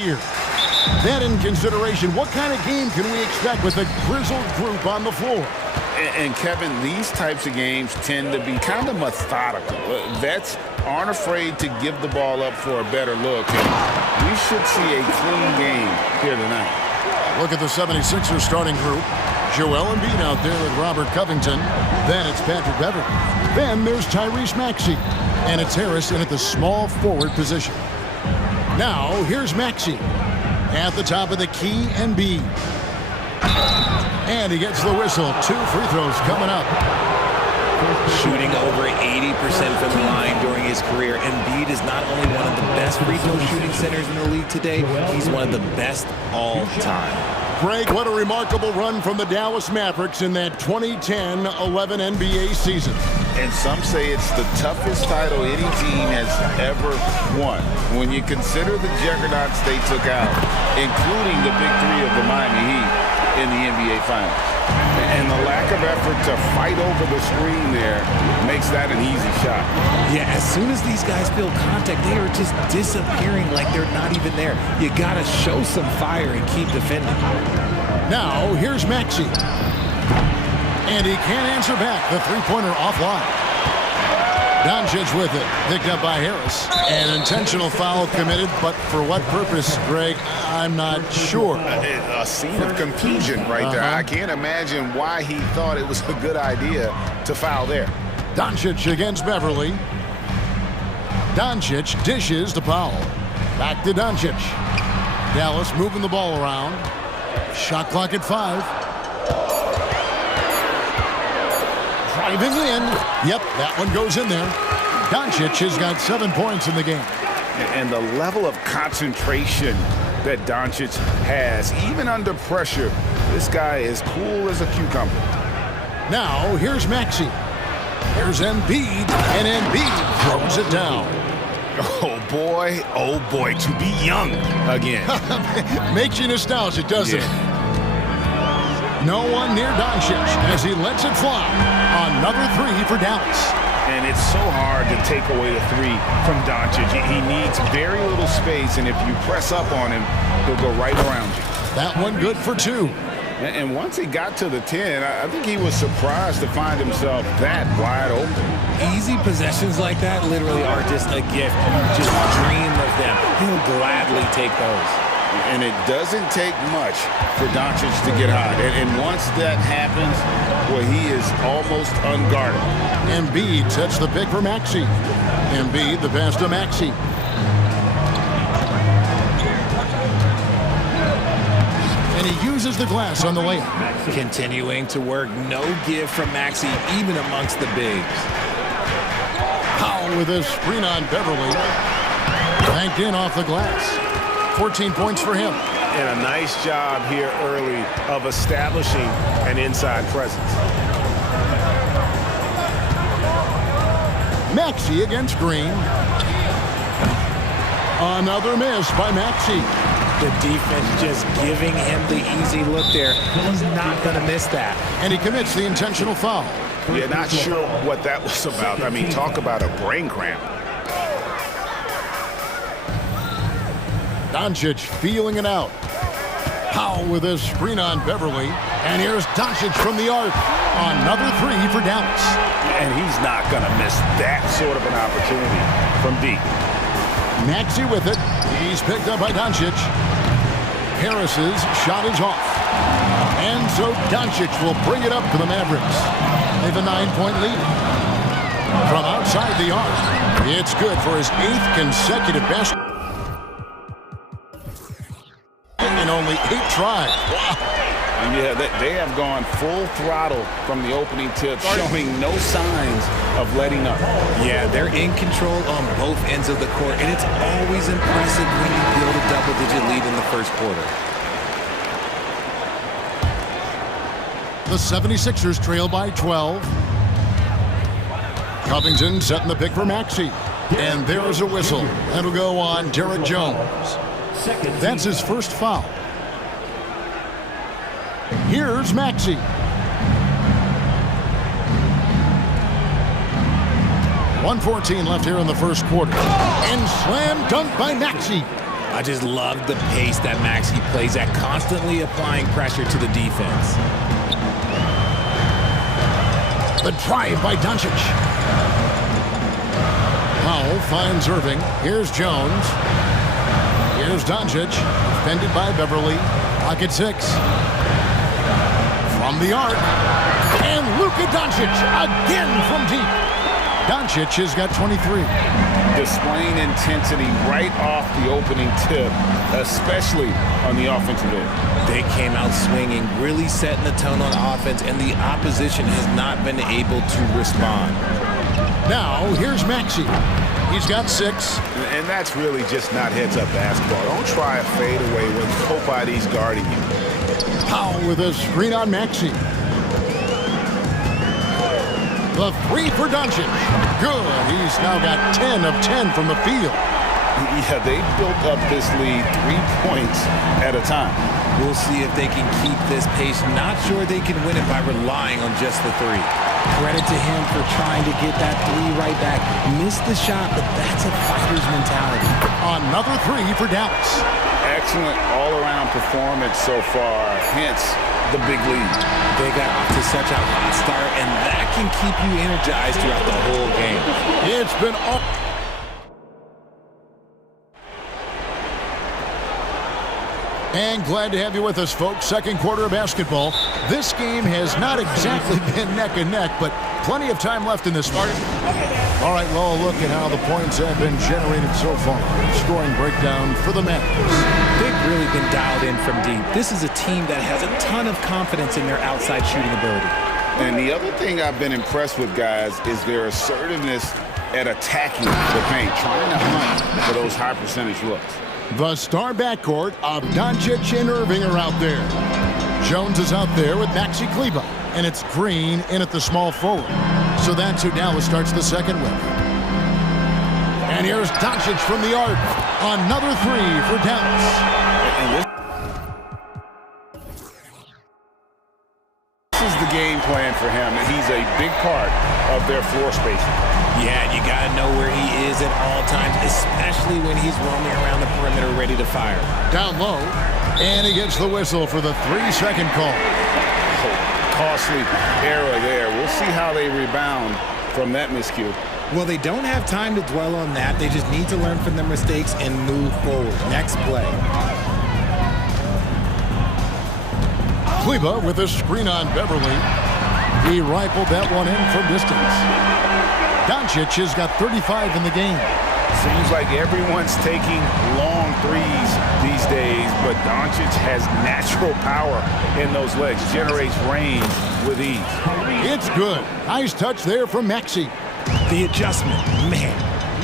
year. Then in consideration, what kind of game can we expect with a grizzled group on the floor? And Kevin, these types of games tend to be kind of methodical. Vets aren't afraid to give the ball up for a better look. And we should see a clean game here tonight. Look at the 76ers starting group. Joel Embiid out there with Robert Covington. Then it's Patrick Beverley. Then there's Tyrese Maxey. And it's Harris in at the small forward position. Now, here's Maxey. At the top of the key, Embiid. And he gets the whistle. 2 free throws coming up. Shooting over 80% from the line during his career, Embiid is not only one of the best free throw shooting centers in the league today, he's one of the best all time. Greg, what a remarkable run from the Dallas Mavericks in that 2010-11 NBA season. And some say it's the toughest title any team has ever won. When you consider the juggernauts they took out, including the big three of the Miami Heat in the NBA Finals. And the lack of effort to fight over the screen there makes that an easy shot. Yeah, as soon as these guys feel contact, they are just disappearing like they're not even there. You gotta show some fire and keep defending. Now, here's Maxey. And he can't answer back. The three-pointer offline. Doncic with it. Picked up by Harris. An intentional foul committed, but for what purpose, Greg? I'm not sure. A scene of confusion right there. I can't imagine why he thought it was a good idea to foul there. Doncic against Beverley. Doncic dishes to Powell. Back to Doncic. Dallas moving the ball around. Shot clock at 5. Driving in. Yep, that one goes in there. Doncic has got 7 points in the game. And the level of concentration that Doncic has, even under pressure, this guy is cool as a cucumber. Now, here's Maxey. Here's Embiid, and Embiid throws it down. Oh boy, to be young again. Makes you nostalgic, doesn't it? No one near Doncic as he lets it fly. Another 3 for Dallas. And it's so hard to take away the 3 from Doncic. He needs very little space, and if you press up on him, he'll go right around you. That one good for 2. And once he got to the 10, I think he was surprised to find himself that wide open. Easy possessions like that literally are just a gift. Just dream of them. He'll gladly take those. And it doesn't take much for Doncic to get hot. And once that happens, well, he is almost unguarded. Embiid sets the pick for Maxey. Embiid the pass to Maxey. And he uses the glass on the layup. Continuing to work. No give from Maxey, even amongst the bigs. Powell with a screen on Beverley. Banked in off the glass. 14 points for him. And a nice job here early of establishing an inside presence. Maxey against Green. Another miss by Maxey. The defense just giving him the easy look there. He's not going to miss that. And he commits the intentional foul. Yeah, not sure what that was about. I mean, talk about a brain cramp. Doncic feeling it out. Powell with a screen on Beverley. And here's Doncic from the arc. Another 3 for Dallas. And he's not going to miss that sort of an opportunity from deep. Maxey with it. He's picked up by Doncic. Harris's shot is off. And so Doncic will bring it up to the Mavericks. They have a 9-point lead. From outside the arc, it's good for his 8th consecutive basket. In only 8 tries. Wow. Yeah, they have gone full throttle from the opening tip, showing no signs of letting up. Yeah, they're in control on both ends of the court, and it's always impressive when you build a double-digit lead in the first quarter. The 76ers trail by 12. Covington setting the pick for Maxey. And there's a whistle. That'll go on Derek Jones. That's his first foul. Here's Maxey. .114 left here in the first quarter. And slam dunk by Maxey. I just love the pace that Maxey plays at, constantly applying pressure to the defense. The drive by Doncic. Powell finds Irving. Here's Jones. Here's Doncic, defended by Beverly. Lock at 6. From the arc. And Luka Doncic again from deep. Doncic has got 23. Displaying intensity right off the opening tip, especially on the offensive end. They came out swinging, really setting the tone on offense, and the opposition has not been able to respond. Now, here's Maxey. He's got 6. And that's really just not heads-up basketball. Don't try a fadeaway when nobody's guarding you. Powell with a screen on Maxey. The 3 for Doncic. Good. He's now got 10 of 10 from the field. Yeah, they built up this lead 3 points at a time. We'll see if they can keep this pace. Not sure they can win it by relying on just the 3. Credit to him for trying to get that 3 right back. Missed the shot, but that's a fighter's mentality. Another 3 for Dallas. Excellent all-around performance so far, hence the big lead. They got off to such a hot start, and that can keep you energized throughout the whole game. It's been all... And glad to have you with us, folks. Second quarter of basketball. This game has not exactly been neck and neck, but plenty of time left in this one. All right, well, look at how the points have been generated so far. Scoring breakdown for the Mavericks. They've really been dialed in from deep. This is a team that has a ton of confidence in their outside shooting ability. And the other thing I've been impressed with, guys, is their assertiveness at attacking the paint, trying to hunt for those high percentage looks. The star backcourt of Doncic and Irving are out there. Jones is out there with Maxey Kleber, and it's Green in at the small forward. So that's who Dallas starts the second with. And here's Doncic from the arc. Another 3 for Dallas. This is the game plan for him, and he's a big part of their floor spacing. Yeah, you got to know where he is at all times, especially when he's roaming around the perimeter ready to fire. Down low, and he gets the whistle for the 3-second call. Costly error there. We'll see how they rebound from that miscue. Well, they don't have time to dwell on that. They just need to learn from their mistakes and move forward. Next play. Kleber with a screen on Beverly. He rifled that one in from distance. Doncic has got 35 in the game. Seems like everyone's taking long threes these days, but Doncic has natural power in those legs, generates range with ease. It's good. Nice touch there from Maxey. The adjustment, man,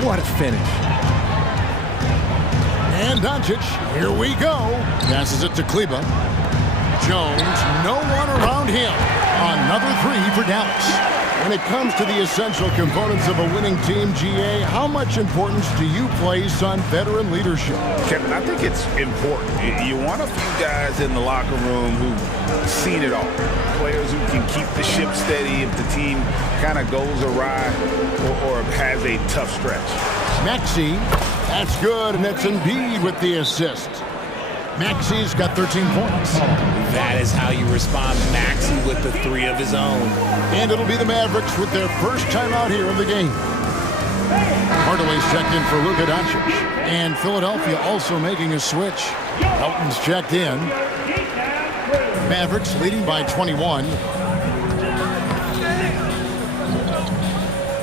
what a finish. And Doncic, here we go. Passes it to Kleber. Jones, no one around him. Another 3 for Dallas. When it comes to the essential components of a winning team, GA, how much importance do you place on veteran leadership? Kevin, I think it's important. You want a few guys in the locker room who've seen it all. Players who can keep the ship steady if the team kind of goes awry or has a tough stretch. Maxey, that's good, and it's Embiid with the assist. Maxey's got 13 points. That is how you respond. Maxey with the 3 of his own. And it'll be the Mavericks with their first time out here in the game. Hardaway's checked in for Luka Doncic. And Philadelphia also making a switch. Elton's checked in. Mavericks leading by 21.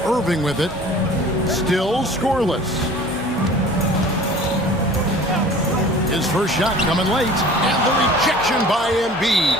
Irving with it. Still scoreless. His first shot coming late, and the rejection by Embiid.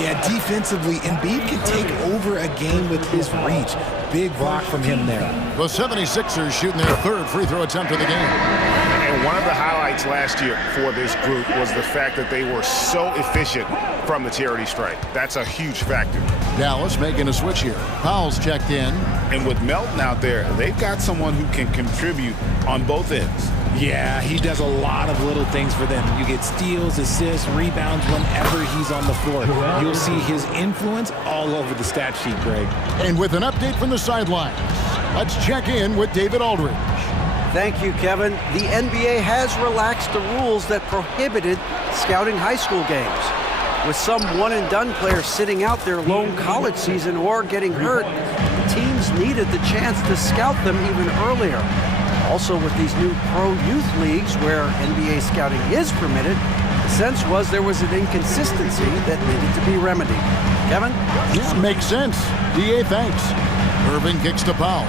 Yeah, defensively, Embiid can take over a game with his reach. Big block from him there. The 76ers shooting their 3rd free throw attempt of the game. And one of the highlights last year for this group was the fact that they were so efficient from the charity stripe. That's a huge factor. Dallas making a switch here. Powell's checked in. And with Melton out there, they've got someone who can contribute on both ends. Yeah, he does a lot of little things for them. You get steals, assists, rebounds whenever he's on the floor. You'll see his influence all over the stat sheet, Greg. And with an update from the sidelines, let's check in with David Aldridge. Thank you, Kevin. The NBA has relaxed the rules that prohibited scouting high school games. With some one-and-done players sitting out their lone college season or getting hurt, teams needed the chance to scout them even earlier. Also, with these new pro-youth leagues where NBA scouting is permitted, the sense was there was an inconsistency that needed to be remedied. Kevin? Yeah, makes sense. DA, thanks. Irving kicks to Powell.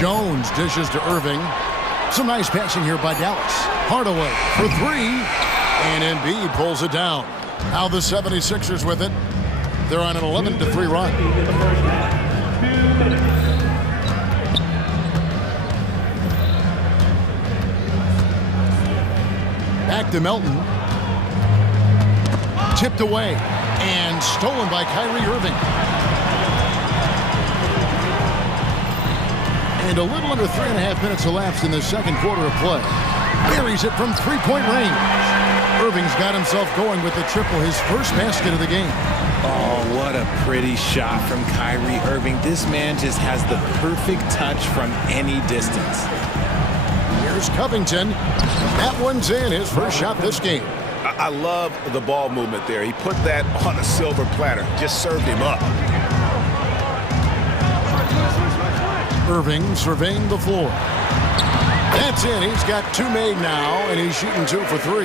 Jones dishes to Irving. Some nice passing here by Dallas. Hardaway for three, and Embiid pulls it down. Now the 76ers with it. They're on an 11-3 run. Back to Melton. Tipped away and stolen by Kyrie Irving. And a little under 3.5 minutes elapsed in the second quarter of play. Buries it from three-point range. Irving's got himself going with the triple, his first basket of the game. Oh, what a pretty shot from Kyrie Irving. This man just has the perfect touch from any distance. Here's Covington. That one's in, his first shot this game. I love the ball movement there. He put that on a silver platter, just served him up. Irving surveying the floor. That's in. He's got two made now, and he's shooting 2 for 3.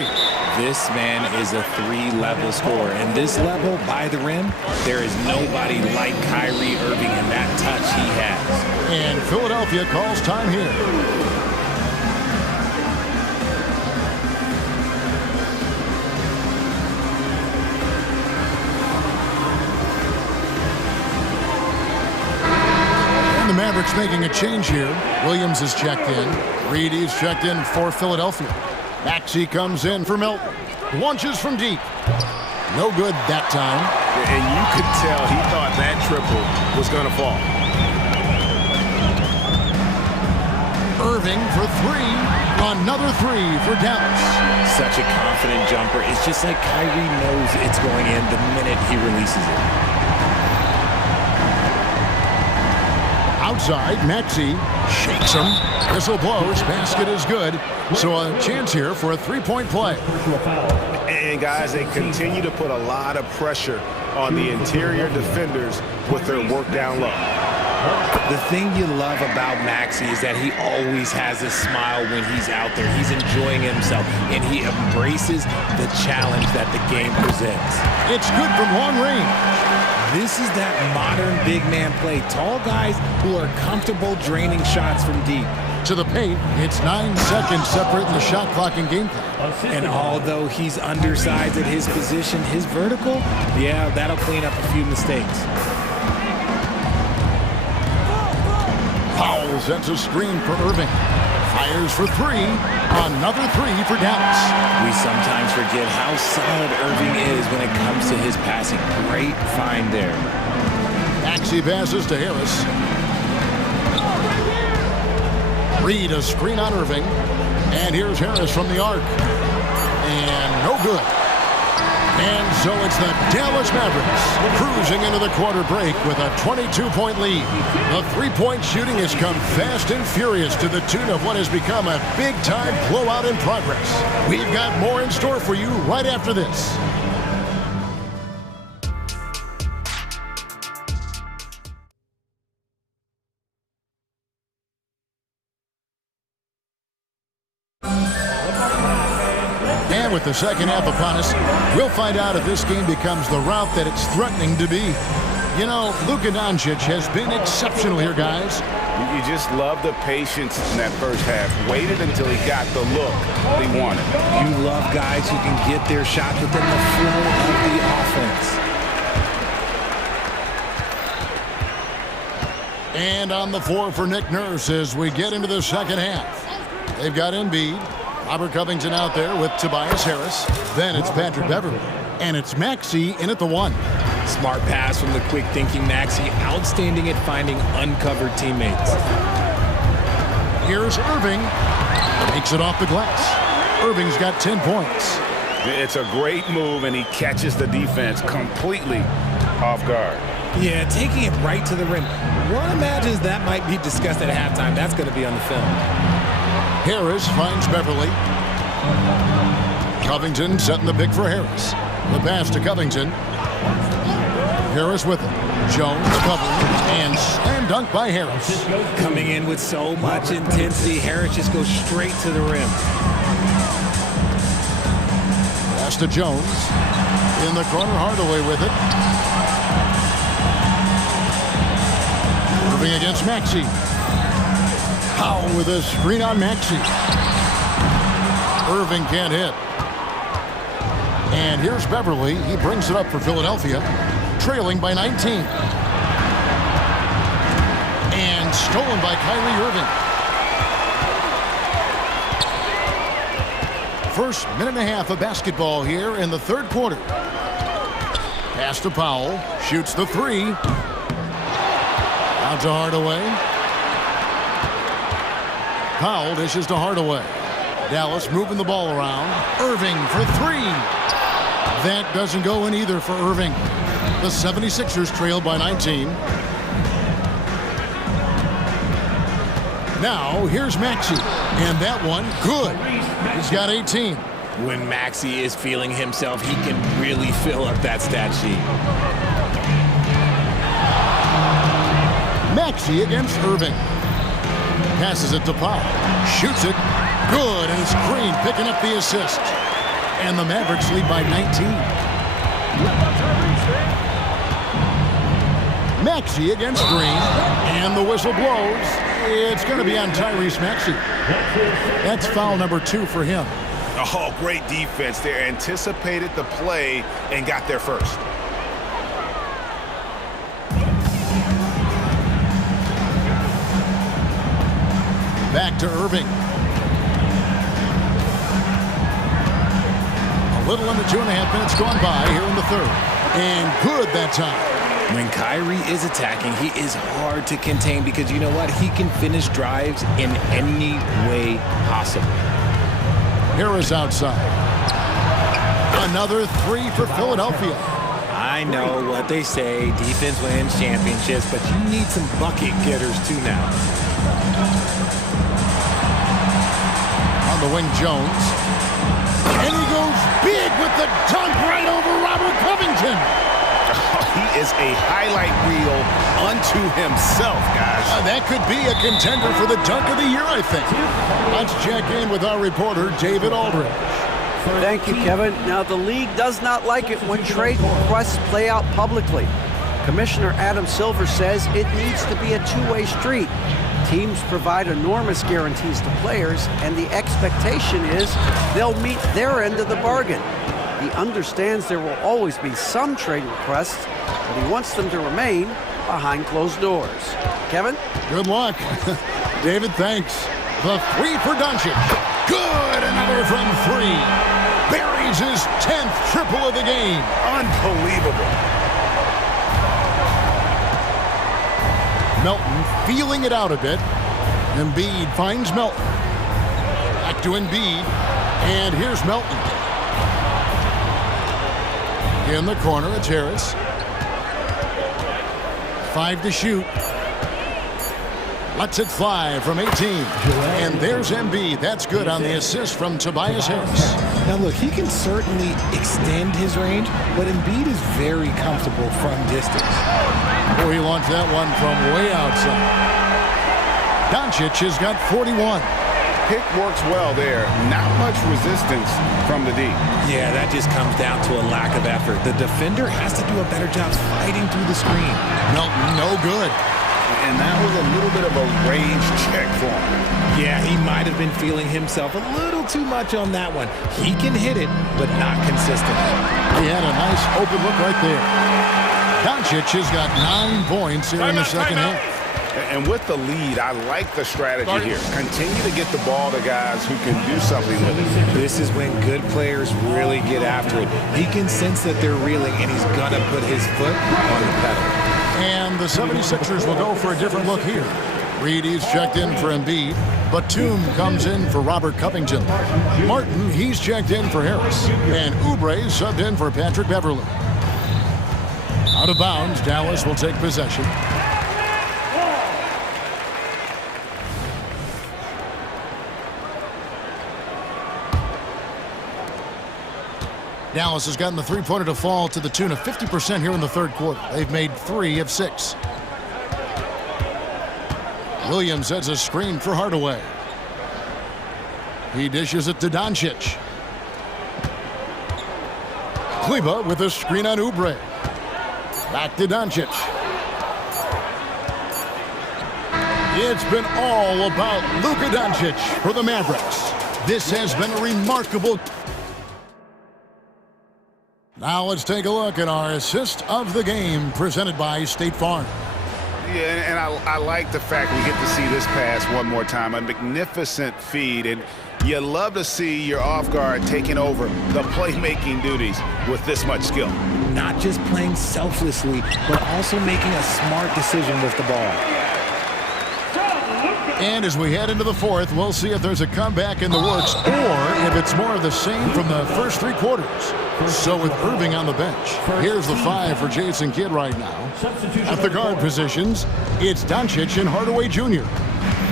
This man is a 3-level scorer. And this level, by the rim, there is nobody like Kyrie Irving in that touch he has. And Philadelphia calls time here. The Mavericks making a change here. Williams is checked in. Reedy's checked in for Philadelphia. Maxey comes in for Melton. Launches from deep. No good that time. And you could tell he thought that triple was going to fall. Irving for 3. Another 3 for Dallas. Such a confident jumper. It's just like Kyrie knows it's going in the minute he releases it. Outside, Maxey shakes him. Whistle blows. Basket is good. So a chance here for a three-point play. And guys, they continue to put a lot of pressure on the interior defenders with their work down low. The thing you love about Maxey is that he always has a smile when he's out there. He's enjoying himself, and he embraces the challenge that the game presents. It's good from long range. This is that modern big man play. Tall guys who are comfortable draining shots from deep. To the paint, it's 9 seconds separating the shot clock and game clock. And although he's undersized at his position, his vertical, yeah, that'll clean up a few mistakes. Powell sets a screen for Irving. Fires for 3. Another 3 for Dallas. We sometimes forget how solid Irving is when it comes to his passing. Great find there. Maxey passes to Harris. Reed a screen on Irving. And here's Harris from the arc. And no good. And so it's the Dallas Mavericks cruising into the quarter break with a 22-point lead. The three-point shooting has come fast and furious to the tune of what has become a big-time blowout in progress. We've got more in store for you right after this. And with the second half upon us, we'll find out if this game becomes the route that it's threatening to be. You know, Luka Doncic has been exceptional here, guys. You just love the patience in that first half. Waited until he got the look he wanted. You love guys who can get their shot within the flow of the offense. And on the floor for Nick Nurse as we get into the second half. They've got Embiid. Robert Covington out there with Tobias Harris. Then it's Patrick Beverley. And it's Maxey in at the 1. Smart pass from the quick-thinking Maxey. Outstanding at finding uncovered teammates. Here's Irving. Makes it off the glass. Irving's got 10 points. It's a great move, and he catches the defense completely off guard. Yeah, taking it right to the rim. One imagines that might be discussed at halftime. That's going to be on the film. Harris finds Beverly. Covington setting the pick for Harris. The pass to Covington. Harris with it. Jones covering and slam dunk by Harris. Coming in with so much intensity, Harris just goes straight to the rim. Pass to Jones. In the corner, Hardaway with it. Irving against Maxey. Powell with a screen on Maxey. Irving can't hit. And here's Beverly. He brings it up for Philadelphia, trailing by 19. And stolen by Kyrie Irving. First minute and a half of basketball here in the third quarter. Pass to Powell. Shoots the three. Out to Hardaway. Powell dishes to Hardaway. Dallas moving the ball around. Irving for three. That doesn't go in either for Irving. The 76ers trail by 19. Now here's Maxey. And that one, good. He's got 18. When Maxey is feeling himself, he can really fill up that stat sheet. Maxey against Irving. Passes it to Powell. Shoots it. Good. And it's Green picking up the assist. And the Mavericks lead by 19. Maxey against Green. And the whistle blows. It's going to be on Tyrese Maxey. That's foul number 2 for him. Oh, great defense there. Anticipated the play and got there first. Back to Irving. A little under 2.5 minutes gone by here in the third. And good that time. When Kyrie is attacking, he is hard to contain because you know what? He can finish drives in any way possible. Harris outside. Another three for Philadelphia. I know what they say, defense wins championships, but you need some bucket getters too now. On the wing, Jones. And he goes big with the dunk right over Robert Covington. He is a highlight reel unto himself, guys. That could be a contender for the dunk of the year, I think. Let's check in with our reporter, David Aldridge. Thank you, Kevin. Now, the league does not like it when trade requests play out publicly. Commissioner Adam Silver says it needs to be a two-way street. Teams provide enormous guarantees to players, and the expectation is they'll meet their end of the bargain. He understands there will always be some trade requests, but he wants them to remain behind closed doors. Kevin? Good luck. David, thanks. The three for Doncic. Good, another from three. Buries his 10th triple of the game. Unbelievable. Melton feeling it out a bit. Embiid finds Melton. Back to Embiid. And here's Melton. In the corner, it's Harris. 5 to shoot. Lets it fly from 18. And there's Embiid. That's good on the assist from Tobias Harris. Now look, he can certainly extend his range, but Embiid is very comfortable from distance. Oh, he launched that one from way outside. Doncic has got 41. Pick works well there. Not much resistance from the D. Yeah, that just comes down to a lack of effort. The defender has to do a better job fighting through the screen. Melton, no good. And that was a little bit of a range check for him. Yeah, he might have been feeling himself a little too much on that one. He can hit it, but not consistent. He had a nice open look right there. Doncic has got 9 points here in the second half. And with the lead, I like the strategy here. Continue to get the ball to guys who can do something with it. This is when good players really get after it. He can sense that they're reeling, and he's going to put his foot on the pedal. And the 76ers will go for a different look here. Reedy's checked in for Embiid. Batum comes in for Robert Covington. Martin, he's checked in for Harris. And Oubre subbed in for Patrick Beverly. Out Out of bounds, Dallas will take possession. Dallas has gotten the three-pointer to fall to the tune of 50% here in the third quarter. They've made 3 of 6. Williams sets a screen for Hardaway. He dishes it to Doncic. Kleba with a screen on Oubre. Back to Doncic. It's been all about Luka Doncic for the Mavericks. This has been a remarkable... Now let's take a look at our assist of the game presented by State Farm. Yeah, and I like the fact we get to see this pass one more time. A magnificent feed, and you love to see your off guard taking over the playmaking duties with this much skill. Not just playing selflessly, but also making a smart decision with the ball. And as we head into the fourth, we'll see if there's a comeback in the works or if it's more of the same from the first 3 quarters. So with Irving on the bench, here's the 5 for Jason Kidd right now. At the guard positions, it's Doncic and Hardaway Jr.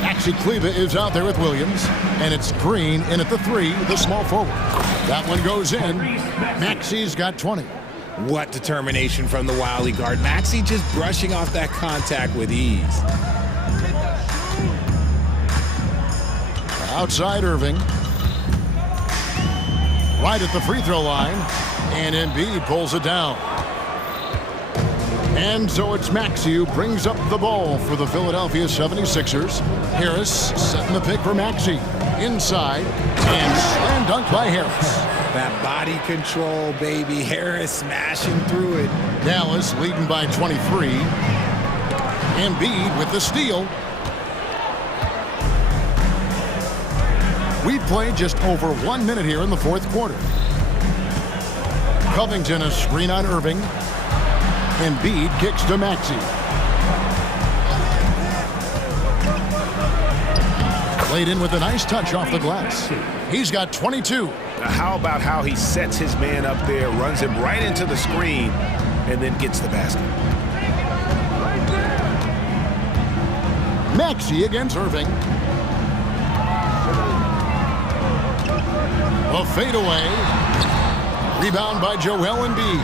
Maxi Kleba is out there with Williams, and it's Green in at the 3, the small forward. That one goes in. Maxi's got 20. What determination from the wily guard. Maxi just brushing off that contact with ease. Outside Irving. Right at the free throw line. And Embiid pulls it down. And so it's Maxi who brings up the ball for the Philadelphia 76ers. Harris setting the pick for Maxi. Inside. And slam dunk by Harris. That body control, baby. Harris smashing through it. Dallas leading by 23. Embiid with the steal. We've played just over 1 minute here in the fourth quarter. Covington a screen on Irving. Embiid kicks to Maxi. Played in with a nice touch off the glass. He's got 22. Now how about how he sets his man up there, runs him right into the screen, and then gets the basket. Maxi against Irving. A fadeaway. Rebound by Joel Embiid.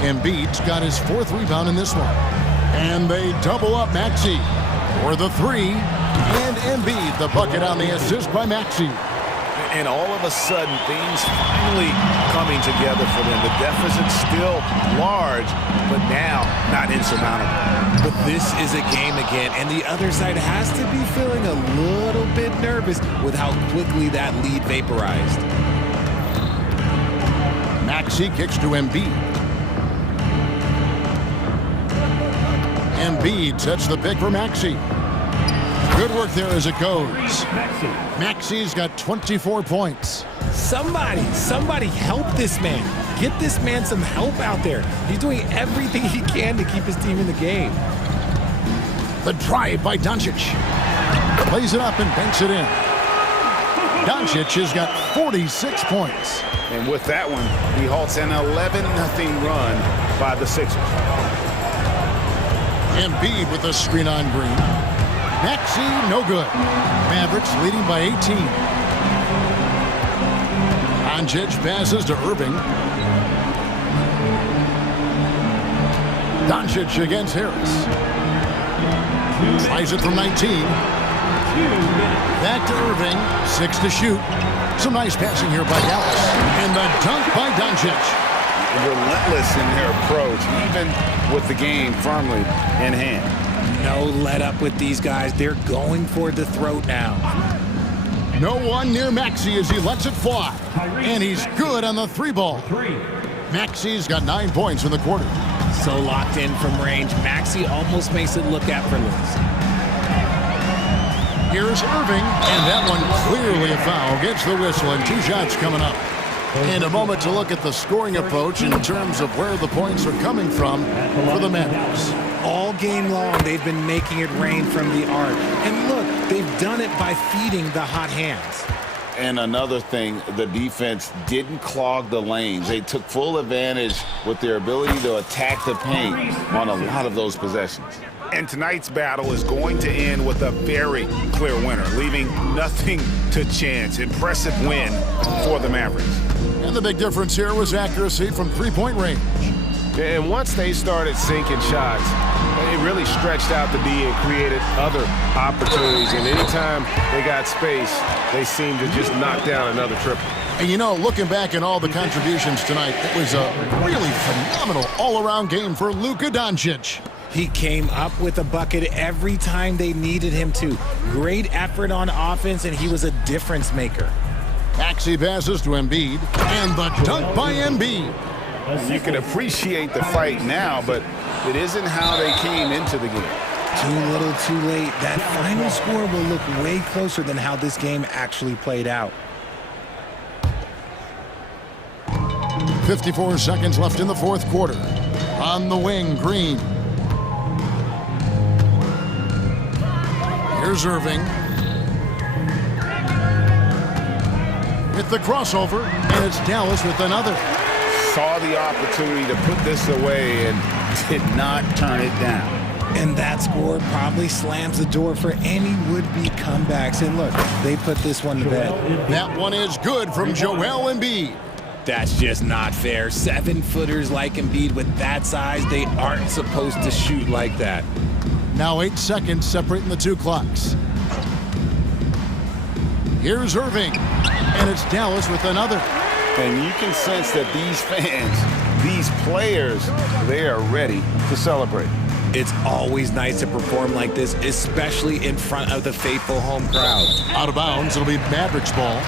Embiid's got his 4th rebound in this one. And they double up Maxi for the 3. And Embiid, the bucket on the assist by Maxi. And all of a sudden, things finally coming together for them. The deficit's still large, but now not insurmountable. But this is a game again, and the other side has to be feeling a little bit nervous with how quickly that lead vaporized. Maxi kicks to Embiid. Embiid sets the pick for Maxi. Good work there as it goes. Maxi's got 24 points. Somebody help this man. Get this man some help out there. He's doing everything he can to keep his team in the game. The drive by Doncic. Plays it up and banks it in. Doncic has got 46 points. And with that one, he halts an 11-0 run by the Sixers. Embiid with a screen on Green. Maxi, no good. Mavericks leading by 18. Doncic passes to Irving. Doncic against Harris. Tries it from 19. Back to Irving. 6 to shoot. Some nice passing here by Dallas. And the dunk by Doncic. Relentless in their approach, even with the game firmly in hand. No let up with these guys. They're going for the throat now. No one near Maxi as he lets it fly. And he's good on the 3-ball. Maxi's got 9 points in the quarter. So locked in from range, Maxi almost makes it look effortless. Here's Irving, and that one clearly a foul. Gets the whistle, and 2 shots coming up. And a moment to look at the scoring approach in terms of where the points are coming from for the Mavericks. All game long, they've been making it rain from the arc. And look, they've done it by feeding the hot hands. And another thing, the defense didn't clog the lanes. They took full advantage with their ability to attack the paint on a lot of those possessions. And tonight's battle is going to end with a very clear winner, leaving nothing to chance. Impressive win for the Mavericks. And the big difference here was accuracy from three-point range. And once they started sinking shots, it really stretched out the D and created other opportunities. And anytime they got space, they seemed to just knock down another triple. And you know, looking back at all the contributions tonight, it was a really phenomenal all-around game for Luka Doncic. He came up with a bucket every time they needed him to. Great effort on offense, and he was a difference maker. Maxey passes to Embiid, and the dunk by Embiid. You can appreciate the fight now, but it isn't how they came into the game. Too little, too late. That final score will look way closer than how this game actually played out. 54 seconds left in the fourth quarter. On the wing, Green. Here's Irving. With the crossover, and it's Dallas with another. Saw the opportunity to put this away and did not turn it down. And that score probably slams the door for any would-be comebacks. And look, they put this one to bed. That one is good from Joel Embiid. That's just not fair. 7-footers like Embiid with that size, they aren't supposed to shoot like that. Now 8 seconds separating the two clocks. Here's Irving, and it's Dallas with another. And you can sense that these fans, these players, they are ready to celebrate. It's always nice to perform like this, especially in front of the faithful home crowd. Out of bounds, it'll be Mavericks ball.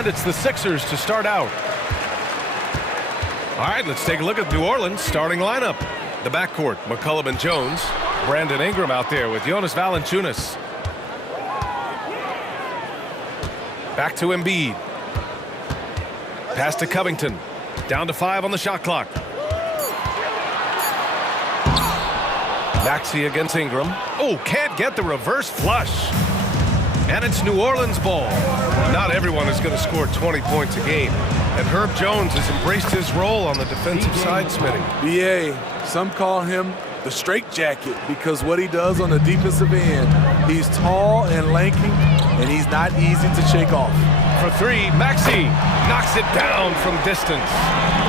And it's the Sixers to start out. All right, let's take a look at New Orleans' starting lineup. The backcourt, McCollum and Jones. Brandon Ingram out there with Jonas Valanciunas. Back to Embiid. Pass to Covington. Down to 5 on the shot clock. Maxey against Ingram. Oh, can't get the reverse flush. And it's New Orleans ball. Not everyone is going to score 20 points a game. And Herb Jones has embraced his role on the defensive side, Smitty. BA, some call him the straitjacket because what he does on the defensive end, he's tall and lanky, and he's not easy to shake off. For 3, Maxey knocks it down from distance.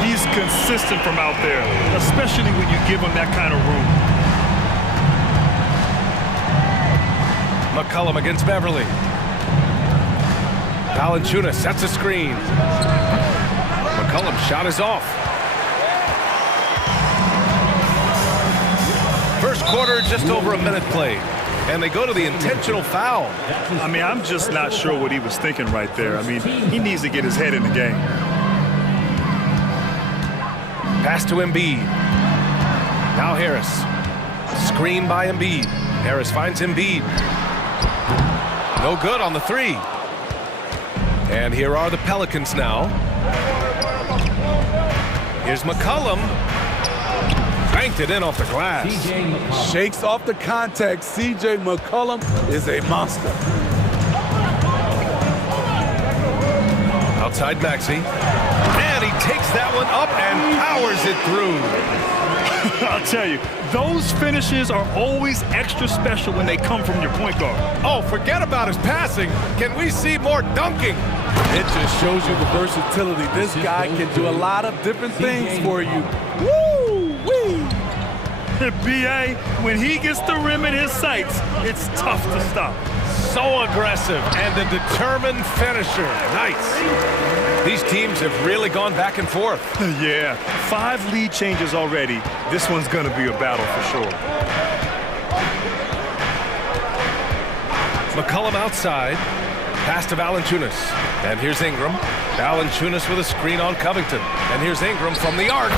He's consistent from out there, especially when you give him that kind of room. McCollum against Beverly. Valanciunas sets a screen. McCollum's shot is off. First quarter, just over a minute played. And they go to the intentional foul. I mean, I'm just not sure what he was thinking right there. I mean, he needs to get his head in the game. Pass to Embiid. Now Harris. Screen by Embiid. Harris finds Embiid. No good on the 3. And here are the Pelicans now. Here's McCollum. Banked it in off the glass. Shakes off the contact. C.J. McCollum is a monster. Outside Maxey. And he takes that one up and powers it through. I'll tell you, those finishes are always extra special when they come from your point guard. Oh, forget about his passing. Can we see more dunking? It just shows you the versatility. This guy can do a lot of different things for you. Woo-wee! B.A., when he gets the rim in his sights, it's tough to stop. So aggressive and a determined finisher. Nice. These teams have really gone back and forth. Yeah, 5 lead changes already. This one's going to be a battle for sure. McCollum outside. Pass to Valanciunas. And here's Ingram. Valanciunas with a screen on Covington. And here's Ingram from the arc.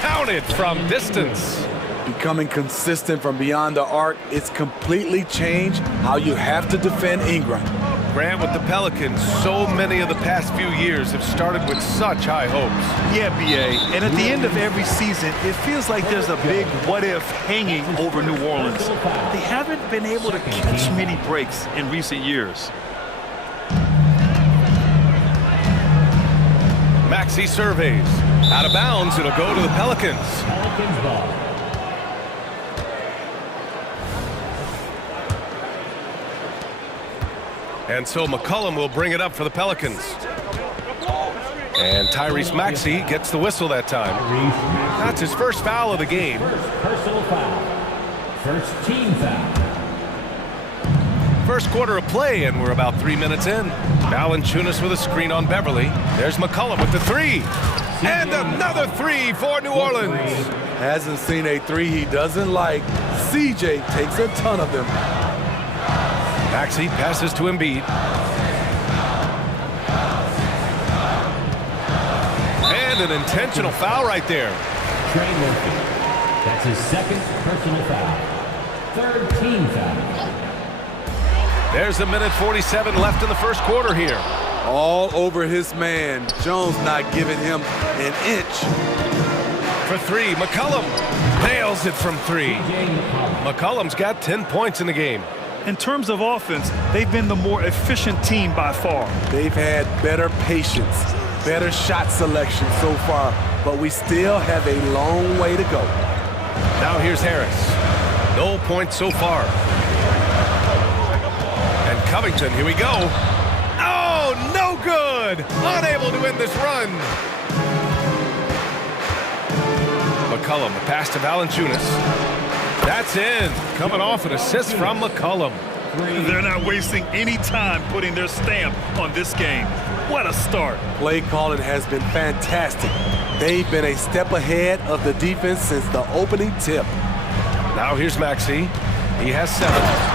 Counted from distance. Becoming consistent from beyond the arc, it's completely changed how you have to defend Ingram. Grant, with the Pelicans, so many of the past few years have started with such high hopes. Yeah, B.A., and at the end of every season, it feels like there's a big what-if hanging over New Orleans. They haven't been able to catch many breaks in recent years. Maxey surveys. Out of bounds, it'll go to the Pelicans. Pelicans ball. And so McCollum will bring it up for the Pelicans. And Tyrese Maxey gets the whistle that time. That's his first foul of the game. First personal foul. First team foul. First quarter of play, and we're about 3 minutes in. Valanciunas with a screen on Beverly. There's McCollum with the 3. And another 3 for New Orleans. Hasn't seen a 3 he doesn't like. CJ takes a ton of them. Maxey passes to Embiid. And an intentional foul right there. Trey Murphy. That's his second personal foul. Third team foul. There's a minute 47 left in the first quarter here. All over his man. Jones not giving him an inch. For 3, McCollum nails it from 3. McCollum's got 10 points in the game. In terms of offense, they've been the more efficient team by far. They've had better patience, better shot selection so far, but we still have a long way to go. Now here's Harris. No points so far. And Covington, here we go. Oh, no good! Unable to end this run. McCollum, a pass to Valanciunas. That's in. Coming off an assist from McCollum. They're not wasting any time putting their stamp on this game. What a start. Play calling has been fantastic. They've been a step ahead of the defense since the opening tip. Now here's Maxey. He has 7.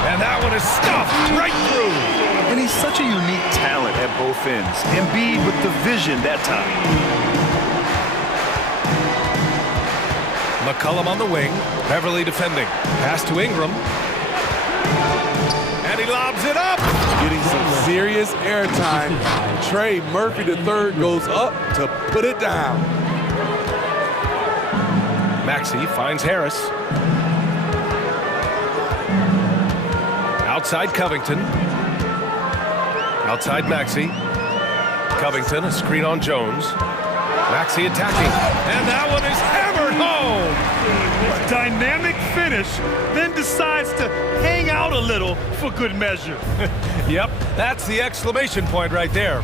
And that one is stuffed right through. And he's such a unique talent at both ends. Embiid with the vision that time. McCollum on the wing. Beverly defending. Pass to Ingram. And he lobs it up. Getting some serious airtime. Trey Murphy III goes up to put it down. Maxey finds Harris. Outside Covington. Outside Maxey. Covington, a screen on Jones. Maxey attacking. And that one is hammered home. A dynamic finish, then decides to hang out a little for good measure. Yep, that's the exclamation point right there.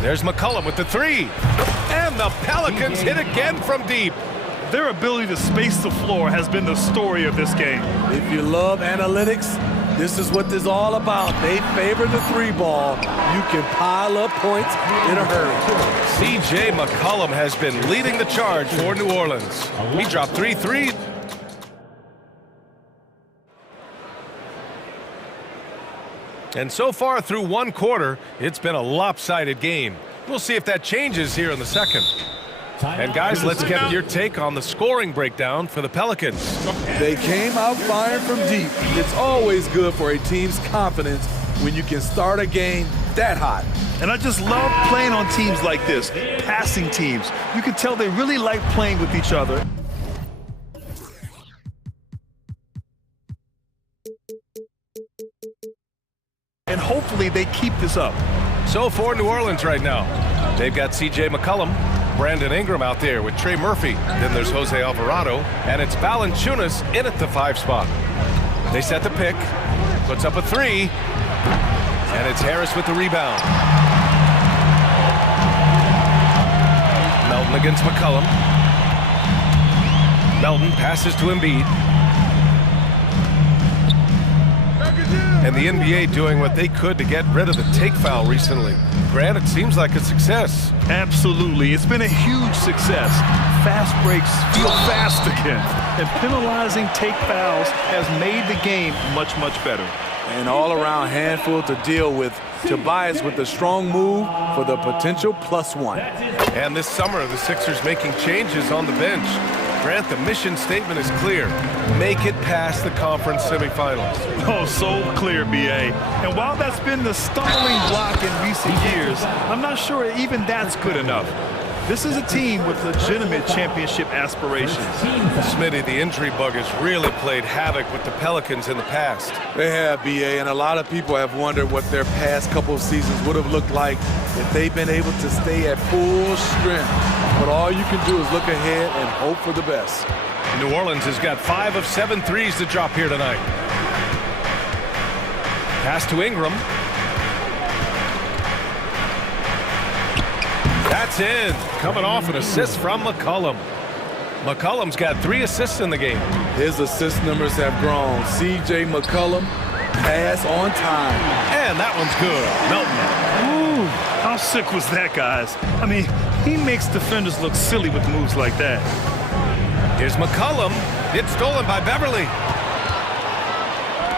There's McCollum with the three. And the Pelicans hit again from deep. Their ability to space the floor has been the story of this game. If you love analytics, this is what this is all about. They favor the three ball. You can pile up points in a hurry. C.J. McCollum has been leading the charge for New Orleans. He dropped 3 threes. And so far through one quarter, it's been a lopsided game. We'll see if that changes here in the second. And guys, let's get your take on the scoring breakdown for the Pelicans. They came out firing from deep. It's always good for a team's confidence when you can start a game that hot. And I just love playing on teams like this, passing teams. You can tell they really like playing with each other. And hopefully they keep this up. So for New Orleans right now, they've got C.J. McCollum, Brandon Ingram out there with Trey Murphy. Then there's Jose Alvarado, and it's Valanciunas in at the 5 spot. They set the pick, puts up a 3, and it's Harris with the rebound. Melton against McCollum. Melton passes to Embiid. And the NBA doing what they could to get rid of the take foul recently. Grant, it seems like a success. Absolutely. It's been a huge success. Fast breaks feel fast again. And penalizing take fouls has made the game much, much better. An all-around handful to deal with. Tobias with a strong move for the potential +1. And this summer, the Sixers making changes on the bench. Grant, the mission statement is clear. Make it past the conference semifinals. Oh, so clear, B.A. And while that's been the stumbling block in recent years, I'm not sure even that's good enough. This is a team with legitimate championship aspirations. Smitty, the injury bug has really played havoc with the Pelicans in the past. They have, B.A., and a lot of people have wondered what their past couple of seasons would have looked like if they've been able to stay at full strength. But all you can do is look ahead and hope for the best. New Orleans has got 5 of 7 threes to drop here tonight. Pass to Ingram. That's in. Coming off an assist from McCollum. McCollum's got 3 assists in the game. His assist numbers have grown. C.J. McCollum, pass on time. And that one's good. Melton. Ooh, how sick was that, guys? I mean, he makes defenders look silly with moves like that. Here's McCollum. It's stolen by Beverly.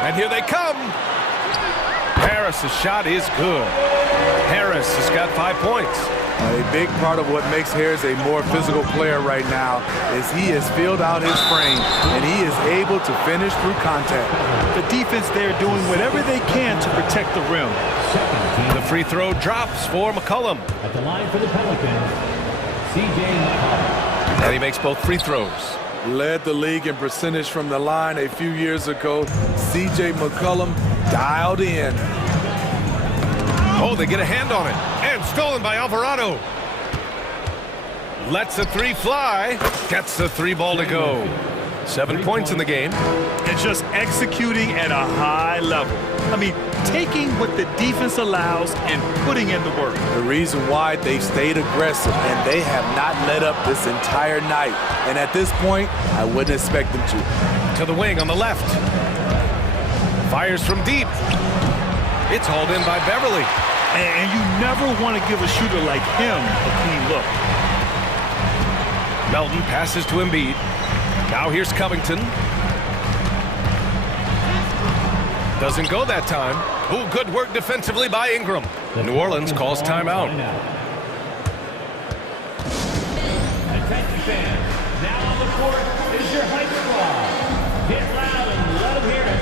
And here they come. Harris's shot is good. Harris has got 5 points. A big part of what makes Harris a more physical player right now is he has filled out his frame, and he is able to finish through contact. The defense there doing whatever they can to protect the rim. The free throw drops for McCollum. At the line for the Pelicans, C.J. McCollum. And he makes both free throws. Led the league in percentage from the line a few years ago. C.J. McCollum dialed in. Oh, they get a hand on it. And stolen by Alvarado. Lets the 3 fly. Gets the 3 ball to go. 7 points in the game. And just executing at a high level. I mean, taking what the defense allows and putting in the work. The reason why they've stayed aggressive, and they have not let up this entire night. And at this point, I wouldn't expect them to. To the wing on the left. Fires from deep. It's hauled in by Beverly. And you never want to give a shooter like him a clean look. Melton passes to Embiid. Now here's Covington. Doesn't go that time. Ooh, good work defensively by Ingram. New Orleans calls timeout. Attention fans, now on the court is your hype squad. Get loud and let them hear it.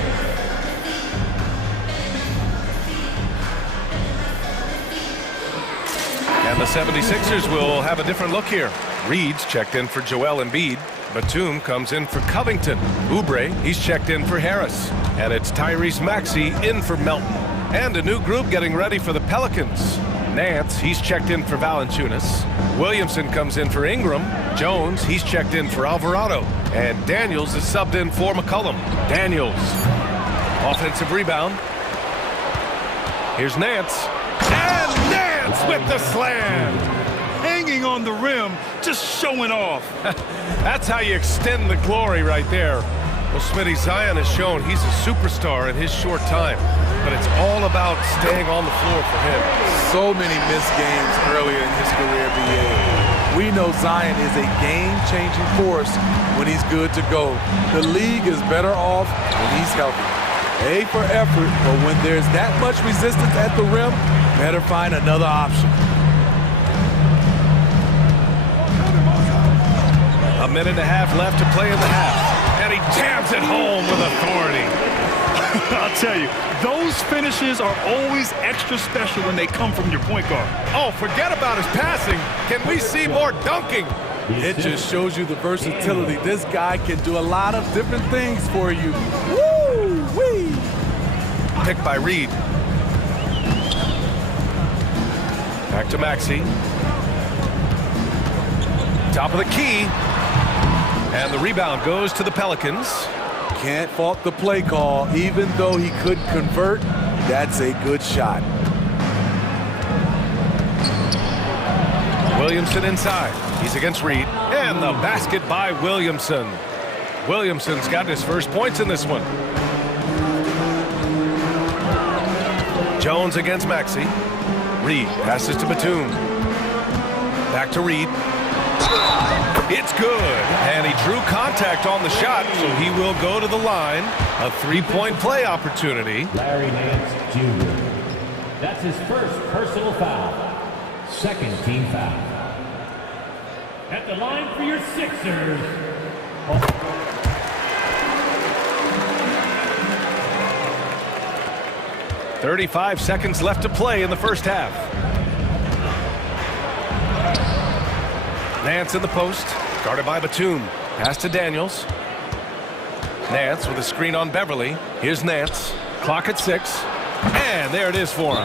And the 76ers will have a different look here. Reed's checked in for Joel Embiid. Batum comes in for Covington. Oubre, he's checked in for Harris. And it's Tyrese Maxey in for Melton. And a new group getting ready for the Pelicans. Nance, he's checked in for Valanciunas. Williamson comes in for Ingram. Jones, he's checked in for Alvarado. And Daniels is subbed in for McCollum. Daniels, offensive rebound. Here's Nance. And Nance with the slam! Hanging on the rim, just showing off. That's how you extend the glory right there. Well, Smitty, Zion has shown he's a superstar in his short time, but it's all about staying on the floor for him. So many missed games earlier in his career, BA. We know Zion is a game-changing force when he's good to go. The league is better off when he's healthy. A for effort, but when there's that much resistance at the rim, better find another option. A minute and a half left to play in the half. And he jams it home with authority. I'll tell you, those finishes are always extra special when they come from your point guard. Oh, forget about his passing. Can we see more dunking? It just shows you the versatility. This guy can do a lot of different things for you. Woo-wee! Picked by Reed. Back to Maxey. Top of the key. And the rebound goes to the Pelicans. Can't fault the play call. Even though he couldn't convert, that's a good shot. Williamson inside. He's against Reed. And the basket by Williamson. Williamson's got his first points in this one. Jones against Maxey. Reed passes to Batum. Back to Reed. It's good, and he drew contact on the shot, so he will go to the line. A three-point play opportunity. Larry Nance Jr. That's his first personal foul. Second team foul. At the line for your Sixers. 35 seconds left to play in the first half. Nance in the post, guarded by Batum. Pass to Daniels. Nance with a screen on Beverly. Here's Nance. Clock at 6. And there it is for him.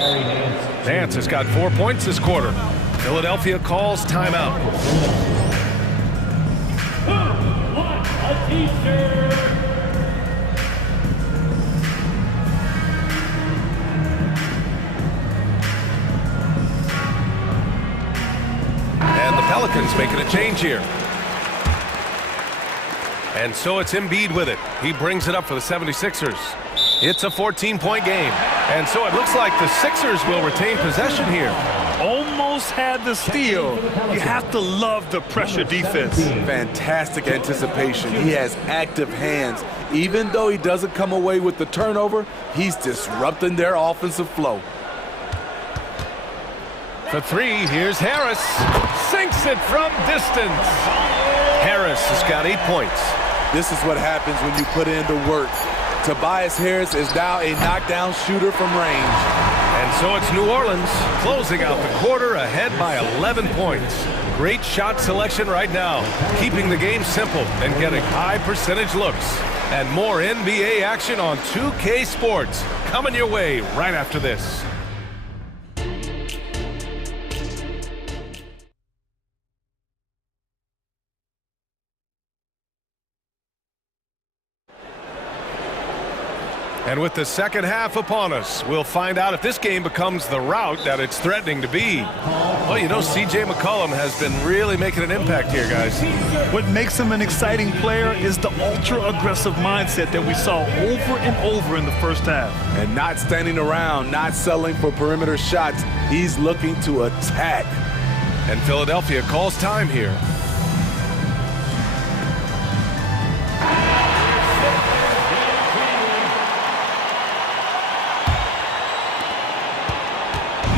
Nance has got 4 points this quarter. Philadelphia calls timeout. A t-shirt. And the Pelicans making a change here. And so it's Embiid with it. He brings it up for the 76ers. It's a 14-point game. And so it looks like the Sixers will retain possession here. Almost had the steal. You have to love the pressure defense. Fantastic anticipation. He has active hands. Even though he doesn't come away with the turnover, he's disrupting their offensive flow. For three, here's Harris. Sinks it from distance. Harris has got 8 points. This is what happens when you put in the work. Tobias Harris is now a knockdown shooter from range. And so it's New Orleans closing out the quarter ahead by 11 points. Great shot selection right now, keeping the game simple and getting high percentage looks. And more NBA action on 2K Sports coming your way right after this. And with the second half upon us, we'll find out if this game becomes the rout that it's threatening to be. Well, you know, C.J. McCollum has been really making an impact here, guys. What makes him an exciting player is the ultra-aggressive mindset that we saw over and over in the first half. And not standing around, not settling for perimeter shots. He's looking to attack. And Philadelphia calls time here.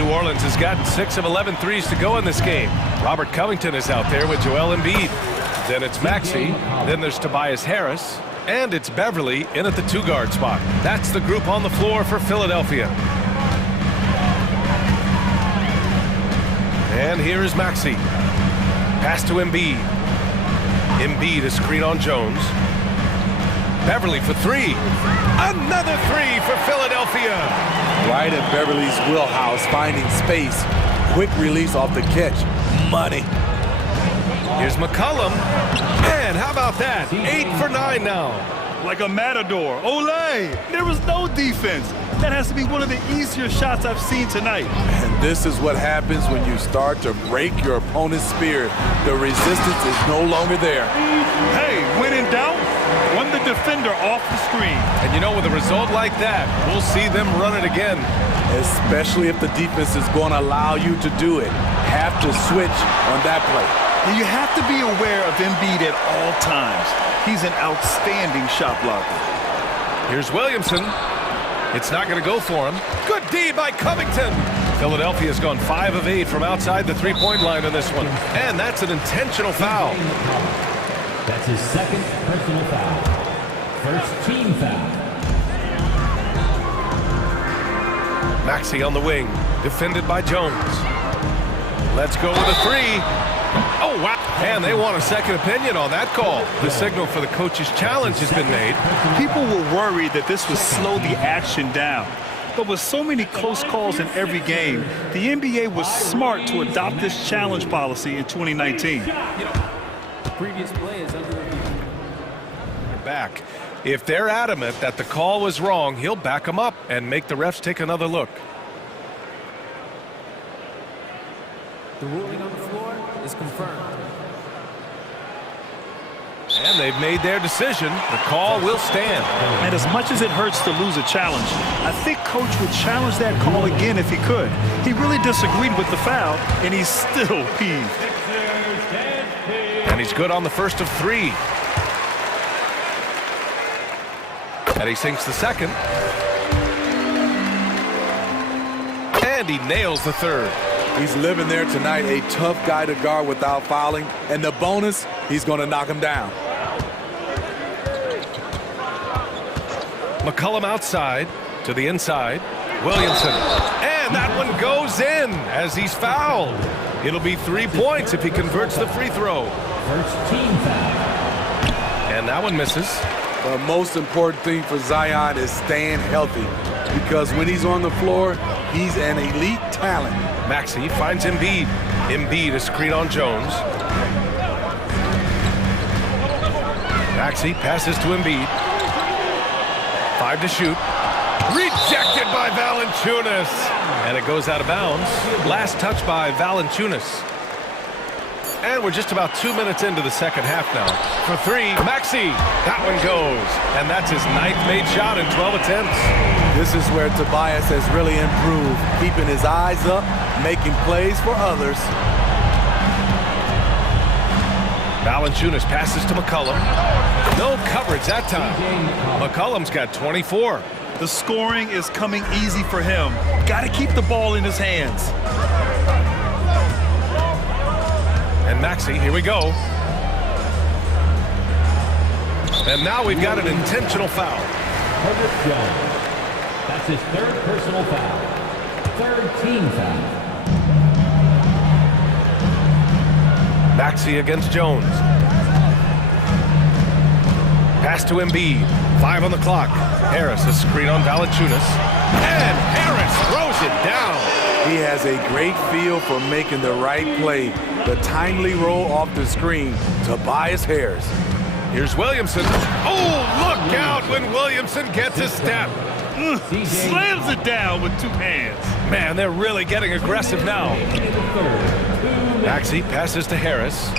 New Orleans has gotten 6 of 11 threes to go in this game. Robert Covington is out there with Joel Embiid. Then it's Maxey. Then there's Tobias Harris. And it's Beverly in at the 2-guard spot. That's the group on the floor for Philadelphia. And here is Maxey. Pass to Embiid. Embiid is screen on Jones. Beverly for 3. Another 3 for Philadelphia. Right at Beverly's wheelhouse, finding space. Quick release off the catch. Money. Here's McCollum. And how about that? 8 for 9 now. Like a matador. Olay! There was no defense. That has to be one of the easier shots I've seen tonight. And this is what happens when you start to break your opponent's spirit. The resistance is no longer there. Hey, when in doubt, run the defender off the screen. And you know, with a result like that, we'll see them run it again. Especially if the defense is going to allow you to do it. Have to switch on that play. And you have to be aware of Embiid at all times. He's an outstanding shot blocker. Here's Williamson. It's not going to go for him. Good D by Covington. Philadelphia's gone 5 of 8 from outside the three-point line in this one. And that's an intentional foul. That's his second personal foul. First team foul. Maxey on the wing, defended by Jones. Let's go with a 3. Oh, wow. And they want a second opinion on that call. The signal for the coach's challenge has been made. People were worried that this would slow the action down. But with so many close calls in every game, the NBA was smart to adopt this challenge policy in 2019. The previous play is under review. Back. If they're adamant that the call was wrong, he'll back them up and make the refs take another look. The ruling on the floor is confirmed. And they've made their decision. The call will stand. And as much as it hurts to lose a challenge, I think Coach would challenge that call again if he could. He really disagreed with the foul, and he's still peeved. And he's good on the first of 3. And he sinks the second. And he nails the third. He's living there tonight, a tough guy to guard without fouling. And the bonus, he's going to knock him down. McCollum outside to the inside. Williamson. And that one goes in as he's fouled. It'll be 3 points if he converts the free throw. First team foul. And that one misses. The most important thing for Zion is staying healthy. Because when he's on the floor, he's an elite talent. Maxey finds Embiid. Embiid is screen on Jones. Maxey passes to Embiid. 5 to shoot. Rejected by Valanciunas. And it goes out of bounds. Last touch by Valanciunas. And we're just about 2 minutes into the second half now. For 3, Maxey. That one goes. And that's his 9th made shot in 12 attempts. This is where Tobias has really improved, keeping his eyes up, making plays for others. Valanciunas passes to McCollum. No coverage that time. McCollum's got 24. The scoring is coming easy for him. Got to keep the ball in his hands. And Maxey, here we go. And now we've got an intentional foul. Herbert Jones. That's his third personal foul. Third team foul. Maxey against Jones. Pass to Embiid. 5 on the clock. Harris, a screen on Valanciunas. And Harris throws it down. He has a great feel for making the right play. The timely roll off the screen. Tobias Harris. Here's Williamson. Oh, look out when Williamson gets a step. Slams it down with 2 hands. Man, they're really getting aggressive now. Maxey passes to Harris.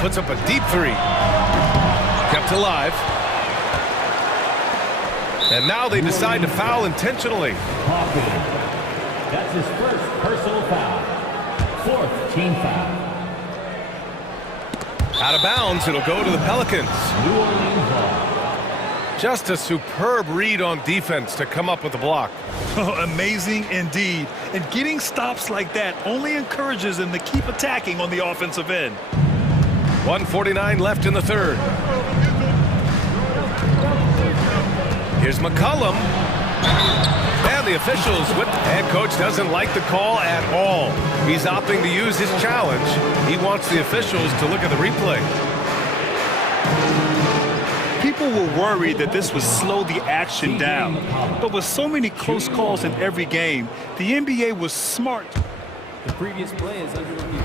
Puts up a deep 3. Kept alive. And now they decide to foul intentionally. That's his first personal foul. 4th team foul. Out of bounds, it'll go to the Pelicans. New Orleans ball. Just a superb read on defense to come up with the block. Amazing indeed. And getting stops like that only encourages them to keep attacking on the offensive end. 1:49 left in the third. Here's McCollum. And the officials with the head coach doesn't like the call at all. He's opting to use his challenge. He wants the officials to look at the replay. People were worried that this would slow the action down. But with so many close calls in every game, the NBA was smart. The previous play is under review.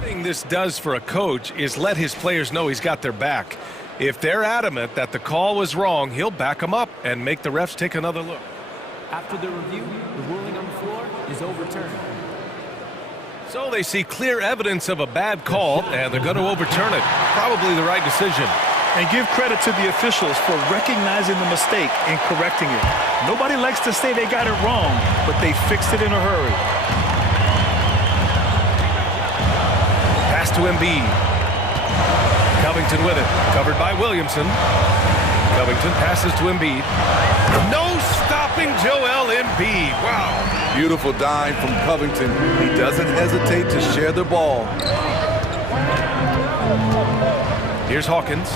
The thing this does for a coach is let his players know he's got their back. If they're adamant that the call was wrong, he'll back them up and make the refs take another look. After the review, the ruling on the floor is overturned. So they see clear evidence of a bad call, and they're going to overturn it. Probably the right decision. And give credit to the officials for recognizing the mistake and correcting it. Nobody likes to say they got it wrong, but they fixed it in a hurry. Pass to Embiid. Covington with it. Covered by Williamson. Covington passes to Embiid. No stopping Joel Embiid. Wow. Beautiful dime from Covington. He doesn't hesitate to share the ball. Here's Hawkins.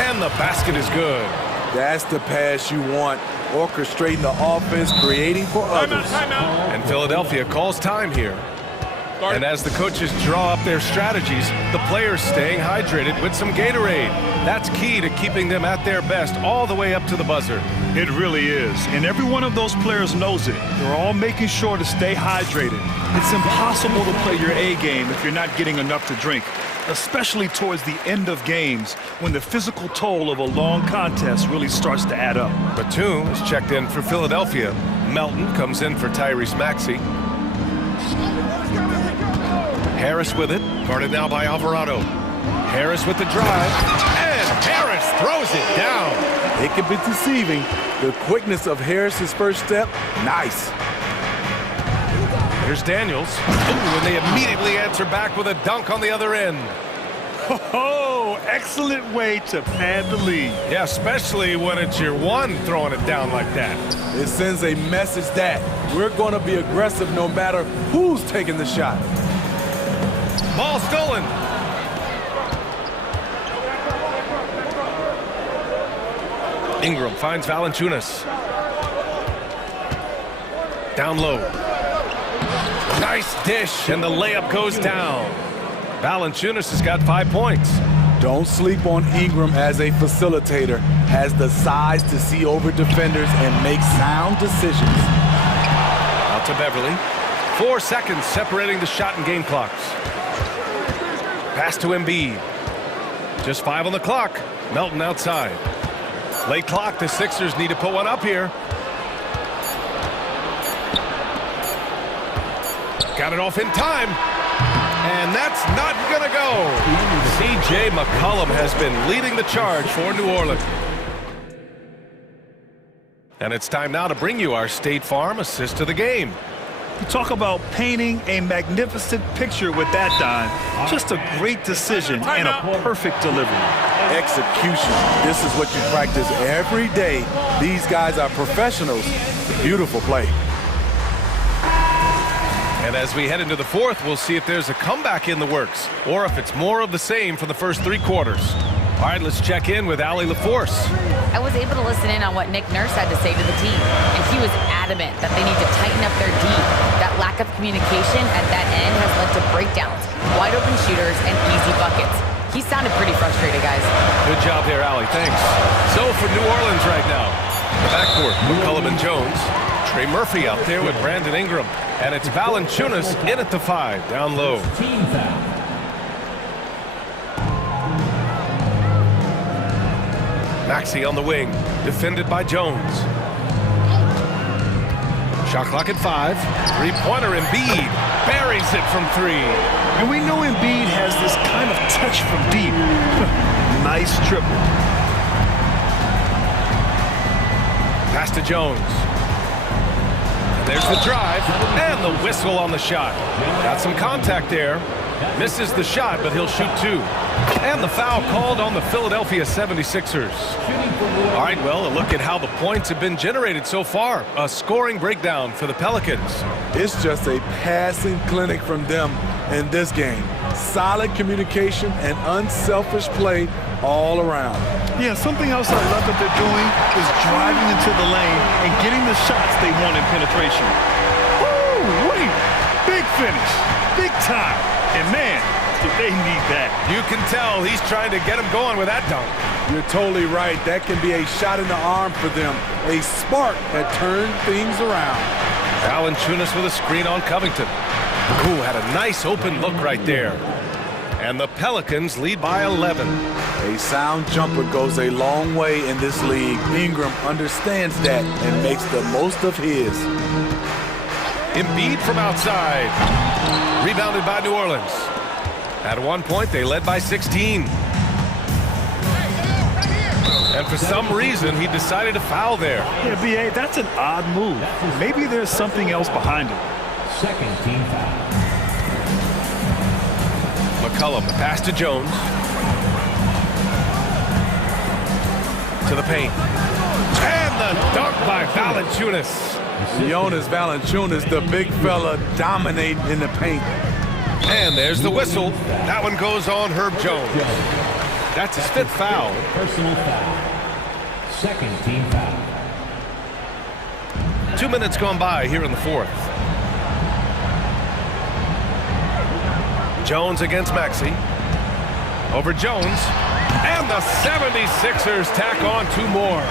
And the basket is good. That's the pass you want. Orchestrating the offense, creating for others. And Philadelphia calls time here. And as the coaches draw up their strategies, the players staying hydrated with some Gatorade. That's key to keeping them at their best all the way up to the buzzer. It really is. And every one of those players knows it. They're all making sure to stay hydrated. It's impossible to play your A game if you're not getting enough to drink, especially towards the end of games when the physical toll of a long contest really starts to add up. Batum is checked in for Philadelphia. Melton comes in for Tyrese Maxey. Harris with it, guarded now by Alvarado. Harris with the drive, and Harris throws it down. It can be deceiving. The quickness of Harris's first step, nice. Here's Daniels. Ooh, and they immediately answer back with a dunk on the other end. Oh, excellent way to pad the lead. Yeah, especially when it's your one throwing it down like that. It sends a message that we're going to be aggressive no matter who's taking the shot. Ball stolen. Ingram finds Valanciunas. Down low. Nice dish, and the layup goes down. Valanciunas has got 5 points. Don't sleep on Ingram as a facilitator. Has the size to see over defenders and make sound decisions. Out to Beverly. 4 seconds separating the shot and game clocks. Pass to Embiid. Just 5 on the clock. Melton outside. Late clock. The Sixers need to put one up here. Got it off in time. And that's not going to go. C.J. McCollum has been leading the charge for New Orleans. And it's time now to bring you our State Farm assist of the game. You talk about painting a magnificent picture with that dime. Just a great decision and a perfect delivery. Execution. This is what you practice every day. These guys are professionals. Beautiful play. And as we head into the fourth, we'll see if there's a comeback in the works or if it's more of the same for the first 3 quarters. All right, let's check in with Allie LaForce. I was able to listen in on what Nick Nurse had to say to the team, and he was adamant that they need to tighten up their D. That lack of communication at that end has led to breakdowns, wide open shooters, and easy buckets. He sounded pretty frustrated, guys. Good job there, Allie. Thanks. So for New Orleans right now, the backcourt, McCollum and Jones. Trey Murphy out there with Brandon Ingram. And it's Valanciunas in at the 5, down low. Team foul. Maxey on the wing, defended by Jones. Shot clock at 5. 3-pointer Embiid buries it from 3. And we know Embiid has this kind of touch from deep. Nice triple. Pass to Jones. And there's the drive and the whistle on the shot. Got some contact there. Misses the shot, but he'll shoot 2. And the foul called on the Philadelphia 76ers. All right, well, a look at how the points have been generated so far. A scoring breakdown for the Pelicans. It's just a passing clinic from them in this game. Solid communication and unselfish play all around. Yeah, something else I love that they're doing is driving into the lane and getting the shots they want in penetration. Woo-wee! Big finish. Big time. And man, did they need that. You can tell he's trying to get him going with that dunk. You're totally right. That can be a shot in the arm for them. A spark that turned things around. Valanciunas with a screen on Covington. Ooh, had a nice open look right there. And the Pelicans lead by 11. A sound jumper goes a long way in this league. Ingram understands that and makes the most of his. Embiid from outside. Rebounded by New Orleans. At one point, they led by 16. And for some reason, he decided to foul there. Yeah, B.A., that's an odd move. Maybe there's something else behind it. Second team foul. McCollum, the pass to Jones. To the paint. And the dunk by Valanciunas. Jonas Valanciunas, the big fella, dominating in the paint. And there's the whistle. That one goes on Herb Jones. That's his fifth foul. Personal foul. Second team foul. 2 minutes gone by here in the fourth. Jones against Maxey. Over Jones. And the 76ers tack on two more.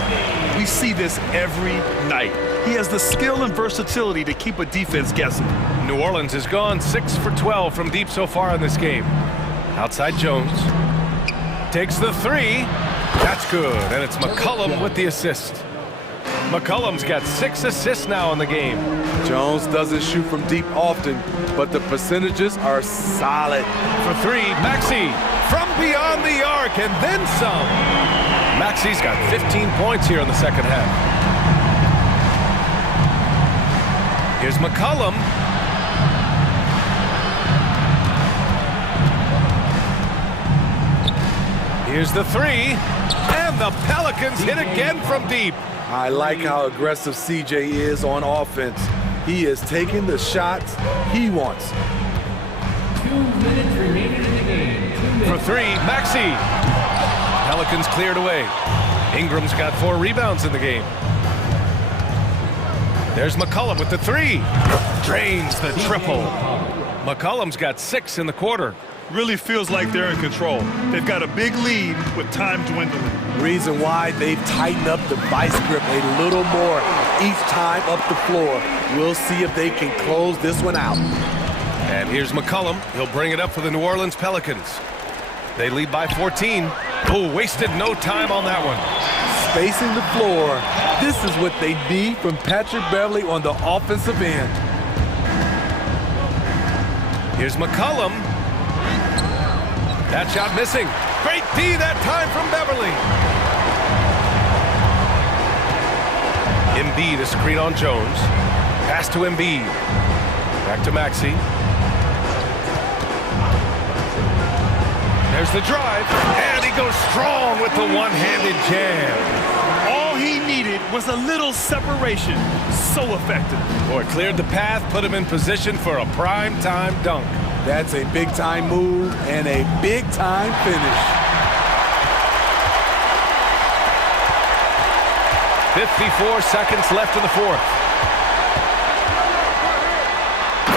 We see this every night. He has the skill and versatility to keep a defense guessing. New Orleans has gone 6 for 12 from deep so far in this game. Outside Jones. Takes the three. That's good. And it's McCollum with the assist. McCollum's got 6 assists now in the game. Jones doesn't shoot from deep often, but the percentages are solid. For three, Maxey from beyond the arc and then some. Maxey's got 15 points here in the second half. Here's McCollum. Here's the three. And the Pelicans hit again from deep. I like how aggressive CJ is on offense. He is taking the shots he wants. 2 minutes remaining in the game. For three, Maxey. Pelicans cleared away. Ingram's got 4 rebounds in the game. There's McCollum with the three. Drains the triple. McCollum's got 6 in the quarter. Really feels like they're in control. They've got a big lead with time dwindling. Reason why they've tightened up the vice grip a little more each time up the floor. We'll see if they can close this one out. And here's McCollum. He'll bring it up for the New Orleans Pelicans. They lead by 14. Oh, wasted no time on that one. Spacing the floor. This is what they need from Patrick Beverley on the offensive end. Here's McCollum. That shot missing. Great D that time from Beverley. Embiid, a screen on Jones. Pass to Embiid. Back to Maxey. There's the drive. And he goes strong with the one-handed jam. All he needed was a little separation. So effective. Boy, cleared the path, put him in position for a prime-time dunk. That's a big-time move and a big-time finish. 54 seconds left in the fourth.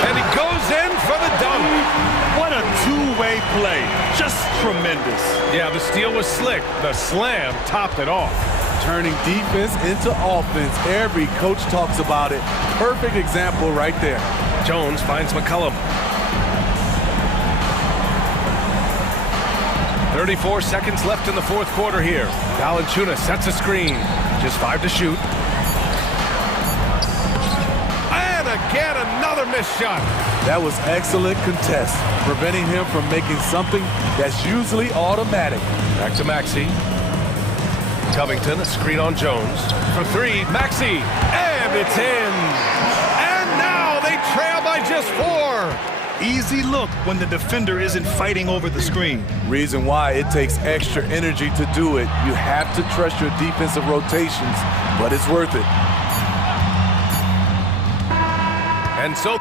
And he goes in for the dunk. What a two-way play. Just tremendous. Yeah, the steal was slick. The slam topped it off. Turning defense into offense. Every coach talks about it. Perfect example right there. Jones finds McCollum. 34 seconds left in the fourth quarter here. Valanciunas sets a screen. Just 5 to shoot. And again, another missed shot. That was excellent contest, preventing him from making something that's usually automatic. Back to Maxey. Covington, a screen on Jones. For three, Maxey. And it's in. And now they trail by just 4. easy look when the defender isn't fighting over the screen. Reason why it takes extra energy to do it. You have to trust your defensive rotations, but it's worth it. And so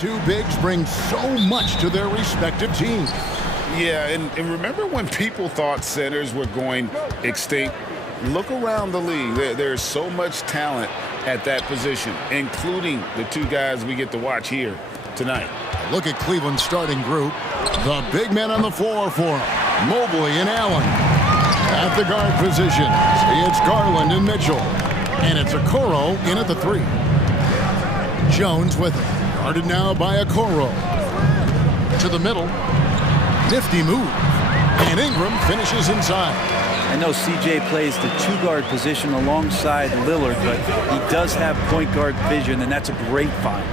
two bigs bring so much to their respective teams. Yeah, and remember when people thought centers were going extinct? Look around the league. There's so much talent at that position, including the two guys we get to watch here tonight. Look at Cleveland's starting group. The big men on the floor for them. Mobley and Allen. At the guard position, it's Garland and Mitchell. And it's Okoro in at the 3. Jones with it. Guarded now by Okoro. To the middle. Nifty move. And Ingram finishes inside. I know CJ plays the 2-guard position alongside Lillard, but he does have point guard vision, and that's a great find.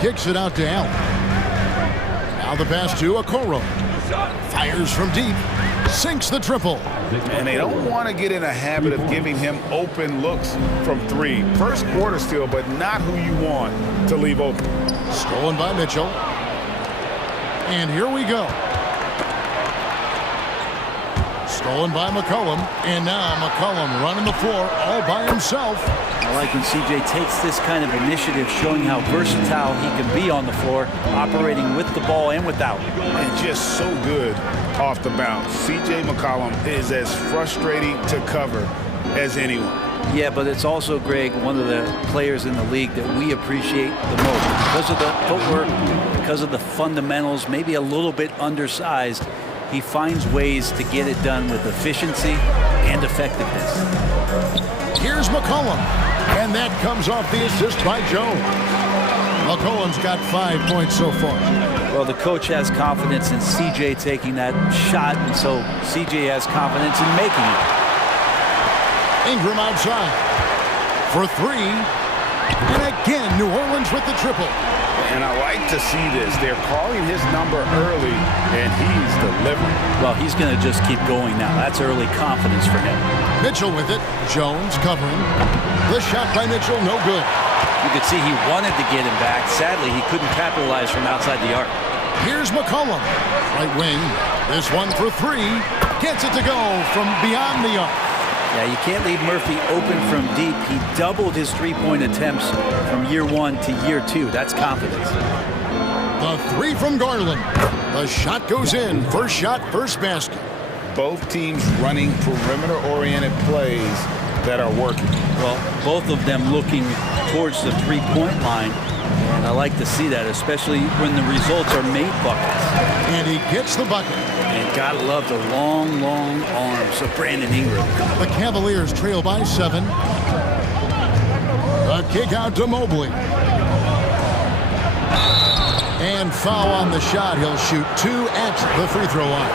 Kicks it out to Allen. Now the pass to Okoro. Fires from deep. Sinks the triple. And they don't want to get in a habit of giving him open looks from 3. First quarter still, but not who you want to leave open. Stolen by Mitchell. And here we go. Stolen by McCollum. And now McCollum running the floor all by himself. I like when CJ takes this kind of initiative, showing how versatile he can be on the floor, operating with the ball and without. And just so good off the bounce. CJ McCollum is as frustrating to cover as anyone. Yeah, but it's also, Greg, one of the players in the league that we appreciate the most. Because of the footwork, because of the fundamentals, maybe a little bit undersized, he finds ways to get it done with efficiency and effectiveness. Here's McCollum. And that comes off the assist by Jones. McCollum's got 5 points so far. Well, the coach has confidence in CJ taking that shot, and so CJ has confidence in making it. Ingram outside for 3. And again, New Orleans with the triple. And I like to see this. They're calling his number early, and he's delivering. Well, he's going to just keep going now. That's early confidence for him. Mitchell with it. Jones covering. The shot by Mitchell, no good. You could see he wanted to get him back. Sadly, he couldn't capitalize from outside the arc. Here's McCollum. Right wing. This one for 3. Gets it to go from beyond the arc. Yeah, you can't leave Murphy open from deep. He doubled his 3-point attempts from year 1 to year 2. That's confidence. The 3 from Garland. The shot goes in. First shot, first basket. Both teams running perimeter-oriented plays that are working. Well, both of them looking towards the 3-point line. And I like to see that, especially when the results are made buckets. And he gets the bucket. And gotta love the long, long arms of Brandon Ingram. The Cavaliers trail by 7. A kick out to Mobley. And foul on the shot. He'll shoot 2 at the free throw line.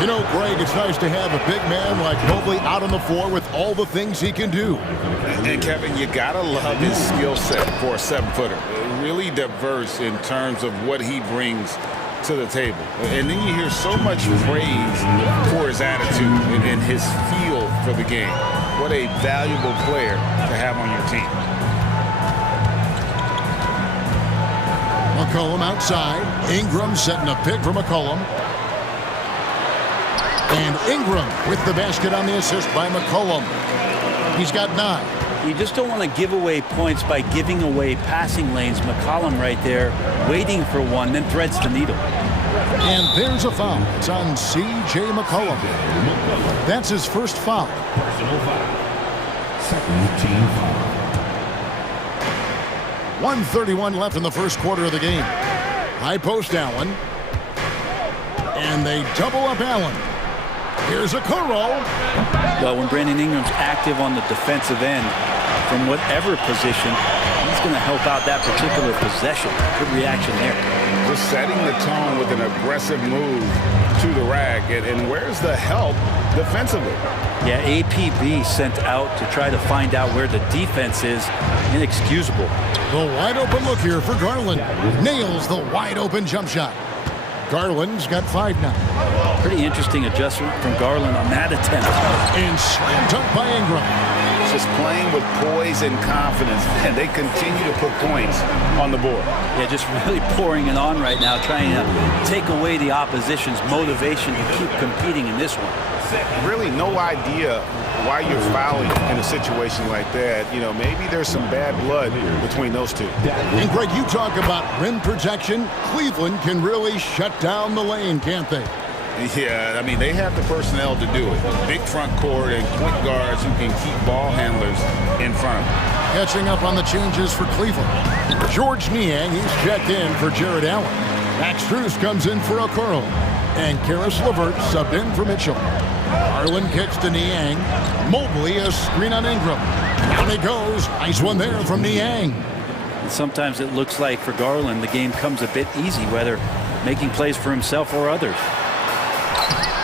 You know, Greg, it's nice to have a big man like Mobley out on the floor with all the things he can do. And Kevin, you gotta love his skill set for a 7-footer. Really diverse in terms of what he brings to the table. And then you hear so much praise for his attitude and his feel for the game. What a valuable player to have on your team. McCollum outside. Ingram setting a pick for McCollum. And Ingram with the basket on the assist by McCollum. He's got 9. You just don't want to give away points by giving away passing lanes. McCollum right there waiting for one, then threads the needle. And there's a foul. It's on C.J. McCollum. That's his first foul. Personal foul. Second team foul. 1:31 left in the first quarter of the game. High post Allen. And they double up Allen. Here's Okoro. Well, when Brandon Ingram's active on the defensive end, from whatever position, he's going to help out that particular possession. Good reaction there. Just setting the tone with an aggressive move to the rack. And where's the help defensively? Yeah, APB sent out to try to find out where the defense is. Inexcusable. The wide open look here for Garland. Nails the wide open jump shot. Garland's got 5 now. Pretty interesting adjustment from Garland on that attempt. And slam dunk by Ingram. Just playing with poise and confidence, and they continue to put points on the board. Yeah, just really pouring it on right now, trying to take away the opposition's motivation to keep competing in this one. Really no idea why you're fouling in a situation like that. You know, maybe there's some bad blood between those two. And Greg, you talk about rim protection. Cleveland can really shut down the lane, can't they? Yeah, I mean, they have the personnel to do it. Big front court and point guards who can keep ball handlers in front of them. Catching up on the changes for Cleveland. George Niang, he's checked in for Jared Allen. Max Strus comes in for Okoro. And Karis LeVert subbed in for Mitchell. Garland kicks to Niang. Mobley, a screen on Ingram. Down he goes. Nice one there from Niang. And sometimes it looks like for Garland the game comes a bit easy, whether making plays for himself or others.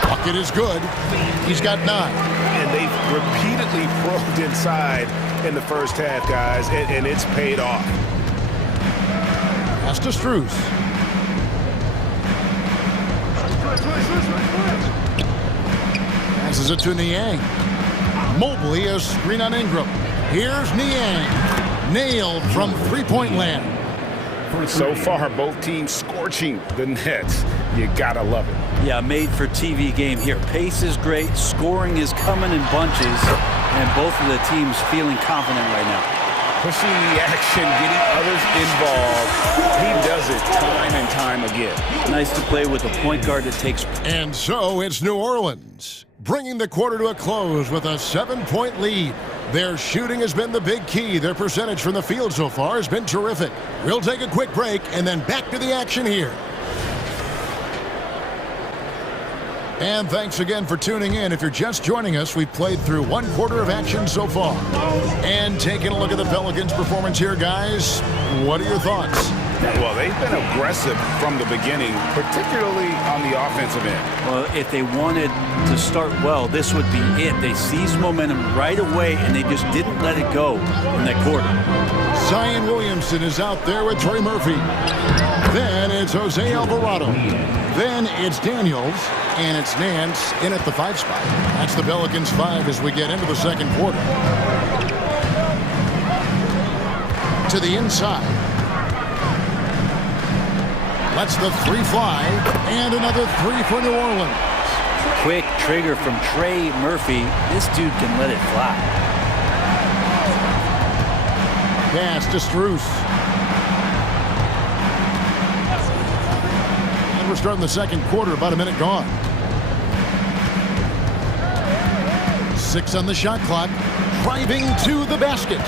Bucket is good. He's got 9. And they've repeatedly probed inside in the first half, guys, and it's paid off. Pass to Strus. Passes it to Niang. Mobley, a screen on Ingram. Here's Niang. Nailed from three-point land. So far, both teams scorching the nets. You gotta love it. Yeah, made for TV game here. Pace is great, scoring is coming in bunches, and both of the teams feeling confident right now. Pushing the action, getting others involved. He does it time and time again. Nice to play with a point guard that takes. And so it's New Orleans, bringing the quarter to a close with a 7-point lead. Their shooting has been the big key. Their percentage from the field so far has been terrific. We'll take a quick break and then back to the action here. And thanks again for tuning in. If you're just joining us, we've played through one quarter of action so far. And taking a look at the Pelicans' performance here, guys, what are your thoughts? Well, they've been aggressive from the beginning, particularly on the offensive end. Well, if they wanted to start well, this would be it. They seized momentum right away, and they just didn't let it go in that quarter. Zion Williamson is out there with Trey Murphy. Then it's Jose Alvarado. Then it's Daniels, and it's Nance in at the 5 spot. That's the Pelicans 5 as we get into the second quarter. To the inside. Lets the 3 fly, and another 3 for New Orleans. Quick trigger from Trey Murphy. This dude can let it fly. Pass to Strus. And we're starting the second quarter, about a minute gone. 6 on the shot clock. Driving to the basket.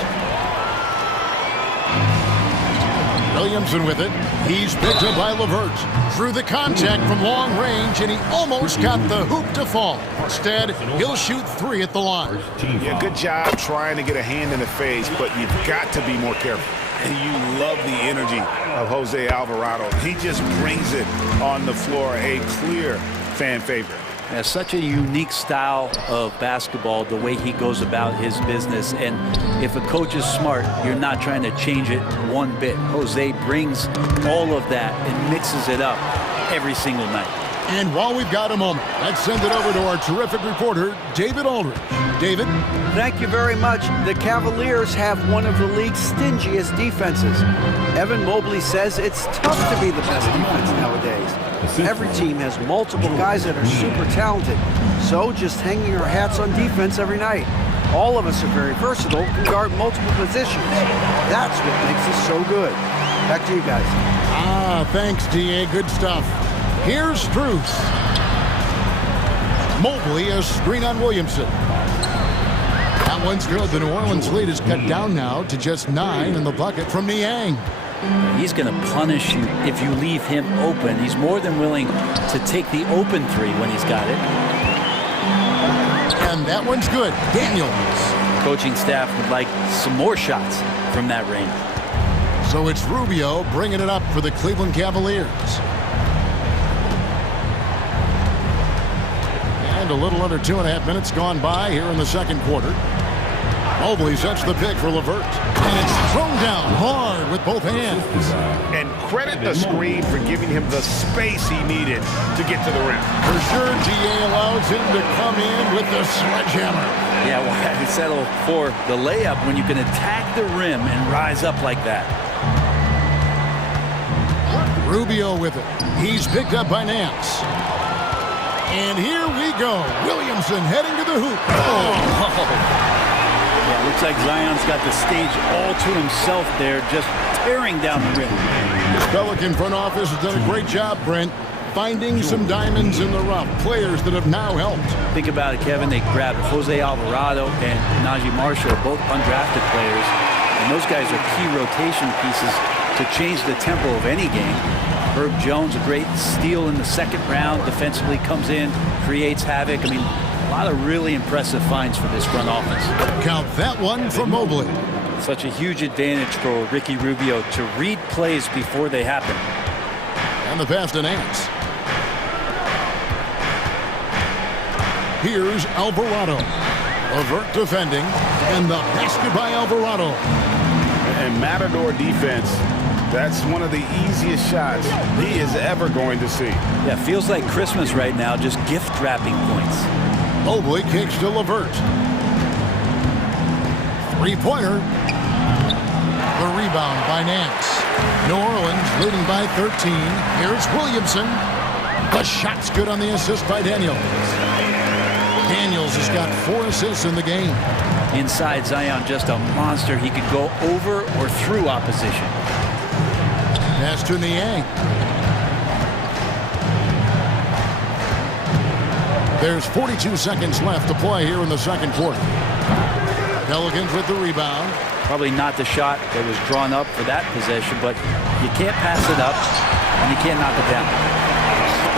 Williamson with it. He's picked up by LeVert. Through the contact from long range, and he almost got the hoop to fall. Instead, he'll shoot 3 at the line. Yeah, good job trying to get a hand in the face, but you've got to be more careful. And you love the energy of Jose Alvarado. He just brings it on the floor, a clear fan favorite. Yeah, such a unique style of basketball, the way he goes about his business. And if a coach is smart, you're not trying to change it one bit. Jose brings all of that and mixes it up every single night. And while we've got a moment, let's send it over to our terrific reporter, David Aldridge. David? Thank you very much. The Cavaliers have one of the league's stingiest defenses. Evan Mobley says it's tough to be the best defense nowadays. Every team has multiple guys that are super talented, so just hanging our hats on defense every night. All of us are very versatile, can guard multiple positions. That's what makes us so good. Back to you guys. Thanks, D.A. Good stuff. Here's Strus. Mobley, a screen on Williamson. That one's good. The New Orleans lead is cut down now to just 9 in the bucket from Niang. He's going to punish you if you leave him open. He's more than willing to take the open 3 when he's got it. And that one's good. Daniels. Coaching staff would like some more shots from that range. So it's Rubio bringing it up for the Cleveland Cavaliers. And a little under 2.5 minutes gone by here in the second quarter. Mobley sets the pick for LeVert. And it's thrown down hard with both hands. And credit the screen for giving him the space he needed to get to the rim. For sure, DA allows him to come in with the sledgehammer. Yeah, why settle for the layup when you can attack the rim and rise up like that? Rubio with it. He's picked up by Nance. And here we go. Williamson heading to the hoop. Yeah, looks like Zion's got the stage all to himself there, just tearing down the rim. This Pelican front office has done a great job, Brent, finding some diamonds in the rough, players that have now helped. Think about it, Kevin. They grabbed Jose Alvarado and Najee Marshall, both undrafted players, and those guys are key rotation pieces to change the tempo of any game. Herb Jones, a great steal in the second round, defensively comes in, creates havoc. I mean, a lot of really impressive finds for this front office. Count that one for Mobley. Such a huge advantage for Ricky Rubio to read plays before they happen. And the pass to Nance. Here's Alvarado. Avert defending, and the basket by Alvarado. And Matador defense, that's one of the easiest shots he is ever going to see. Yeah, feels like Christmas right now, just gift wrapping points. Mobley kicks to Levert. Three-pointer. The rebound by Nance. New Orleans leading by 13. Here's Williamson. The shot's good on the assist by Daniels. Daniels has got 4 assists in the game. Inside, Zion just a monster. He could go over or through opposition. Pass to Niang. There's 42 seconds left to play here in the second quarter. Pelicans with the rebound. Probably not the shot that was drawn up for that possession, but you can't pass it up and you can't knock it down.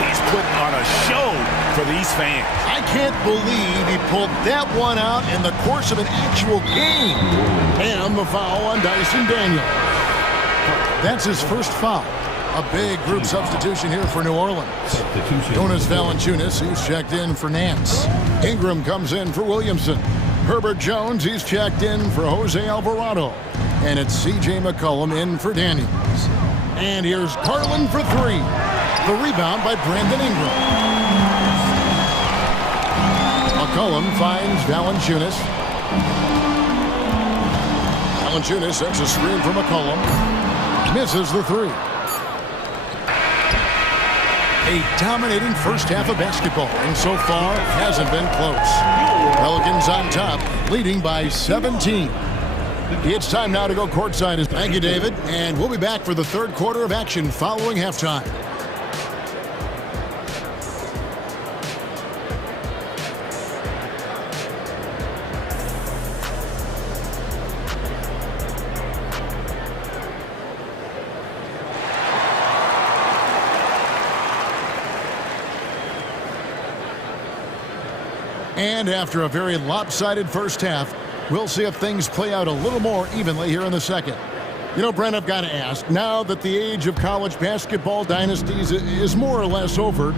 He's putting on a show for these fans. I can't believe he pulled that one out in the course of an actual game. And the foul on Dyson Daniels. That's his first foul. A big group substitution here for New Orleans. Jonas Valanciunas, he's checked in for Nance. Ingram comes in for Williamson. Herbert Jones, he's checked in for Jose Alvarado. And it's C.J. McCollum in for Daniels. And here's Garland for 3. The rebound by Brandon Ingram. McCollum finds Valanciunas. Valanciunas sets a screen for McCollum. Misses the 3. A dominating first half of basketball, and so far hasn't been close. Pelicans on top, leading by 17. It's time now to go courtside. Thank you, David, and we'll be back for the third quarter of action following halftime. And after a very lopsided first half, we'll see if things play out a little more evenly here in the second. You know, Brent, I've got to ask, now that the age of college basketball dynasties is more or less over,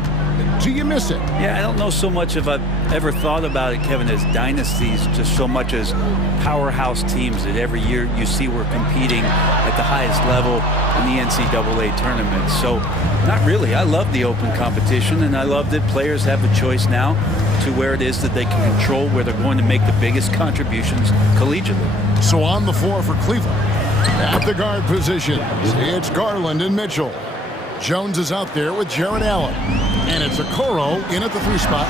do you miss it? Yeah, I don't know so much if I've ever thought about it, Kevin, as dynasties, just so much as powerhouse teams that every year you see we're competing at the highest level in the NCAA tournament. So, not really. I love the open competition, and I love that players have a choice now to where it is that they can control where they're going to make the biggest contributions collegiately. So on the floor for Cleveland, at the guard position, it's Garland and Mitchell. Jones is out there with Jared Allen. And it's Okoro in at the 3 spot.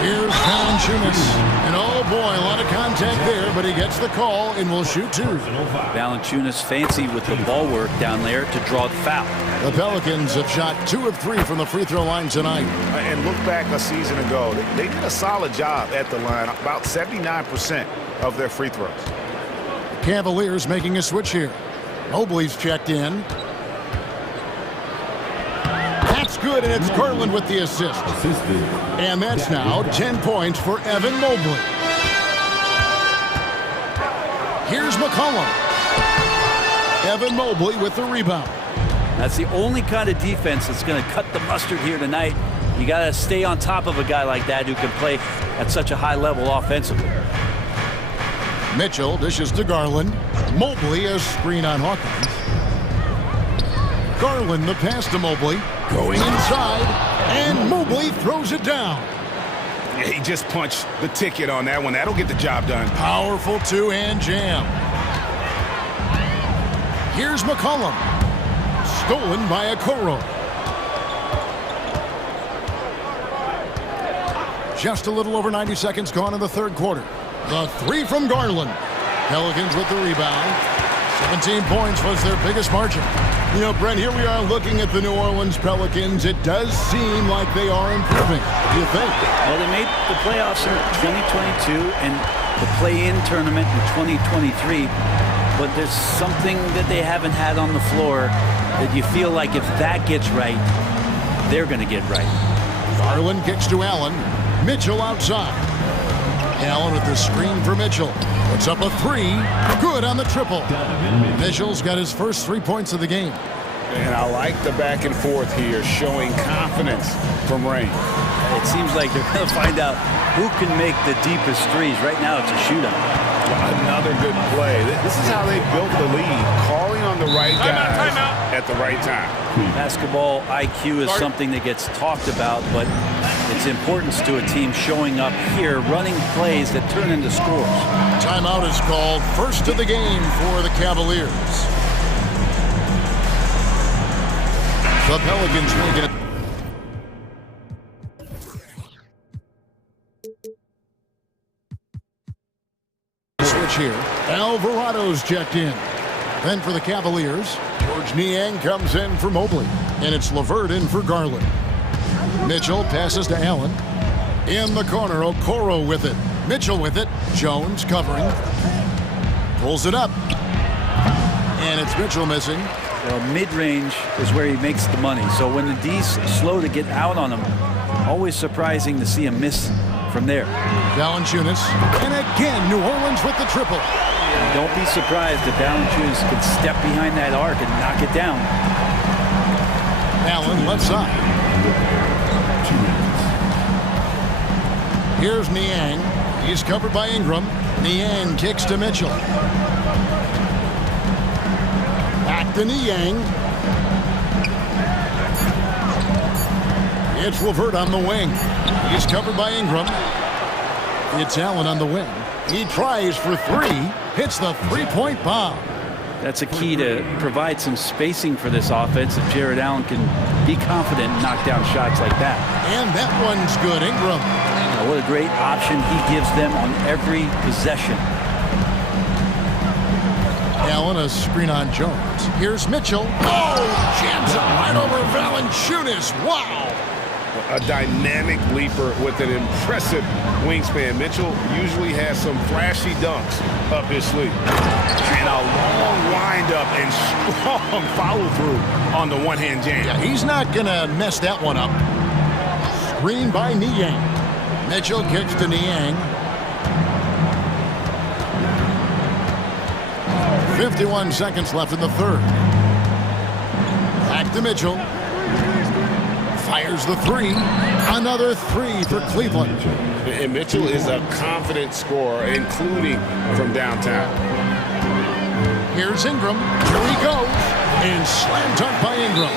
Here's Valanciunas. And oh boy, a lot of contact there, but he gets the call and will shoot 2. Valanciunas fancy with the ball work down there to draw the foul. The Pelicans have shot 2 of 3 from the free throw line tonight. And look back a season ago, they did a solid job at the line, about 79% of their free throws. Cavaliers making a switch here. Mobley's checked in. That's good, and it's Garland with the assist. And that's now 10 points for Evan Mobley. Here's McCollum. Evan Mobley with the rebound. That's the only kind of defense that's going to cut the mustard here tonight. You got to stay on top of a guy like that who can play at such a high level offensively. Mitchell dishes to Garland. Mobley a screen on Hawkins. Garland the pass to Mobley. Going inside, and Mobley throws it down. Yeah, he just punched the ticket on that one. That'll get the job done. Powerful two-hand jam. Here's McCollum. Stolen by Okoro. Just a little over 90 seconds gone in the third quarter. The three from Garland. Pelicans with the rebound. 17 points was their biggest margin. You know, Brent, here we are looking at the New Orleans Pelicans. It does seem like they are improving. What do you think? Well, they made the playoffs in 2022 and the play-in tournament in 2023. But there's something that they haven't had on the floor that you feel like if that gets right, they're going to get right. Garland kicks to Allen. Mitchell outside. Allen with the screen for Mitchell. Puts up a three. Good on the triple. Mitchell's got his first 3 points of the game. And I like the back and forth here, showing confidence from Rain. It seems like they're going to find out who can make the deepest threes. Right now, it's a shootout. Another good play. This is how they built the lead, calling on the right guys at the right time. Basketball IQ is something that gets talked about, but its importance to a team showing up here, running plays that turn into scores. Timeout is called. First of the game for the Cavaliers. The Pelicans make it. Switch here. Alvarado's checked in. Then for the Cavaliers, George Niang comes in for Mobley. And it's LeVert in for Garland. Mitchell passes to Allen. In the corner, Okoro with it. Mitchell with it. Jones covering. Pulls it up. And it's Mitchell missing. Well, mid-range is where he makes the money. So when the D's slow to get out on him, always surprising to see him miss from there. Valanciunas. And again, New Orleans with the triple. Don't be surprised if Valanciunas can step behind that arc and knock it down. Allen left side. Here's Niang. He's covered by Ingram. Niang kicks to Mitchell. Back to Niang. It's LeVert on the wing. He's covered by Ingram. It's Allen on the wing. He tries for three. Hits the three-point bomb. That's a key to provide some spacing for this offense if Jared Allen can be confident and knock down shots like that. And that one's good. Ingram. Now, what a great option he gives them on every possession. Allen, a screen on Jones. Here's Mitchell. Oh, jams it right over Valanciunas. Wow. A dynamic leaper with an impressive wingspan. Mitchell usually has some flashy dunks up his sleeve. And a long windup and strong follow-through on the one-hand jam. Yeah, he's not going to mess that one up. Screen by Niang. Mitchell kicks to Niang. 51 seconds left in the third. Back to Mitchell. Fires the three. Another three for Cleveland. And Mitchell is a confident scorer, including from downtown. Here's Ingram. Here he goes. And slam dunk by Ingram.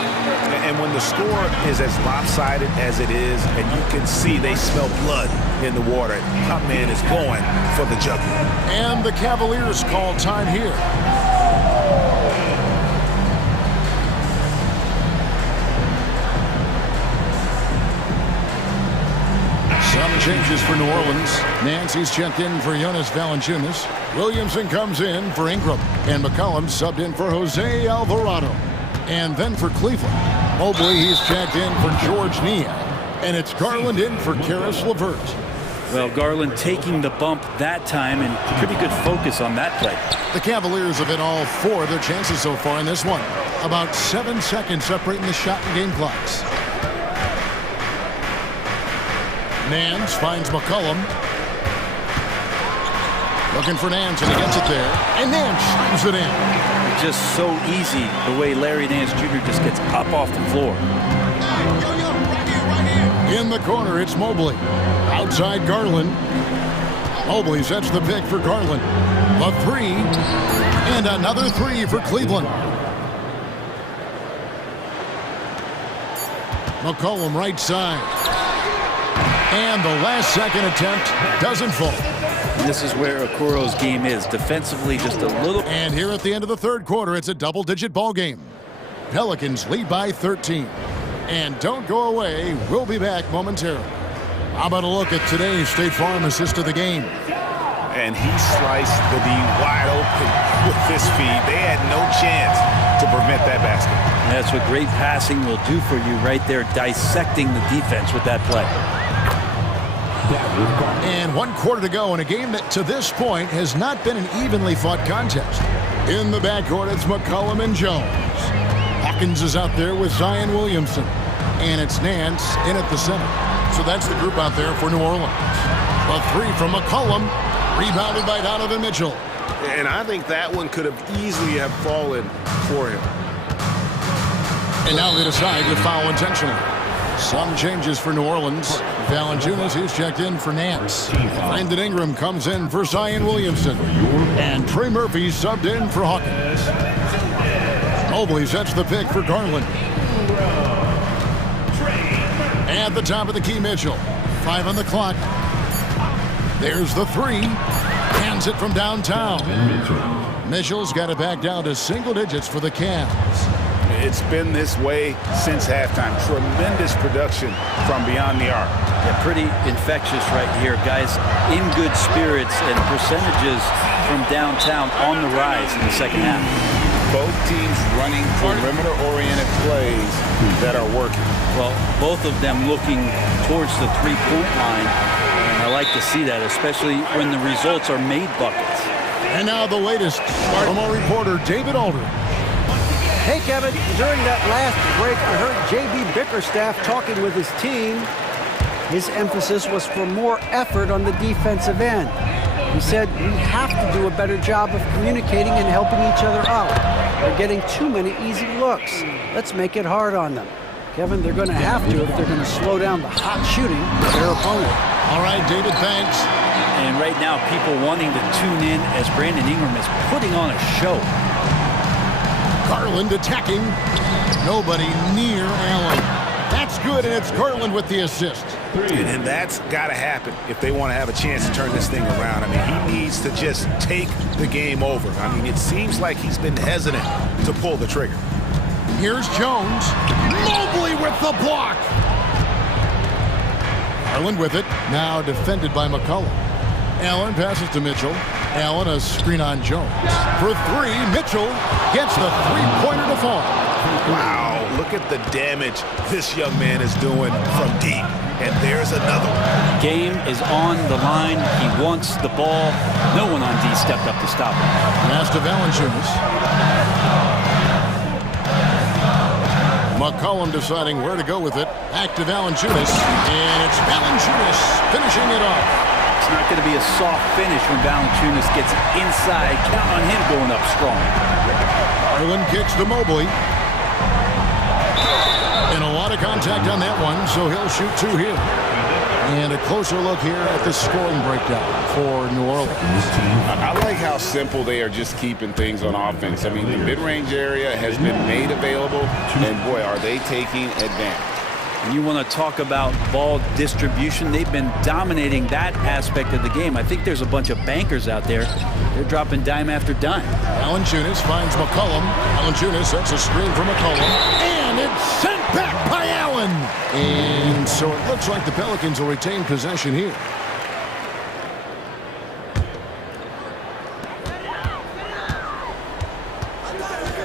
And when the score is as lopsided as it is, and you can see they smell blood in the water, that man is going for the jugular. And the Cavaliers call time here. Some changes for New Orleans. Nancy's checked in for Jonas Valanciunas. Williamson comes in for Ingram. And McCollum subbed in for Jose Alvarado. And then for Cleveland, Mobley, he's checked in for George Niang. And it's Garland in for Karis LeVert. Well, Garland taking the bump that time, and pretty good focus on that play. The Cavaliers have hit all four of their chances so far in this one. About 7 seconds separating the shot and game clocks. Nance finds McCollum. Looking for Nance, and he gets it there. And Nance slams it in. It's just so easy the way Larry Nance Jr. just gets up off the floor. In the corner, it's Mobley. Outside Garland. Mobley sets the pick for Garland. A three. And another three for Cleveland. McCollum right side. And the last second attempt doesn't fall. And this is where Okoro's game is. Defensively, just a little. And here at the end of the third quarter, it's a double-digit ball game. Pelicans lead by 13. And don't go away. We'll be back momentarily. How about a look at today's State Farm assist of the game? And he sliced the D wide open with this feed. They had no chance to prevent that basket. And that's what great passing will do for you right there, dissecting the defense with that play. And 1 quarter to go in a game that to this point has not been an evenly fought contest. In the backcourt, it's McCollum and Jones. Hawkins is out there with Zion Williamson. And it's Nance in at the center. So that's the group out there for New Orleans. A three from McCollum, rebounded by Donovan Mitchell. And I think that one could have easily have fallen for him. And now they decide to foul intentionally. Some changes for New Orleans. Valanciunas, he's checked in for Nance. Brandon Ingram comes in for Zion Williamson. And Trey Murphy subbed in for Hawkins. Mobley sets the pick for Garland. At the top of the key, Mitchell. 5 on the clock. There's the three. Hands it from downtown. Mitchell's got it back down to single digits for the Cavs. It's been this way since halftime. Tremendous production from beyond the arc. Yeah, pretty infectious right here, guys. In good spirits and percentages from downtown on the rise in the second half. Both teams running perimeter-oriented plays that are working. Well, both of them looking towards the three-point line. And I like to see that, especially when the results are made buckets. And now the latest from our reporter, David Alder. Hey, Kevin, during that last break, I heard J.B. Bickerstaff talking with his team. His emphasis was for more effort on the defensive end. He said, we have to do a better job of communicating and helping each other out. They're getting too many easy looks. Let's make it hard on them. Kevin, they're going to have to if they're going to slow down the hot shooting of their opponent. All right, David, thanks. And right now, people wanting to tune in as Brandon Ingram is putting on a show. Garland attacking. Nobody near Allen. That's good, and it's Garland with the assist. And that's got to happen if they want to have a chance to turn this thing around. I mean, he needs to just take the game over. I mean, it seems like he's been hesitant to pull the trigger. Here's Jones. Mobley with the block. Garland with it. Now defended by McCollum. Allen passes to Mitchell. Allen, a screen on Jones. For three, Mitchell gets the three-pointer to fall. Wow, look at the damage this young man is doing from deep. And there's another one. Game is on the line. He wants the ball. No one on D stepped up to stop him. Pass to Valanciunas. McCollum deciding where to go with it. Back to Valanciunas. And it's Valanciunas finishing it off. It's not going to be a soft finish when Valanciunas gets inside. Count on him going up strong. Garland kicks to Mobley. And a lot of contact on that one, so he'll shoot two here. And a closer look here at the scoring breakdown for New Orleans. I like how simple they are just keeping things on offense. I mean, the mid-range area has been made available, and boy, are they taking advantage. And you want to talk about ball distribution. They've been dominating that aspect of the game. I think there's a bunch of bankers out there. They're dropping dime after dime. Valanciunas finds McCollum. Valanciunas sets a screen for McCollum. And it's sent back by Allen. And so it looks like the Pelicans will retain possession here.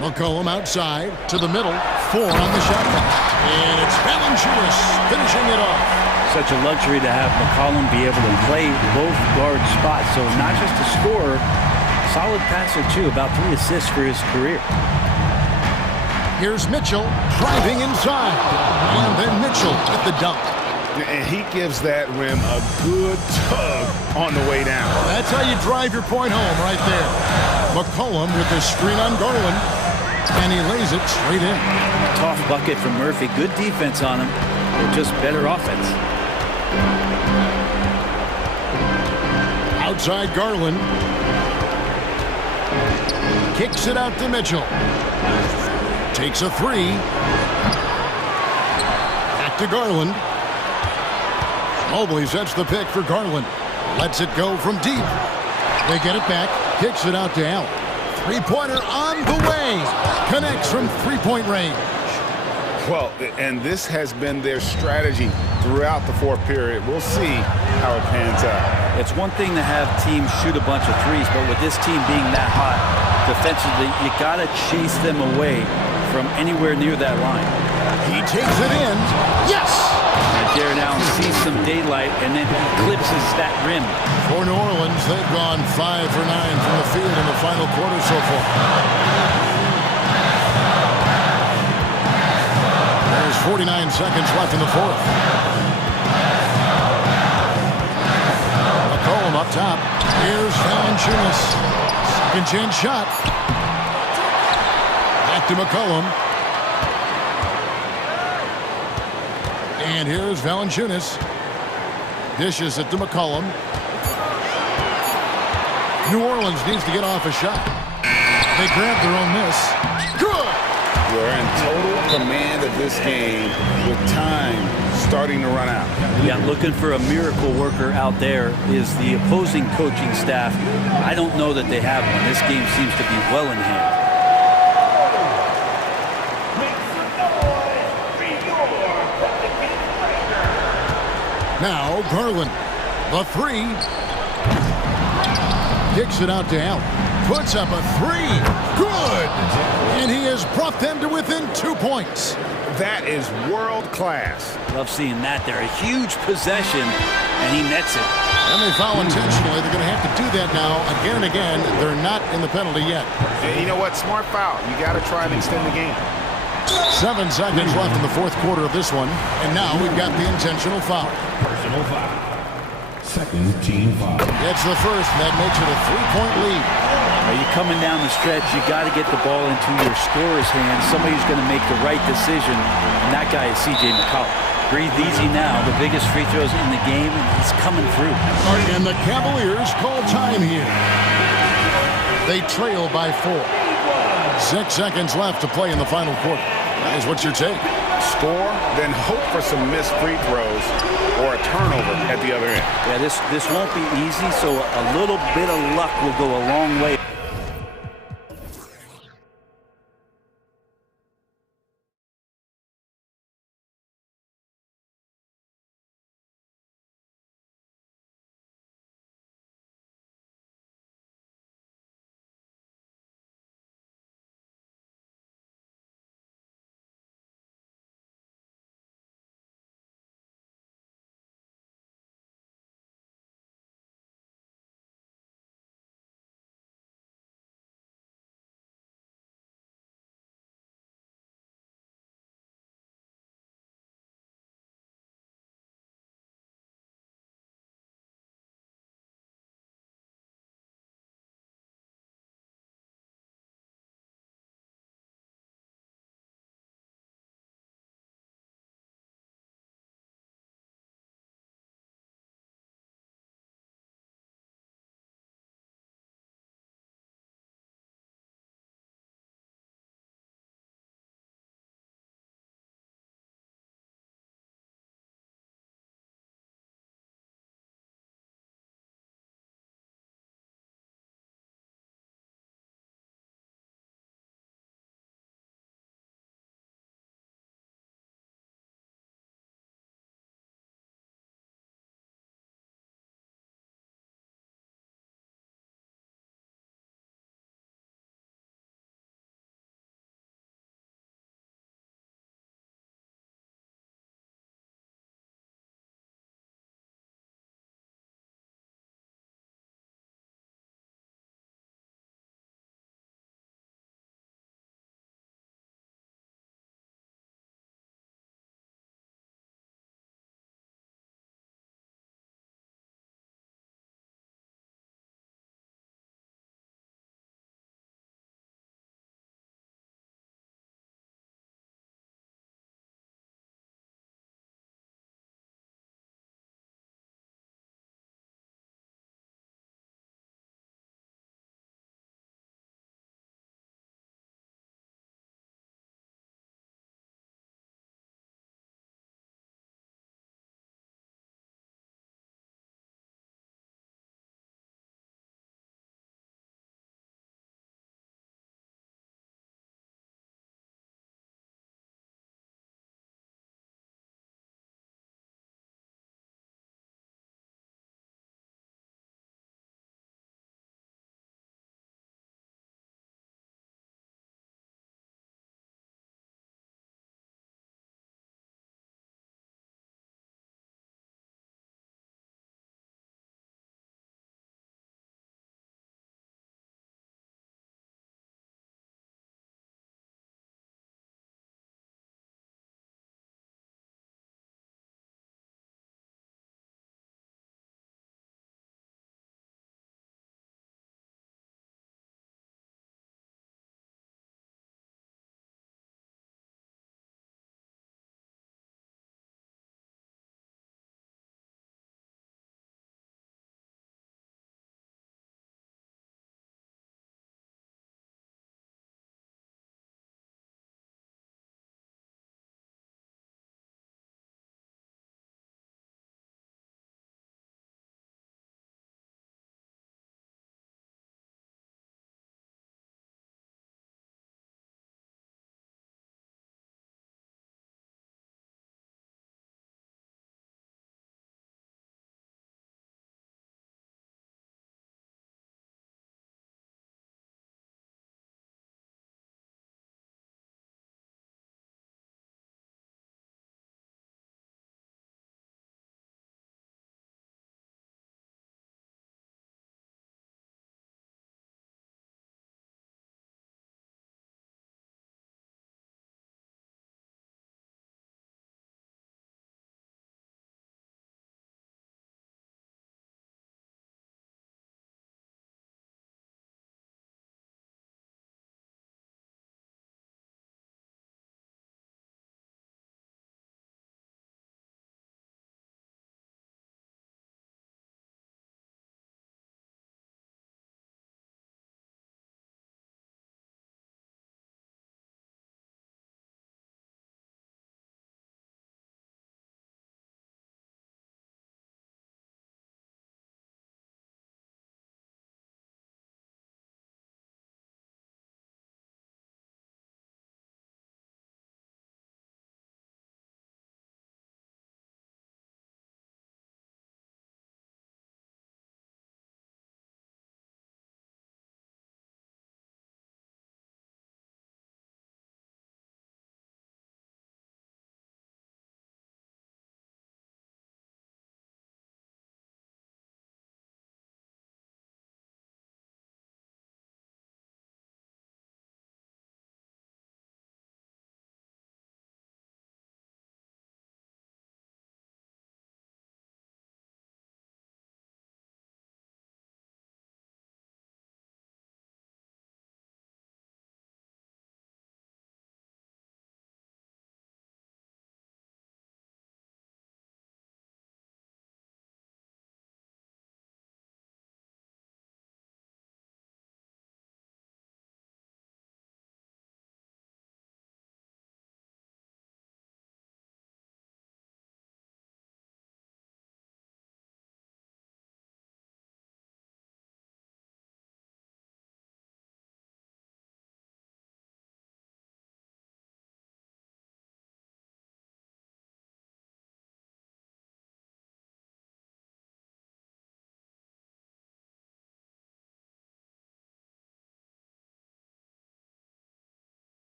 McCollum outside to the middle. 4 on the shot clock. And it's Valanciunas finishing it off. Such a luxury to have McCollum be able to play both guard spots. So not just a scorer, solid passer too, about 3 assists for his career. Here's Mitchell driving inside. And then Mitchell with the dunk. And he gives that rim a good tug on the way down. That's how you drive your point home right there. McCollum with the screen on Garland. And he lays it straight in. Tough bucket from Murphy. Good defense on him. Or just better offense. Outside Garland. Kicks it out to Mitchell. Takes a three. Back to Garland. Mobley sets the pick for Garland. Lets it go from deep. They get it back. Kicks it out to Allen. Three-pointer on the way. Connects from three-point range. Well, and this has been their strategy throughout the fourth period. We'll see how it pans out. It's one thing to have teams shoot a bunch of threes, but with this team being that hot defensively, you got to chase them away from anywhere near that line. He takes it in. Yes! And Jared Allen sees some daylight and then eclipses that rim. For New Orleans, they've gone 5 for 9 from the field in the final quarter so far. There's 49 seconds left in the fourth. McCollum up top. Here's Valanciunas. Second chance shot. Back to McCollum. And here's Valanciunas. Dishes it to McCollum. New Orleans needs to get off a shot. They grab their own miss. Good! We're in total command of this game with time starting to run out. Yeah, looking for a miracle worker out there is the opposing coaching staff. I don't know that they have one. This game seems to be well in hand. Now Garland, the three. Kicks it out to Allen. Puts up a three. Good! And he has brought them to within 2 points. That is world class. Love seeing that there. A huge possession, and he nets it. And they foul intentionally. They're going to have to do that now again and again. They're not in the penalty yet. And you know what? Smart foul. You got to try and extend the game. 7 seconds left in the fourth quarter of this one. And now we've got the intentional foul. Personal foul. Second team foul. It's the first, and that makes it a 3-point lead. You're coming down the stretch, you got to get the ball into your scorer's hands. Somebody's going to make the right decision, and that guy is C.J. McCollum. Breathe easy now. The biggest free throws in the game, and he's coming through. And the Cavaliers call time here. They trail by 4. 6 seconds left to play in the final quarter. Guys, what's your take? Score, then hope for some missed free throws or a turnover at the other end. Yeah, this won't be easy, so a little bit of luck will go a long way.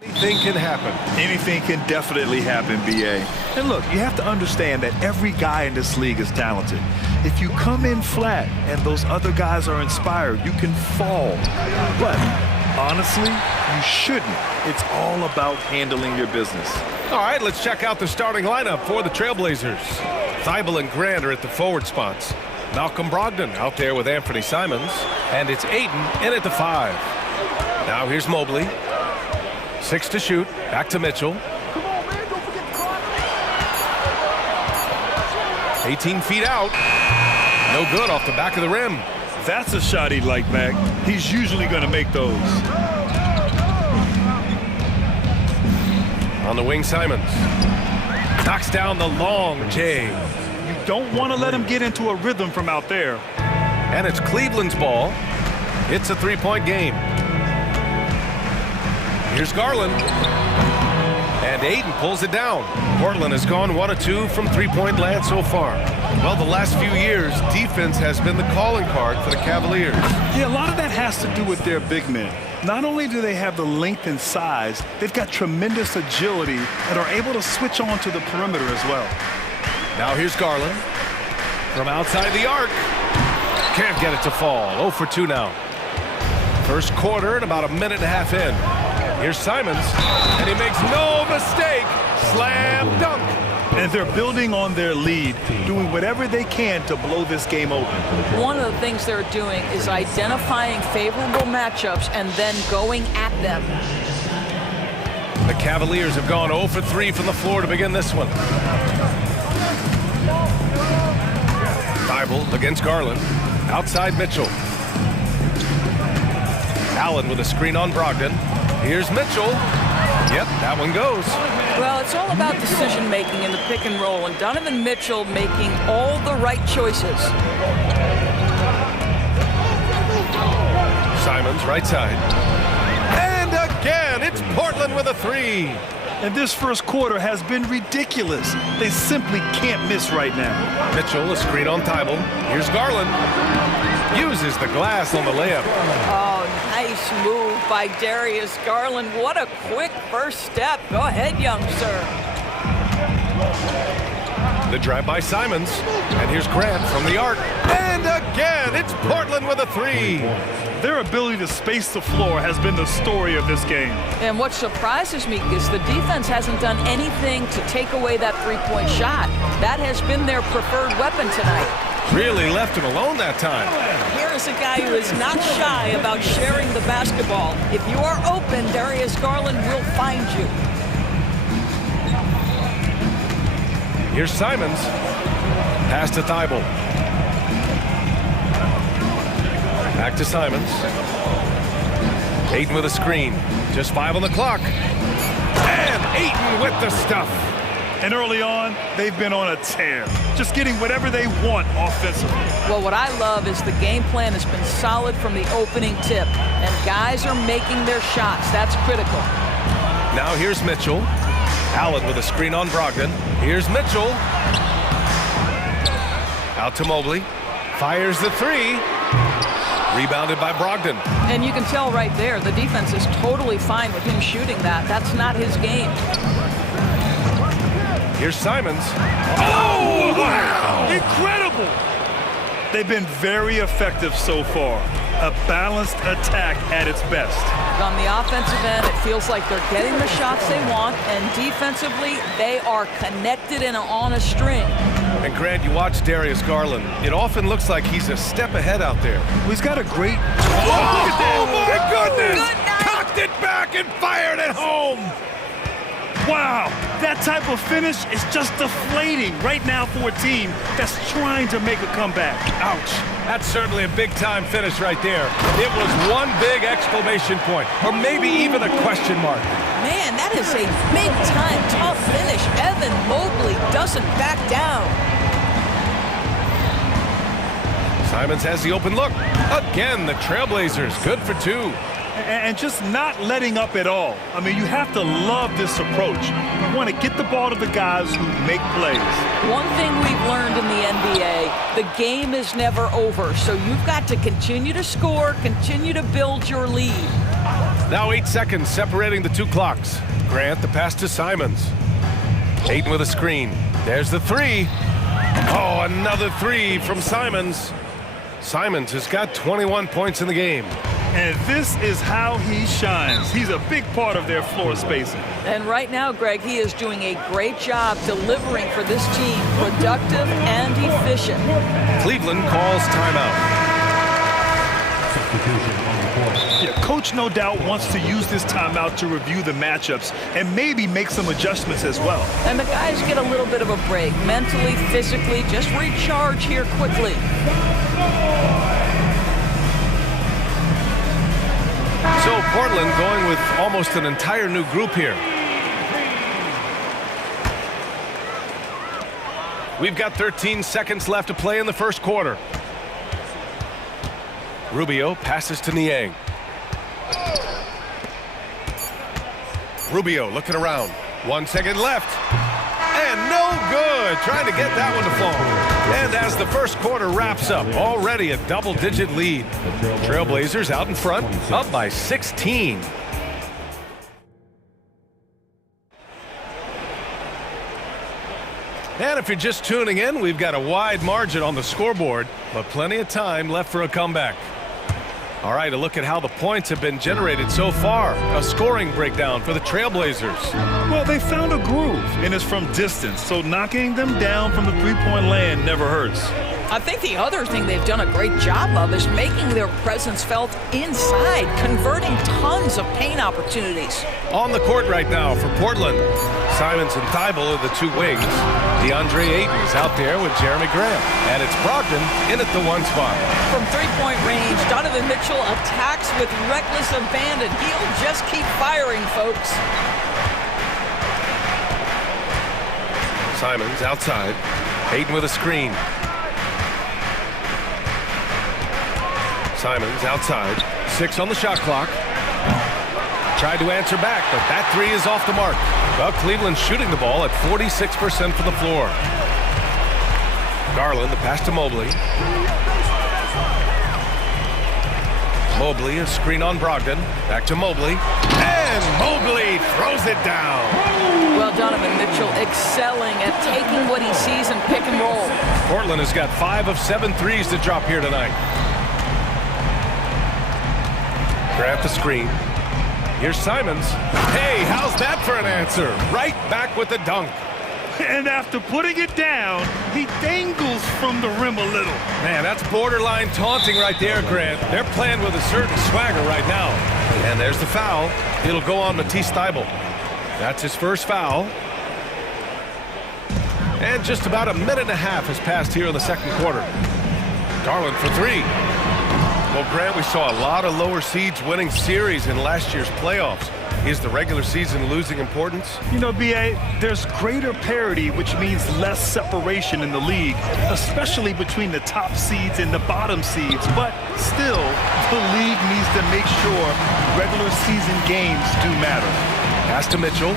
Anything can happen. Anything can definitely happen, BA. And look, you have to understand that every guy in this league is talented. If you come in flat and those other guys are inspired, you can fall. But honestly, you shouldn't. It's all about handling your business. All right, let's check out the starting lineup for the Trailblazers. Thibault and Grant are at the forward spots. Malcolm Brogdon out there with Anthony Simons. And it's Aiden in at the 5. Now here's Mobley. 6 to shoot. Back to Mitchell. 18 feet out. No good off the back of the rim. That's a shot he'd like back. He's usually going to make those. On the wing, Simons. Knocks down the long J. You don't want to let him get into a rhythm from out there. And it's Cleveland's ball. It's a three-point game. Here's Garland. And Aiden pulls it down. Portland has gone 1 of 2 from three-point land so far. Well, the last few years, defense has been the calling card for the Cavaliers. Yeah, a lot of that has to do with their big men. Not only do they have the length and size, they've got tremendous agility and are able to switch on to the perimeter as well. Now here's Garland. From outside the arc. Can't get it to fall. 0 for 2 now. First quarter and about a minute and a half in. Here's Simons, and he makes no mistake. Slam dunk. And they're building on their lead, doing whatever they can to blow this game open. One of the things they're doing is identifying favorable matchups and then going at them. The Cavaliers have gone 0 for 3 from the floor to begin this one. Thibault against Garland. Outside Mitchell. Allen with a screen on Brogdon. Here's Mitchell. Yep, that one goes. Well, it's all about decision-making in the pick and roll, and Donovan Mitchell making all the right choices. Simons, right side. And again, it's Portland with a 3. And this first quarter has been ridiculous. They simply can't miss right now. Mitchell, a screen on Thibault. Here's Garland. Uses the glass on the layup. Oh, nice move by Darius Garland. What a quick first step. Go ahead, young sir. The drive by Simons. And here's Grant from the arc. And again, it's Portland with a 3. Their ability to space the floor has been the story of this game. And what surprises me is the defense hasn't done anything to take away that three-point shot. That has been their preferred weapon tonight. Really left him alone that time. Here is a guy who is not shy about sharing the basketball. If you are open, Darius Garland will find you. Here's Simons. Pass to Thibault. Back to Simons. Aiden with a screen. Just 5 on the clock. And Aiden with the stuff. And early on, they've been on a tear. Just getting whatever they want offensively. Well, what I love is the game plan has been solid from the opening tip. And guys are making their shots. That's critical. Now here's Mitchell. Allen with a screen on Brogdon. Here's Mitchell. Out to Mobley. Fires the 3. Rebounded by Brogdon. And you can tell right there, the defense is totally fine with him shooting that. That's not his game. Here's Simons. Oh, wow! Incredible! They've been very effective so far. A balanced attack at its best. On the offensive end, it feels like they're getting the shots they want, and defensively, they are connected and on a string. And Grant, you watch Darius Garland. It often looks like he's a step ahead out there. Well, he's got a great... Oh, my goodness! Cocked it back and fired it home! Wow, that type of finish is just deflating right now for a team that's trying to make a comeback. Ouch. That's certainly a big-time finish right there. It was one big exclamation point, or maybe even a question mark. Man, that is a big-time tough finish. Evan Mobley doesn't back down. Simons has the open look. Again, the Trailblazers, good for 2. And just not letting up at all. I mean, you have to love this approach. You want to get the ball to the guys who make plays. One thing we've learned in the NBA, the game is never over. So you've got to continue to score, continue to build your lead. Now 8 seconds separating the two clocks. Grant the pass to Simons. Ayton with a screen. There's the three. Oh, another three from Simons. Simons has got 21 points in the game. And this is how he shines. He's a big part of their floor spacing. And right now, Greg, he is doing a great job delivering for this team, productive and efficient. Cleveland calls timeout. Yeah, coach no doubt wants to use this timeout to review the matchups and maybe make some adjustments as well. And the guys get a little bit of a break, mentally, physically, just recharge here quickly. So Portland going with almost an entire new group here. We've got 13 seconds left to play in the first quarter. Rubio passes to Niang. Rubio looking around. 1 second left. And no good. Trying to get that one to fall. And as the first quarter wraps up, already a double-digit lead. Trailblazers out in front, up by 16. And if you're just tuning in, we've got a wide margin on the scoreboard, but plenty of time left for a comeback. All right, a look at how the points have been generated so far. A scoring breakdown for the Trailblazers. Well, they found a groove, and it's from distance, so knocking them down from the three-point land never hurts. I think the other thing they've done a great job of is making their presence felt inside, converting tons of paint opportunities. On the court right now for Portland, Simons and Thibault are the two wings. DeAndre Ayton is out there with Jeremy Grant. And it's Brogdon in at the one spot. From three-point range, Donovan Mitchell attacks with reckless abandon. He'll just keep firing, folks. Simons outside. Ayton with a screen. Simons outside. 6 on the shot clock. Tried to answer back, but that three is off the mark. Well, Cleveland shooting the ball at 46% from the floor. Garland, the pass to Mobley. Mobley, a screen on Brogdon. Back to Mobley. And Mobley throws it down. Well, Donovan Mitchell excelling at taking what he sees in pick and roll. Portland has got 5 of 7 threes to drop here tonight. Grant the screen. Here's Simons. Hey, how's that for an answer? Right back with the dunk. And after putting it down, he dangles from the rim a little. Man, that's borderline taunting right there, Grant. They're playing with a certain swagger right now. And there's the foul. It'll go on Matisse Thybulle. That's his first foul. And just about a minute and a half has passed here in the second quarter. Garland for three. Well, Grant, we saw a lot of lower seeds winning series in last year's playoffs. Is the regular season losing importance? You know, B.A., there's greater parity, which means less separation in the league, especially between the top seeds and the bottom seeds. But still, the league needs to make sure regular season games do matter. Pass to Mitchell.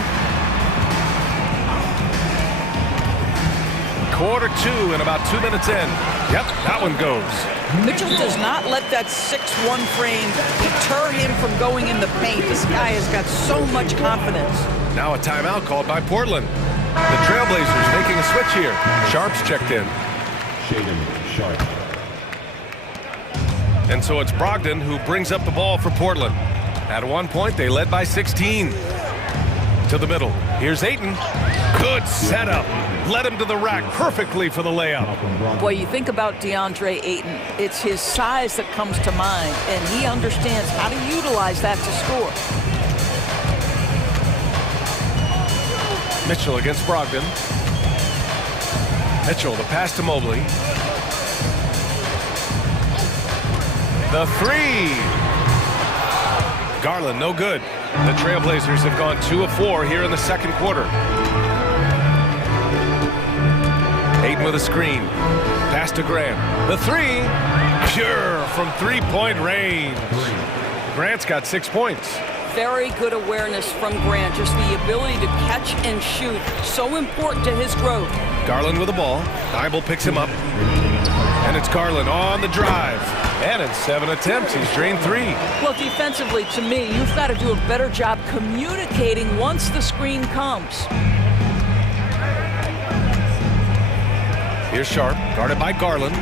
Quarter 2 and about 2 minutes in. Yep, that one goes. Mitchell does not let that 6'1" frame deter him from going in the paint. This guy has got so much confidence. Now a timeout called by Portland. The Trailblazers making a switch here. Sharp's checked in. Sharp. And so it's Brogdon who brings up the ball for Portland. At one point, they led by 16. To the middle. Here's Ayton. Good setup. Led him to the rack perfectly for the layup. Boy, you think about DeAndre Ayton. It's his size that comes to mind, and he understands how to utilize that to score. Mitchell against Brogdon. Mitchell, the pass to Mobley. The three. Garland, no good. The Trailblazers have gone 2 of 4 here in the second quarter. Ayton with a screen. Pass to Grant. The three. Pure from three-point range. Grant's got 6 points. Very good awareness from Grant. Just the ability to catch and shoot. So important to his growth. Garland with the ball. Thybulle picks him up. And it's Garland on the drive. And in 7 attempts, he's drained 3. Well, defensively, to me, you've got to do a better job communicating once the screen comes. Here's Sharp, guarded by Garland.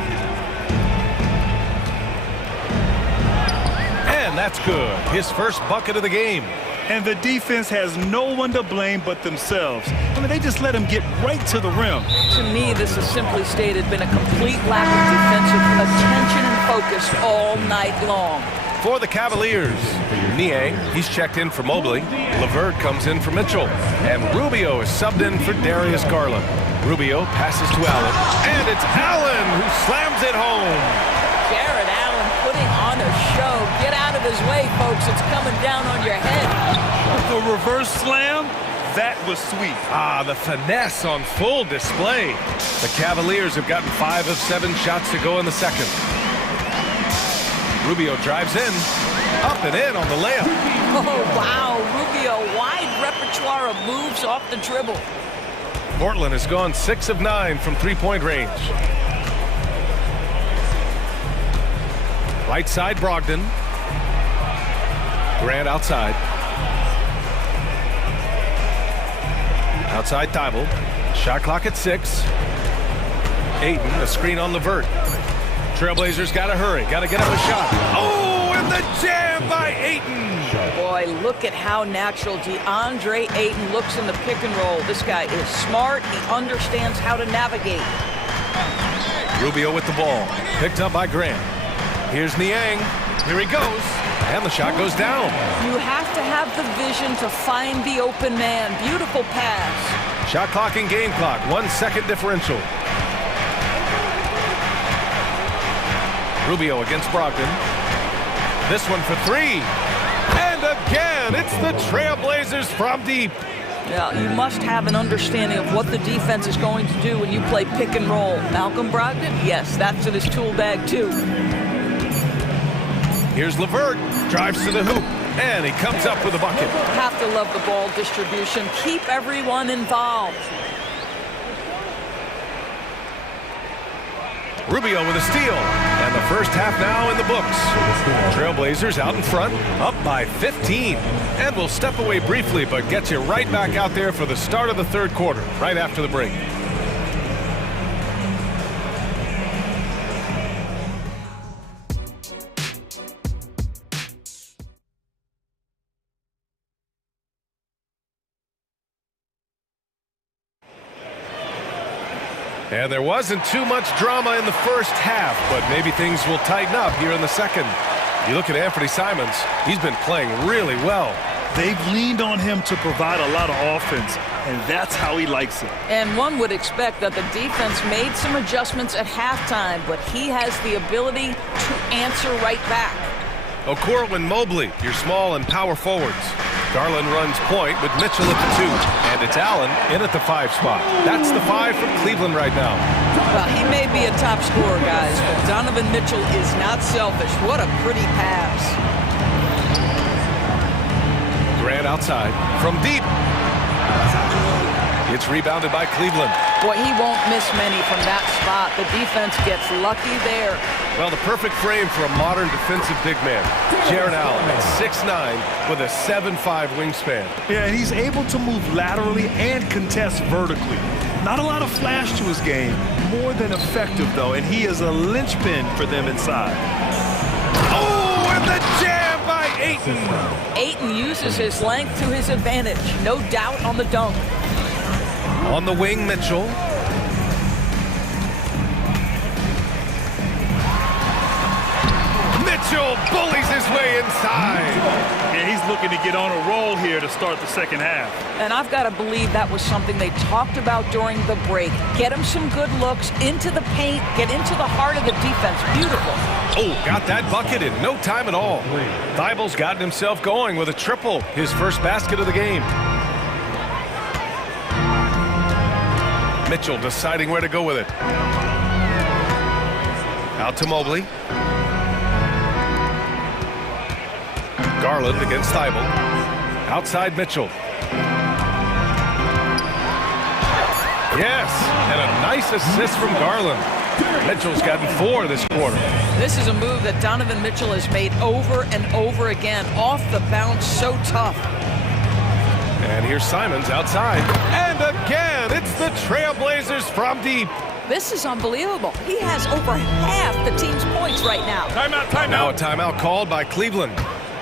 And that's good. His first bucket of the game. And the defense has no one to blame but themselves. I mean, they just let him get right to the rim. To me, this has simply stated been a complete lack of defensive attention and focus all night long. For the Cavaliers, Niang, he's checked in for Mobley. LeVert comes in for Mitchell. And Rubio is subbed in for Darius Garland. Rubio passes to Allen. And it's Allen who slams it home. Jared Allen putting on a show. Get out of his way, folks. It's coming down on your head. The reverse slam, that was sweet. Ah, the finesse on full display. The Cavaliers have gotten 5 of 7 shots to go in the second. Rubio drives in, up and in on the layup. Oh, wow. Rubio, wide repertoire of moves off the dribble. Portland has gone 6 of 9 from three-point range. Right side, Brogdon. Grant outside. Outside Thibault. Shot clock at 6. Ayton, a screen on LeVert. Trailblazers got to hurry. Got to get up a shot. Oh, and the jam by Ayton. Boy, look at how natural DeAndre Ayton looks in the pick and roll. This guy is smart. He understands how to navigate. Rubio with the ball. Picked up by Grant. Here's Niang. Here he goes. And the shot goes down. You have to have the vision to find the open man. Beautiful pass. Shot clock and game clock. 1 second differential. Rubio against Brogdon. This one for 3. And again, it's the Trailblazers from deep. Yeah, you must have an understanding of what the defense is going to do when you play pick and roll. Malcolm Brogdon, yes, that's in his tool bag too. Here's LeVert, drives to the hoop, and he comes up with a bucket. Have to love the ball distribution. Keep everyone involved. Rubio with a steal, and the first half now in the books. Trailblazers out in front, up by 15. And we'll step away briefly, but get you right back out there for the start of the third quarter, right after the break. And there wasn't too much drama in the first half, but maybe things will tighten up here in the second. You look at Anthony Simons, he's been playing really well. They've leaned on him to provide a lot of offense, and that's how he likes it. And one would expect that the defense made some adjustments at halftime, but he has the ability to answer right back. Okoro and Mobley, your small and power forwards. Garland runs point with Mitchell at the 2, and it's Allen in at the 5 spot. That's the 5 from Cleveland right now. Well, he may be a top scorer, guys, but Donovan Mitchell is not selfish. What a pretty pass. Grant outside from deep. It's rebounded by Cleveland. Boy, he won't miss many from that spot. The defense gets lucky there. Well, the perfect frame for a modern defensive big man. Jared Allen at 6'9" with a 7'5" wingspan. Yeah, and he's able to move laterally and contest vertically. Not a lot of flash to his game, more than effective, though, and he is a linchpin for them inside. Oh, and the jam by Ayton. Ayton uses his length to his advantage. No doubt on the dunk. On the wing, Mitchell. Mitchell bullies his way inside. Yeah, he's looking to get on a roll here to start the second half. And I've got to believe that was something they talked about during the break. Get him some good looks into the paint, get into the heart of the defense. Beautiful. Oh, got that bucket in no time at all. Thibault's gotten himself going with a triple, his first basket of the game. Mitchell deciding where to go with it. Out to Mobley. Garland against Thibault. Outside Mitchell. Yes, and a nice assist from Garland. Mitchell's gotten 4 this quarter. This is a move that Donovan Mitchell has made over and over again. Off the bounce, so tough. And here's Simons outside. And again, it's the Trailblazers from deep. This is unbelievable. He has over half the team's points right now. Timeout. Now a timeout called by Cleveland.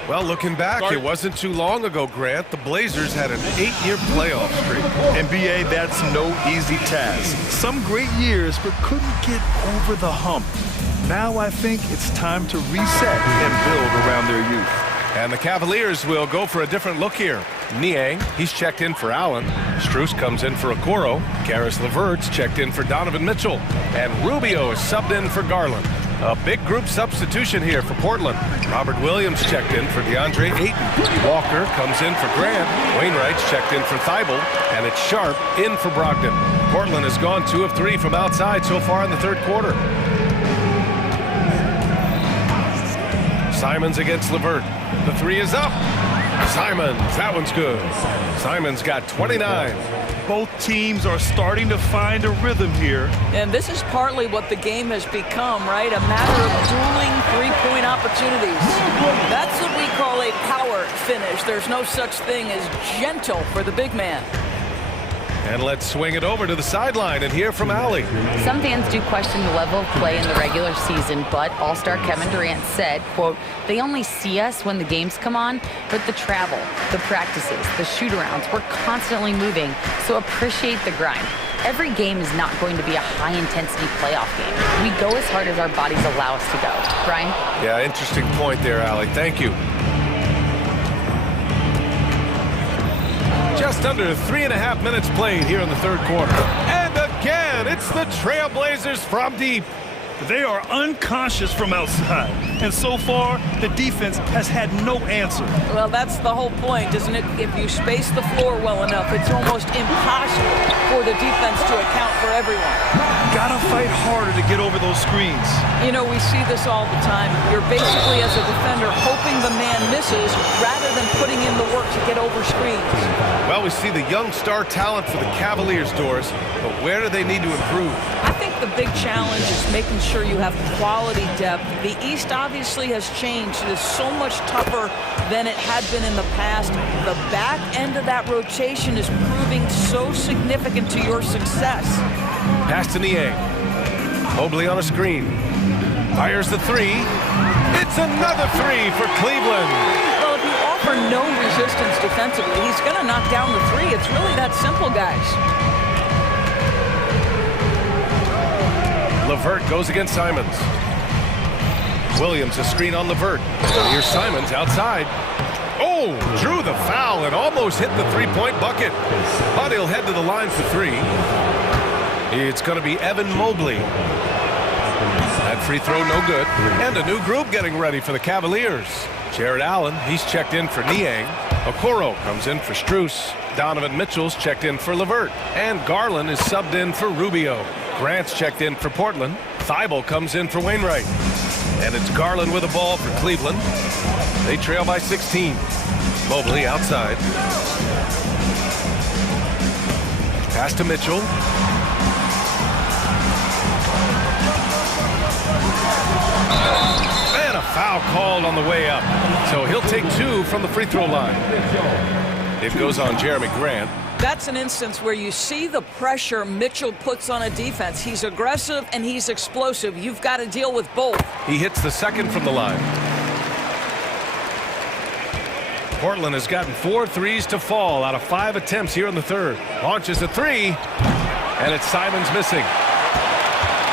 Well, looking back, it wasn't too long ago, Grant, the Blazers had an 8-year playoff streak. NBA, that's no easy task. Some great years, but couldn't get over the hump. Now I think it's time to reset and build around their youth. And the Cavaliers will go for a different look here. Niang, he's checked in for Allen. Strus comes in for Okoro. Karis LeVert's checked in for Donovan Mitchell. And Rubio is subbed in for Garland. A big group substitution here for Portland. Robert Williams checked in for DeAndre Ayton. Walker comes in for Grant. Wainwright's checked in for Thibault. And it's Sharp in for Brogdon. Portland has gone 2 of 3 from outside so far in the third quarter. Simons against LeVert. The 3 is up. Simons, that one's good. Simons got 29. Both teams are starting to find a rhythm here. And this is partly what the game has become, right? A matter of dueling three-point opportunities. That's what we call a power finish. There's no such thing as gentle for the big man. And let's swing it over to the sideline and hear from Allie. Some fans do question the level of play in the regular season, but All-Star Kevin Durant said, quote, "They only see us when the games come on, but the travel, the practices, the shoot-arounds, we're constantly moving, so appreciate the grind. Every game is not going to be a high-intensity playoff game. We go as hard as our bodies allow us to go." Brian? Yeah, interesting point there, Allie. Thank you. Just under 3.5 minutes played here in the third quarter. And again, it's the Trailblazers from deep. They are unconscious from outside, and so far, the defense has had no answer. Well, that's the whole point, isn't it? If you space the floor well enough, it's almost impossible for the defense to account for everyone. Gotta fight harder to get over those screens. You know, we see this all the time. You're basically, as a defender, hoping the man misses rather than putting in the work to get over screens. Well, we see the young star talent for the Cavaliers, Doris, but where do they need to improve? I think the big challenge is making sure you have quality depth. The East obviously has changed. It is so much tougher than it had been in the past. The back end of that rotation is proving so significant to your success. Pass to Niang. Mobley on a screen. Fires the 3. It's another 3 for Cleveland. Well, if you offer no resistance defensively, he's going to knock down the 3. It's really that simple, guys. LeVert goes against Simons. Williams a screen on LeVert. Here's Simons outside. Oh, drew the foul and almost hit the 3-point bucket. But he'll head to the line for 3. It's going to be Evan Mobley. That free throw no good. And a new group getting ready for the Cavaliers. Jared Allen, he's checked in for Niang. Okoro comes in for Strus. Donovan Mitchell's checked in for LeVert. And Garland is subbed in for Rubio. Grant's checked in for Portland. Thibault comes in for Wainwright. And it's Garland with the ball for Cleveland. They trail by 16. Mobley outside. Pass to Mitchell. And a foul called on the way up. So he'll take 2 from the free throw line. It goes on Jeremy Grant. That's an instance where you see the pressure Mitchell puts on a defense. He's aggressive and he's explosive. You've got to deal with both. He hits the second from the line. Portland has gotten 4 threes to fall out of 5 attempts here in the third. Launches a 3, and it's Simons missing.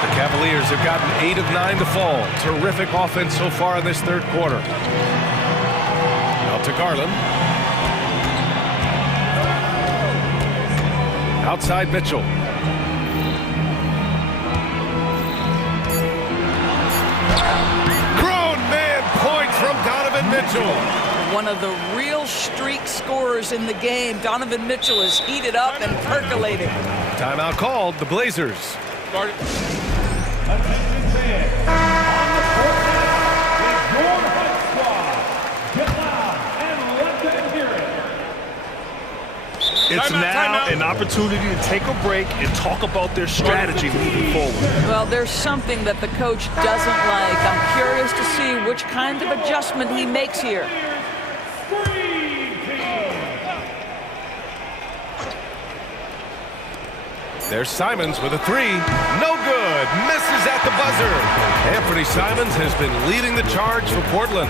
The Cavaliers have gotten 8 of 9 to fall. Terrific offense so far in this third quarter. Out to Garland. Outside Mitchell. Grown man point from Donovan Mitchell. One of the real streak scorers in the game. Donovan Mitchell is heated up and percolating. Timeout called. The Blazers. It's now an opportunity to take a break and talk about their strategy moving forward. Well, there's something that the coach doesn't like. I'm curious to see which kind of adjustment he makes here. There's Simons with a three. No good. Misses at the buzzer. Anthony Simons has been leading the charge for Portland.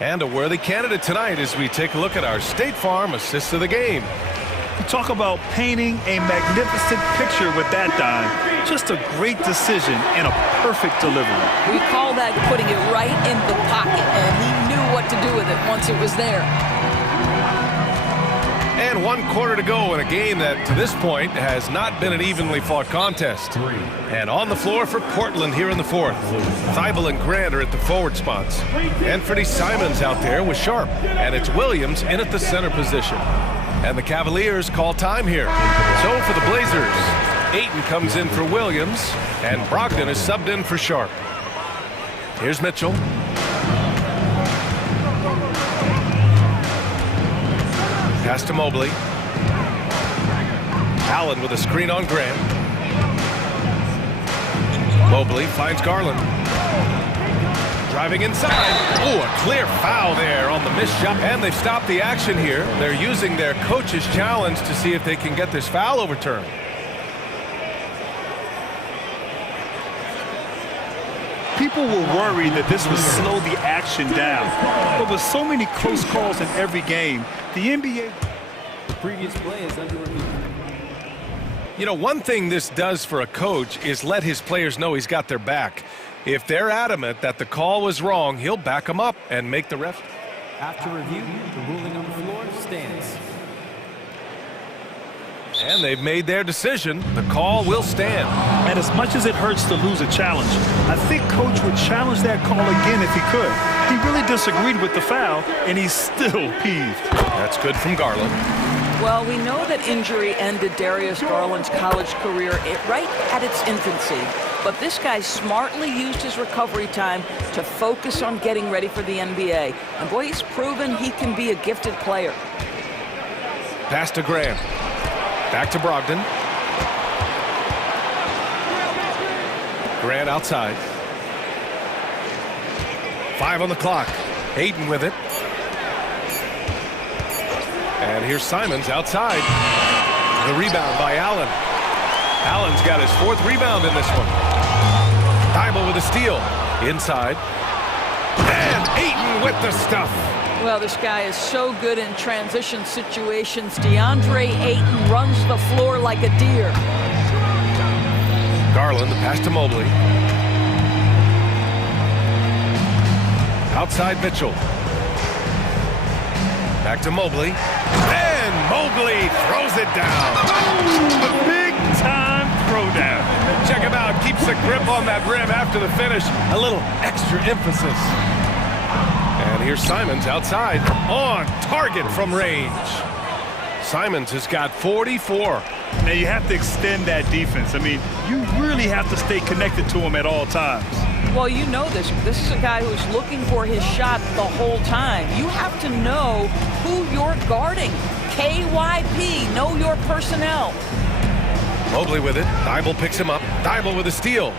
And a worthy candidate tonight as we take a look at our State Farm assist of the game. You talk about painting a magnificent picture with that dime. Just a great decision and a perfect delivery. We call that putting it right in the pocket, and he knew what to do with it once it was there. And 1 quarter to go in a game that, to this point, has not been an evenly fought contest. And on the floor for Portland here in the fourth. Thibault and Grant are at the forward spots. Anthony Simons out there with Sharp. And it's Williams in at the center position. And the Cavaliers call time here. So for the Blazers, Ayton comes in for Williams. And Brogdon is subbed in for Sharp. Here's Mitchell. Pass to Mobley. Allen with a screen on Grant. Mobley finds Garland. Driving inside. Oh, a clear foul there on the missed shot. And they've stopped the action here. They're using their coach's challenge to see if they can get this foul overturned. People were worried that this would slow the action down. But with so many close calls in every game, the NBA... The previous play is under review. You know, one thing this does for a coach is let his players know he's got their back. If they're adamant that the call was wrong, he'll back them up and make the ref. After review, the ruling on the floor stands. And they've made their decision. The call will stand. And as much as it hurts to lose a challenge, I think Coach would challenge that call again if he could. He really disagreed with the foul, and he's still peeved. That's good from Garland. Well, we know that injury ended Darius Garland's college career right at its infancy. But this guy smartly used his recovery time to focus on getting ready for the NBA. And boy, he's proven he can be a gifted player. Pass to Graham. Back to Brogdon. Grant outside. 5 on the clock. Ayton with it. And here's Simons outside. The rebound by Allen. Allen's got his 4th rebound in this one. Thibault with a steal. Inside. And Ayton with the stuff. Well, this guy is so good in transition situations. DeAndre Ayton runs the floor like a deer. Garland, the pass to Mobley. Outside Mitchell. Back to Mobley. And Mobley throws it down. A big-time throwdown. Check him out. Keeps the grip on that rim after the finish. A little extra emphasis. And here's Simons outside. On target from range. Simons has got 44. Now you have to extend that defense. I mean, you really have to stay connected to him at all times. Well, you know this. This is a guy who's looking for his shot the whole time. You have to know who you're guarding. KYP, know your personnel. Mobley with it. Thibault picks him up. Thibault with a steal.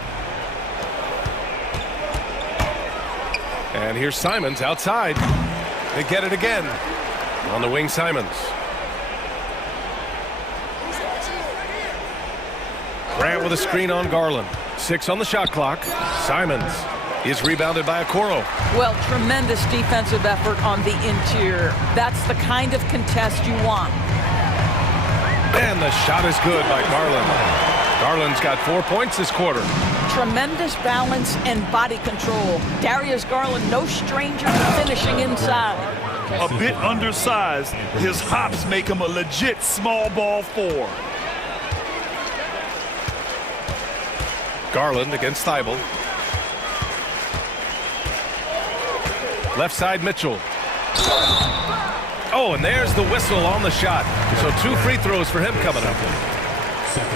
And here's Simons outside. They get it again. On the wing, Simons. Grant with a screen on Garland. 6 on the shot clock. Simons is rebounded by Okoro. Well, tremendous defensive effort on the interior. That's the kind of contest you want. And the shot is good by Garland. Garland's got 4 points this quarter. Tremendous balance and body control. Darius Garland, no stranger to finishing inside. A bit undersized, his hops make him a legit small ball 4. Garland against Thibault. Left side Mitchell. Oh, and there's the whistle on the shot. So 2 free throws for him coming up.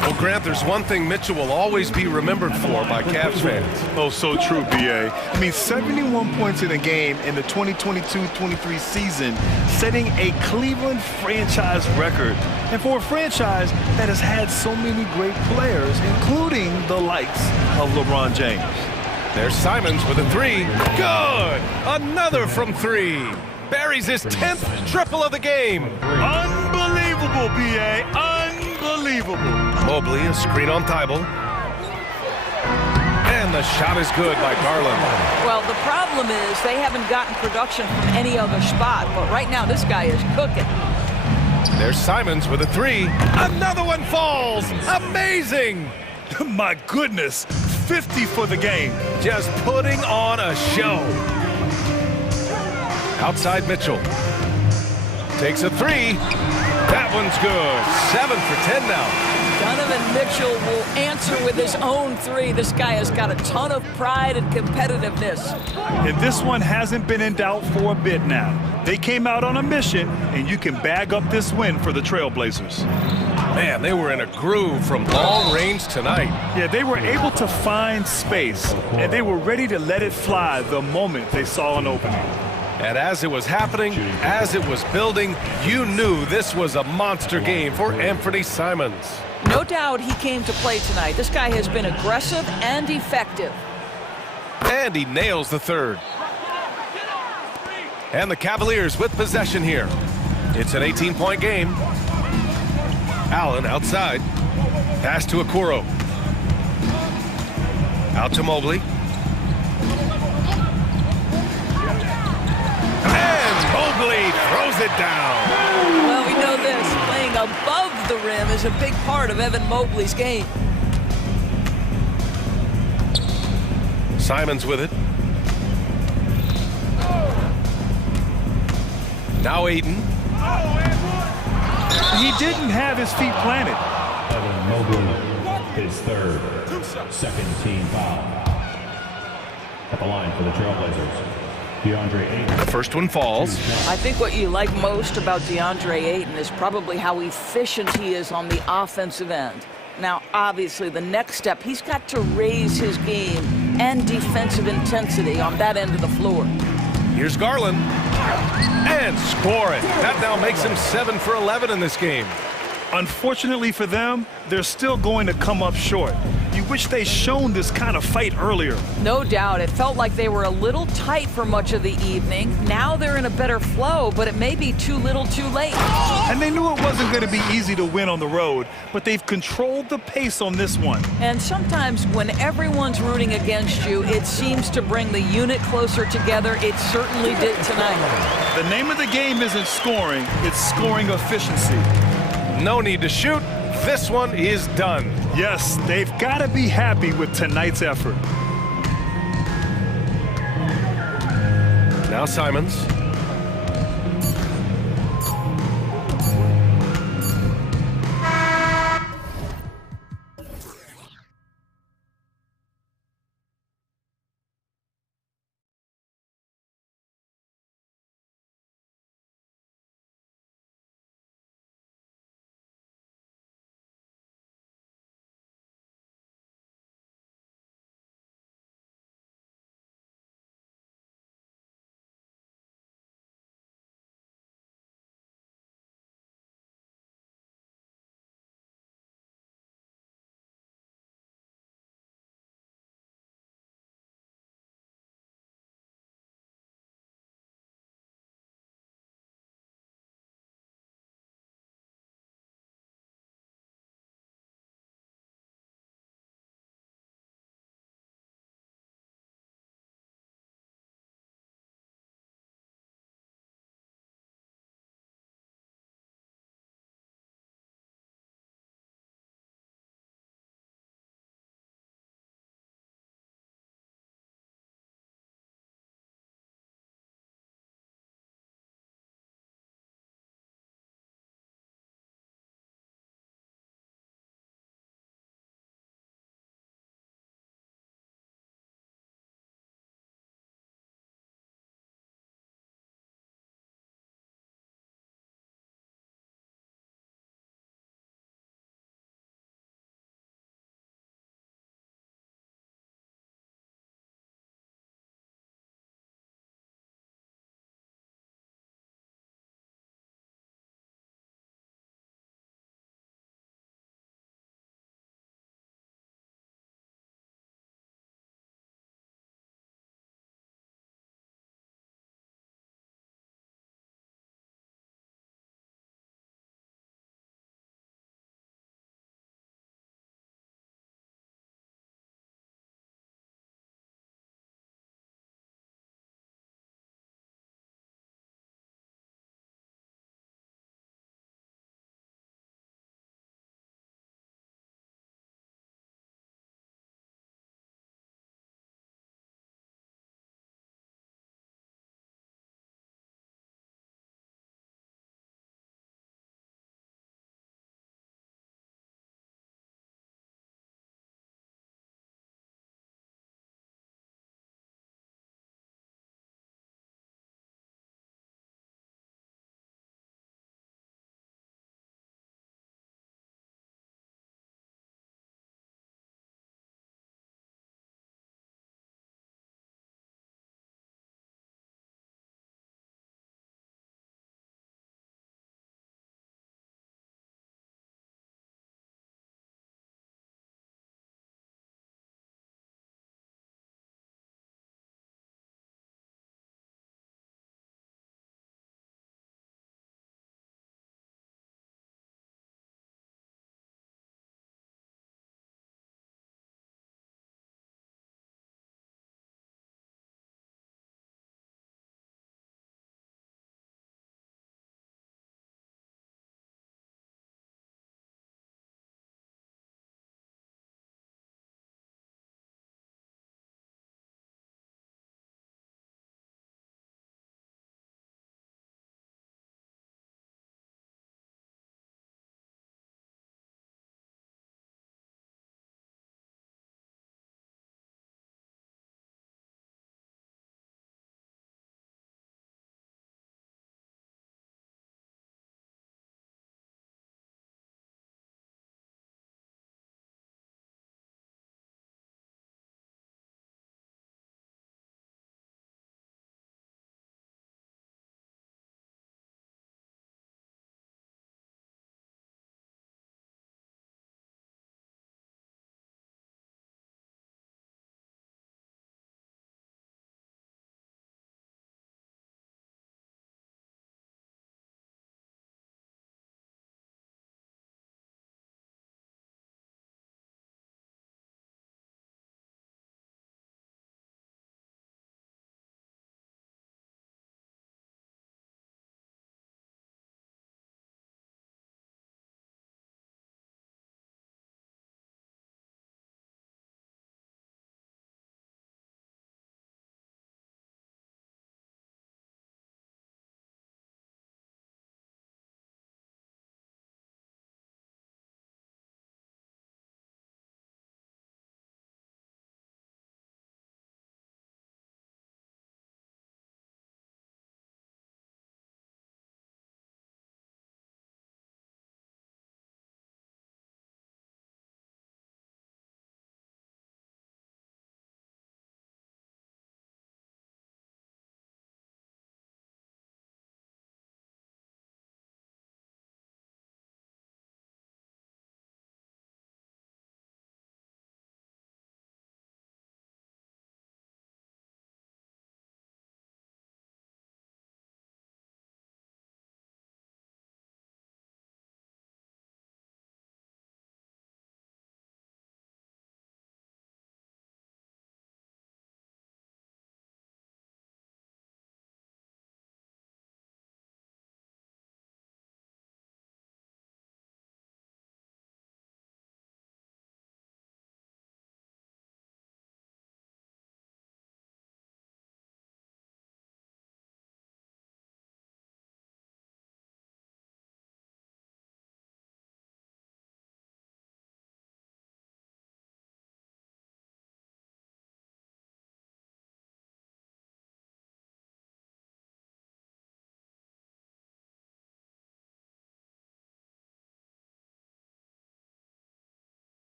Well, Grant, there's one thing Mitchell will always be remembered for by Cavs fans. Oh, so true, B.A. I mean, 71 points in a game in the 2022-23 season, setting a Cleveland franchise record. And for a franchise that has had so many great players, including the likes of LeBron James. There's Simons with a three. Good! Another from three. Buries his 10th triple of the game. Unbelievable, B.A. Unbelievable. Mobley, a screen on Thibault. And the shot is good by Garland. Well, the problem is they haven't gotten production from any other spot, but right now this guy is cooking. There's Simons with a three. Another one falls. Amazing. My goodness, 50 for the game. Just putting on a show. Outside Mitchell. Takes a three. That one's good. 7 for 10 now. Donovan Mitchell will answer with his own three. This guy has got a ton of pride and competitiveness. And this one hasn't been in doubt for a bit now. They came out on a mission, and you can bag up this win for the Trailblazers. Man, they were in a groove from long range tonight. Yeah, they were able to find space, and they were ready to let it fly the moment they saw an opening. And as it was happening, as it was building, you knew this was a monster game for Anthony Simons. No doubt he came to play tonight. This guy has been aggressive and effective. And he nails the third. And the Cavaliers with possession here. It's an 18-point game. Allen outside. Pass to Okoro. Out to Mobley. And Mobley throws it down. Well, we know this. Playing above the rim is a big part of Evan Mobley's game. Simons with it. Now Aiden. He didn't have his feet planted. Evan Mobley, his third, second team foul. At the line for the Trailblazers, DeAndre Ayton. The first one falls. I think what you like most about DeAndre Ayton is probably how efficient he is on the offensive end. Now, obviously, the next step, he's got to raise his game and defensive intensity on that end of the floor. Here's Garland. And score it. That now makes him 7 for 11 in this game. Unfortunately for them, they're still going to come up short. You wish they'd shown this kind of fight earlier. No doubt. It felt like they were a little tight for much of the evening. Now they're in a better flow, but it may be too little too late. And they knew it wasn't going to be easy to win on the road, but they've controlled the pace on this one. And sometimes when everyone's rooting against you, it seems to bring the unit closer together. It certainly did tonight. The name of the game isn't scoring, it's scoring efficiency. No need to shoot. This one is done. Yes, they've got to be happy with tonight's effort. Now Simons.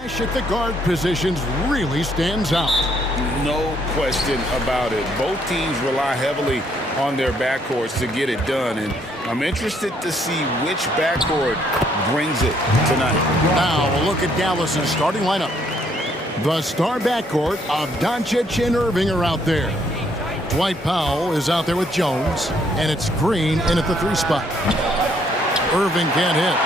At the guard positions really stands out. No question about it. Both teams rely heavily on their backcourts to get it done, and I'm interested to see which backcourt brings it tonight. Now a look at Dallas's starting lineup. The star backcourt of Doncic and Irving are out there. Dwight Powell is out there with Jones, and it's Green in at the 3 spot. Irving can't hit.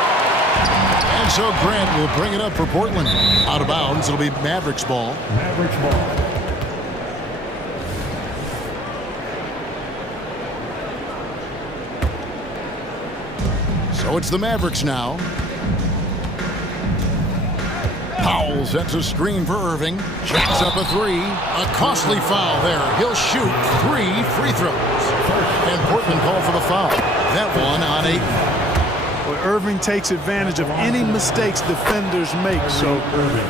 And so Grant will bring it up for Portland. Out of bounds, it'll be Mavericks ball. Mavericks ball. So it's the Mavericks now. Powell sets a screen for Irving. Jacks up a 3. A costly foul there. He'll shoot 3 free throws. And Portland called for the foul. That one on 8. Well, Irving takes advantage of any mistakes defenders make, so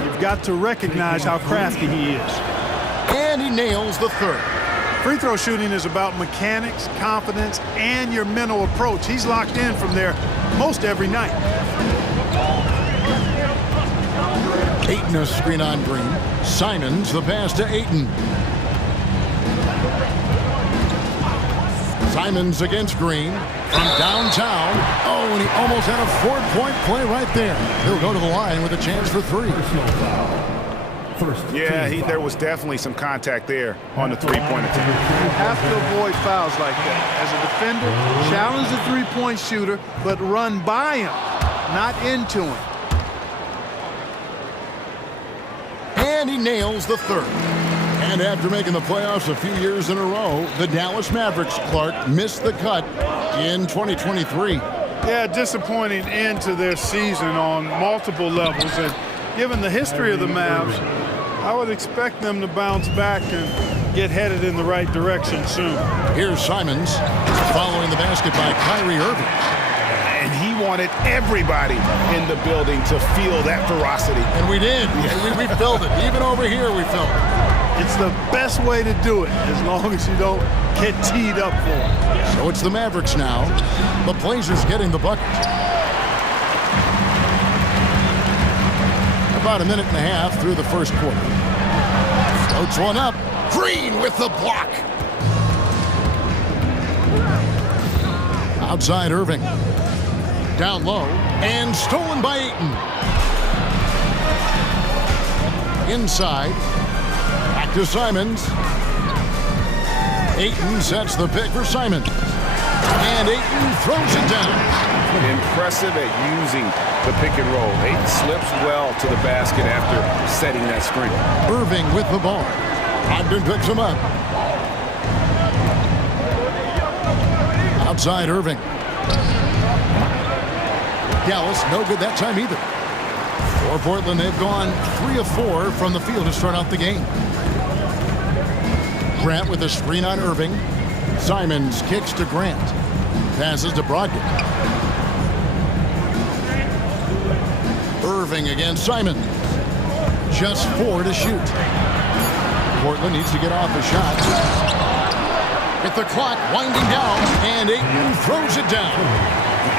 you've got to recognize how crafty he is. And he nails the 3rd. Free throw shooting is about mechanics, confidence, and your mental approach. He's locked in from there most every night. Ayton a screen on Green. Simons the pass to Ayton. Simons against Green from downtown. Oh, and he almost had a 4-point play right there. He'll go to the line with a chance for 3. Yeah, there was definitely some contact there on the 3-point attempt. You have to avoid fouls like that. As a defender, challenge the 3-point shooter, but run by him, not into him. And he nails the 3rd. And after making the playoffs a few years in a row, the Dallas Mavericks, Clark, missed the cut in 2023. Yeah, disappointing end to their season on multiple levels. And given the history of the Mavs, I would expect them to bounce back and get headed in the right direction soon. Here's Simons following the basket by Kyrie Irving. And he wanted everybody in the building to feel that ferocity. And we did. We felt it. Even over here, we felt it. It's the best way to do it, as long as you don't get teed up for it. So it's the Mavericks now. The Blazers getting the bucket. About a minute and a half through the first quarter. Floats one up. Green with the block. Outside Irving. Down low. And stolen by Ayton. Inside. Back to Simons. Ayton sets the pick for Simons. And Ayton throws it down. Impressive at using the pick and roll. Ayton slips well to the basket after setting that screen. Irving with the ball. Ogden picks him up. Outside Irving. Dallas, no good that time either. For Portland, they've gone 3 of 4 from the field to start out the game. Grant with a screen on Irving. Simons kicks to Grant. Passes to Brogdon. Irving against Simons. Just 4 to shoot. Portland needs to get off the shot. With the clock winding down, and Ayton throws it down.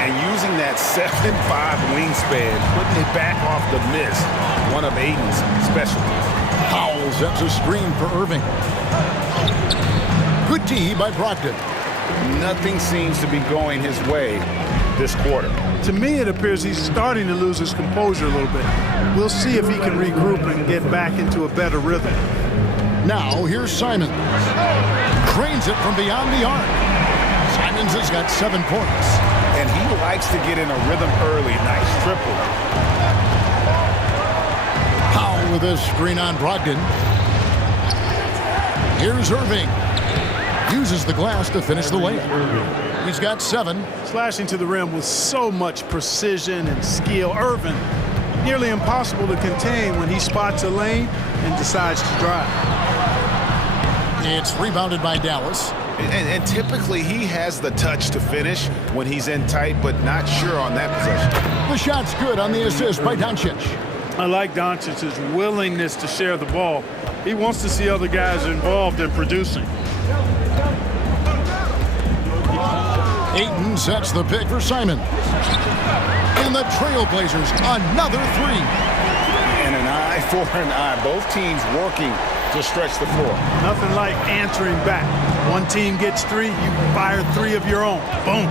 And using that 7'5" wingspan, putting it back off the miss, one of Ayton's specialties. Powell sets a screen for Irving. Good D by Brogdon. Nothing seems to be going his way this quarter. To me, it appears he's starting to lose his composure a little bit. We'll see if he can regroup and get back into a better rhythm. Now, here's Simons. Drains it from beyond the arc. Simons has got 7 points. And he likes to get in a rhythm early. Nice triple. Powell with a screen on Brogdon. Here's Irving. Uses the glass to finish the layup. He's got 7. Slashing to the rim with so much precision and skill. Irving, nearly impossible to contain when he spots a lane and decides to drive. It's rebounded by Dallas. And typically he has the touch to finish when he's in tight, but not sure on that possession. The shot's good on the assist by Doncic. I like Doncic's willingness to share the ball. He wants to see other guys involved in producing. Ayton sets the pick for Simons. And the Trailblazers, another 3. And and an eye for an eye. Both teams working to stretch the floor. Nothing like answering back. One team gets 3, you fire 3 of your own. Boom.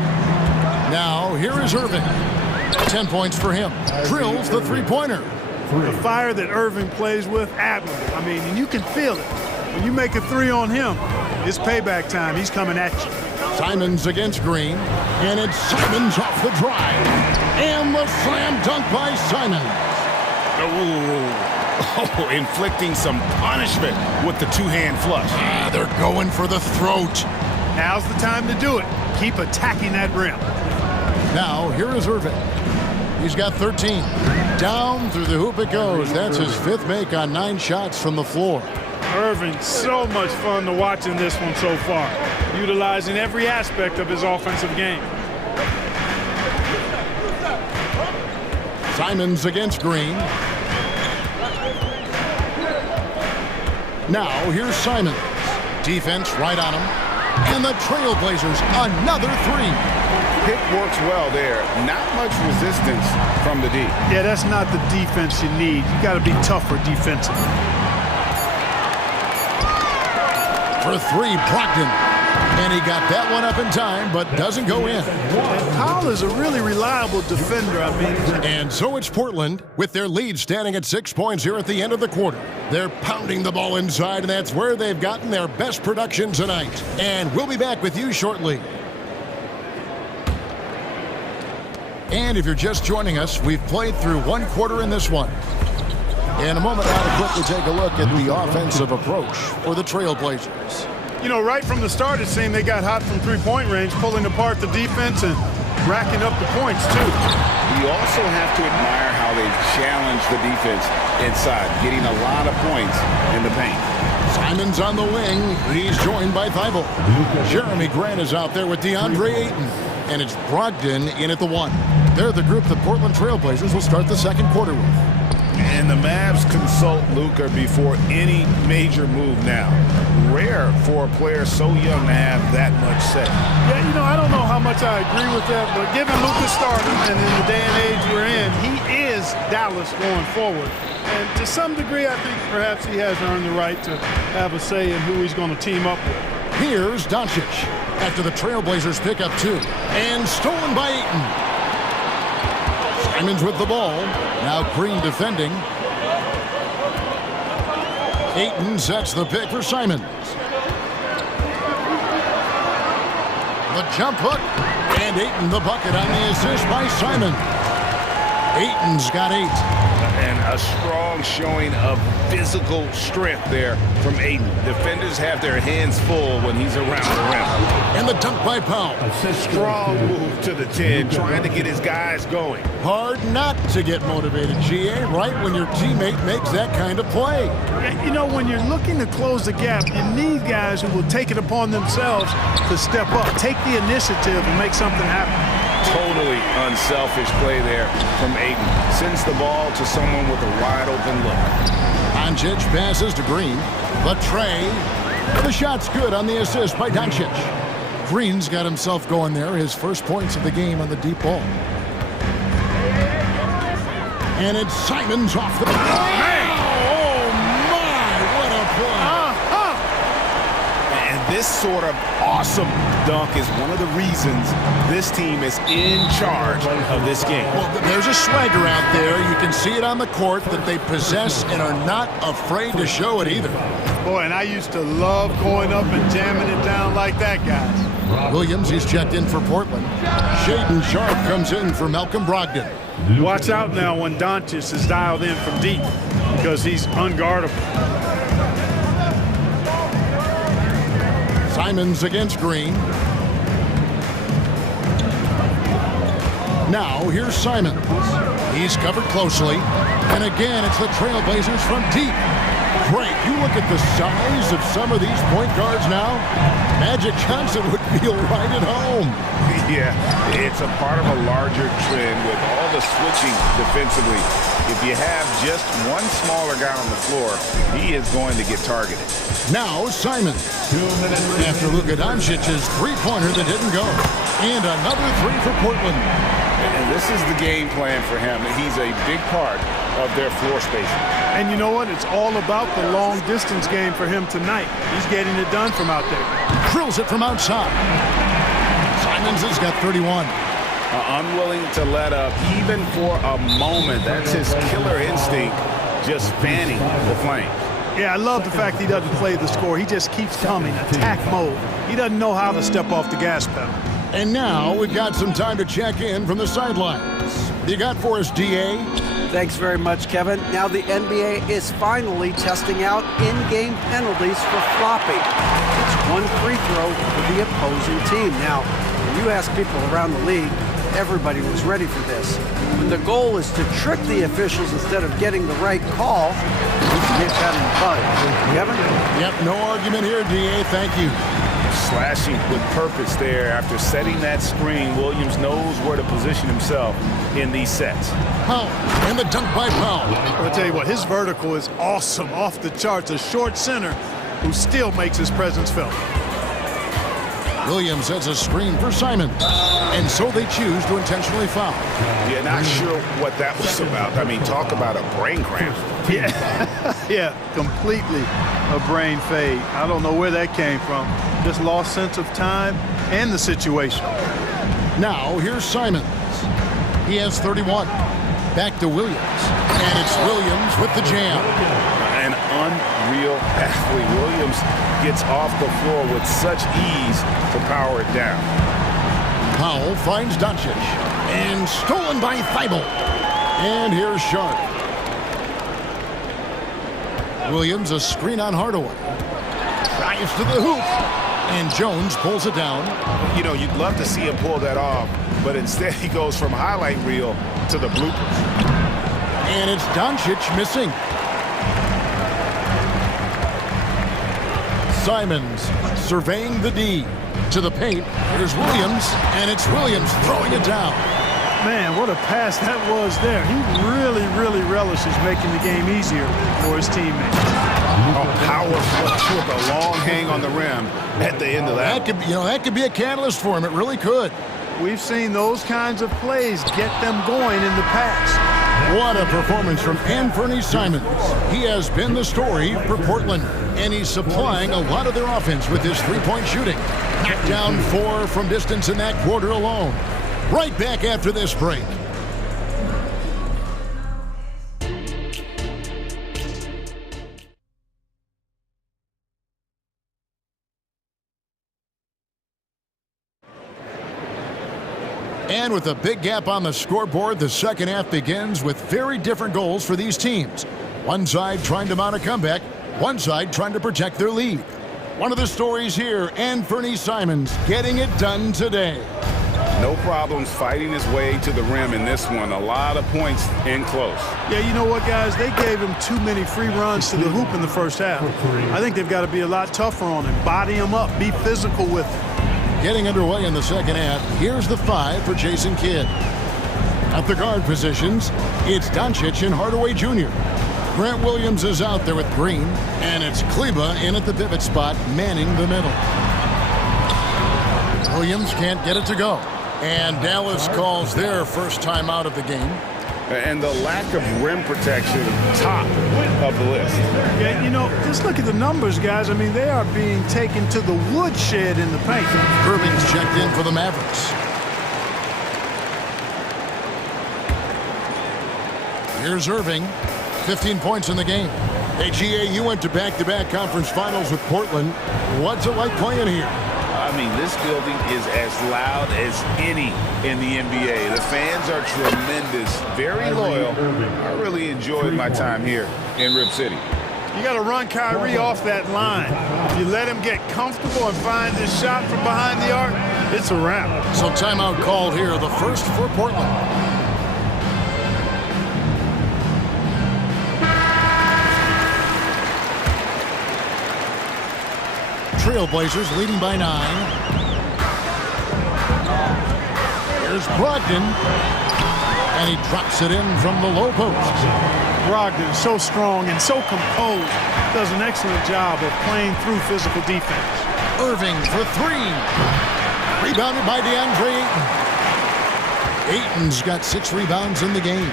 Now, here is Irving. 10 points for him. Drills the three-pointer. The fire that Irving plays with, admirable. I mean, and you can feel it. When you make a 3 on him, it's payback time. He's coming at you. Simons against Green, and it's Simons off the drive. And the slam dunk by Simons. Oh, inflicting some punishment with the two-hand flush. They're going for the throat. Now's the time to do it. Keep attacking that rim. Now, here is Irving. He's got 13. Down through the hoop it goes. That's his 5th make on 9 shots from the floor. Irving, so much fun to watch in this one so far, utilizing every aspect of his offensive game. Simons against Green. Now, here's Simons. Defense right on him. And the Trailblazers, another 3. Pick works well there. Not much resistance from the D. Yeah, that's not the defense you need. You got to be tougher defensively. For 3, Brogdon. And he got that one up in time, but doesn't go in. And Powell is a really reliable defender, I mean. And so it's Portland, with their lead standing at 6 points here at the end of the quarter. They're pounding the ball inside, and that's where they've gotten their best production tonight. And we'll be back with you shortly. And if you're just joining us, we've played through 1 quarter in this one. In a moment now to quickly take a look at the offensive approach for the Trailblazers. You know, right from the start, it seemed they got hot from 3-point range, pulling apart the defense and racking up the points, too. You also have to admire how they've challenged the defense inside, getting a lot of points in the paint. Simons on the wing. He's joined by Thibault. Jeremy Grant is out there with DeAndre Ayton. And it's Brogdon in at the 1. They're the group the Portland Trailblazers will start the second quarter with. And the Mavs consult Luka before any major move now. Rare for a player so young to have that much say. Yeah, you know, I don't know how much I agree with that, but given Luka starting and in the day and age we're in, he is Dallas going forward. And to some degree, I think perhaps he has earned the right to have a say in who he's going to team up with. Here's Doncic after the Trailblazers pick up 2. And stolen by Ayton. Simons with the ball. Now Green defending. Ayton sets the pick for Simons. The jump hook. And Ayton the bucket on the assist by Simons. Ayton's got 8. And a strong showing of physical strength there from Ayton. Defenders have their hands full when he's around the rim. And the dunk by Powell. Strong move to the 10, trying to get his guys going. Hard not to get motivated, GA, right when your teammate makes that kind of play. You know, when you're looking to close the gap, you need guys who will take it upon themselves to step up, take the initiative and make something happen. Totally unselfish play there from Ayton. Sends the ball to someone with a wide open look. Doncic passes to Green. The tray. The shot's good on the assist by Doncic. Green's got himself going there. His first points of the game on the deep ball. And it's Simons off the... Oh, my! What a play! And this sort of awesome dunk is one of the reasons this team is in charge of this game. Well, there's a swagger out there. You can see it on the court that they possess and are not afraid to show it either. Boy, and I used to love going up and jamming it down like that, guys. Williams, he's checked in for Portland. Shaden Sharp comes in for Malcolm Brogdon. Watch out now when Doncic is dialed in from deep because he's unguardable. Simons against Green. Now, here's Simons. He's covered closely. And again, it's the Trailblazers from deep. Great. You look at the size of some of these point guards now. Magic Johnson would feel right at home. Yeah, it's a part of a larger trend with all the switching defensively. If you have just one smaller guy on the floor, he is going to get targeted. Now Simons. 2 minutes after Luka Doncic's three-pointer that didn't go. And another three for Portland. And this is the game plan for him. He's a big part of their floor spacing. And you know what? It's all about the long distance game for him tonight. He's getting it done from out there. Drills it from outside. Simons has got 31. Unwilling to let up even for a moment. That's his killer instinct, just fanning the flame. Yeah, I love the fact he doesn't play the score. He just keeps coming, attack mode. He doesn't know how to step off the gas pedal. And now we've got some time to check in from the sidelines. You got for us, DA? Thanks very much, Kevin. Now the NBA is finally testing out in-game penalties for flopping. It's one free throw for the opposing team. Now, when you ask people around the league, everybody was ready for this. When the goal is to trick the officials instead of getting the right call, you can get that in the bud. Kevin? Yep, no argument here, DA. Thank you. Slashing with purpose there. After setting that screen, Williams knows where to position himself in these sets. Powell, and the dunk by Powell. I'll tell you what, his vertical is awesome, off the charts. A short center who still makes his presence felt. Williams has a screen for Simons, and so they choose to intentionally foul. Yeah, not sure what that was about. I mean, talk about a brain cramp. Yeah, completely a brain fade. I don't know where that came from. Just lost sense of time and the situation. Now, here's Simons. He has 31. Back to Williams, and it's Williams with the jam. An unreal athlete. Williams gets off the floor with such ease to power it down. Powell finds Doncic, and stolen by Thibault. And here's Sharp. Williams, a screen on Hardaway. Drives to the hoop, and Jones pulls it down. You know, you'd love to see him pull that off, but instead he goes from highlight reel to the bloopers. And it's Doncic missing. Simons surveying the D. To the paint, there's Williams, and it's Williams throwing it down. Man, what a pass that was there. He really relishes making the game easier for his teammates. A power flush with a long hang on the rim at the end of that. That could be a catalyst for him. It really could. We've seen those kinds of plays get them going in the past. What a performance from Anthony Simons. He has been the story for Portland, and he's supplying a lot of their offense with his three-point shooting. Knocked down 4 from distance in that quarter alone. Right back after this break. And with a big gap on the scoreboard, the second half begins with very different goals for these teams. One side trying to mount a comeback, one side trying to protect their lead. One of the stories here, Anthony Simons getting it done today. No problems fighting his way to the rim in this one. A lot of points in close. Yeah, you know what, guys? They gave him too many free runs to the hoop in the first half. I think they've got to be a lot tougher on him. Body him up. Be physical with him. Getting underway in the second half, here's the 5 for Jason Kidd. At the guard positions, it's Doncic and Hardaway Jr. Grant Williams is out there with Green, and it's Kleba in at the pivot spot, manning the middle. Williams can't get it to go, and Dallas calls their first time out of the game. And the lack of rim protection, top of the list. Yeah, you know, just look at the numbers, guys. I mean, they are being taken to the woodshed in the paint. Irving's checked in for the Mavericks. Here's Irving, 15 points in the game. Hey, GA, you went to back-to-back conference finals with Portland. What's it like playing here? I mean, this building is as loud as any in the NBA. The fans are tremendous, very loyal. I really enjoyed my time here in Rip City. You got to run Kyrie off that line. If you let him get comfortable and find this shot from behind the arc, it's a wrap. So timeout called here, the first for Portland. Trailblazers leading by 9. Here's Brogdon, and he drops it in from the low post. Brogdon is so strong and so composed. Does an excellent job of playing through physical defense. Irving for 3. Rebounded by DeAndre Ayton. Ayton's got 6 rebounds in the game.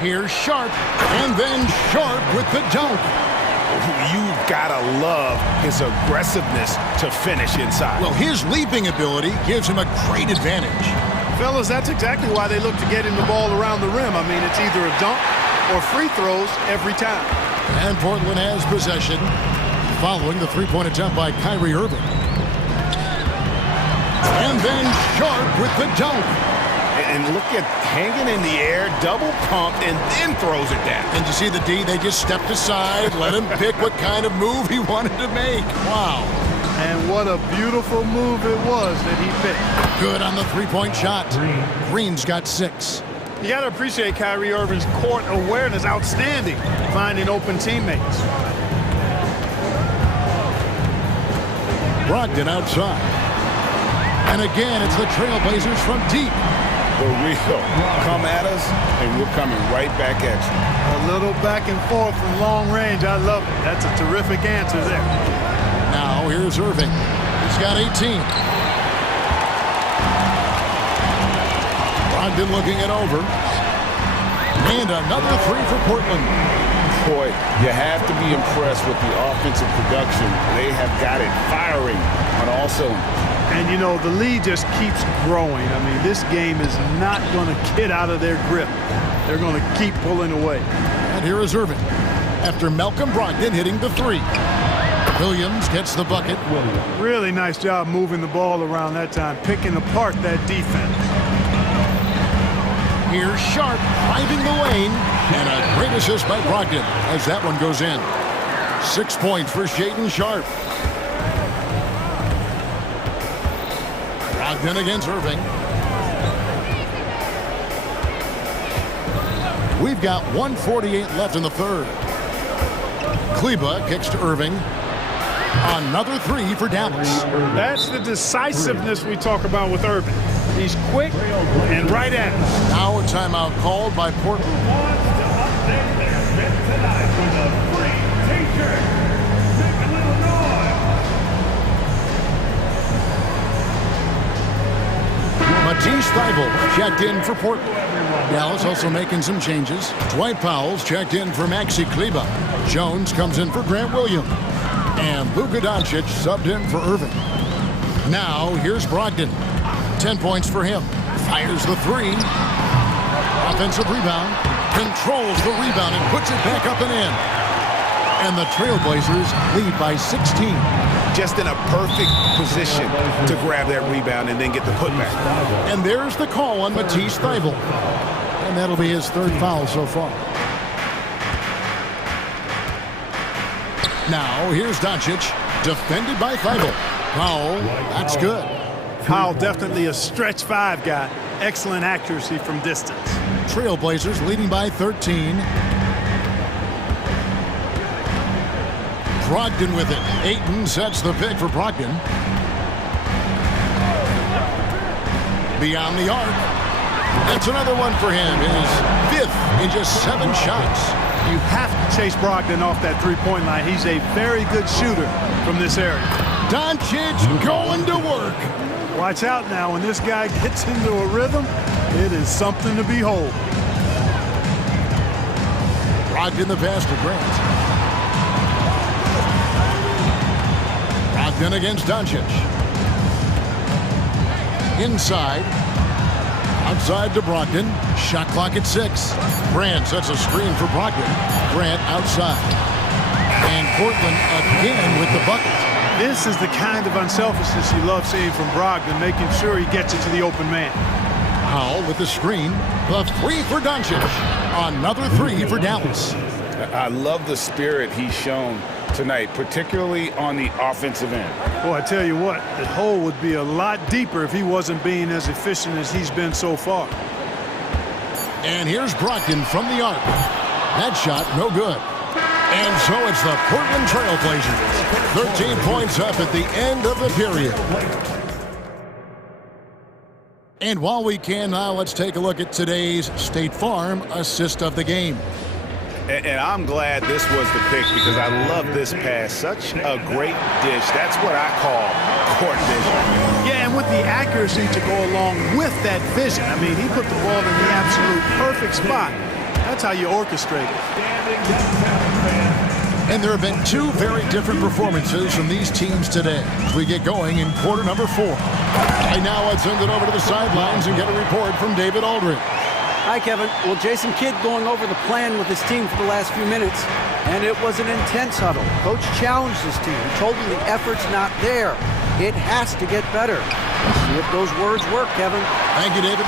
Here's Sharp, and then Sharp with the dunk. You've got to love his aggressiveness to finish inside. Well, his leaping ability gives him a great advantage. Fellas, that's exactly why they look to get him the ball around the rim. I mean, it's either a dunk or free throws every time. And Portland has possession following the three-point attempt by Kyrie Irving. And then Sharp with the dunk. And look at hanging in the air, double pump, and then throws it down. And you see the D, they just stepped aside, let him pick what kind of move he wanted to make. Wow. And what a beautiful move it was that he picked. Good on the three-point shot. Green's got 6. You got to appreciate Kyrie Irving's court awareness, outstanding, finding open teammates. Brogdon outside. And again, it's the Trailblazers from deep. The real come at us, and we're coming right back at you. A little back and forth from long range. I love it. That's a terrific answer there. Now here's Irving. He's got 18. Brogdon looking it over. And another 3 for Portland. Boy, you have to be impressed with the offensive production. They have got it firing on all cylinders. And, you know, the lead just keeps growing. I mean, this game is not going to get out of their grip. They're going to keep pulling away. And here is Irving after Malcolm Brogdon hitting the 3. Williams gets the bucket. Really nice job moving the ball around that time, picking apart that defense. Here's Sharp driving the lane, and a great assist by Brogdon as that one goes in. 6 points for Shaedon Sharp. Brogdon against Irving. We've got 1:48 left in the third. Kleba kicks to Irving. Another 3 for Dallas. That's the decisiveness we talk about with Irving. He's quick and right at it. Now a timeout called by Portland. Matisse Thybulle checked in for Portland. Dallas also making some changes. Dwight Powell's checked in for Maxi Kleba. Jones comes in for Grant Williams. And Luka Doncic subbed in for Irving. Now here's Brogdon. 10 points for him. Fires the 3. Offensive rebound. Controls the rebound and puts it back up and in. And the Trailblazers lead by 16. Just in a perfect position to grab that rebound and then get the putback. And there's the call on Matisse Thybulle. And that'll be his 3rd foul so far. Now here's Doncic, defended by Thybulle. Powell, that's good. Powell definitely a stretch 5 guy. Excellent accuracy from distance. Trailblazers leading by 13. Brogdon with it. Ayton sets the pick for Brogdon. Beyond the arc. That's another one for him. His 5th in just 7 shots. You have to chase Brogdon off that three-point line. He's a very good shooter from this area. Doncic going to work. Watch out now. When this guy gets into a rhythm, it is something to behold. Brogdon the pass to Grant. Brogdon against Doncic. Inside. Outside to Brogdon. Shot clock at 6. Grant sets a screen for Brogdon. Grant outside. And Portland again with the bucket. This is the kind of unselfishness you love seeing from Brogdon, making sure he gets it to the open man. Powell with the screen. The 3 for Doncic. Another 3 for Dallas. I love the spirit he's shown tonight, particularly on the offensive end. Well, I tell you what, the hole would be a lot deeper if he wasn't being as efficient as he's been so far. And here's Brogdon from the arc. That shot, no good. And so it's the Portland Trailblazers. 13 points up at the end of the period. And while we can now, let's take a look at today's State Farm assist of the game. And I'm glad this was the pick because I love this pass. Such a great dish. That's what I call court vision. Yeah, and with the accuracy to go along with that vision. I mean, he put the ball in the absolute perfect spot. That's how you orchestrate it. And there have been two very different performances from these teams today as we get going in quarter number 4. Right now, I'd send it over to the sidelines and get a report from David Aldridge. Hi, Kevin. Well, Jason Kidd going over the plan with his team for the last few minutes, and it was an intense huddle. Coach challenged his team, told them the effort's not there. It has to get better. Let's see if those words work, Kevin. Thank you, David.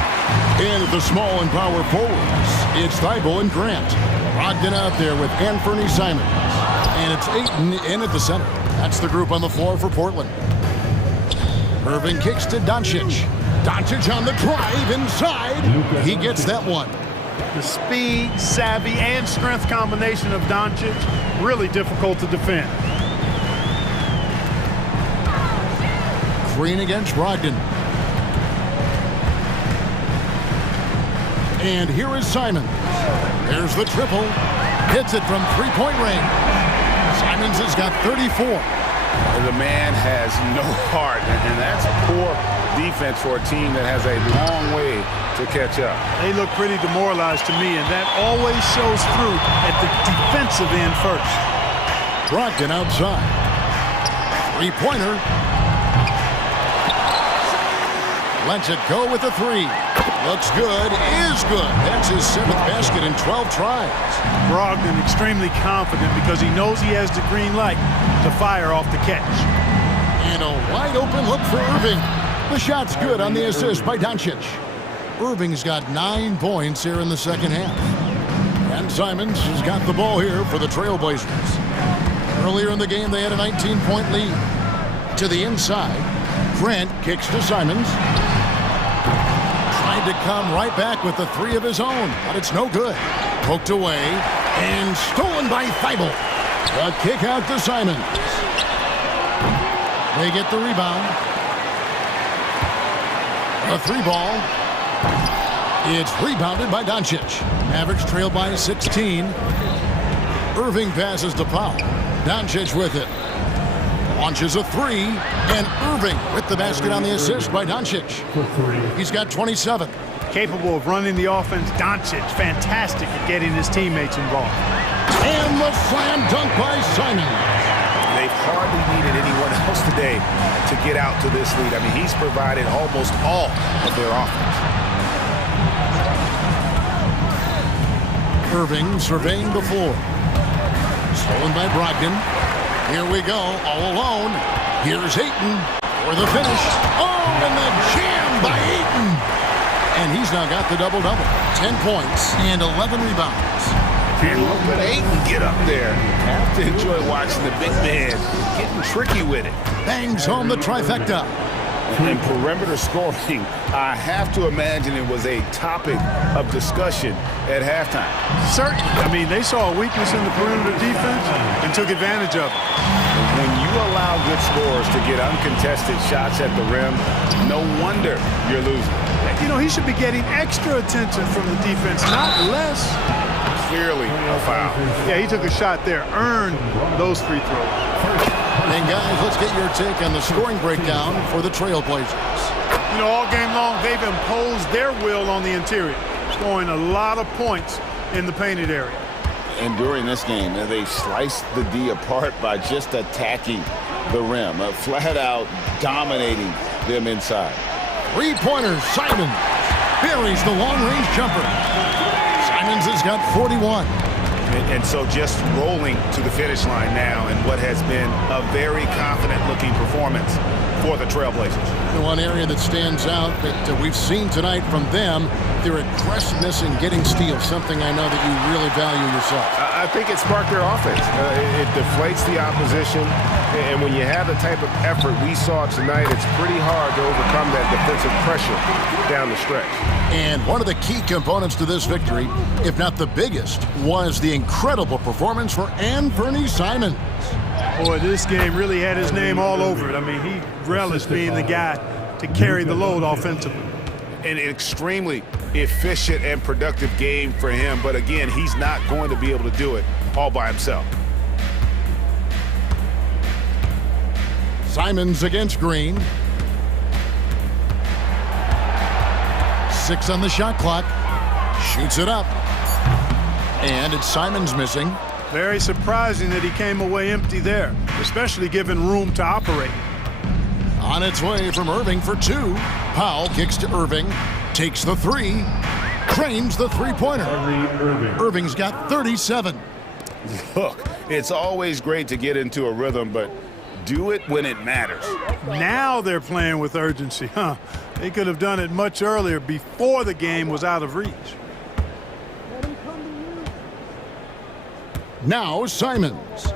And at the small and power forwards, it's Thibault and Grant. Brogdon out there with Anthony Simons. And it's Ayton in at the center. That's the group on the floor for Portland. Irving kicks to Doncic. Doncic on the drive inside. He gets that one. The speed, savvy, and strength combination of Doncic, really difficult to defend. Green against Brogdon. And here is Simons. There's the triple. Hits it from three-point range. Simons has got 34. The man has no heart, and that's poor defense for a team that has a long way to catch up. They look pretty demoralized to me, and that always shows through at the defensive end first. Brogdon outside. Three-pointer. Lets it go with a three. Looks good, is good. That's his 7th basket in 12 tries. Brogdon extremely confident because he knows he has the green light to fire off the catch. And a wide open look for Irving. The shot's good on the assist by Doncic. Irving's got 9 points here in the second half. And Simons has got the ball here for the Trailblazers. Earlier in the game, they had a 19-point lead. To the inside, Grant kicks to Simons. Tried to come right back with the 3 of his own, but it's no good. Poked away and stolen by Thibault. A kick out to Simons. They get the rebound. A 3 ball. It's rebounded by Doncic. Mavericks trail by 16. Irving passes to Powell. Doncic with it. Launches a 3. And Irving with the basket on the assist by Doncic. He's got 27. Capable of running the offense. Doncic, fantastic at getting his teammates involved. And the slam dunk by Simons. They've hardly needed anyone else today to get out to this lead. I mean, he's provided almost all of their offense. Irving surveying the floor. Stolen by Brogdon. Here we go, all alone. Here's Ayton for the finish. Oh, and the jam by Ayton. And he's now got the double-double. 10 points and 11 rebounds. And look at Ayton get up there. Have to enjoy watching the big man getting tricky with it. Bangs home the trifecta. And perimeter scoring, I have to imagine it was a topic of discussion at halftime. Certainly. I mean, they saw a weakness in the perimeter defense and took advantage of it. When you allow good scorers to get uncontested shots at the rim, no wonder you're losing. You know, he should be getting extra attention from the defense, not less. Clearly a foul. Yeah, he took a shot there, earned those free throws. And guys, let's get your take on the scoring breakdown for the Trailblazers. You know, all game long, they've imposed their will on the interior, scoring a lot of points in the painted area. And during this game, they sliced the D apart by just attacking the rim, flat out dominating them inside. Three-pointer, Simons buries the long-range jumper. Simons has got 41. And so just rolling to the finish line now in what has been a very confident-looking performance for the Trailblazers. The one area that stands out that we've seen tonight from them, their aggressiveness in getting steals, something I know that you really value yourself. I think it sparked their offense. It deflates the opposition, and when you have the type of effort we saw tonight, it's pretty hard to overcome that defensive pressure down the stretch. And one of the key components to this victory, if not the biggest, was the incredible performance for Anthony Simons. Boy, this game really had his name all over it. I mean, he relished being the guy to carry the load offensively. An extremely efficient and productive game for him, but again, he's not going to be able to do it all by himself. Simons against Green. 6 on the shot clock. Shoots it up. And it's Simons missing. Very surprising that he came away empty there, especially given room to operate. On its way from Irving for 2. Powell kicks to Irving. Takes the 3. Cranes the three-pointer. Irving's got 37. Look, it's always great to get into a rhythm, but do it when it matters. Now they're playing with urgency, huh? They could have done it much earlier before the game was out of reach. Now Simons.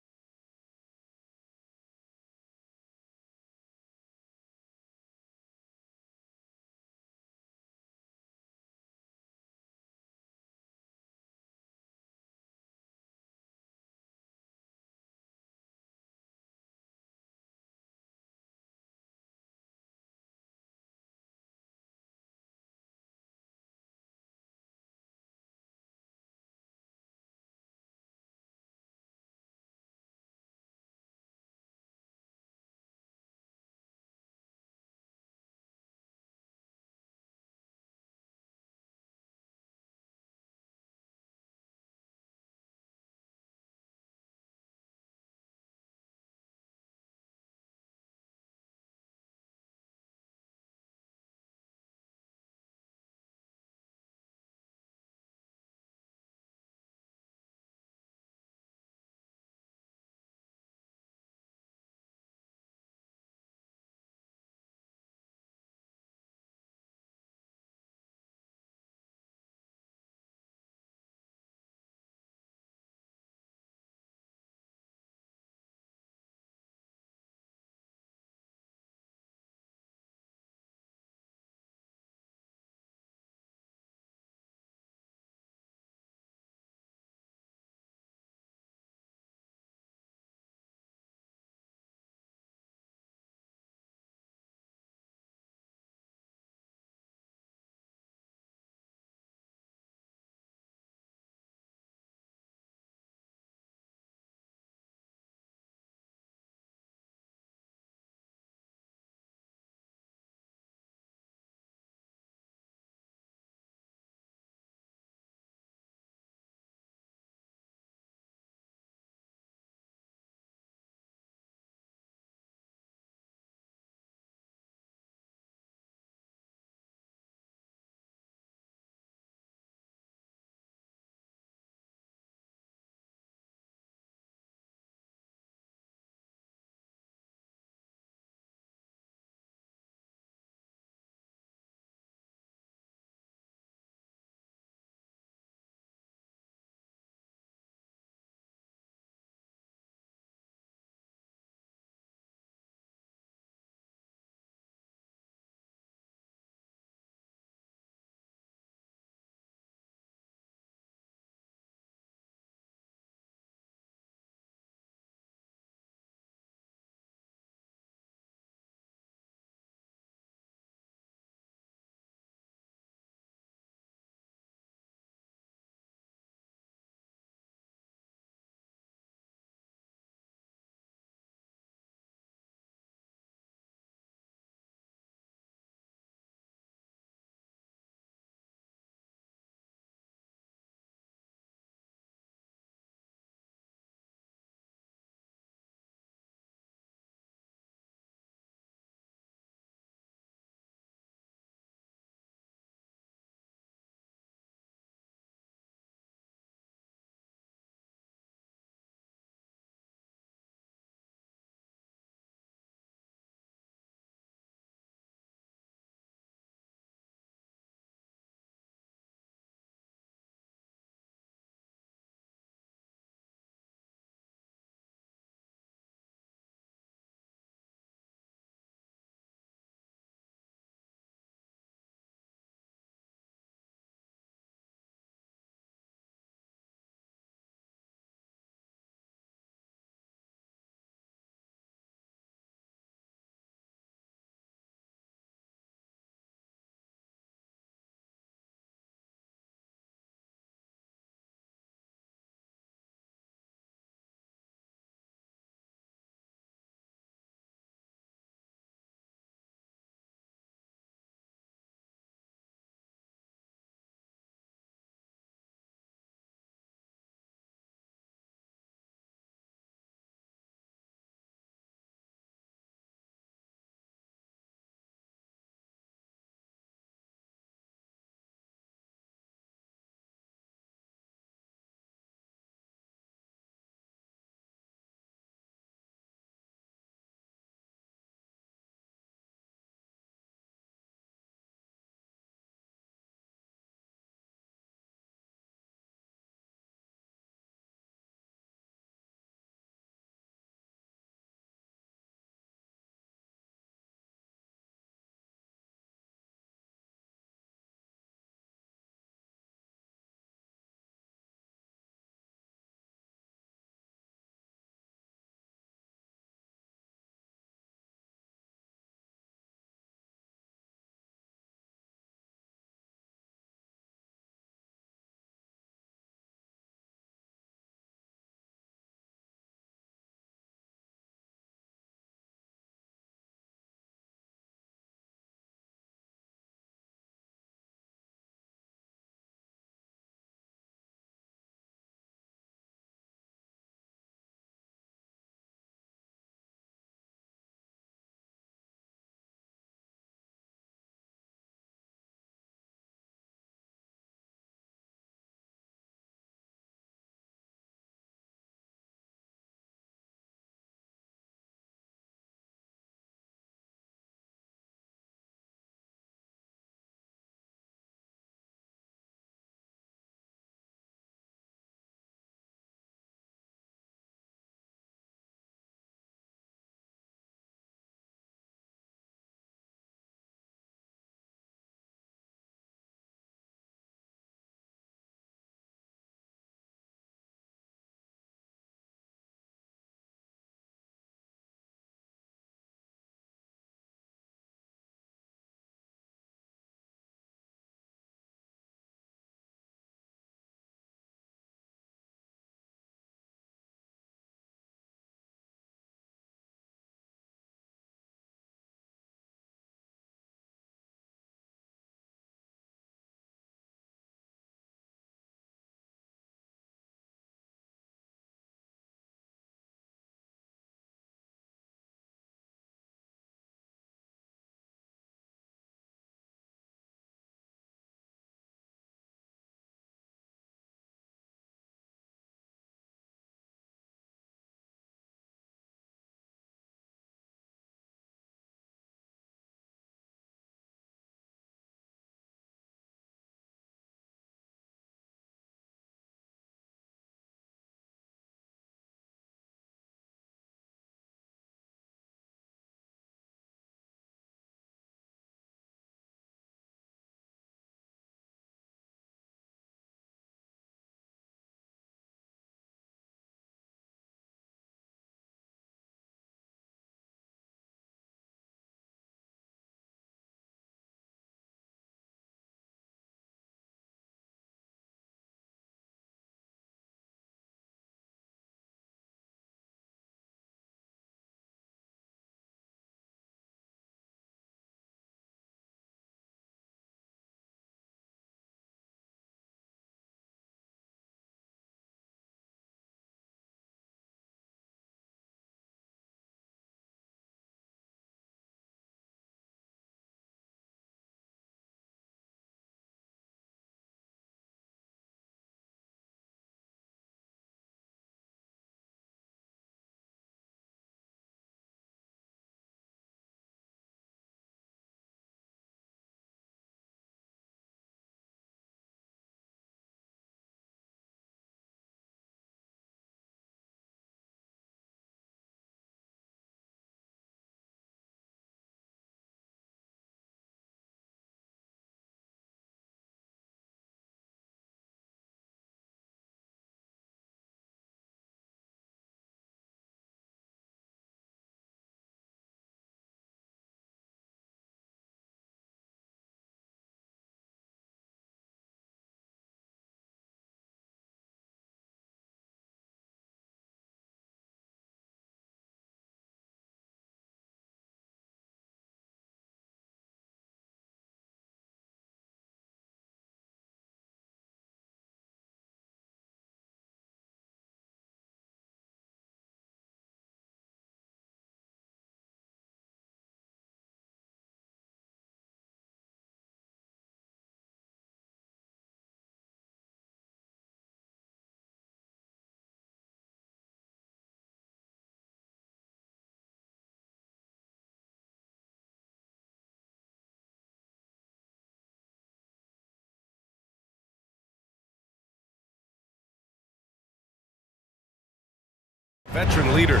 Veteran leaders.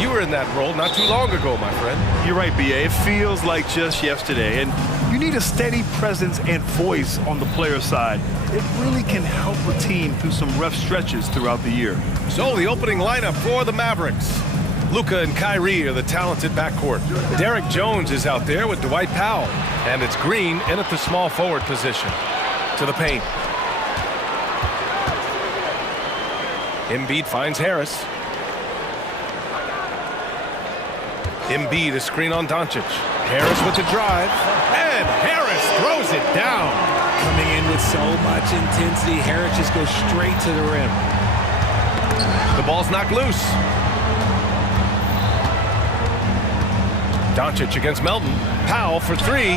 You were in that role not too long ago, my friend. You're right, B.A. It feels like just yesterday, and you need a steady presence and voice on the player side. It really can help a team through some rough stretches throughout the year. So the opening lineup for the Mavericks. Luka and Kyrie are the talented backcourt. Derek Jones is out there with Dwight Powell. And it's Green in at the small forward position. To the paint. Embiid finds Harris. Embiid a screen on Doncic. Harris with the drive. And Harris throws it down. Coming in with so much intensity, Harris just goes straight to the rim. The ball's knocked loose. Doncic against Melton. Powell for three.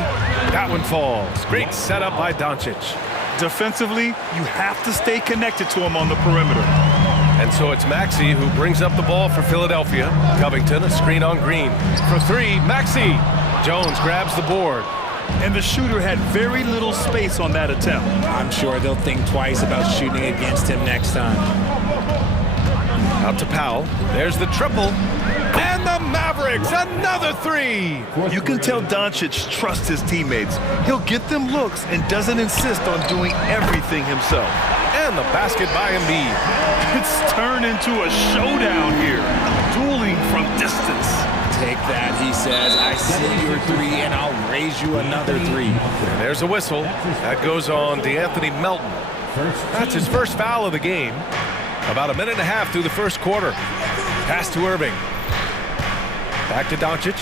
That one falls. Great setup by Doncic. Defensively, you have to stay connected to him on the perimeter. And so it's Maxey who brings up the ball for Philadelphia. Covington a screen on Green. For three, Maxey. Jones grabs the board. And the shooter had very little space on that attempt. I'm sure they'll think twice about shooting against him next time. Out to Powell. There's the triple. And the Mavericks, another three. You can tell Doncic trusts his teammates. He'll get them looks and doesn't insist on doing everything himself. And the basket by Embiid. It's turned into a showdown here. Dueling from distance. Take that, he says. I see your three, and I'll raise you another three. And there's a whistle. That goes on DeAnthony Melton. That's his first foul of the game. About a minute and a half through the first quarter. Pass to Irving. Back to Doncic.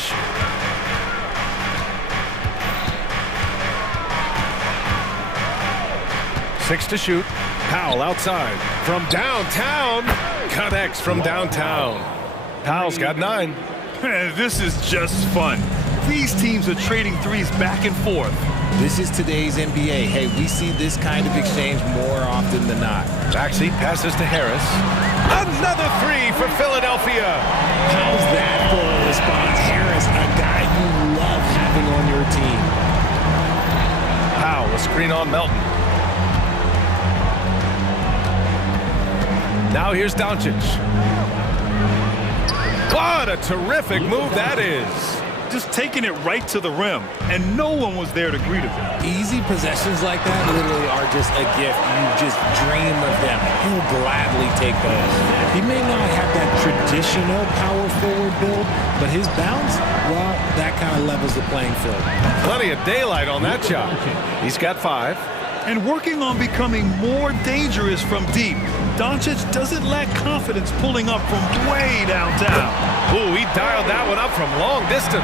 Six to shoot. Powell outside. From downtown. Connects from downtown. Powell's got 9. This is just fun. These teams are trading threes back and forth. This is today's NBA. Hey, we see this kind of exchange more often than not. Maxey passes to Harris. Another three for Philadelphia. How's that for a response? Harris, a guy you love having on your team. Powell, a screen on Melton. Now here's Doncic. What a terrific move that is. Just taking it right to the rim, and no one was there to greet him. Easy possessions like that literally are just a gift. You just dream of them. He'll gladly take those. He may not have that traditional power forward build, but his bounce, well, that kind of levels the playing field. Plenty of daylight on that shot. He's got 5. And working on becoming more dangerous from deep. Doncic doesn't lack confidence pulling up from way downtown. Ooh, he dialed that one up from long distance.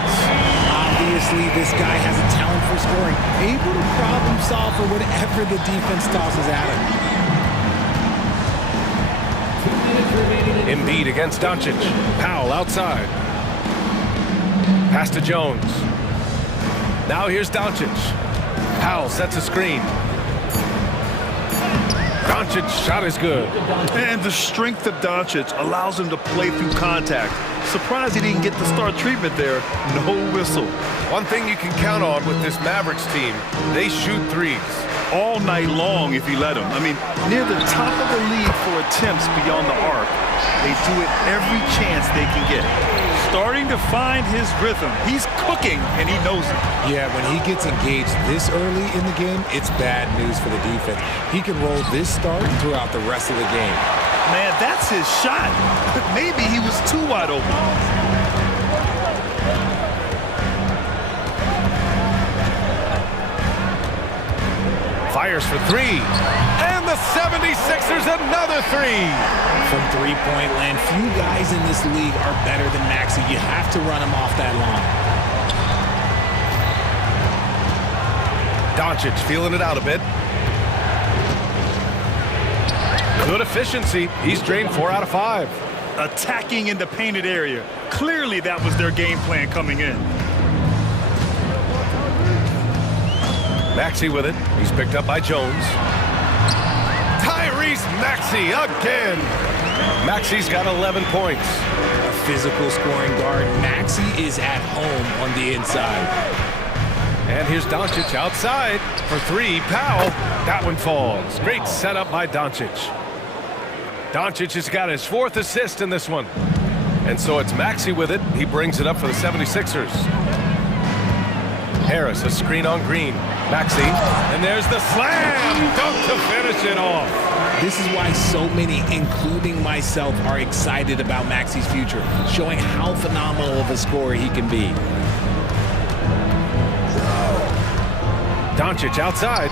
Obviously, this guy has a talent for scoring, able to problem solve for whatever the defense tosses at him. Embiid against Doncic. Powell outside. Pass to Jones. Now here's Doncic. Powell sets a screen. Doncic's shot is good. And the strength of Doncic allows him to play through contact. Surprised he didn't get the star treatment there. No whistle. One thing you can count on with this Mavericks team, they shoot threes. All night long if you let them. I mean, near the top of the league for attempts beyond the arc. They do it every chance they can get. Starting to find his rhythm. He's cooking, and he knows it. Yeah, when he gets engaged this early in the game, it's bad news for the defense. He can roll this start throughout the rest of the game. Man, that's his shot. But maybe he was too wide open. Fires for three. And the 76ers another three. From three-point land, few guys in this league are better than Maxey. You have to run him off that line. Doncic feeling it out a bit. Good efficiency. He's drained 4 out of 5. Attacking in the painted area. Clearly that was their game plan coming in. Maxey with it. He's picked up by Jones. Tyrese Maxey again. Maxey's got 11 points. A physical scoring guard. Maxey is at home on the inside. And here's Doncic outside for three. Powell. That one falls. Great setup by Doncic. Doncic has got his 4th assist in this one. And so it's Maxey with it. He brings it up for the 76ers. Harris, a screen on Green. Maxey, and there's the slam dunk to finish it off. This is why so many, including myself, are excited about Maxey's future, showing how phenomenal of a scorer he can be. Doncic outside.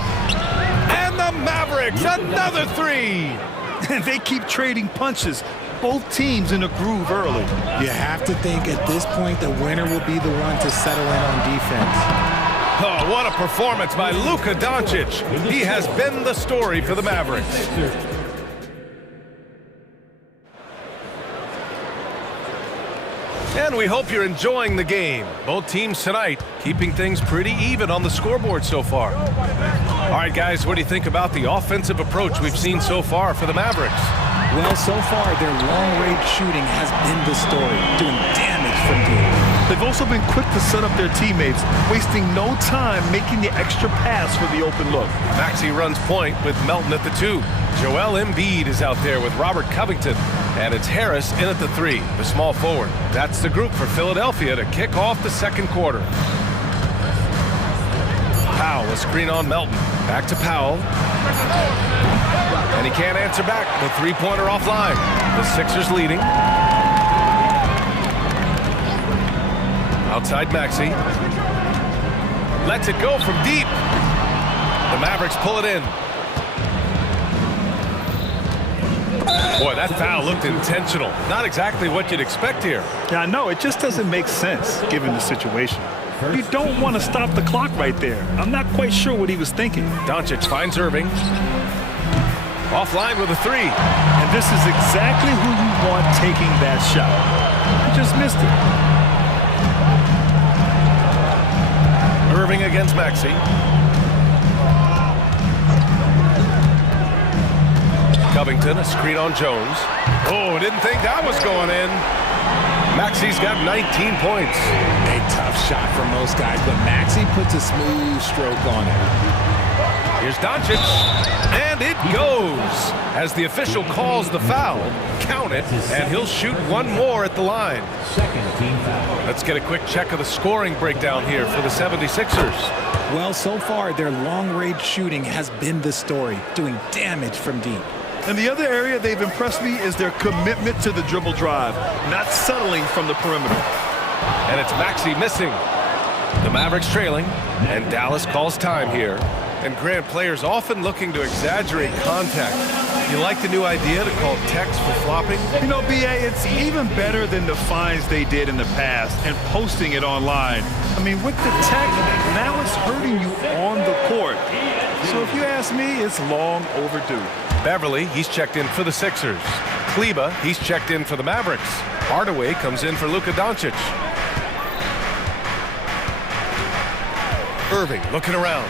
And the Mavericks, another 3. And they keep trading punches. Both teams in a groove early. You have to think at this point the winner will be the one to settle in on defense. Oh, what a performance by Luka Doncic. He has been the story for the Mavericks. And we hope you're enjoying the game. Both teams tonight keeping things pretty even on the scoreboard so far. All right, guys, what do you think about the offensive approach we've seen so far for the Mavericks? Well, so far, their long-range shooting has been the story, doing damage from deep. They've also been quick to set up their teammates, wasting no time making the extra pass for the open look. Maxey runs point with Melton at the 2. Joel Embiid is out there with Robert Covington. And it's Harris in at the 3, the small forward. That's the group for Philadelphia to kick off the second quarter. Powell, a screen on Melton. Back to Powell. And he can't answer back. The three-pointer offline. The Sixers leading. Outside Maxey. Lets it go from deep. The Mavericks pull it in. Boy, that foul looked intentional. Not exactly what you'd expect here. Yeah, I know. It just doesn't make sense given the situation. You don't want to stop the clock right there. I'm not quite sure what he was thinking. Doncic finds Irving. Offline with a 3. And this is exactly who you want taking that shot. He just missed it. Irving against Maxey. Covington, a screen on Jones. Oh, didn't think that was going in. Maxey's got 19 points. A tough shot for most guys, but Maxey puts a smooth stroke on it. Here's Doncic, and it goes. As the official calls the foul, count it, and he'll shoot one more at the line. Let's get a quick check of the scoring breakdown here for the 76ers. Well, so far, their long-range shooting has been the story, doing damage from deep. And the other area they've impressed me is their commitment to the dribble drive, not settling from the perimeter. And it's Maxey missing. The Mavericks trailing, and Dallas calls time here. And Grant, players often looking to exaggerate contact. You like the new idea to call techs for flopping? You know, B.A., it's even better than the fines they did in the past and posting it online. I mean, with the tech, now it's hurting you on the court. So if you ask me, it's long overdue. Beverly, he's checked in for the Sixers. Kleba, he's checked in for the Mavericks. Hardaway comes in for Luka Doncic. Irving looking around.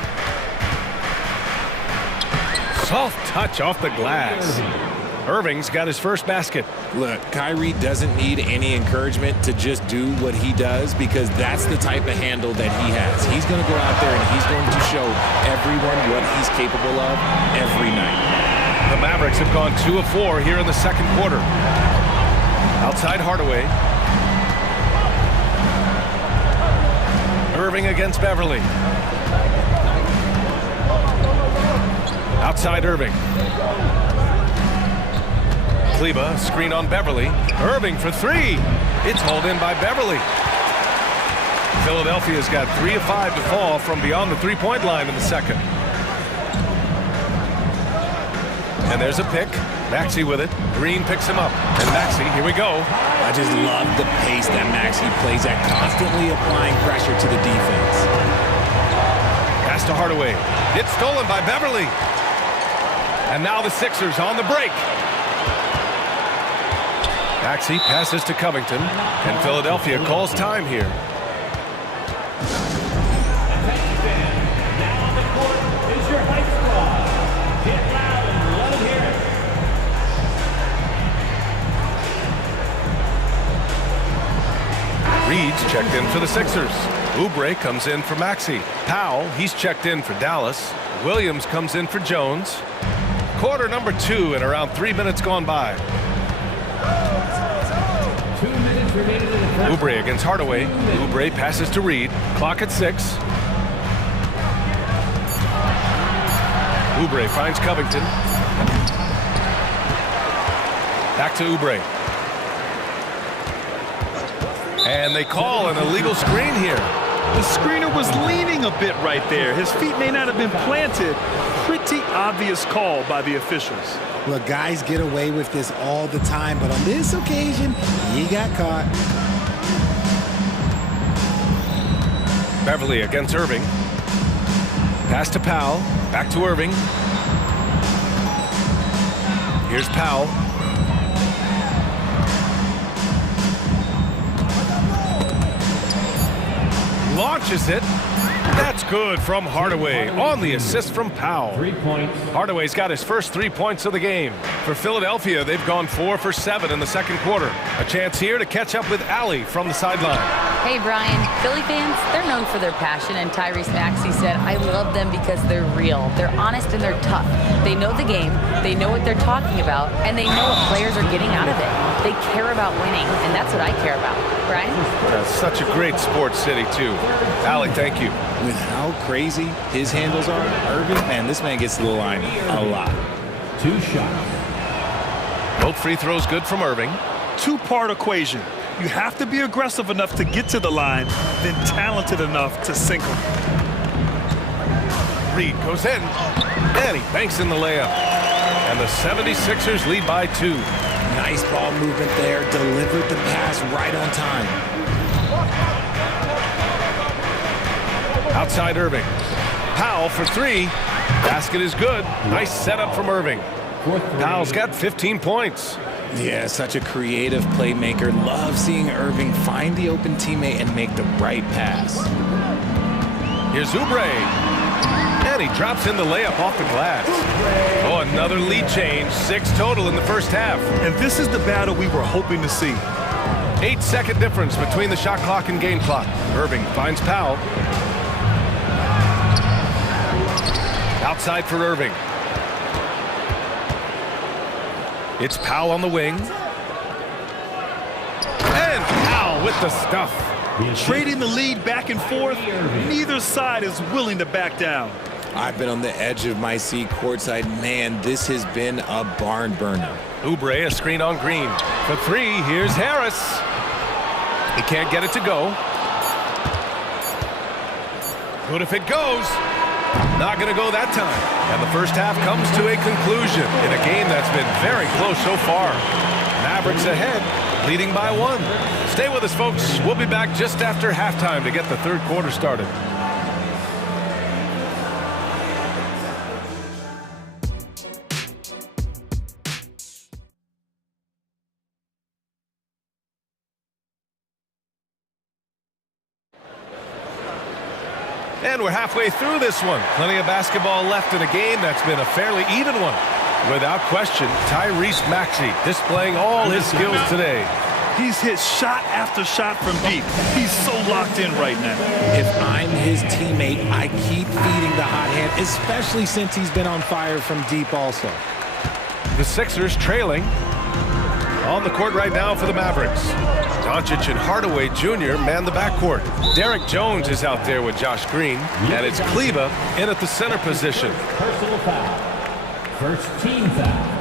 Soft touch off the glass. Irving's got his first basket. Look, Kyrie doesn't need any encouragement to just do what he does because that's the type of handle that he has. He's going to go out there and he's going to show everyone what he's capable of every night. The Mavericks have gone 2 of 4 here in the second quarter. Outside Hardaway. Irving against Beverly. Outside Irving. Kleba, screen on Beverly. Irving for 3. It's hauled in by Beverly. Philadelphia's got 3 of 5 to fall from beyond the three-point line in the second. And there's a pick. Maxey with it. Green picks him up. And Maxey, here we go. I just love the pace that Maxey plays at, constantly applying pressure to the defense. Pass to Hardaway. It's stolen by Beverly. And now the Sixers on the break. Maxey passes to Covington. And Philadelphia calls time here. Now on the court is your high squad. Get loud and let them hear it. Reed's checked in for the Sixers. Oubre comes in for Maxey. Powell, he's checked in for Dallas. Williams comes in for Jones. Quarter number 2 and around 3 minutes gone by. 2 minutes remaining in the first. Oubre against Hardaway. Oubre passes to Reed. Clock at 6. Oubre finds Covington. Back to Oubre. And they call an illegal screen here. The screener was leaning a bit right there. His feet may not have been planted. Pretty obvious call by the officials. Look, guys get away with this all the time, but on this occasion, he got caught. Beverly against Irving. Pass to Powell. Back to Irving. Here's Powell. Launches it. That's good from Hardaway on the assist from Powell. 3 points. Hardaway's got his first 3 points of the game. For Philadelphia, they've gone 4 for 7 in the second quarter. A chance here to catch up with Allie from the sideline. Hey, Brian, Philly fans, they're known for their passion, and Tyrese Maxey said, I love them because they're real. They're honest and they're tough. They know the game, they know what they're talking about, and they know what players are getting out of it. They care about winning, and that's what I care about. Brian? That's such a great sports city, too. Allie, thank you. With how crazy his handles are, Irving, man, this man gets to the line a lot. 2 shots. Both free throws good from Irving. Two-part equation. You have to be aggressive enough to get to the line, then talented enough to sink them. Reed goes in, and he banks in the layup. And the 76ers lead by 2. Nice ball movement there. Delivered the pass right on time. Outside Irving. Powell for 3. Basket is good. Nice setup from Irving. Powell's got 15 points. Yeah, such a creative playmaker. Love seeing Irving find the open teammate and make the right pass. Here's Oubre. And he drops in the layup off the glass. Oh, another lead change. 6 total in the first half. And this is the battle we were hoping to see. 8-second difference between the shot clock and game clock. Irving finds Powell. Outside for Irving. It's Powell on the wing. And Powell with the stuff. Trading the lead back and forth, neither side is willing to back down. I've been on the edge of my seat courtside. Man, this has been a barn burner. Oubre, a screen on Green. For 3, here's Harris. He can't get it to go. Good if it goes. Not going to go that time. And the first half comes to a conclusion in a game that's been very close so far. Mavericks ahead, leading by 1. Stay with us, folks. We'll be back just after halftime to get the third quarter started. And we're halfway through this one. Plenty of basketball left in a game that's been a fairly even one. Without question, Tyrese Maxey displaying all his skills today. He's hit shot after shot from deep. He's so locked in right now. If I'm his teammate, I keep feeding the hot hand, especially since he's been on fire from deep also. The Sixers trailing. On the court right now for the Mavericks. Doncic and Hardaway Jr. man the backcourt. Derek Jones is out there with Josh Green. And it's Kleba in at the center position. Personal foul. First team foul.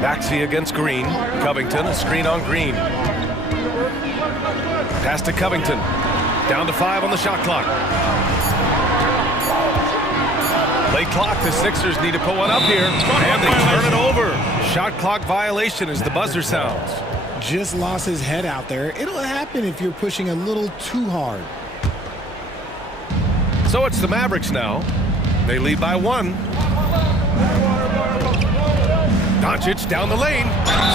Maxey against Green. Covington, a screen on Green. Pass to Covington. Down to 5 on the shot clock. Late clock, the Sixers need to put one up here, and they turn it over. Shot clock violation as the buzzer sounds. Just lost his head out there. It'll happen if you're pushing a little too hard. So it's the Mavericks now. They lead by 1. Doncic down the lane.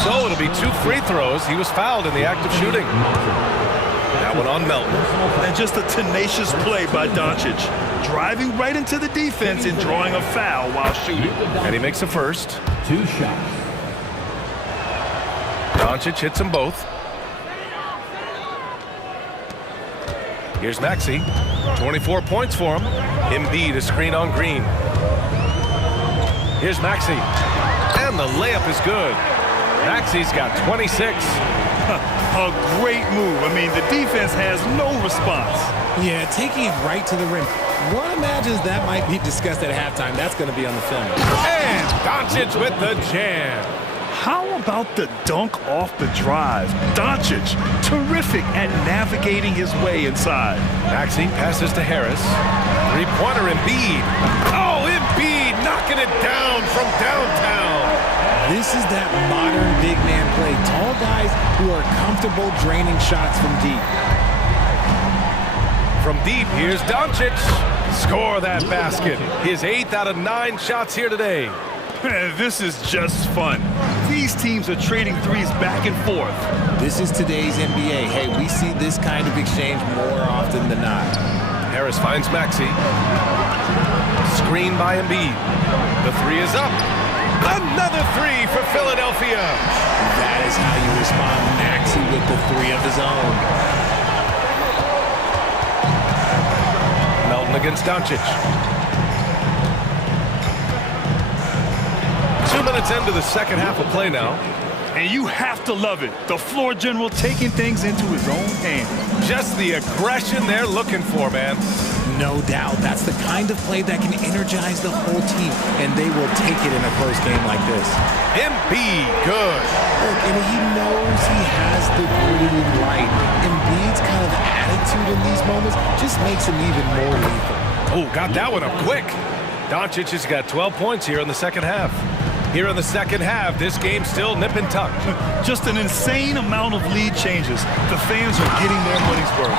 So it'll be 2 free throws. He was fouled in the act of shooting. That one on Melton. And just a tenacious play by Doncic. Driving right into the defense and drawing a foul while shooting. And he makes a first. 2 shots. Doncic hits them both. Here's Maxey. 24 points for him. Embiid a screen on Green. Here's Maxey. And the layup is good. Maxey's got 26. A great move. I mean, the defense has no response. Yeah, taking it right to the rim. One imagines that might be discussed at halftime. That's going to be on the film. And Doncic with the jam. How about the dunk off the drive? Doncic, terrific at navigating his way inside. Maxey passes to Harris. Three-pointer Embiid. Oh, Embiid knocking it down from downtown. This is that modern big man play. Tall guys who are comfortable draining shots from deep. From deep, here's Doncic. Score that basket. His 8th out of 9 shots here today. This is just fun. These teams are trading threes back and forth. This is today's NBA. Hey, we see this kind of exchange more often than not. Harris finds Maxey. Screen by Embiid. The three is up. Another three for Philadelphia. That is how you respond. Maxey with the three of his own. Melton against Doncic. 2 minutes into the second half of play now. And you have to love it. The floor general taking things into his own hands. Just the aggression they're looking for, man. No doubt. That's the kind of play that can energize the whole team, and they will take it in a close game like this. Embiid, good. Look, and he knows he has the green light. Embiid's kind of attitude in these moments just makes him even more lethal. Oh, got that one up quick. Doncic has got 12 points here in the second half. Here in the second half, this game's still nip and tuck. Just an insane amount of lead changes. The fans are getting their money's worth.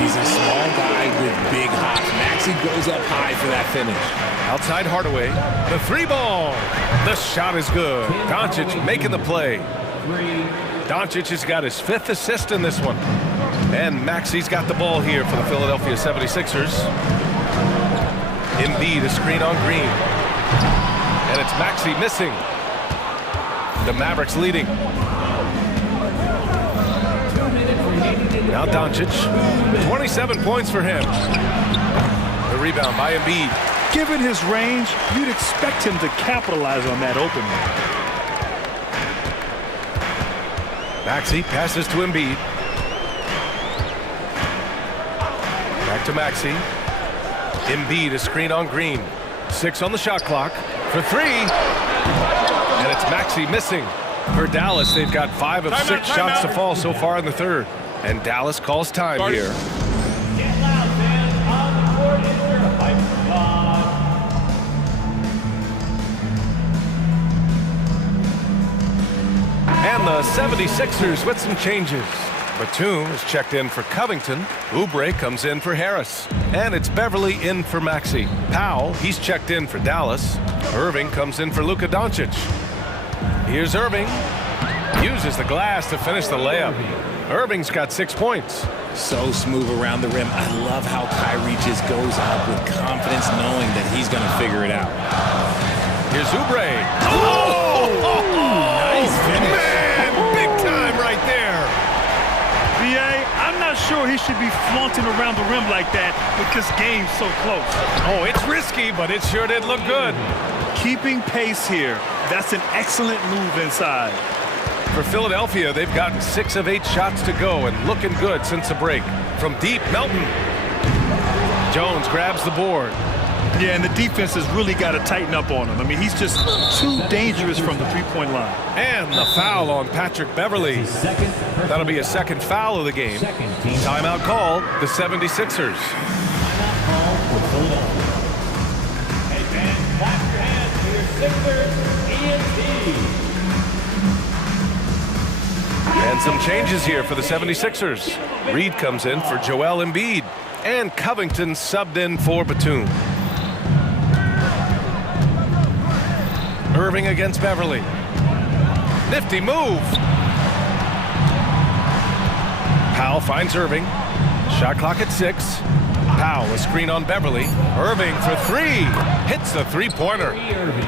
He's a small guy with big hops. Maxey goes up high for that finish. Outside Hardaway, the three ball. The shot is good. Doncic making the play. Doncic has got his 5th assist in this one. And Maxey's got the ball here for the Philadelphia 76ers. Embiid a screen on Green. And it's Maxey missing. The Mavericks leading. Now Doncic. 27 points for him. The rebound by Embiid. Given his range, you'd expect him to capitalize on that opening. Maxey passes to Embiid. Back to Maxey. Embiid a screen on Green. 6 on the shot clock. For 3. And it's Maxey missing. For Dallas, they've got 5 of 6 shots to fall so far in the third. And Dallas calls time here. Get loud, fans. On the court is your hype squad. And the 76ers with some changes. Batum is checked in for Covington. Oubre comes in for Harris. And it's Beverly in for Maxey. Powell, he's checked in for Dallas. Irving comes in for Luka Doncic. Here's Irving. Uses the glass to finish the layup. Irving's got 6 points. So smooth around the rim. I love how Kyrie just goes out with confidence knowing that he's going to figure it out. Here's Oubre. Oh! Nice finish. Man, big time right there. I'm not sure he should be flaunting around the rim like that with this game so close. Oh, it's risky, but it sure did look good. Keeping pace here. That's an excellent move inside. For Philadelphia, they've gotten 6 of 8 shots to go and looking good since the break. From deep, Melton. Jones grabs the board. Yeah, and the defense has really got to tighten up on him. I mean, he's just too dangerous from the three-point line. And the foul on Patrick Beverly. That'll be a second foul of the game. Timeout called, the 76ers. Hey, fans, clap your hands for your Sixers ENT. And some changes here for the 76ers. Reed comes in for Joel Embiid. And Covington subbed in for Batum. Irving against Beverly. Nifty move. Powell finds Irving. Shot clock at 6. Powell, a screen on Beverly. Irving for three. Hits the three-pointer.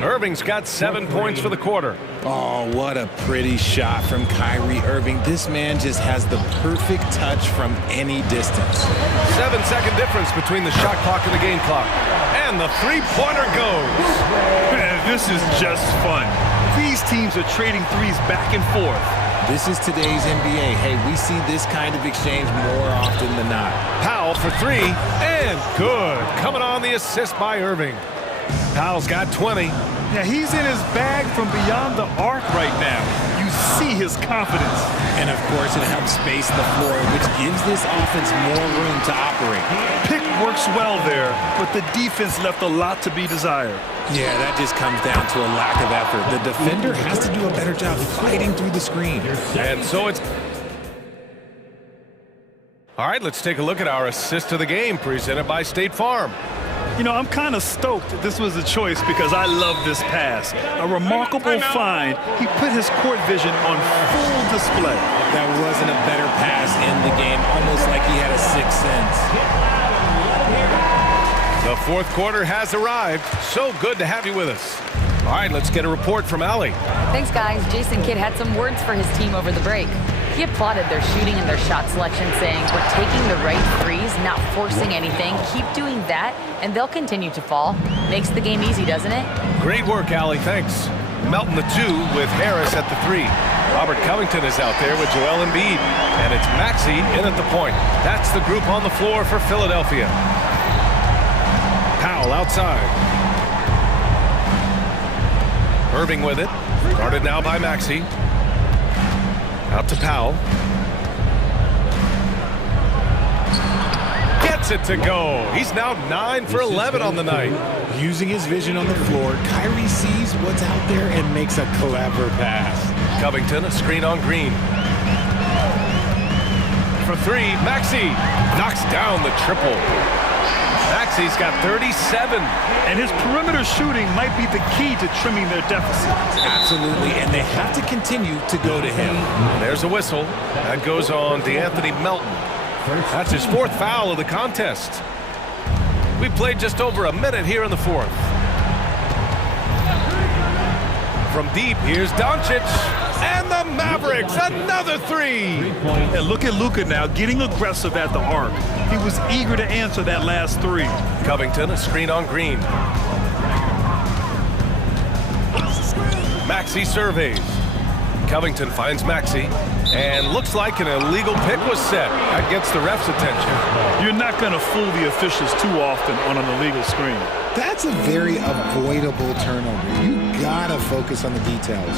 Irving's got 7 points for the quarter. Oh, what a pretty shot from Kyrie Irving. This man just has the perfect touch from any distance. 7-second difference between the shot clock and the game clock. And the three-pointer goes. Man, this is just fun. These teams are trading threes back and forth. This is today's NBA. Hey, we see this kind of exchange more often than not. Powell for three, and good. Coming on the assist by Irving. Powell's got 20. Yeah, he's in his bag from beyond the arc right now. You see his confidence. And of course, it helps space the floor, which gives this offense more room to operate. Pick works well there, but the defense left a lot to be desired. Yeah, that just comes down to a lack of effort. The defender has to do a better job fighting through the screen. And so it's... All right, let's take a look at our assist of the game presented by State Farm. You know, I'm kind of stoked this was a choice because I love this pass. A remarkable find. He put his court vision on full display. That wasn't a better pass in the game, almost like he had a sixth sense. The fourth quarter has arrived. So good to have you with us. All right, let's get a report from Allie. Thanks, guys. Jason Kidd had some words for his team over the break. He applauded their shooting and their shot selection, saying, "We're taking the right threes, not forcing anything. Keep doing that, and they'll continue to fall." Makes the game easy, doesn't it? Great work, Allie. Thanks. Melton the two with Harris at the three. Robert Covington is out there with Joel Embiid. And it's Maxey in at the point. That's the group on the floor for Philadelphia. Powell outside. Irving with it. Guarded now by Maxey. Out to Powell. Gets it to go. He's now 9 for 11 on the night. Using his vision on the floor, Kyrie sees what's out there and makes a clever pass. Covington, a screen on Green. For three, Maxey knocks down the triple. Maxey's got 37. And his perimeter shooting might be the key to trimming their deficit. Absolutely, and they have to continue to go to him. There's a whistle. That goes on DeAnthony Melton. That's his fourth foul of the contest. We played just over a minute here in the fourth. From deep, here's Doncic. And the Mavericks, another three. And look at Luka now, getting aggressive at the arc. He was eager to answer that last three. Covington, a screen on Green. Maxey surveys. Covington finds Maxey. And looks like an illegal pick was set. That gets the ref's attention. You're not going to fool the officials too often on an illegal screen. That's a very avoidable turnover. You gotta focus on the details.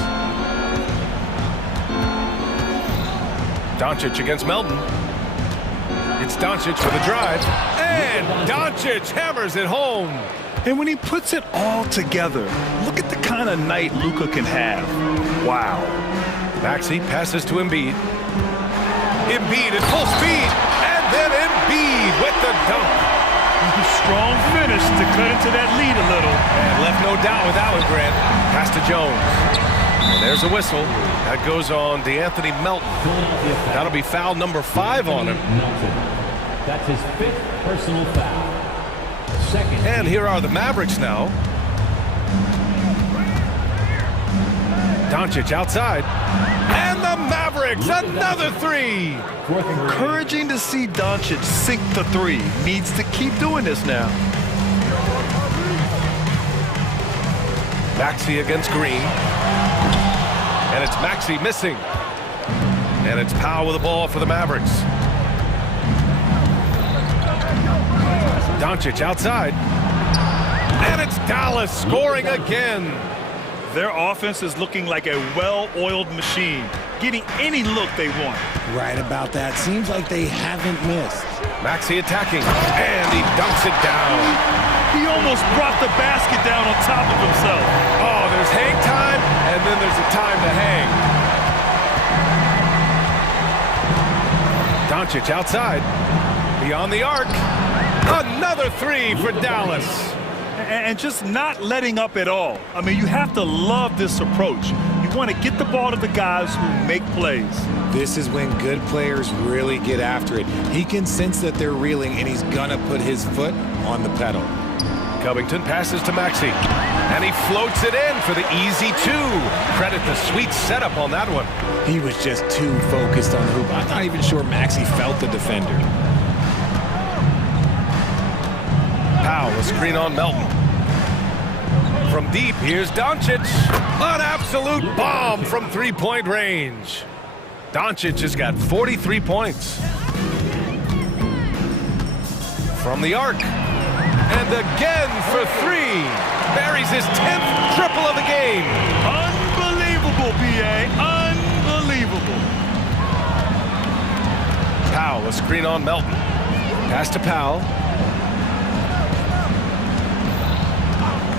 Doncic against Melton. It's Doncic for the drive. And Doncic hammers it home. And when he puts it all together, look at the kind of night Luka can have. Wow. Maxey passes to Embiid. Embiid at full speed. And then Embiid with the dunk. Strong finish to cut into that lead a little. And left no doubt with that one, Grant. Pass to Jones. And there's a whistle. That goes on DeAnthony Melton. That'll be foul number 5 on him. That's his 5th personal foul. Second. And here are the Mavericks now. Doncic outside. And the Mavericks, another three. Encouraging to see Doncic sink the three. Needs to keep doing this now. Maxey against Green. And it's Maxey missing. And it's Powell with the ball for the Mavericks. Doncic outside. And it's Dallas scoring again. Their offense is looking like a well-oiled machine, getting any look they want. Right about that. Seems like they haven't missed. Maxey attacking, and he dunks it down. He almost brought the basket down on top of himself. Oh, there's hang time, and then there's a time to hang. Doncic outside, beyond the arc. Another three for Dallas. And just not letting up at all. I mean, you have to love this approach. You want to get the ball to the guys who make plays. This is when good players really get after it. He can sense that they're reeling, and he's going to put his foot on the pedal. Covington passes to Maxey, and he floats it in for the easy two. Credit the sweet setup on that one. He was just too focused on the hoop. I'm not even sure Maxey felt the defender. Powell, a screen on Melton. From deep, here's Doncic. An absolute bomb from three-point range. Doncic has got 43 points. From the arc. And again for three. Buries his 10th triple of the game. Unbelievable, B.A. Unbelievable. Powell, a screen on Melton. Pass to Powell.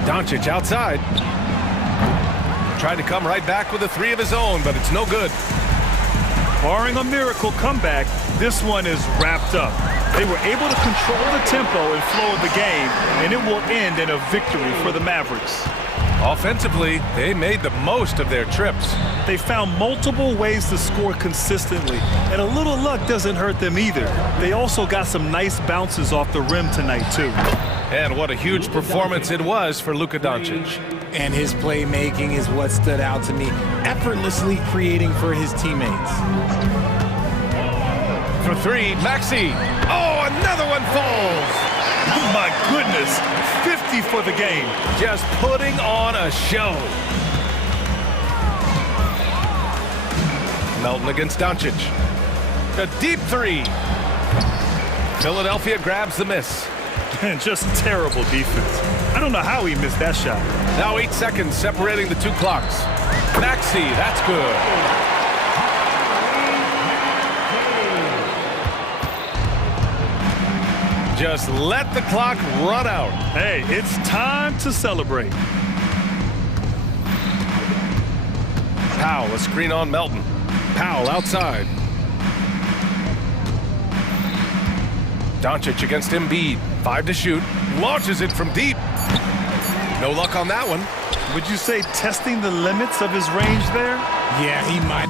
Doncic outside. Tried to come right back with a three of his own, but it's no good. Barring a miracle comeback, this one is wrapped up. They were able to control the tempo and flow of the game, and it will end in a victory for the Mavericks. Offensively, they made the most of their trips. They found multiple ways to score consistently, and a little luck doesn't hurt them either. They also got some nice bounces off the rim tonight, too. And what a huge performance it was for Luka Doncic. And his playmaking is what stood out to me, effortlessly creating for his teammates. For three, Maxey. Oh, another one falls. Oh my goodness, 50 for the game. Just putting on a show. Melton against Doncic. A deep three. Philadelphia grabs the miss. And just terrible defense. I don't know how he missed that shot. Now 8 seconds separating the two clocks. Maxey, that's good. Just let the clock run out. Hey, it's time to celebrate. Powell, a screen on Melton. Powell outside. Doncic against Embiid. 5 to shoot. Launches it from deep. No luck on that one. Would you say testing the limits of his range there? Yeah, he might.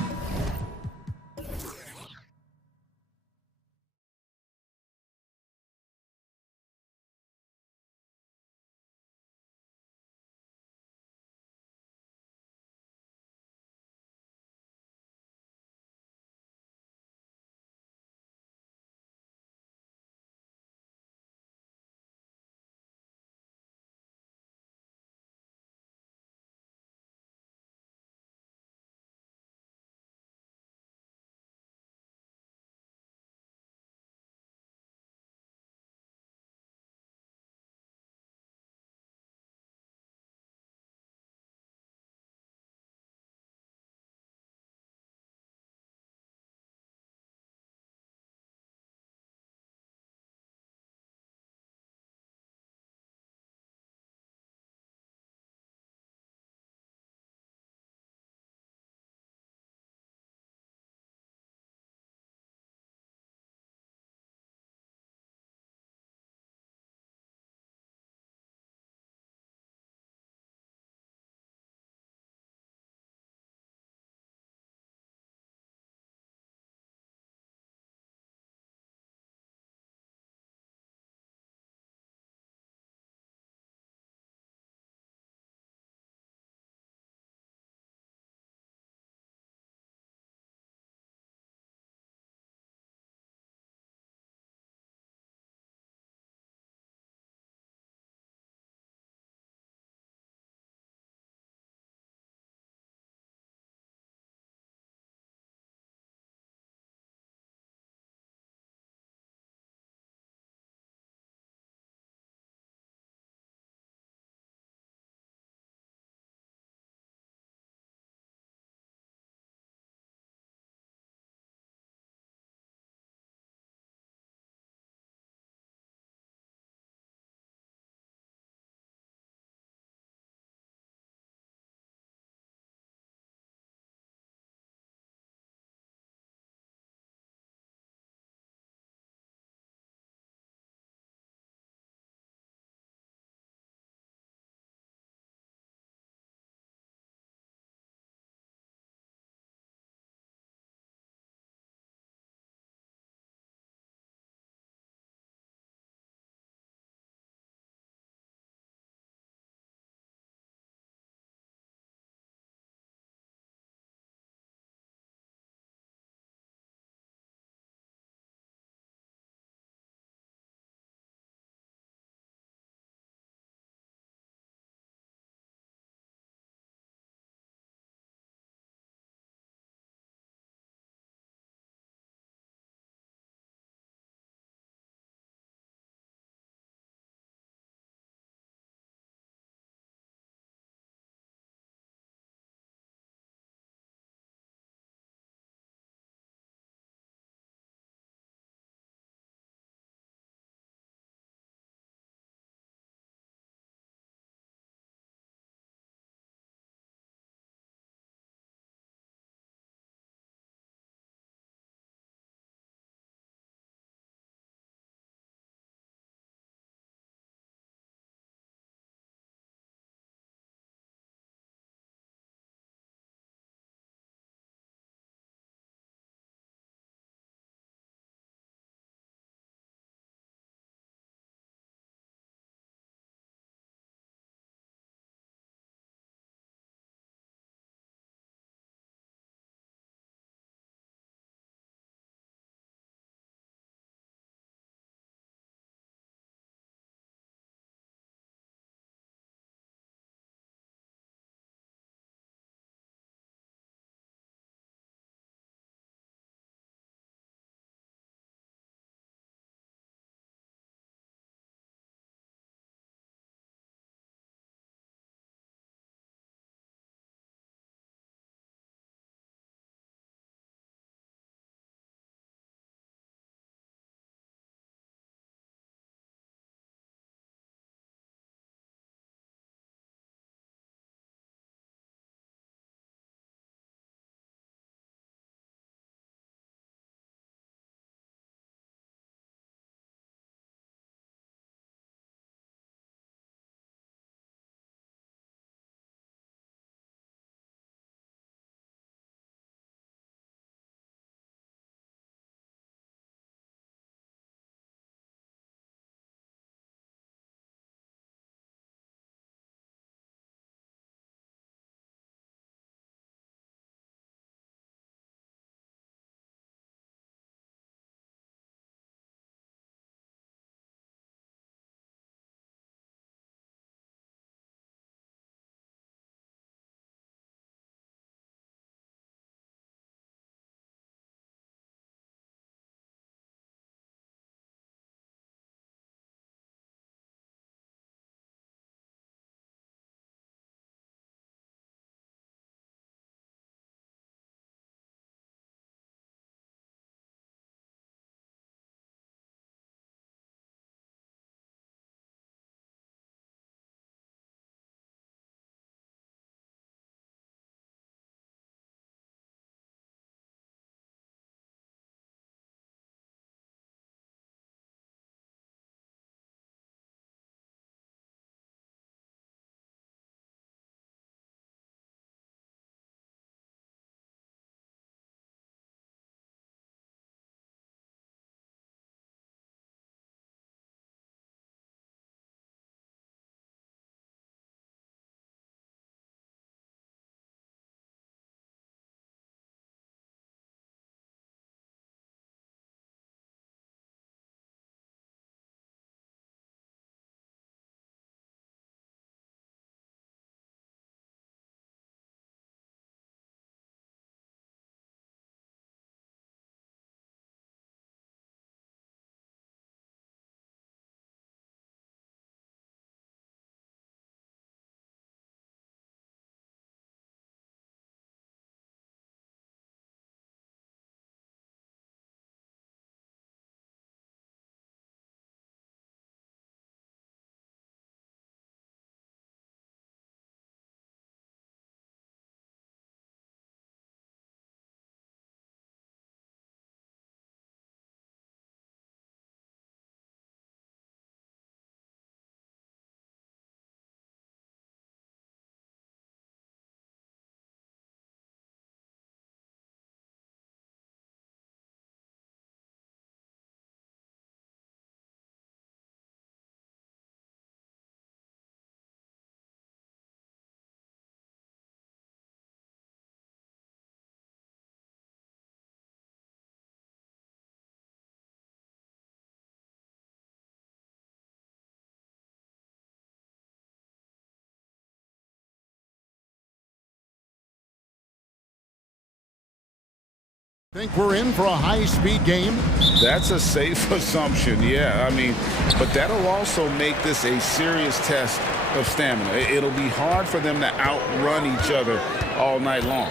Think we're in for a high-speed game? That's a safe assumption, yeah. I mean, but that'll also make this a serious test of stamina. It'll be hard for them to outrun each other all night long.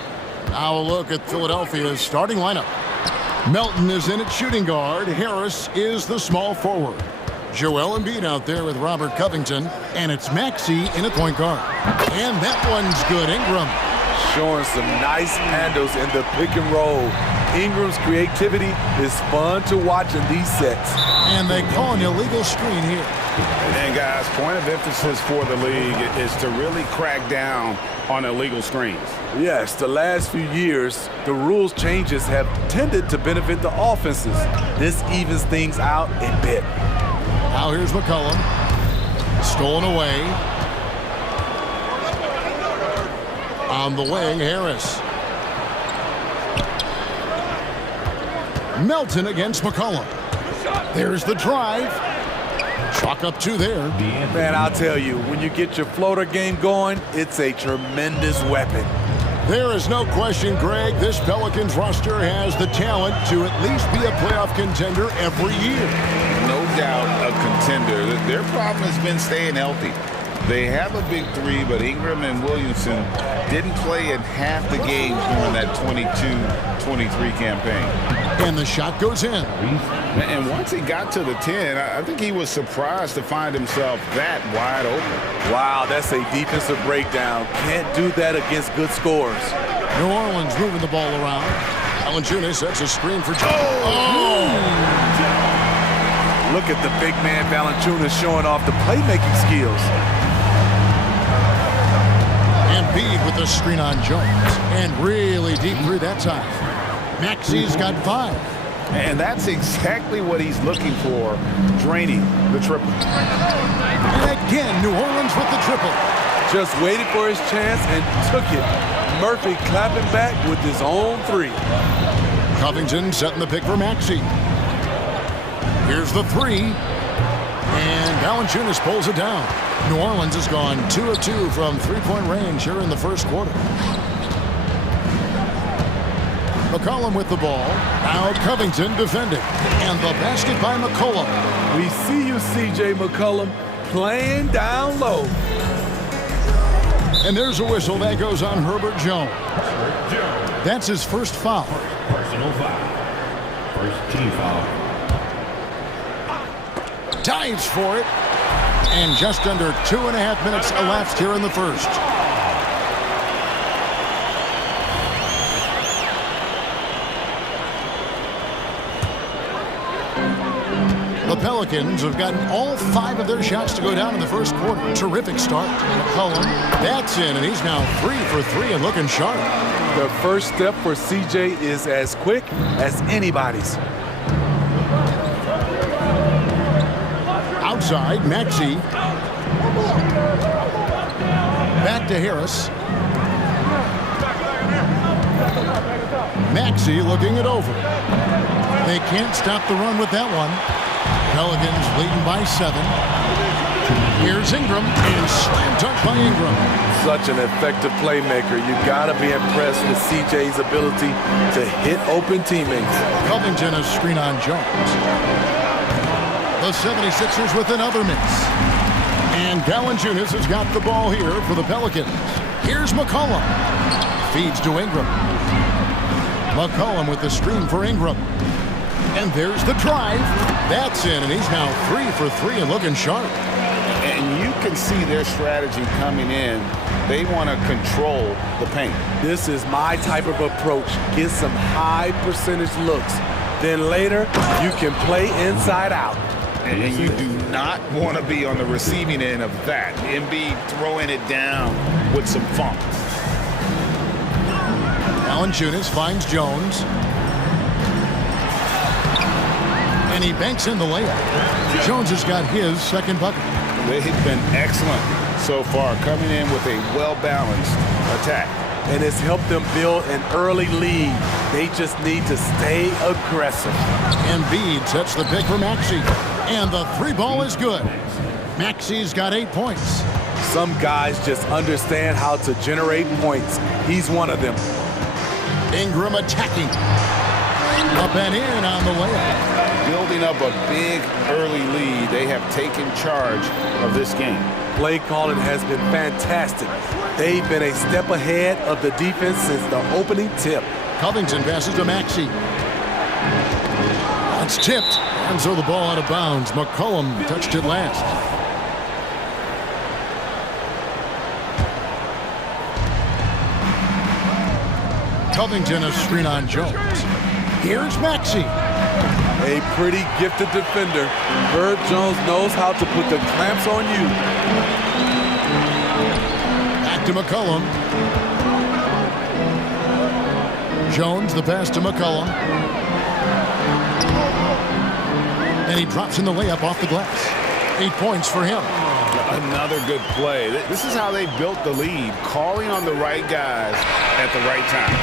Now a look at Philadelphia's starting lineup. Melton is in at shooting guard. Harris is the small forward. Joel Embiid out there with Robert Covington. And it's Maxey in at point guard. And that one's good. Ingram. Showing some nice handles in the pick and roll. Ingram's creativity is fun to watch in these sets. And they call an illegal screen here. And guys, point of emphasis for the league is to really crack down on illegal screens. Yes, the last few years, the rules changes have tended to benefit the offenses. This evens things out a bit. Now here's McCollum. Stolen away. On the wing, Harris. Melton against McCollum. There's the drive. Chalk up two there. Man, I'll tell you, when you get your floater game going, it's a tremendous weapon. There is no question, Greg, this Pelicans roster has the talent to at least be a playoff contender every year. No doubt a contender. Their problem has been staying healthy. They have a big three, but Ingram and Williamson didn't play in half the games during that 22-23 campaign. And the shot goes in. And once he got to the 10, I think he was surprised to find himself that wide open. Wow, that's a defensive breakdown. Can't do that against good scores. New Orleans moving the ball around. Valanciunas sets a screen for Joe. Look at the big man Valanciunas showing off the playmaking skills. Embiid with the screen on Jones. And really deep three that time. Maxey's got 5. And that's exactly what he's looking for, draining the triple. And again, New Orleans with the triple. Just waited for his chance and took it. Murphy clapping back with his own 3. Covington setting the pick for Maxey. Here's the 3. And Valanciunas pulls it down. New Orleans has gone 2 of 2 from three-point range here in the first quarter. McCollum with the ball. Now Covington defending. And the basket by McCollum. We see you, C.J. McCollum, playing down low. And there's a whistle that goes on Herbert Jones. That's his first foul. Personal foul. First team foul. Dives for it. And just under 2.5 minutes elapsed here in the first. The Pelicans have gotten all 5 of their shots to go down in the first quarter. Terrific start. McCollum, that's in, and he's now 3 for 3 and looking sharp. The first step for CJ is as quick as anybody's. Outside, Maxey. Back to Harris. Maxey looking it over. They can't stop the run with that one. Pelicans leading by 7. Here's Ingram, and slam dunk by Ingram. Such an effective playmaker. You gotta be impressed with CJ's ability to hit open teammates. Covington a screen on Jones. The 76ers with another miss. And Valanciunas has got the ball here for the Pelicans. Here's McCollum. Feeds to Ingram. McCollum with the screen for Ingram. And there's the drive. That's in, and he's now 3 for 3 and looking sharp. And you can see their strategy coming in. They want to control the paint. This is my type of approach. Get some high percentage looks. Then later, you can play inside out. And you do not want to be on the receiving end of that. Embiid throwing it down with some funk. Valanciunas finds Jones. And he banks in the layup. Jones has got his second bucket. They've been excellent so far, coming in with a well-balanced attack. And it's helped them build an early lead. They just need to stay aggressive. Embiid sets the pick for Maxey. And the 3 ball is good. Maxey's got 8 points. Some guys just understand how to generate points. He's one of them. Ingram attacking. Up and in on the layup. Building up a big early lead, they have taken charge of this game. Play calling has been fantastic. They've been a step ahead of the defense since the opening tip. Covington passes to Maxey. It's tipped, and so the ball out of bounds. McCollum touched it last. Covington a screen on Jones. Here's Maxey. A pretty gifted defender. Herb Jones knows how to put the clamps on you. Back to McCollum. Jones, the pass to McCollum. And he drops in the layup off the glass. 8 points for him. Another good play. This is how they built the lead, calling on the right guys at the right time.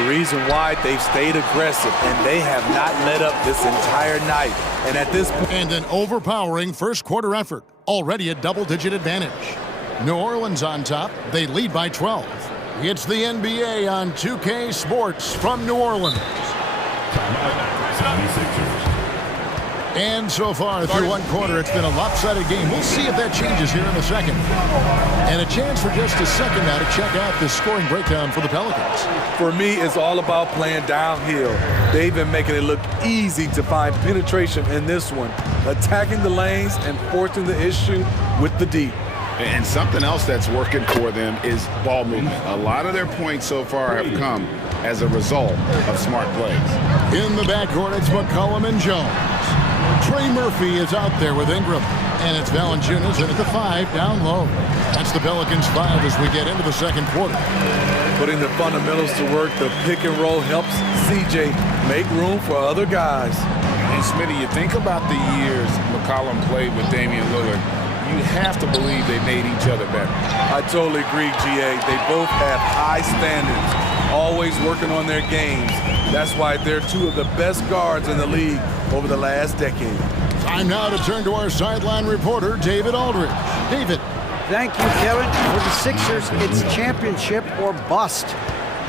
The reason why they've stayed aggressive, and they have not let up this entire night. And at this point... And an overpowering first quarter effort. Already a double-digit advantage. New Orleans on top. They lead by 12. It's the NBA on 2K Sports from New Orleans. And so far, through one quarter, it's been a lopsided game. We'll see if that changes here in the second. And a chance for just a second now to check out the scoring breakdown for the Pelicans. For me, it's all about playing downhill. They've been making it look easy to find penetration in this one, attacking the lanes and forcing the issue with the D. And something else that's working for them is ball movement. A lot of their points so far have come as a result of smart plays. In the backcourt, it's McCollum and Jones. Trey Murphy is out there with Ingram. And it's Valanciunas in at the 5 down low. That's the Pelicans 5 as we get into the second quarter. Putting the fundamentals to work, the pick and roll helps CJ make room for other guys. And Smitty, you think about the years McCollum played with Damian Lillard, you have to believe they made each other better. I totally agree, GA. They both have high standards, always working on their games. That's why they're two of the best guards in the league over the last decade. Time now to turn to our sideline reporter, David Aldridge. David. Thank you, Kevin. For the Sixers, it's championship or bust.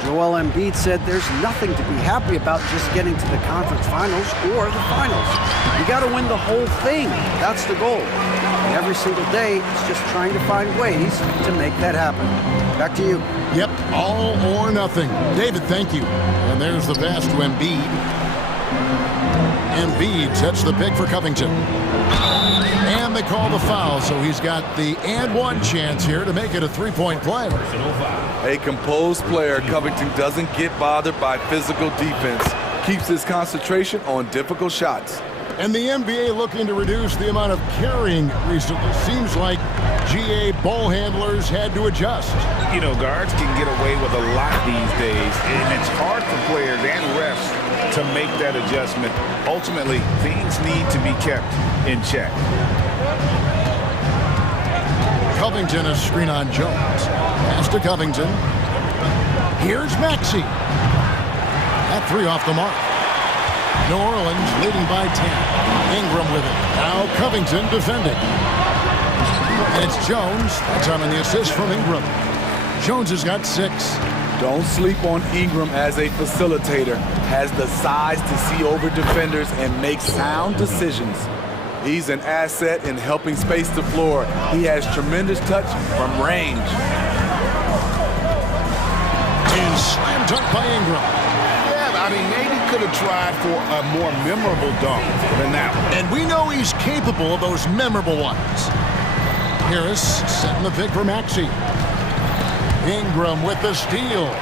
Joel Embiid said there's nothing to be happy about just getting to the conference finals or the finals. You got to win the whole thing. That's the goal. And every single day, it's just trying to find ways to make that happen. Back to you. Yep, all or nothing. David, thank you. And there's the pass to Embiid. Embiid sets the pick for Covington. And they call the foul, so he's got the and one chance here to make it a three-point play. A composed player, Covington doesn't get bothered by physical defense. Keeps his concentration on difficult shots. And the NBA looking to reduce the amount of carrying recently. Seems like GA ball handlers had to adjust. You know, guards can get away with a lot these days, and it's hard for players and refs to make that adjustment. Ultimately, things need to be kept in check. Covington a screen on Jones. Pass to Covington. Here's Maxey. That three off the mark. New Orleans leading by 10. Ingram with it. Now Covington defending. And it's Jones. That's on the assist from Ingram. Jones has got 6. Don't sleep on Ingram as a facilitator. Has the size to see over defenders and make sound decisions. He's an asset in helping space the floor. He has tremendous touch from range. And slam dunk by Ingram. Yeah, I mean, maybe could have tried for a more memorable dunk than that one. And we know he's capable of those memorable ones. Harris setting the pick for Maxey. Ingram with the steal.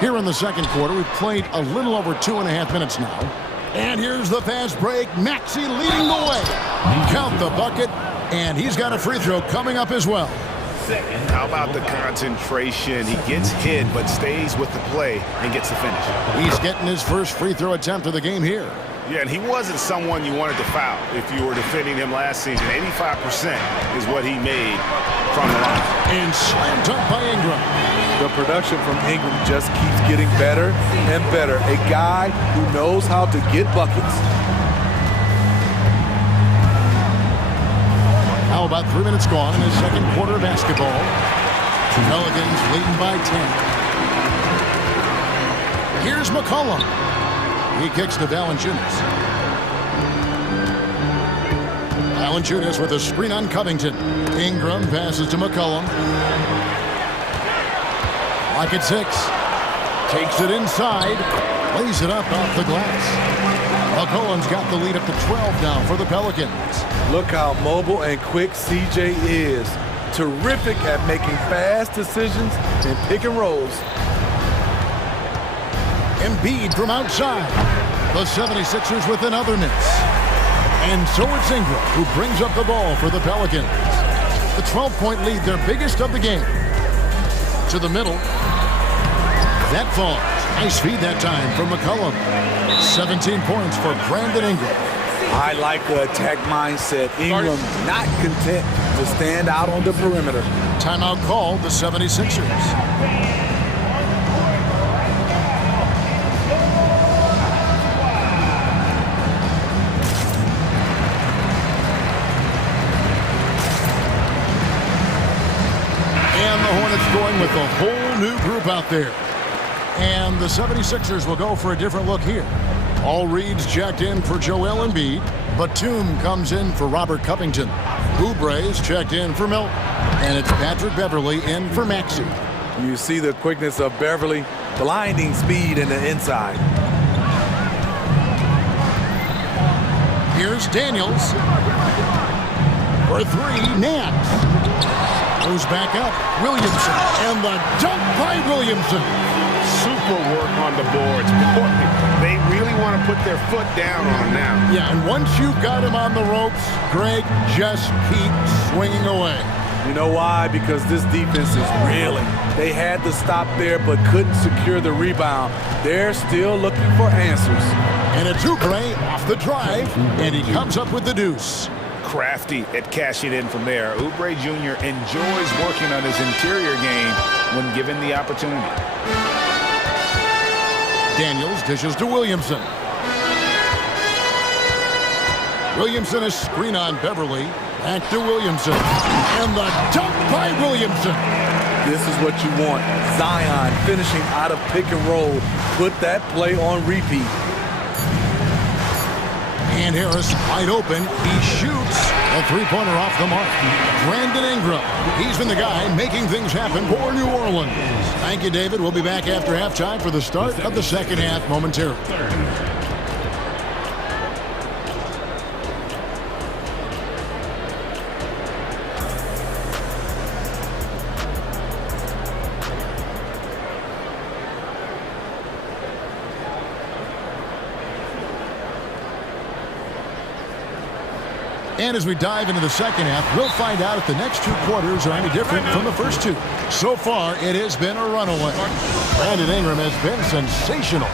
Here in the second quarter, we've played a little over 2.5 minutes now. And here's the fast break. Maxey leading the way. Count the bucket, and he's got a free throw coming up as well. How about the concentration? He gets hit, but stays with the play and gets the finish. He's getting his first free throw attempt of the game here. Yeah, and he wasn't someone you wanted to foul if you were defending him last season. 85% is what he made from the line. And slam dunk by Ingram. The production from Ingram just keeps getting better and better. A guy who knows how to get buckets. How about 3 minutes gone in the second quarter of basketball? Pelicans leading by 10. Here's McCollum. He kicks to Valanciunas. Valanciunas with a screen on Covington. Ingram passes to McCollum. Lock at 6. Takes it inside. Lays it up off the glass. McCollum's got the lead up to 12 now for the Pelicans. Look how mobile and quick CJ is. Terrific at making fast decisions and pick and rolls. Embiid from outside. The 76ers with another miss. And so it's Ingram who brings up the ball for the Pelicans. The 12-point lead, their biggest of the game. To the middle. That falls. Nice feed that time from McCollum. 17 points for Brandon Ingram. I like the attack mindset. Ingram not content to stand out on the perimeter. Timeout called the 76ers. Going with a whole new group out there. And the 76ers will go for a different look here. All reads checked in for Joel Embiid. Batum comes in for Robert Covington. Oubre's checked in for Milton. And it's Patrick Beverly in for Maxey. You see the quickness of Beverly, blinding speed in the inside. Here's Daniels. For 3, Nance. Goes back up, Williamson, and the dunk by Williamson. Super work on the boards. They really want to put their foot down on him now. Yeah, and once you've got him on the ropes, Greg, just keep swinging away. You know why? Because this defense is reeling. They had to stop there but couldn't secure the rebound. They're still looking for answers. And it's Oubre off the drive, and he comes up with the deuce. Crafty at cashing in from there. Oubre Jr. enjoys working on his interior game when given the opportunity. Daniels dishes to Williamson. Williamson a screen on Beverly. Back to Williamson. And the dunk by Williamson. This is what you want. Zion finishing out of pick and roll. Put that play on repeat. And Harris wide open. He shoots a three-pointer off the mark. Brandon Ingram. He's been the guy making things happen for New Orleans. Thank you, David. We'll be back after halftime for the start of the second half momentarily. And as we dive into the second half, we'll find out if the next 2 quarters are any different from the first 2. So far, it has been a runaway. Brandon Ingram has been sensational.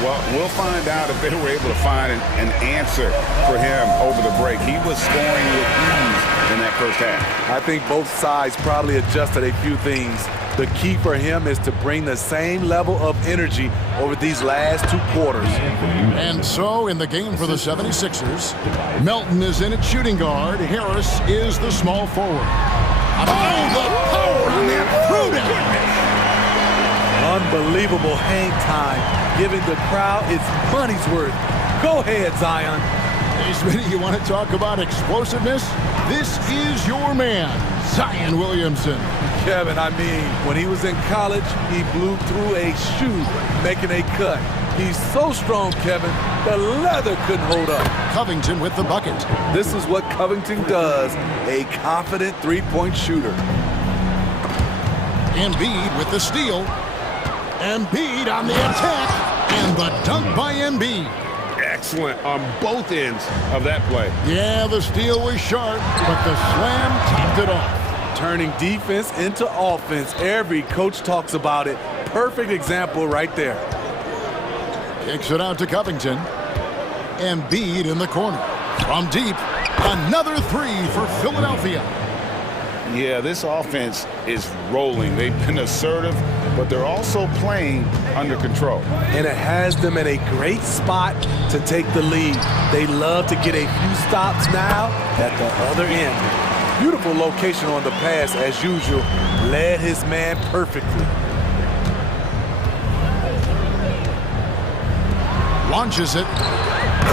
Well, we'll find out if they were able to find an answer for him over the break. He was scoring with ease in that first half. I think both sides probably adjusted a few things. The key for him is to bring the same level of energy over these last 2 quarters. And so in the game for the 76ers, Melton is in at shooting guard. Harris is the small forward. Oh, the power on that throwdown. Unbelievable hang time, giving the crowd its money's worth. Go ahead, Zion. Hey, Smitty, you want to talk about explosiveness? This is your man, Zion Williamson. Kevin, I mean, when he was in college, he blew through a shoe making a cut. He's so strong, Kevin, the leather couldn't hold up. Covington with the bucket. This is what Covington does, a confident three-point shooter. Embiid with the steal. Embiid on the attack, and the dunk by Embiid. Excellent on both ends of that play. Yeah, the steal was sharp, but the slam topped it off. Turning defense into offense. Every coach talks about it. Perfect example right there. Kicks it out to Covington. Embiid in the corner. From deep, another 3 for Philadelphia. Yeah, this offense is rolling. They've been assertive, but they're also playing under control. And it has them in a great spot to take the lead. They love to get a few stops now at the other end. Beautiful location on the pass, as usual. Led his man perfectly. Launches it.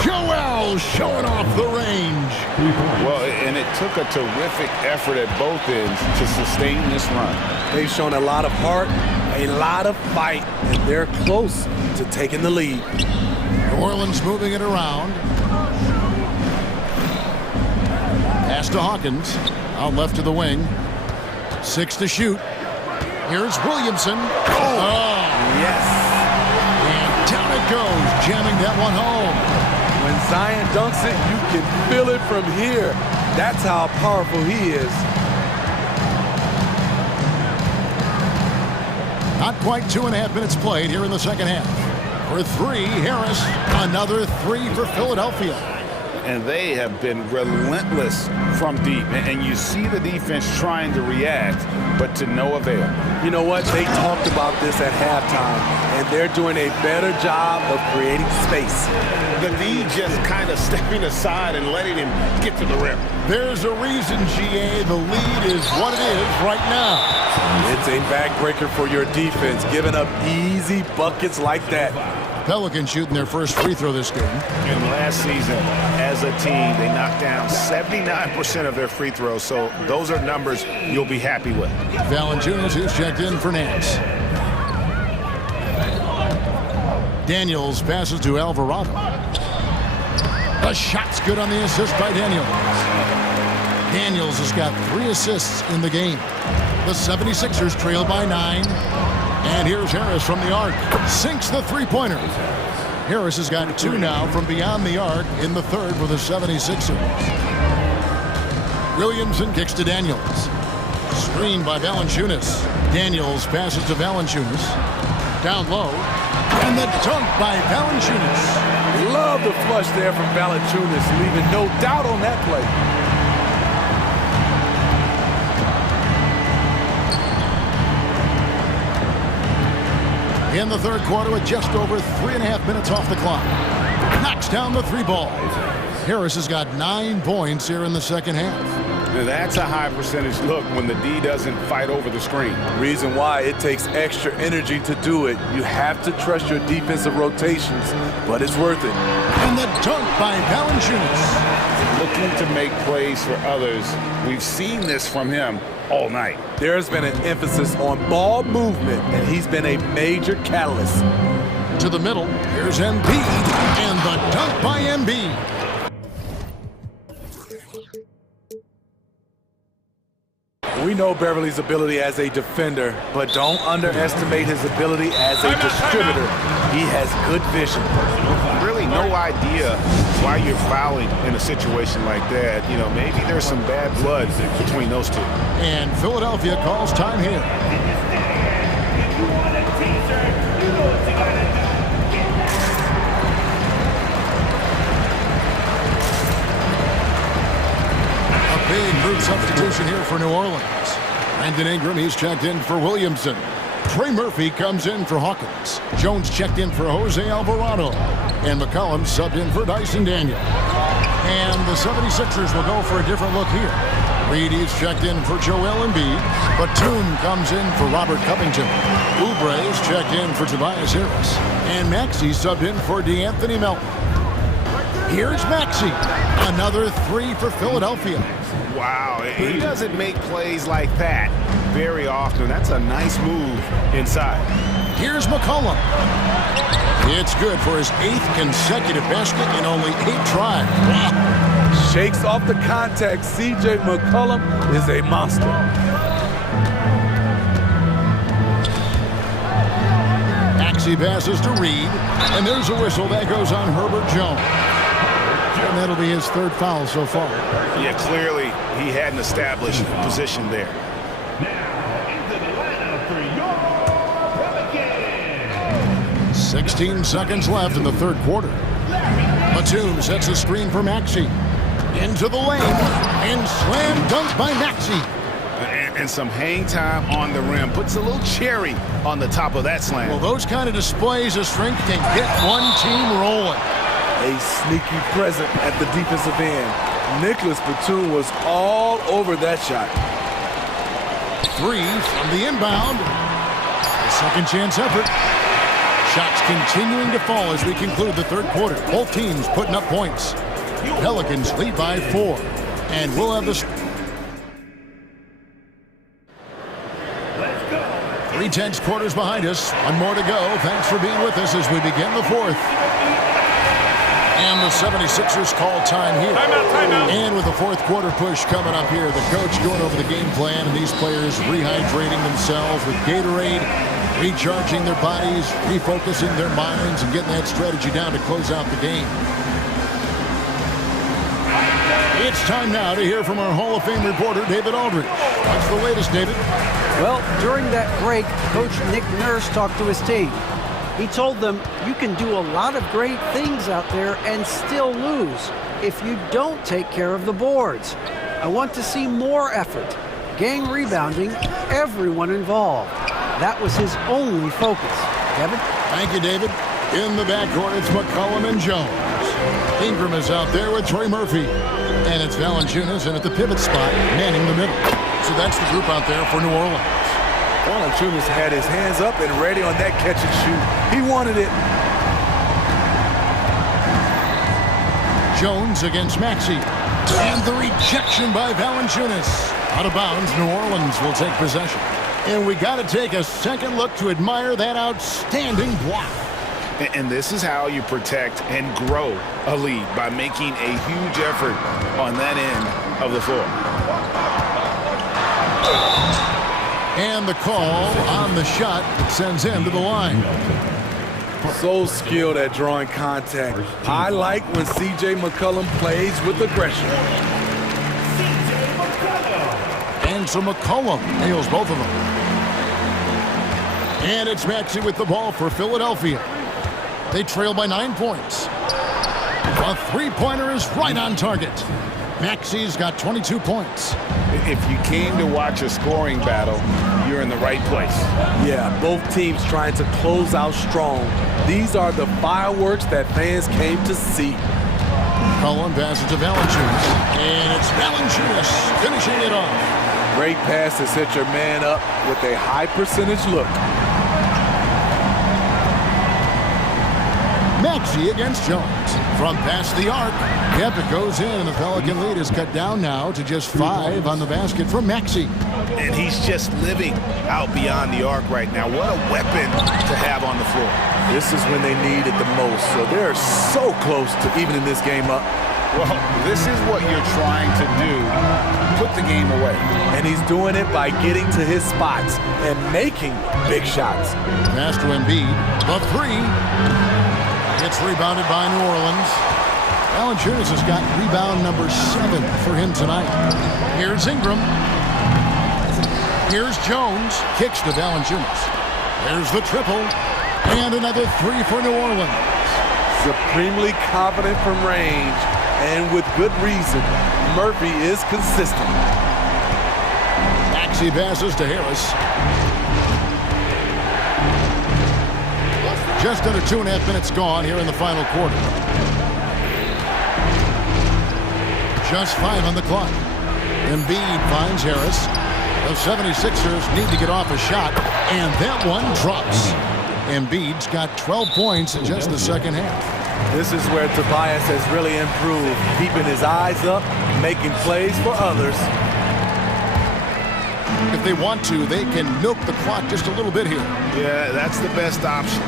Joel showing off the range. Well, and it took a terrific effort at both ends to sustain this run. They've shown a lot of heart, a lot of fight, and they're close to taking the lead. New Orleans moving it around. Pass to Hawkins. Out left to the wing. 6 to shoot. Here's Williamson. Oh, yes. And down it goes, jamming that one home. When Zion dunks it, you can feel it from here. That's how powerful he is. Not quite 2.5 minutes played here in the second half. For 3, Harris. Another 3 for Philadelphia. And they have been relentless from deep. And you see the defense trying to react, but to no avail. You know what? They talked about this at halftime, and they're doing a better job of creating space. The D just kind of stepping aside and letting him get to the rim. There's a reason, GA, the lead is what it is right now. It's a backbreaker for your defense, giving up easy buckets like that. Pelicans shooting their first free throw this game. And last season, as a team, they knocked down 79% of their free throws, so those are numbers you'll be happy with. Valanciunas, who's checked in for Nance. Daniels passes to Alvarado. The shot's good on the assist by Daniels. Daniels has got 3 assists in the game. The 76ers trail by 9. And here's Harris from the arc. Sinks the three-pointer. Harris has got 2 now from beyond the arc in the third for the 76ers. Williamson kicks to Daniels. Screen by Valanciunas. Daniels passes to Valanciunas. Down low. And the dunk by Valanciunas. Love the flush there from Valanciunas, leaving no doubt on that play. In the third quarter with just over 3.5 minutes off the clock. Knocks down the 3 ball. Harris has got 9 points here in the second half. Now that's a high percentage look when the D doesn't fight over the screen. Reason why it takes extra energy to do it. You have to trust your defensive rotations, but it's worth it. And the dunk by Valanciunas. Looking to make plays for others. We've seen this from him all night. There's been an emphasis on ball movement, and he's been a major catalyst. To the middle, here's Embiid, and the dunk by Embiid. We know Beverly's ability as a defender, but don't underestimate his ability as a distributor. He has good vision. Really no idea why you're fouling in a situation like that. You know, maybe there's some bad blood between those two. And Philadelphia calls time here. A big group substitution here for New Orleans. Brandon Ingram, he's checked in for Williamson. Trey Murphy comes in for Hawkins. Jones checked in for Jose Alvarado. And McCollum subbed in for Dyson Daniel. And the 76ers will go for a different look here. Reedy's checked in for Joel Embiid. Batum comes in for Robert Covington. Oubre's checked in for Tobias Harris. And Maxey subbed in for DeAnthony Melton. Here's Maxey. Another 3 for Philadelphia. Wow, he doesn't make plays like that very often. That's a nice move inside. Here's McCollum. It's good for his 8th consecutive basket in only 8 tries. Wow. Shakes off the contact. CJ McCollum is a monster. Maxey passes to Reed, and there's a whistle that goes on Herbert Jones. And that'll be his 3rd foul so far. Yeah, clearly he hadn't established position there. Now into the lineup for your Pelicans. 16 seconds left in the 3rd quarter. Batum sets a screen for Maxey. Into the lane, and slam dunk by Maxey. And some hang time on the rim. Puts a little cherry on the top of that slam. Well, those kind of displays of strength can get one team rolling. A sneaky present at the defensive end. Nicholas Batum was all over that shot. 3 from the inbound. A second chance effort. Shots continuing to fall as we conclude the third quarter. Both teams putting up points. Pelicans lead by 4. And we'll have this 3/10 quarters behind us. One more to go. Thanks for being with us as we begin the fourth. And the 76ers call time here. Timeout. And with the fourth quarter push coming up here, the coach going over the game plan and these players rehydrating themselves with Gatorade, recharging their bodies, refocusing their minds, and getting that strategy down to close out the game. It's time now to hear from our Hall of Fame reporter, David Aldridge. What's the latest, David? Well, during that break, Coach Nick Nurse talked to his team. He told them, you can do a lot of great things out there and still lose if you don't take care of the boards. I want to see more effort, gang rebounding, everyone involved. That was his only focus. Kevin? Thank you, David. In the backcourt, it's McCollum and Jones. Ingram is out there with Trey Murphy. And it's Valanciunas in at the pivot spot, manning the middle. So that's the group out there for New Orleans. Valanciunas had his hands up and ready on that catch and shoot. He wanted it. Jones against Maxey. And the rejection by Valanciunas. Out of bounds, New Orleans will take possession. And we got to take a second look to admire that outstanding block. And this is how you protect and grow a lead, by making a huge effort on that end of the floor. And the call on the shot sends him to the line. So skilled at drawing contact. I like when C.J. McCollum plays with aggression. And so McCollum nails both of them. And it's Maxey with the ball for Philadelphia. They trail by 9 points. A three-pointer is right on target. Maxey's got 22 points. If you came to watch a scoring battle, you're in the right place. Yeah, both teams trying to close out strong. These are the fireworks that fans came to see. Cullen passes to Valanciunas. And it's Valanciunas finishing it off. Great pass to set your man up with a high percentage look. Maxey against Jones. From past the arc. Yep, it goes in, and the Pelican lead is cut down now to just 5 on the basket from Maxey. And he's just living out beyond the arc right now. What a weapon to have on the floor. This is when they need it the most, so they're so close to evening this game up. Well, this is what you're trying to do. Put the game away. And he's doing it by getting to his spots and making big shots. Pass to Embiid. The three. It's rebounded by New Orleans. Valanciunas has got rebound number 7 for him tonight. Here's Ingram. Here's Jones. Kicks to Valanciunas. There's the triple. And another 3 for New Orleans. Supremely confident from range. And with good reason. Murphy is consistent. Maxey passes to Harris. Just under 2.5 minutes gone here in the final quarter. Just 5 on the clock. Embiid finds Harris. The 76ers need to get off a shot, and that one drops. Embiid's got 12 points in just the second half. This is where Tobias has really improved, keeping his eyes up, making plays for others. If they want to, they can milk the clock just a little bit here. Yeah, that's the best option.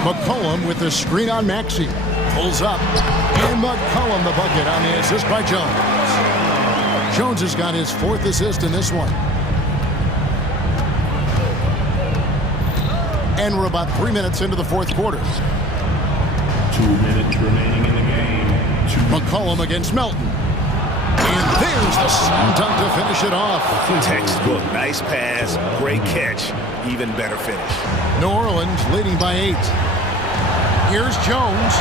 McCollum with the screen on Maxey. Pulls up. And McCollum the bucket on the assist by Jones. Jones has got his 4th assist in this one. And we're about 3 minutes into the fourth quarter. 2 minutes remaining in the game. McCollum against Melton. And there's the slam dunk to finish it off. Textbook, nice pass, great catch, even better finish. New Orleans leading by 8. Here's Jones.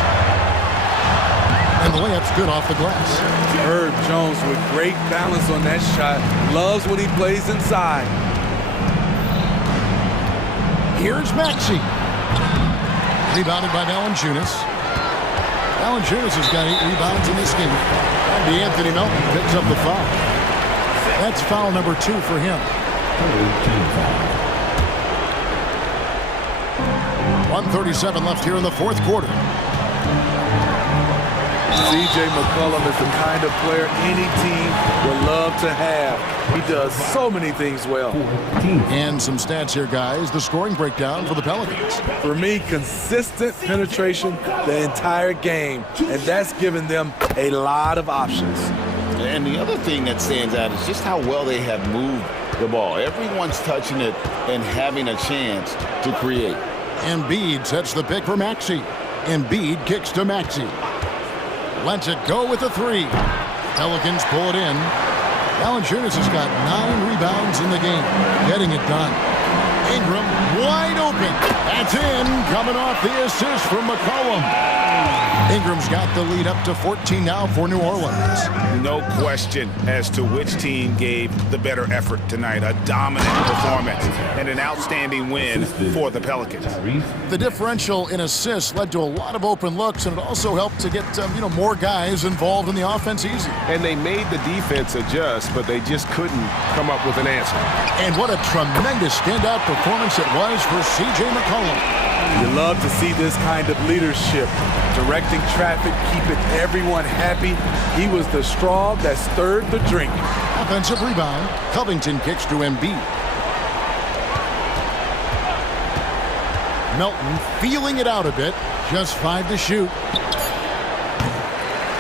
And the layup's good off the glass. Herb Jones with great balance on that shot. Loves when he plays inside. Here's Maxey. Rebounded by Valanciunas. Valanciunas has got 8 rebounds in this game. And Anthony Melton picks up the foul. That's foul number 2 for him. 1:37 left here in the fourth quarter. C.J. McCollum is the kind of player any team would love to have. He does so many things well. And some stats here, guys. The scoring breakdown for the Pelicans. For me, consistent penetration the entire game, and that's given them a lot of options. And the other thing that stands out is just how well they have moved the ball. Everyone's touching it and having a chance to create. Embiid sets the pick for Maxey. Embiid kicks to Maxey. Lets it go with a three. Pelicans pull it in. Valanciunas has got 9 rebounds in the game, getting it done. Ingram wide open. That's in, coming off the assist from McCollum. Ingram's got the lead up to 14 now for New Orleans. No question as to which team gave the better effort tonight. A dominant performance and an outstanding win for the Pelicans. The differential in assists led to a lot of open looks, and it also helped to get more guys involved in the offense easy. And they made the defense adjust, but they just couldn't come up with an answer. And what a tremendous standout performance it was for C.J. McCollum. You love to see this kind of leadership, directing traffic, keeping everyone happy. He was the straw that stirred the drink. Offensive rebound. Covington kicks to Embiid. Melton feeling it out a bit. Just 5 to shoot.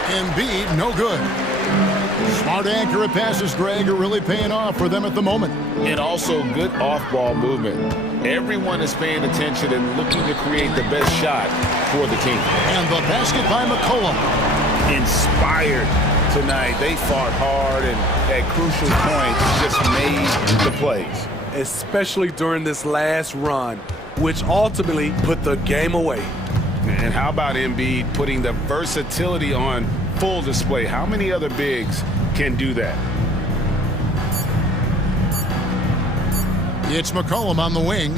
Embiid, no good. Smart accurate passes, Greg, are really paying off for them at the moment. And also good off-ball movement. Everyone is paying attention and looking to create the best shot for the team. And the basket by McCollum. Inspired tonight. They fought hard and at crucial points just made the plays. Especially during this last run, which ultimately put the game away. And how about Embiid putting the versatility on full display? How many other bigs can do that? It's McCollum on the wing.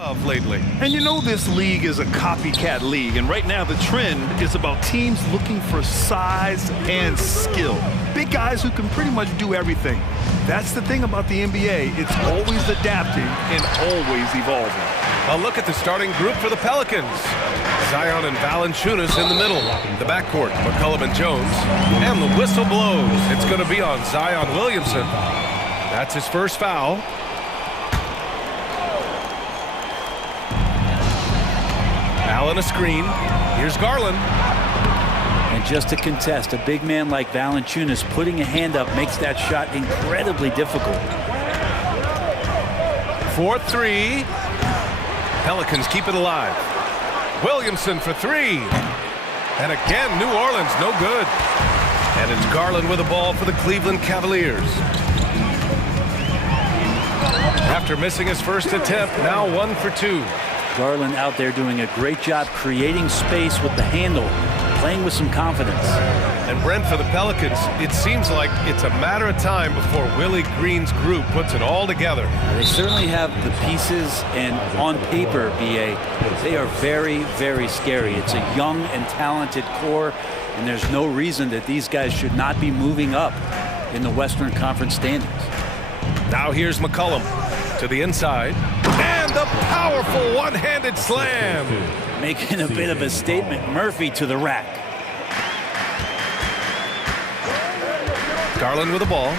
of lately. And you know this league is a copycat league, and right now the trend is about teams looking for size and skill. Big guys who can pretty much do everything. That's the thing about the NBA. It's always adapting and always evolving. A look at the starting group for the Pelicans. Zion and Valanciunas in the middle. The backcourt, McCollum and Jones. And the whistle blows. It's going to be on Zion Williamson. That's his first foul. Allen a screen. Here's Garland. And just to contest, a big man like Valanciunas putting a hand up makes that shot incredibly difficult. 4-3. Pelicans keep it alive. Williamson for three. And again, New Orleans, no good. And it's Garland with the ball for the Cleveland Cavaliers. After missing his first attempt, now 1 for 2. Garland out there doing a great job creating space with the handle, playing with some confidence. And Brent, for the Pelicans, it seems like it's a matter of time before Willie Green's group puts it all together. They certainly have the pieces, and on paper, BA, they are very, very scary. It's a young and talented core, and there's no reason that these guys should not be moving up in the Western Conference standings. Now here's McCollum to the inside, and the powerful one-handed slam. Making a bit of a statement. Murphy to the rack. Garland with the ball.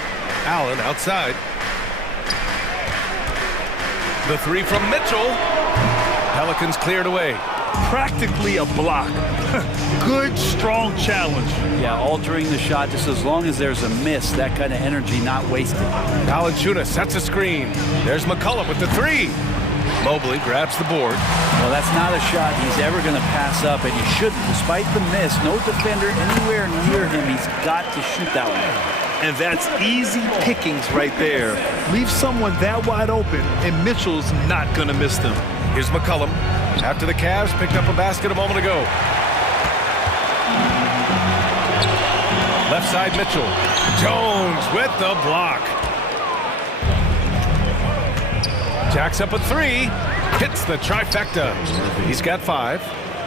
Allen outside. The three from Mitchell. Pelicans cleared away. Practically a block. Good, strong challenge. Yeah, altering the shot just as long as there's a miss, that kind of energy not wasted. Valanciunas sets a screen. There's McCollum with the three. Mobley grabs the board. Well, that's not a shot he's ever going to pass up, and he shouldn't. Despite the miss, no defender anywhere near him. He's got to shoot that one. And that's easy pickings right there. Leave someone that wide open, and Mitchell's not going to miss them. Here's McCollum. After the Cavs picked up a basket a moment ago. Left side, Mitchell. Jones with the block. Jacks up a three. Hits the trifecta. He's got 5.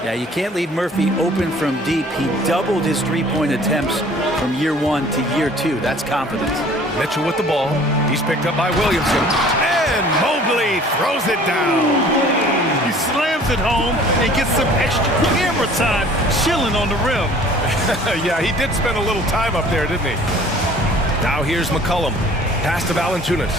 Yeah, you can't leave Murphy open from deep. He doubled his three-point attempts from year 1 to year 2. That's confidence. Mitchell with the ball. He's picked up by Williamson. And Mobley throws it down. He slams it home and gets some extra camera time chilling on the rim. Yeah, he did spend a little time up there, didn't he? Now here's McCollum. Pass to Valanciunas.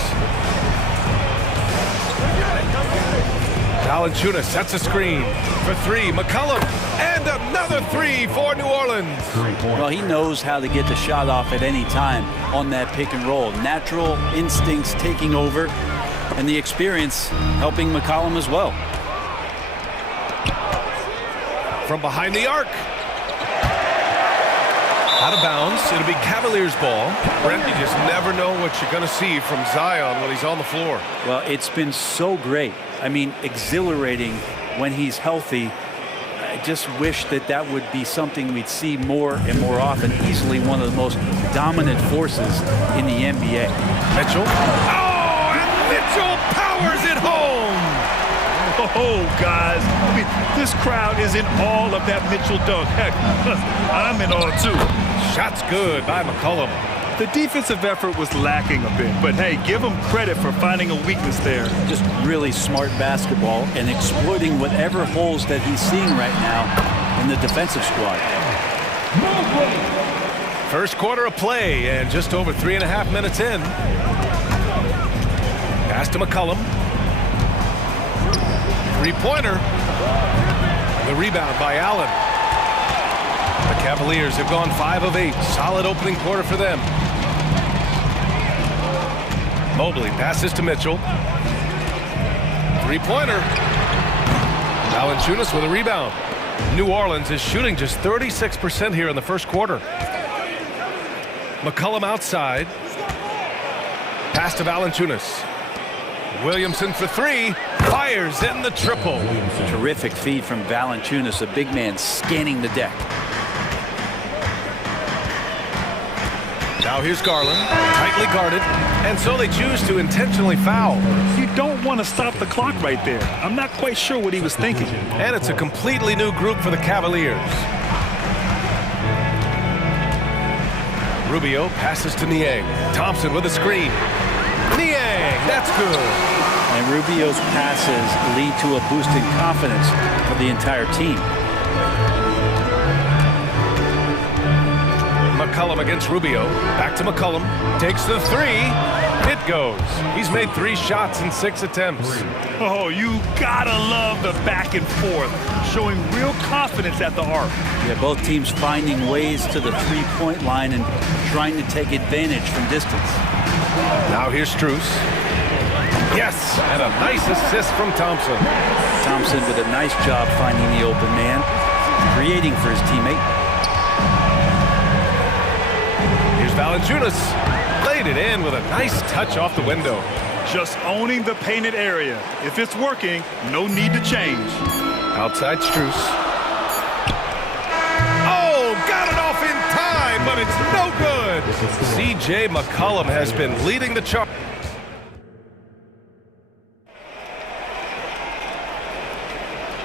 Valanciunas sets a screen for 3. McCollum, and another 3 for New Orleans. Well, he knows how to get the shot off at any time on that pick and roll. Natural instincts taking over, and the experience helping McCollum as well. From behind the arc. Out of bounds. It'll be Cavaliers ball. Brent, you just never know what you're going to see from Zion when he's on the floor. Well, it's been so great. I mean, exhilarating when he's healthy. I just wish that that would be something we'd see more and more often. Easily one of the most dominant forces in the NBA. Mitchell. Oh, and Mitchell powers it home. Oh, guys, I mean, this crowd is in awe of that Mitchell dunk. Heck, I'm in awe, too. Shot's good by McCollum. The defensive effort was lacking a bit, but hey, give him credit for finding a weakness there. Just really smart basketball and exploiting whatever holes that he's seeing right now in the defensive squad. First quarter of play and just over 3.5 minutes in. Pass to McCollum. Three-pointer. The rebound by Allen. The Cavaliers have gone 5 of 8. Solid opening quarter for them. Mobley passes to Mitchell. Three-pointer. Valanciunas with a rebound. New Orleans is shooting just 36% here in the first quarter. McCollum outside. Pass to Valanciunas. Williamson for 3. Fires in the triple. Terrific feed from Valanciunas, a big man scanning the deck. Now here's Garland, tightly guarded, And so they choose to intentionally foul. You don't want to stop the clock right there. I'm not quite sure what he was thinking. And it's a completely new group for the Cavaliers. Rubio passes to Niang. Thompson with a screen. Niang, that's good. And Rubio's passes lead to a boost in confidence for the entire team. McCollum against Rubio. Back to McCollum. Takes the three. It goes. He's made 3 shots in 6 attempts. Oh, you gotta love the back and forth, showing real confidence at the arc. Yeah, both teams finding ways to the three-point line and trying to take advantage from distance. Now here's Strus. Yes, and a nice assist from Thompson. Thompson with a nice job finding the open man, creating for his teammate. Here's Valanciunas. Laid it in with a nice touch off the window. Just owning the painted area. If it's working, no need to change. Outside Strus. Oh, got it off in time, but it's no good. C.J. McCollum has been leading the charge.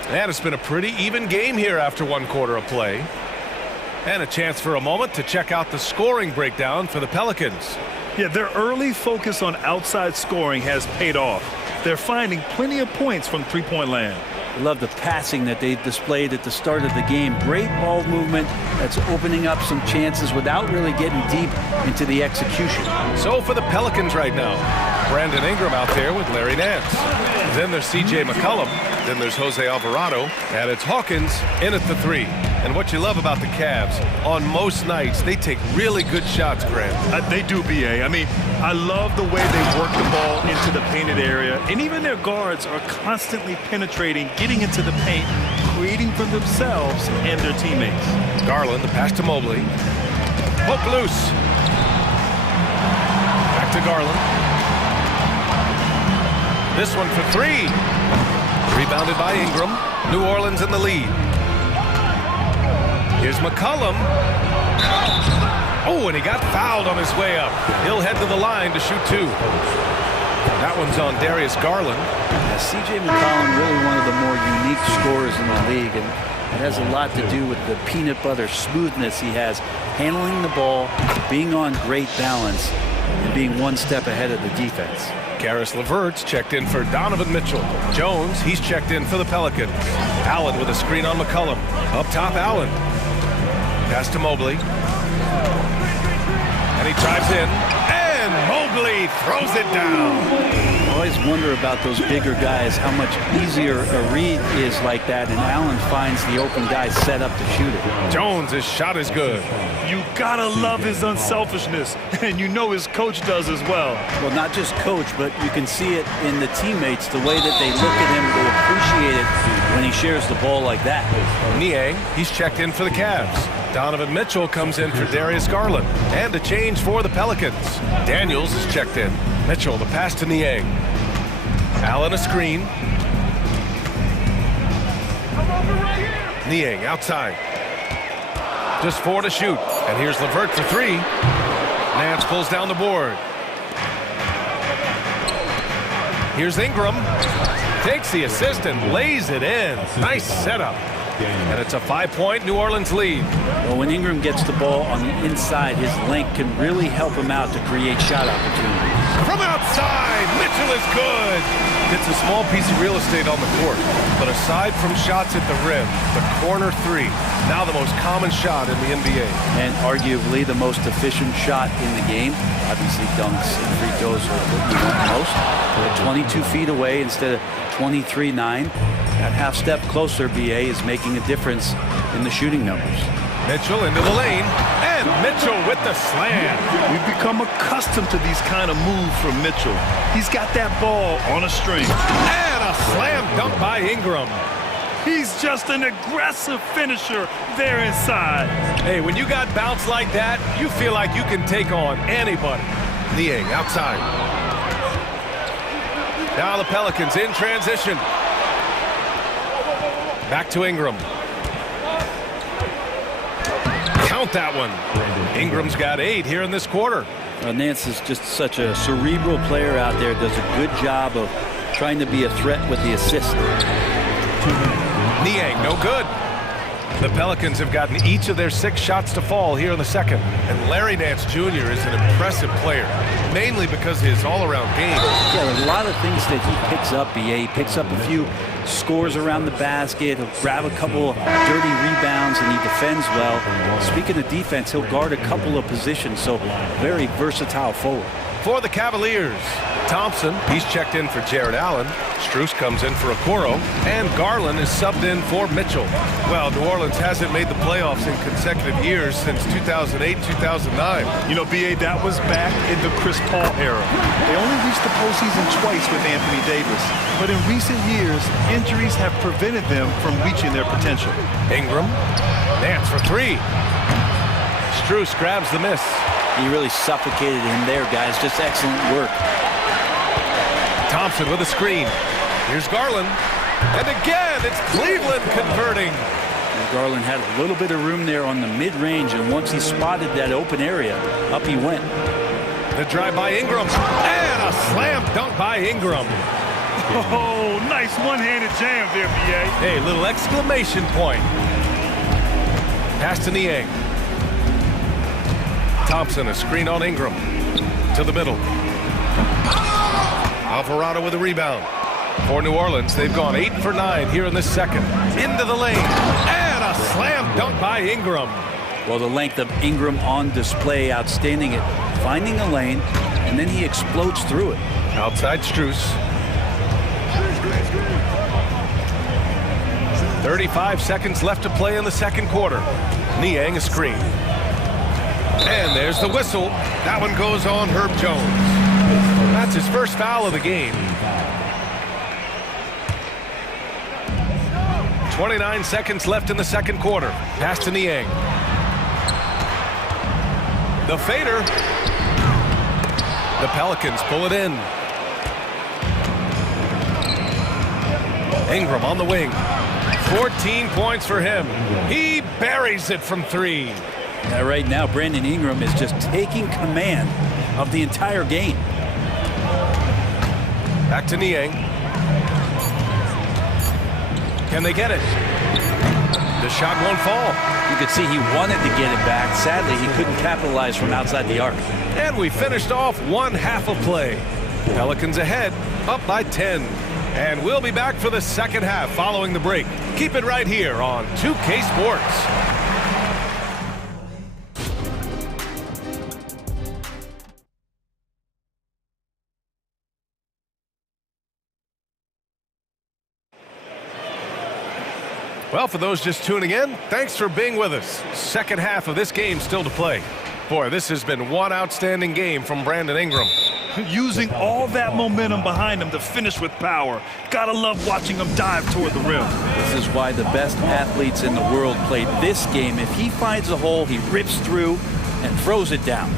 And it's been a pretty even game here after 1 quarter of play. And a chance for a moment to check out the scoring breakdown for the Pelicans. Yeah, their early focus on outside scoring has paid off. They're finding plenty of points from three-point land. I love the passing that they displayed at the start of the game. Great ball movement that's opening up some chances without really getting deep into the execution. So for the Pelicans right now, Brandon Ingram out there with Larry Nance. Then there's C.J. McCollum. Then there's Jose Alvarado. And it's Hawkins in at the 3. And what you love about the Cavs, on most nights, they take really good shots, Grant. They do, B.A. I mean, I love the way they work the ball into the painted area. And even their guards are constantly penetrating, getting into the paint, creating for themselves and their teammates. Garland, the pass to Mobley. Hook loose. Back to Garland. This one for 3. Rebounded by Ingram. New Orleans in the lead. Here's McCollum. Oh, and he got fouled on his way up. He'll head to the line to shoot 2. That one's on Darius Garland. Yeah, C.J. McCollum, really one of the more unique scorers in the league, and it has a lot to do with the peanut butter smoothness he has, handling the ball, being on great balance, and being one step ahead of the defense. Karis LeVert's checked in for Donovan Mitchell. Jones, he's checked in for the Pelicans. Allen with a screen on McCollum. Up top, Allen. Pass to Mobley. And he drives in. And Mobley throws it down. I always wonder about those bigger guys, how much easier a read is like that, and Allen finds the open guy set up to shoot it. Jones' shot is good. You gotta love his unselfishness, and you know his coach does as well. Well, not just coach, but you can see it in the teammates, the way that they look at him, they appreciate it when he shares the ball like that. Niang, he's checked in for the Cavs. Donovan Mitchell comes in for Darius Garland. And a change for the Pelicans. Daniels is checked in. Mitchell, the pass to Niang. Allen a screen. Niang outside. Just 4 to shoot. And here's LeVert for 3. Nance pulls down the board. Here's Ingram. Takes the assist and lays it in. Nice setup. And it's a 5-point New Orleans lead. Well, when Ingram gets the ball on the inside, his length can really help him out to create shot opportunities. From outside, Mitchell is good. It's a small piece of real estate on the court. But aside from shots at the rim, the corner 3, now the most common shot in the NBA. And arguably the most efficient shot in the game. Obviously, dunks and free throws are what you want most. But 22 feet away instead of 23-9. That half step closer, BA, is making a difference in the shooting numbers. Mitchell into the lane, and Mitchell with the slam. We've become accustomed to these kind of moves from Mitchell. He's got that ball on a string. And a slam dunk by Ingram. He's just an aggressive finisher there inside. Hey, when you got bounce like that, you feel like you can take on anybody. Niang outside. Now the Pelicans in transition. Back to Ingram. Count that one. Ingram's got 8 here in this quarter. Nance is just such a cerebral player out there, does a good job of trying to be a threat with the assist. Niang, no good. The Pelicans have gotten each of their 6 shots to fall here in the second. And Larry Nance Jr. is an impressive player, mainly because of his all-around game. Yeah, there's a lot of things that he picks up, BA. He picks up a few scores around the basket, he'll grab a couple of dirty rebounds, and he defends well. Speaking of defense, he'll guard a couple of positions, so very versatile forward. For the Cavaliers, Thompson, he's checked in for Jared Allen. Strus comes in for Okoro, and Garland is subbed in for Mitchell. Well, New Orleans hasn't made the playoffs in consecutive years since 2008-2009. You know, BA, that was back in the Chris Paul era. They only reached the postseason twice with Anthony Davis, but in recent years, injuries have prevented them from reaching their potential. Ingram, Nance for 3. Strus grabs the miss. He really suffocated him there, guys. Just excellent work. Thompson with a screen. Here's Garland. And again, it's Cleveland converting. And Garland had a little bit of room there on the mid-range, and once he spotted that open area, up he went. The drive by Ingram. And a slam dunk by Ingram. Oh, nice one-handed jam there, BA. Hey, little exclamation point. Pass to Niang. Thompson, a screen on Ingram. To the middle. Alvarado with a rebound. For New Orleans, they've gone 8 for 9 here in this second. Into the lane. And a slam dunk by Ingram. Well, the length of Ingram on display, outstanding at finding a lane, and then he explodes through it. Outside Strus. 35 seconds left to play in the second quarter. Niang a screen. And there's the whistle. That one goes on Herb Jones. That's his first foul of the game. 29 seconds left in the second quarter. Pass to Niang. The fader. The Pelicans pull it in. Ingram on the wing. 14 points for him. He buries it from 3. Yeah, right now, Brandon Ingram is just taking command of the entire game. Back to Niang. Can they get it? The shot won't fall. You could see he wanted to get it back. Sadly, he couldn't capitalize from outside the arc. And we finished off one half of play. Pelicans ahead, up by 10. And we'll be back for the second half following the break. Keep it right here on 2K Sports. Well, for those just tuning in, thanks for being with us. Second half of this game still to play. Boy, this has been one outstanding game from Brandon Ingram. Using all that momentum behind him to finish with power. Gotta love watching him dive toward the rim. This is why the best athletes in the world play this game. If he finds a hole, he rips through and throws it down.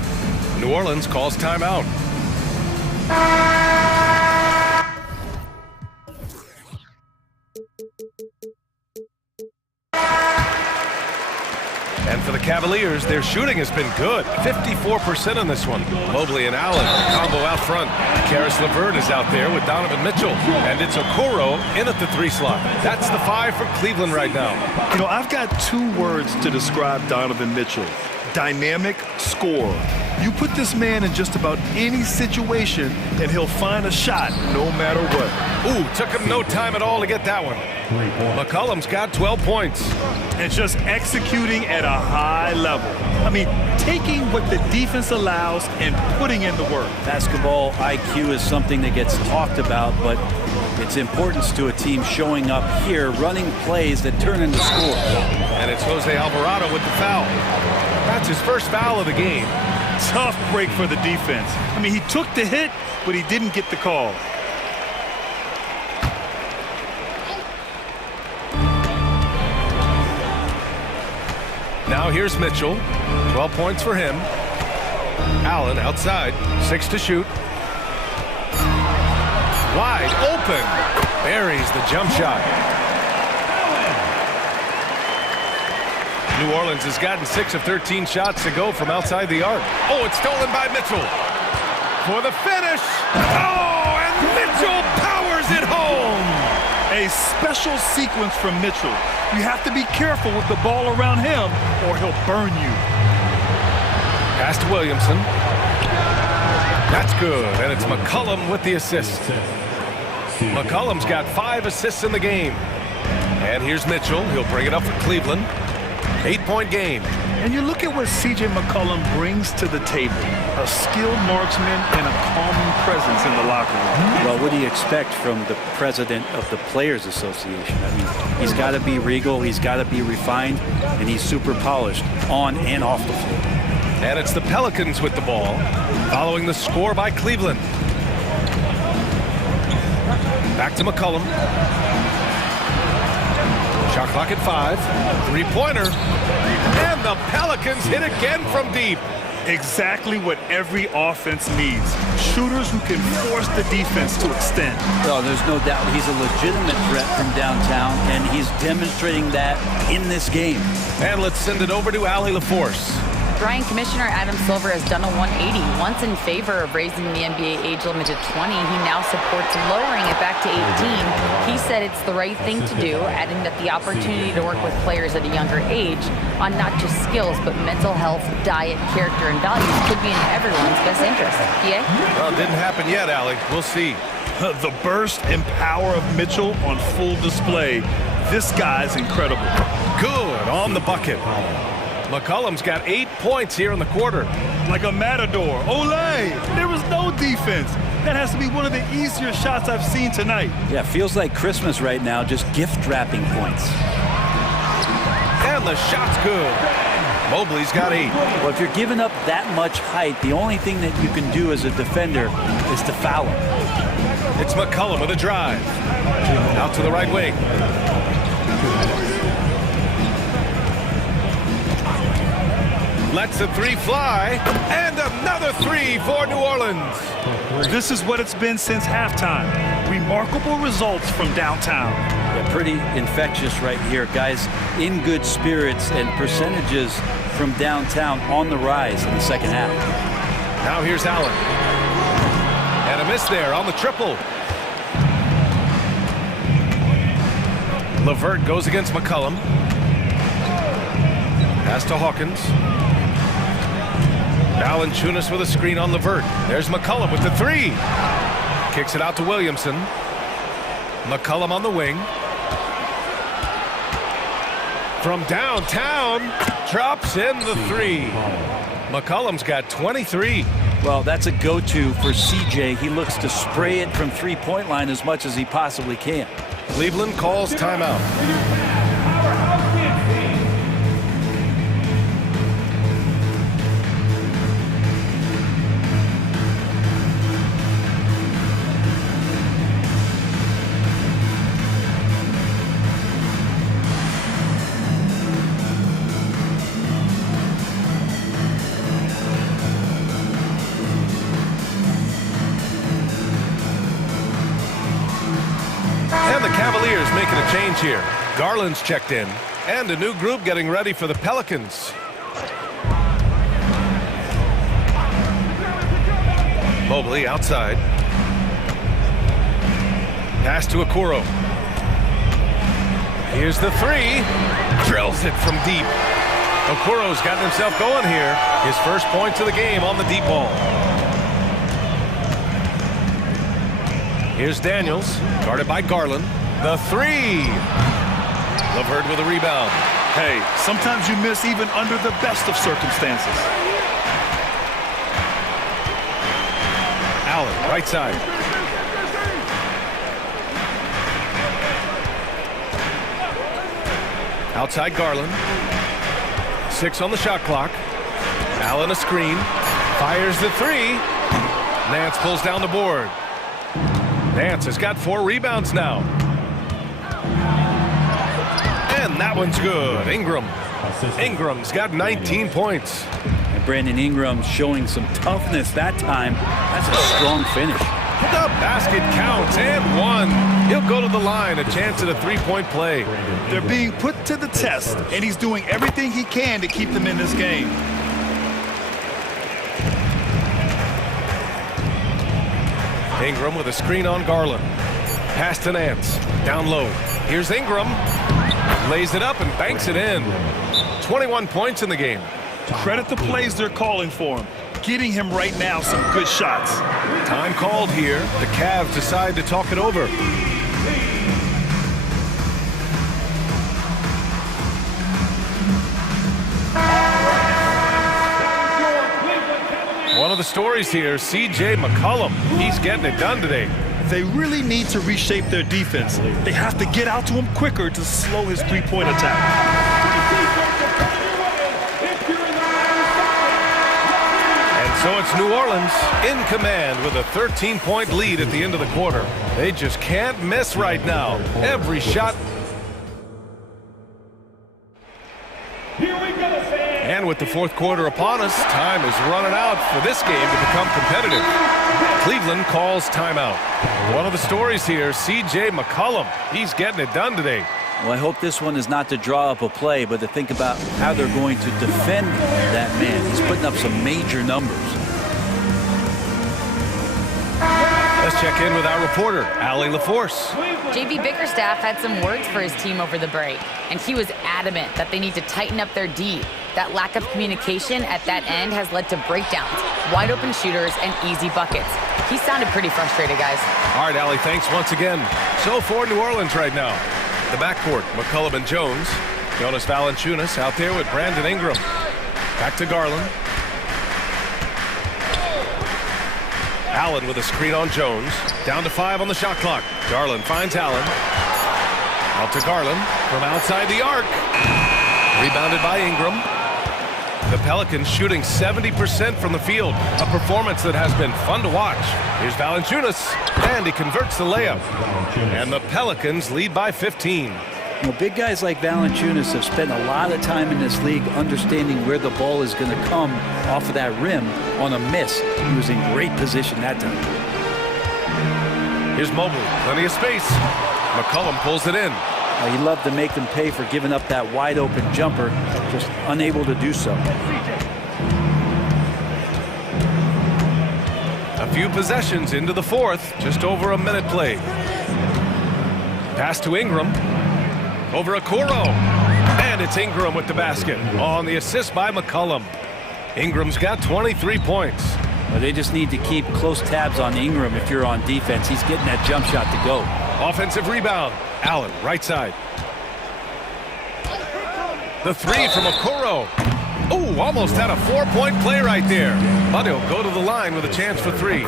New Orleans calls timeout. And for the Cavaliers, their shooting has been good. 54% on this one. Mobley and Allen, combo out front. Karis LeVert is out there with Donovan Mitchell. And it's Okoro in at the 3 slot. That's the 5 for Cleveland right now. You know, I've got 2 words to describe Donovan Mitchell. Dynamic scorer. You put this man in just about any situation, and he'll find a shot no matter what. Ooh, took him no time at all to get that one. McCollum's got 12 points. And just executing at a high level. I mean, taking what the defense allows and putting in the work. Basketball IQ is something that gets talked about, but its importance to a team showing up here, running plays that turn into scores. And it's Jose Alvarado with the foul. That's his first foul of the game. Tough break for the defense. I mean, he took the hit, but he didn't get the call. Now here's Mitchell. 12 points for him. Allen outside. 6 to shoot. Wide open. Buries the jump shot. New Orleans has gotten 6 of 13 shots to go from outside the arc. Oh, it's stolen by Mitchell. For the finish. Oh, and Mitchell powers it home. A special sequence from Mitchell. You have to be careful with the ball around him or he'll burn you. Pass to Williamson. That's good, and it's McCollum with the assist. McCollum's got 5 assists in the game. And here's Mitchell. He'll bring it up for Cleveland. 8-point game. And you look at what C.J. McCollum brings to the table. A skilled marksman and a calming presence in the locker room. Well, what do you expect from the president of the Players Association? I mean, he's got to be regal, he's got to be refined, and he's super polished on and off the floor. And it's the Pelicans with the ball, following the score by Cleveland. Back to McCollum. Shot clock at 5. 3-pointer. And the Pelicans hit again from deep. Exactly what every offense needs. Shooters who can force the defense to extend. Well, there's no doubt he's a legitimate threat from downtown, and he's demonstrating that in this game. And let's send it over to Allie LaForce. Brian, Commissioner Adam Silver has done a 180. Once in favor of raising the NBA age limit to 20, he now supports lowering it back to 18. He said it's the right thing to do, adding that the opportunity to work with players at a younger age on not just skills, but mental health, diet, character, and values could be in everyone's best interest. PA? Well, it didn't happen yet, Allie. We'll see. The burst and power of Mitchell on full display. This guy's incredible. Good on the bucket. McCollum's got 8 points here in the quarter. Like a matador. Olay! There was no defense. That has to be one of the easier shots I've seen tonight. Yeah, feels like Christmas right now, just gift wrapping points. And the shot's good. Mobley's got 8. Well, if you're giving up that much height, the only thing that you can do as a defender is to foul him. It's McCollum with a drive. Out to the right wing. Lets the 3 fly, and another 3 for New Orleans. This is what it's been since halftime. Remarkable results from downtown. Yeah, pretty infectious right here. Guys in good spirits and percentages from downtown on the rise in the second half. Now here's Allen. And a miss there on the triple. LeVert goes against McCollum. Pass to Hawkins. Valanciunas with a screen on LeVert. There's McCollum with the 3. Kicks it out to Williamson. McCollum on the wing. From downtown, drops in the 3. McCollum's got 23. Well, that's a go-to for CJ. He looks to spray it from three-point line as much as he possibly can. Cleveland calls timeout. Making a change here. Garland's checked in, and a new group getting ready for the Pelicans. Mobley outside. Pass to Okoro. Here's the 3. Drills it from deep. Okoro's gotten himself going here. His first points of the game on the deep ball. Here's Daniels, guarded by Garland. The 3. LeVert with a rebound. Hey, sometimes you miss even under the best of circumstances. Allen, right side. Outside Garland. 6 on the shot clock. Allen a screen. Fires the 3. Nance pulls down the board. Nance has got 4 rebounds now. And that one's good. Ingram's got 19 points. And Brandon Ingram showing some toughness that time. That's a strong finish. The basket counts and one. He'll go to the line, a chance at a three-point play. They're being put to the test, and he's doing everything he can to keep them in this game. Ingram with a screen on Garland. Pass to Nance. Down low. Here's Ingram. Lays it up and banks it in. 21 points in the game. Credit the plays they're calling for him. Getting him right now some good shots. Time called here. The Cavs decide to talk it over. One of the stories here, C.J. McCollum. He's getting it done today. They really need to reshape their defense. They have to get out to him quicker to slow his three-point attack. So it's New Orleans in command with a 13-point lead at the end of the quarter. They just can't miss right now. Every shot. And with the fourth quarter upon us, time is running out for this game to become competitive. Cleveland calls timeout. One of the stories here, C.J. McCollum. He's getting it done today. Well, I hope this one is not to draw up a play, but to think about how they're going to defend that man. He's putting up some major numbers. Let's check in with our reporter, Allie LaForce. J.B. Bickerstaff had some words for his team over the break, and he was adamant that they need to tighten up their D. That lack of communication at that end has led to breakdowns, wide open shooters, and easy buckets. He sounded pretty frustrated, guys. All right, Allie, thanks once again. So for New Orleans right now. The backcourt, McCollum and Jones. Jonas Valanciunas out there with Brandon Ingram. Back to Garland. Allen with a screen on Jones. Down to 5 on the shot clock. Garland finds Allen. Out to Garland from outside the arc. Rebounded by Ingram. The Pelicans shooting 70% from the field. A performance that has been fun to watch. Here's Valanciunas, and he converts the layup. And the Pelicans lead by 15. Well, big guys like Valanciunas have spent a lot of time in this league understanding where the ball is going to come off of that rim on a miss. He was in great position that time. Here's Mobley, plenty of space. McCollum pulls it in. He loved to make them pay for giving up that wide open jumper, just unable to do so. A few possessions into the fourth, just over a minute played. Pass to Ingram. Over Okoro. And it's Ingram with the basket on the assist by McCollum. Ingram's got 23 points. Well, they just need to keep close tabs on Ingram if you're on defense. He's getting that jump shot to go. Offensive rebound. Allen, right side. The three from Okoro. Oh, almost had a 4-point play right there. But he'll go to the line with a chance for 3.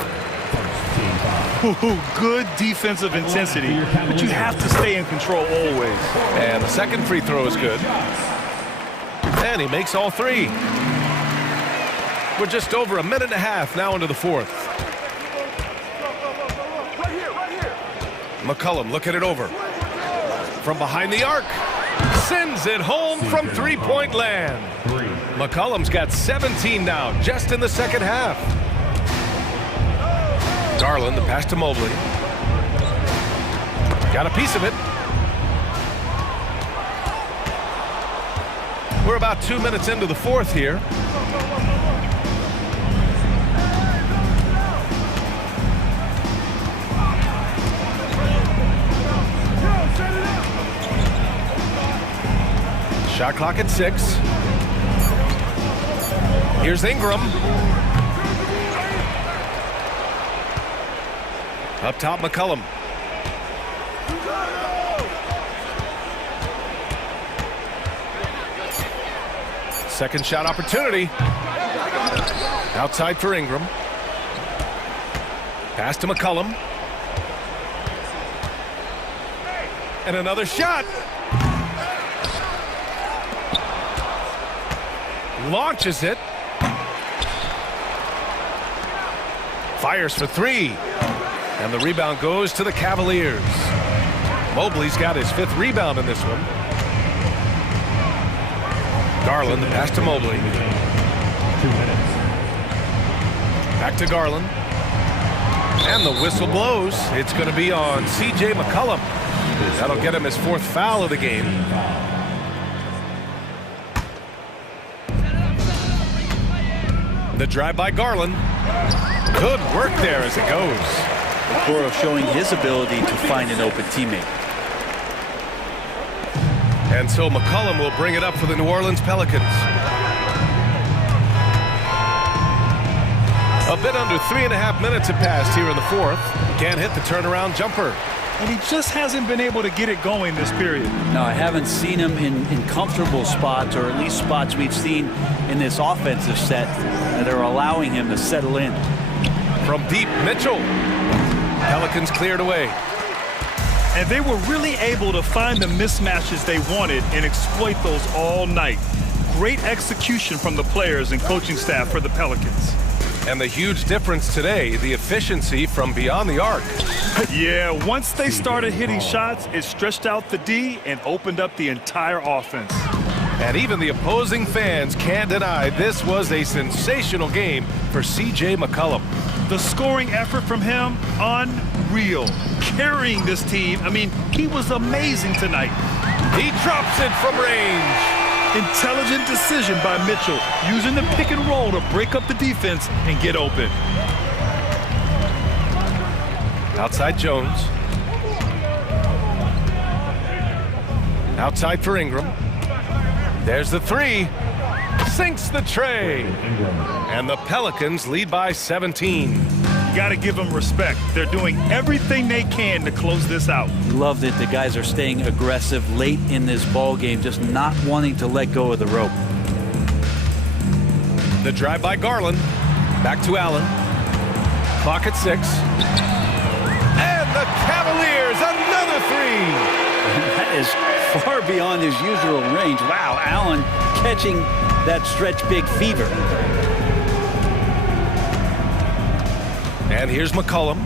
Good defensive intensity, but you have to stay in control always. And the second free throw is good. And he makes all 3. We're just over a minute and a half now into the fourth. McCollum looking it over. From behind the arc. Sends it home from three-point land. McCollum's got 17 now, just in the second half. Garland, the pass to Mobley. Got a piece of it. We're about 2 minutes into the fourth here. Shot clock at 6. Here's Ingram. Up top, McCollum. Second shot opportunity. Outside for Ingram. Pass to McCollum. And another shot. Launches it. Fires for 3. And the rebound goes to the Cavaliers. Mobley's got his 5th rebound in this one. Garland, the pass to Mobley. 2 minutes. Back to Garland. And the whistle blows. It's going to be on C.J. McCollum. That'll get him his 4th foul of the game. The drive by Garland. Good work there as it goes. Okoro showing his ability to find an open teammate. And so McCollum will bring it up for the New Orleans Pelicans. A bit under 3.5 minutes have passed here in the 4th. Can't hit the turnaround jumper. And he just hasn't been able to get it going this period. No, I haven't seen him in comfortable spots, or at least spots we've seen in this offensive set that are allowing him to settle in. From deep, Mitchell. Pelicans cleared away. And they were really able to find the mismatches they wanted and exploit those all night. Great execution from the players and coaching staff for the Pelicans. And the huge difference today, the efficiency from beyond the arc. Yeah, once they started hitting shots, it stretched out the D and opened up the entire offense. And even the opposing fans can't deny this was a sensational game for C.J. McCollum. The scoring effort from him, unreal. Carrying this team, I mean, he was amazing tonight. He drops it from range. Intelligent decision by Mitchell, using the pick and roll to break up the defense and get open. Outside Jones. Outside for Ingram. There's the 3. Sinks the tray. And the Pelicans lead by 17. You got to give them respect. They're doing everything they can to close this out. Love that the guys are staying aggressive late in this ball game, just not wanting to let go of the rope. The drive by Garland. Back to Allen. Clock at 6. And the Cavaliers, another 3. That is far beyond his usual range. Wow, Allen catching that stretch big fever. And here's McCollum.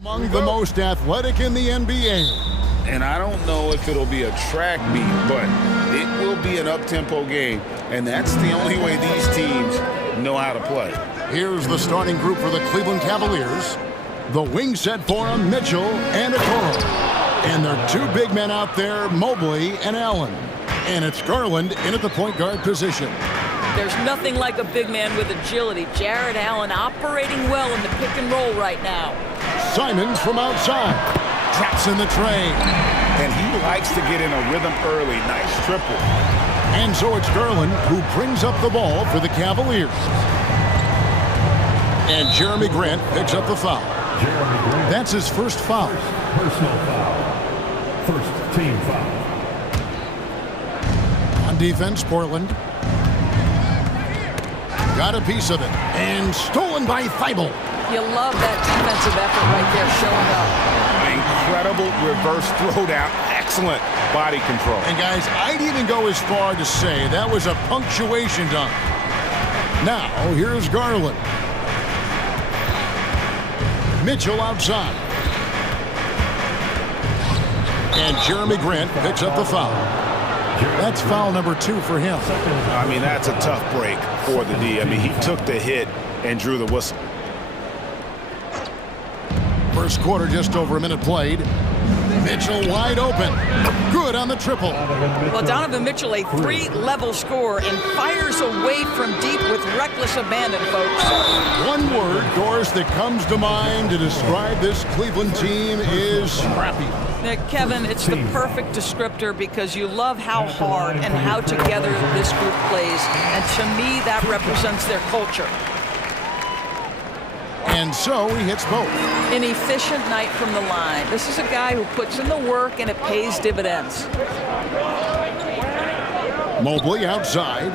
Among the most athletic in the NBA. And I don't know if it'll be a track meet, but it will be an up-tempo game. And that's the only way these teams know how to play. Here's the starting group for the Cleveland Cavaliers. The wing set for them, Mitchell and Okoro. And there are two big men out there, Mobley and Allen. And it's Garland in at the point guard position. There's nothing like a big man with agility. Jared Allen operating well in the pick and roll right now. Simons from outside. Traps in the train. And he likes to get in a rhythm early. Nice triple. And so it's Garland who brings up the ball for the Cavaliers. And Jeremy Grant picks up the foul. That's his first foul. Personal foul. First team foul. On defense, Portland. Got a piece of it. And stolen by Thibault. You love that defensive effort right there showing up. Incredible reverse throwdown. Excellent body control. And guys, I'd even go as far to say that was a punctuation dunk. Now, here's Garland. Mitchell outside. And Jeremy Grant picks up the foul. That's foul number 2 for him. I mean, that's a tough break for the D. I mean, he took the hit and drew the whistle. First quarter, just over a minute played. Mitchell wide open. Good on the triple. Well, Donovan Mitchell, a 3-level scorer, and fires away from deep with reckless abandon, folks. One word, Doris, that comes to mind to describe this Cleveland team is scrappy. Kevin, it's the perfect descriptor because you love how hard and how together this group plays. And to me, that represents their culture. And so he hits both. An efficient night from the line. This is a guy who puts in the work and it pays dividends. Mobley outside.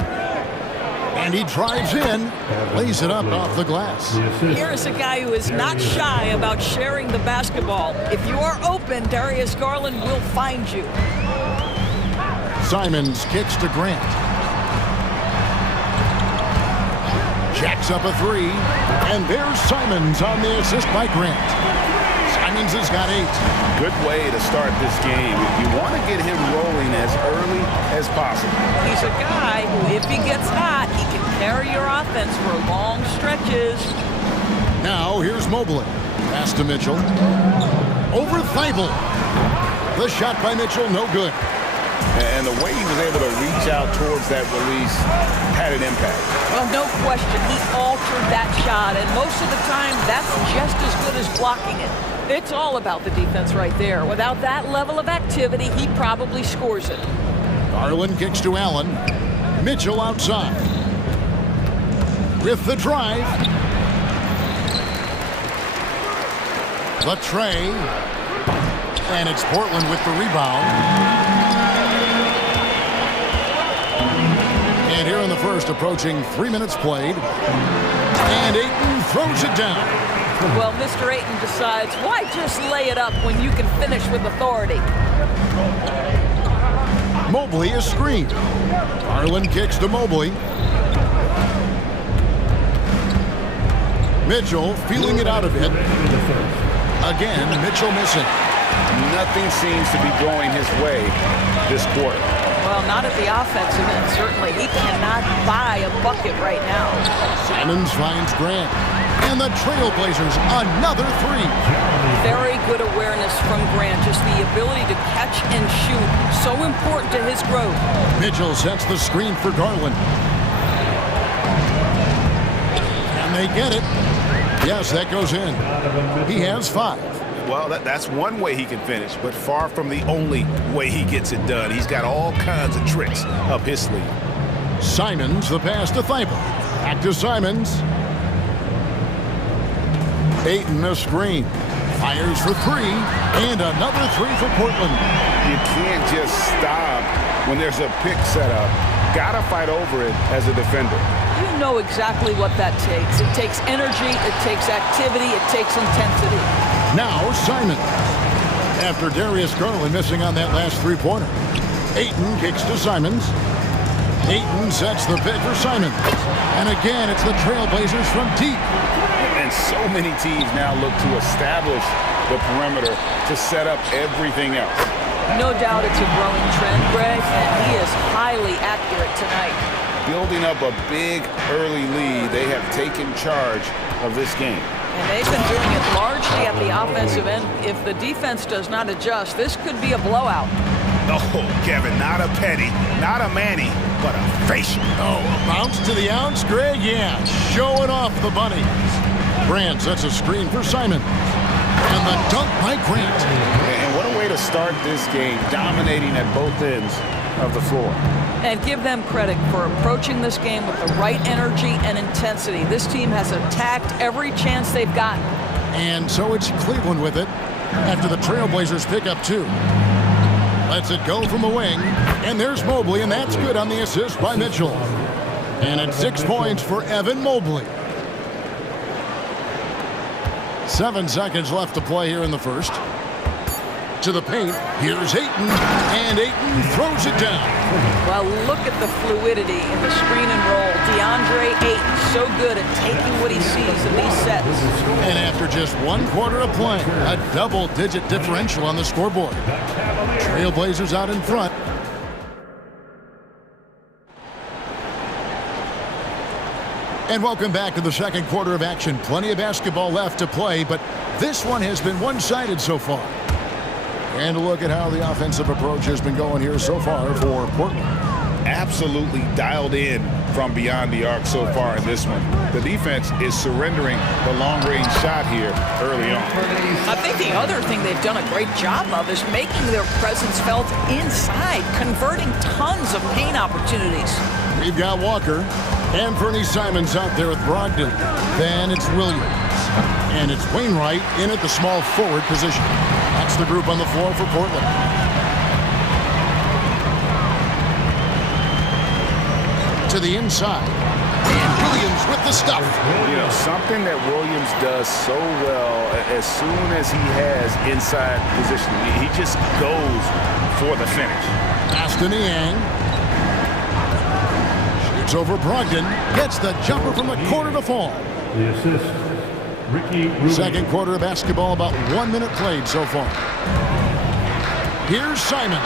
And he drives in, lays it up off the glass. Here is a guy who is not shy about sharing the basketball. If you are open, Darius Garland will find you. Simons kicks to Grant. Jacks up a 3. And there's Simons on the assist by Grant. Simons has got 8. Good way to start this game. You want to get him rolling as early as possible. He's a guy who, if he gets hot, he can carry your offense for long stretches. Now here's Mobley. Pass to Mitchell. Over Thibault. The shot by Mitchell, no good. And the way he was able to reach out towards that release had an impact. Well, no question. He altered that shot, and most of the time, that's just as good as blocking it. It's all about the defense right there. Without that level of activity, he probably scores it. Garland kicks to Allen. Mitchell outside. With the drive. The tray. And it's Portland with the rebound. And here in the first, approaching 3 minutes played. And Ayton throws it down. Well, Mr. Ayton decides, why just lay it up when you can finish with authority? Mobley is screened. Garland kicks to Mobley. Mitchell feeling it out of it. Again, Mitchell missing. Nothing seems to be going his way this quarter. Well, not at the offensive end, certainly. He cannot buy a bucket right now. Simons finds Grant. And the Trailblazers, another 3. Very good awareness from Grant. Just the ability to catch and shoot. So important to his growth. Mitchell sets the screen for Garland. And they get it. Yes, that goes in. He has 5. Well, that's one way he can finish, but far from the only way he gets it done. He's got all kinds of tricks up his sleeve. Simons, the pass to Thibault. Back to Simons. Ayton, a screen. Fires for 3. And another 3 for Portland. You can't just stop when there's a pick set up. Gotta fight over it as a defender. You know exactly what that takes. It takes energy, it takes activity, it takes intensity. Now Simons. After Darius Garland missing on that last 3-pointer. Ayton kicks to Simons. Ayton sets the pick for Simons. And again, it's the Trailblazers from deep. And so many teams now look to establish the perimeter to set up everything else. No doubt it's a growing trend, Greg, and he is highly accurate tonight. Building up a big early lead, they have taken charge of this game. And they've been doing it largely at the offensive end. If the defense does not adjust, this could be a blowout. Oh, Kevin, not a penny, not a Manny, but a facial. Oh, a bounce to the ounce, Greg? Yeah, showing off the bunnies. Grant sets a screen for Simon. And the dunk by Grant. And what a way to start this game, dominating at both ends of the floor. And give them credit for approaching this game with the right energy and intensity. This team has attacked every chance they've gotten. And so it's Cleveland with it after the Trailblazers pick up 2. Lets it go from the wing. And there's Mobley, and that's good on the assist by Mitchell. And it's 6 points for Evan Mobley. 7 seconds left to play here in the first. To the paint, here's Ayton, and Ayton throws it down. Well, look at the fluidity in the screen and roll. DeAndre Ayton, so good at taking what he sees in these sets. And after just 1 quarter of play, a double-digit differential on the scoreboard. Trailblazers out in front. And welcome back to the second quarter of action. Plenty of basketball left to play, but this one has been one-sided so far. And a look at how the offensive approach has been going here so far for Portland. Absolutely dialed in from beyond the arc so far in this one. The defense is surrendering the long-range shot here early on. I think the other thing they've done a great job of is making their presence felt inside, converting tons of paint opportunities. We've got Walker, and Fernie Simons out there with Brogdon. Then it's Williams. And it's Wainwright in at the small forward position. That's the group on the floor for Portland. To the inside. And Williams with the stuff. You know, something that Williams does so well as soon as he has inside position, he just goes for the finish. Pass to Niang. Shoots over Brogdon. Gets the jumper from the corner to fall. The assist. Second quarter of basketball, about 1 minute played so far. Here's Simons.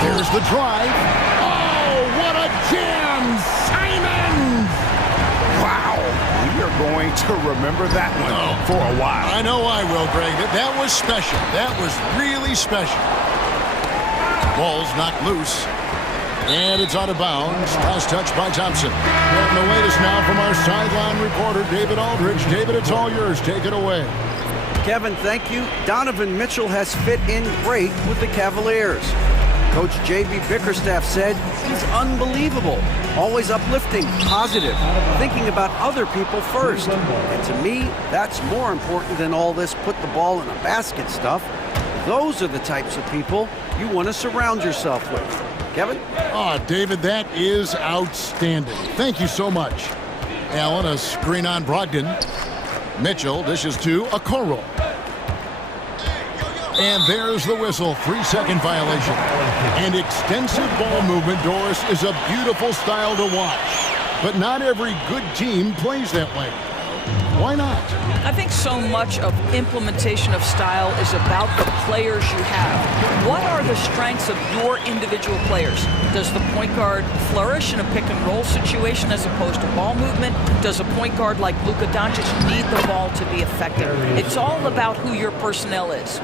Here's the drive. Oh, what a jam! Simons! Wow. We are going to remember that one for a while. I know I will, Greg. That was special. That was really special. Ball's knocked loose. And it's out of bounds. Last touch by Thompson. And the latest now from our sideline reporter, David Aldridge. David, it's all yours. Take it away. Kevin, thank you. Donovan Mitchell has fit in great with the Cavaliers. Coach J.B. Bickerstaff said he's unbelievable, always uplifting, positive, thinking about other people first. And to me, that's more important than all this put the ball in a basket stuff. Those are the types of people you want to surround yourself with. Kevin? Oh, David, that is outstanding. Thank you so much. Allen, a screen on Brogdon. Mitchell dishes to Okoro. And there's the whistle. 3-second violation. And extensive ball movement, Doris, is a beautiful style to watch. But not every good team plays that way. Why not? I think so much of implementation of style is about the players you have. What are the strengths of your individual players? Does the point guard flourish in a pick and roll situation as opposed to ball movement? Does a point guard like Luka Doncic need the ball to be effective? It's all about who your personnel is.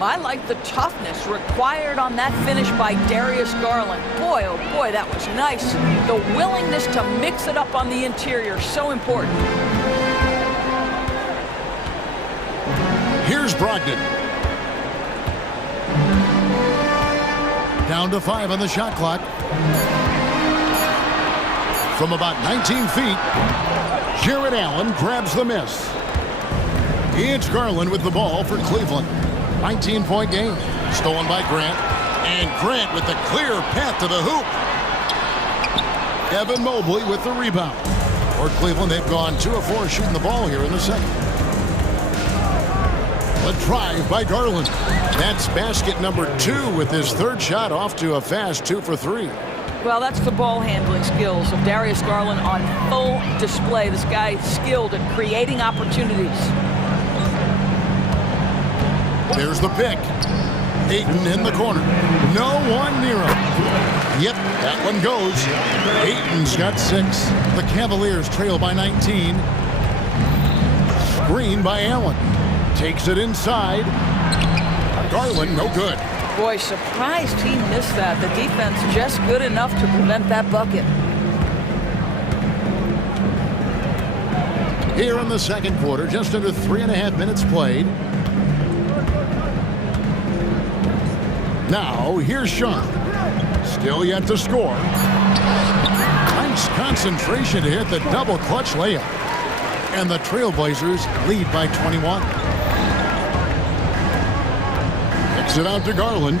I like the toughness required on that finish by Darius Garland. Boy, oh boy, that was nice. The willingness to mix it up on the interior, so important. Here's Brogdon. Down to 5 on the shot clock. From about 19 feet, Jared Allen grabs the miss. It's Garland with the ball for Cleveland. 19-point game. Stolen by Grant. And Grant with the clear path to the hoop. Evan Mobley with the rebound. For Cleveland, they've gone 2 of 4 shooting the ball here in the second. A drive by Garland. That's basket number 2 with his third shot off to a fast 2 for 3. Well, that's the ball handling skills of Darius Garland on full display. This guy is skilled at creating opportunities. There's the pick. Ayton in the corner. No one near him. Yep, that one goes. Ayton's got 6. The Cavaliers trail by 19. Screen by Allen. Takes it inside. Garland, no good. Boy, surprised he missed that. The defense just good enough to prevent that bucket. Here in the second quarter, just under 3.5 minutes played. Now, here's Sean. Still yet to score. Nice concentration to hit the double clutch layup. And the Trailblazers lead by 21. Kicks it out to Garland.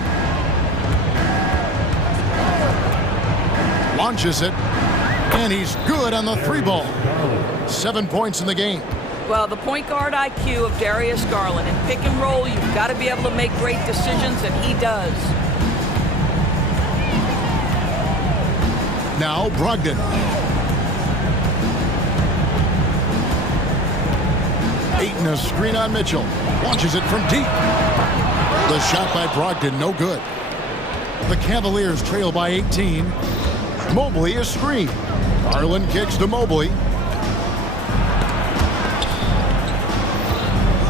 Launches it. And he's good on the 3-ball. 7 points in the game. Well, the point guard IQ of Darius Garland. In pick and roll, you've got to be able to make great decisions, and he does. Now Brogdon. Ayton a screen on Mitchell. Launches it from deep. The shot by Brogdon, no good. The Cavaliers trail by 18. Mobley a screen. Garland kicks to Mobley.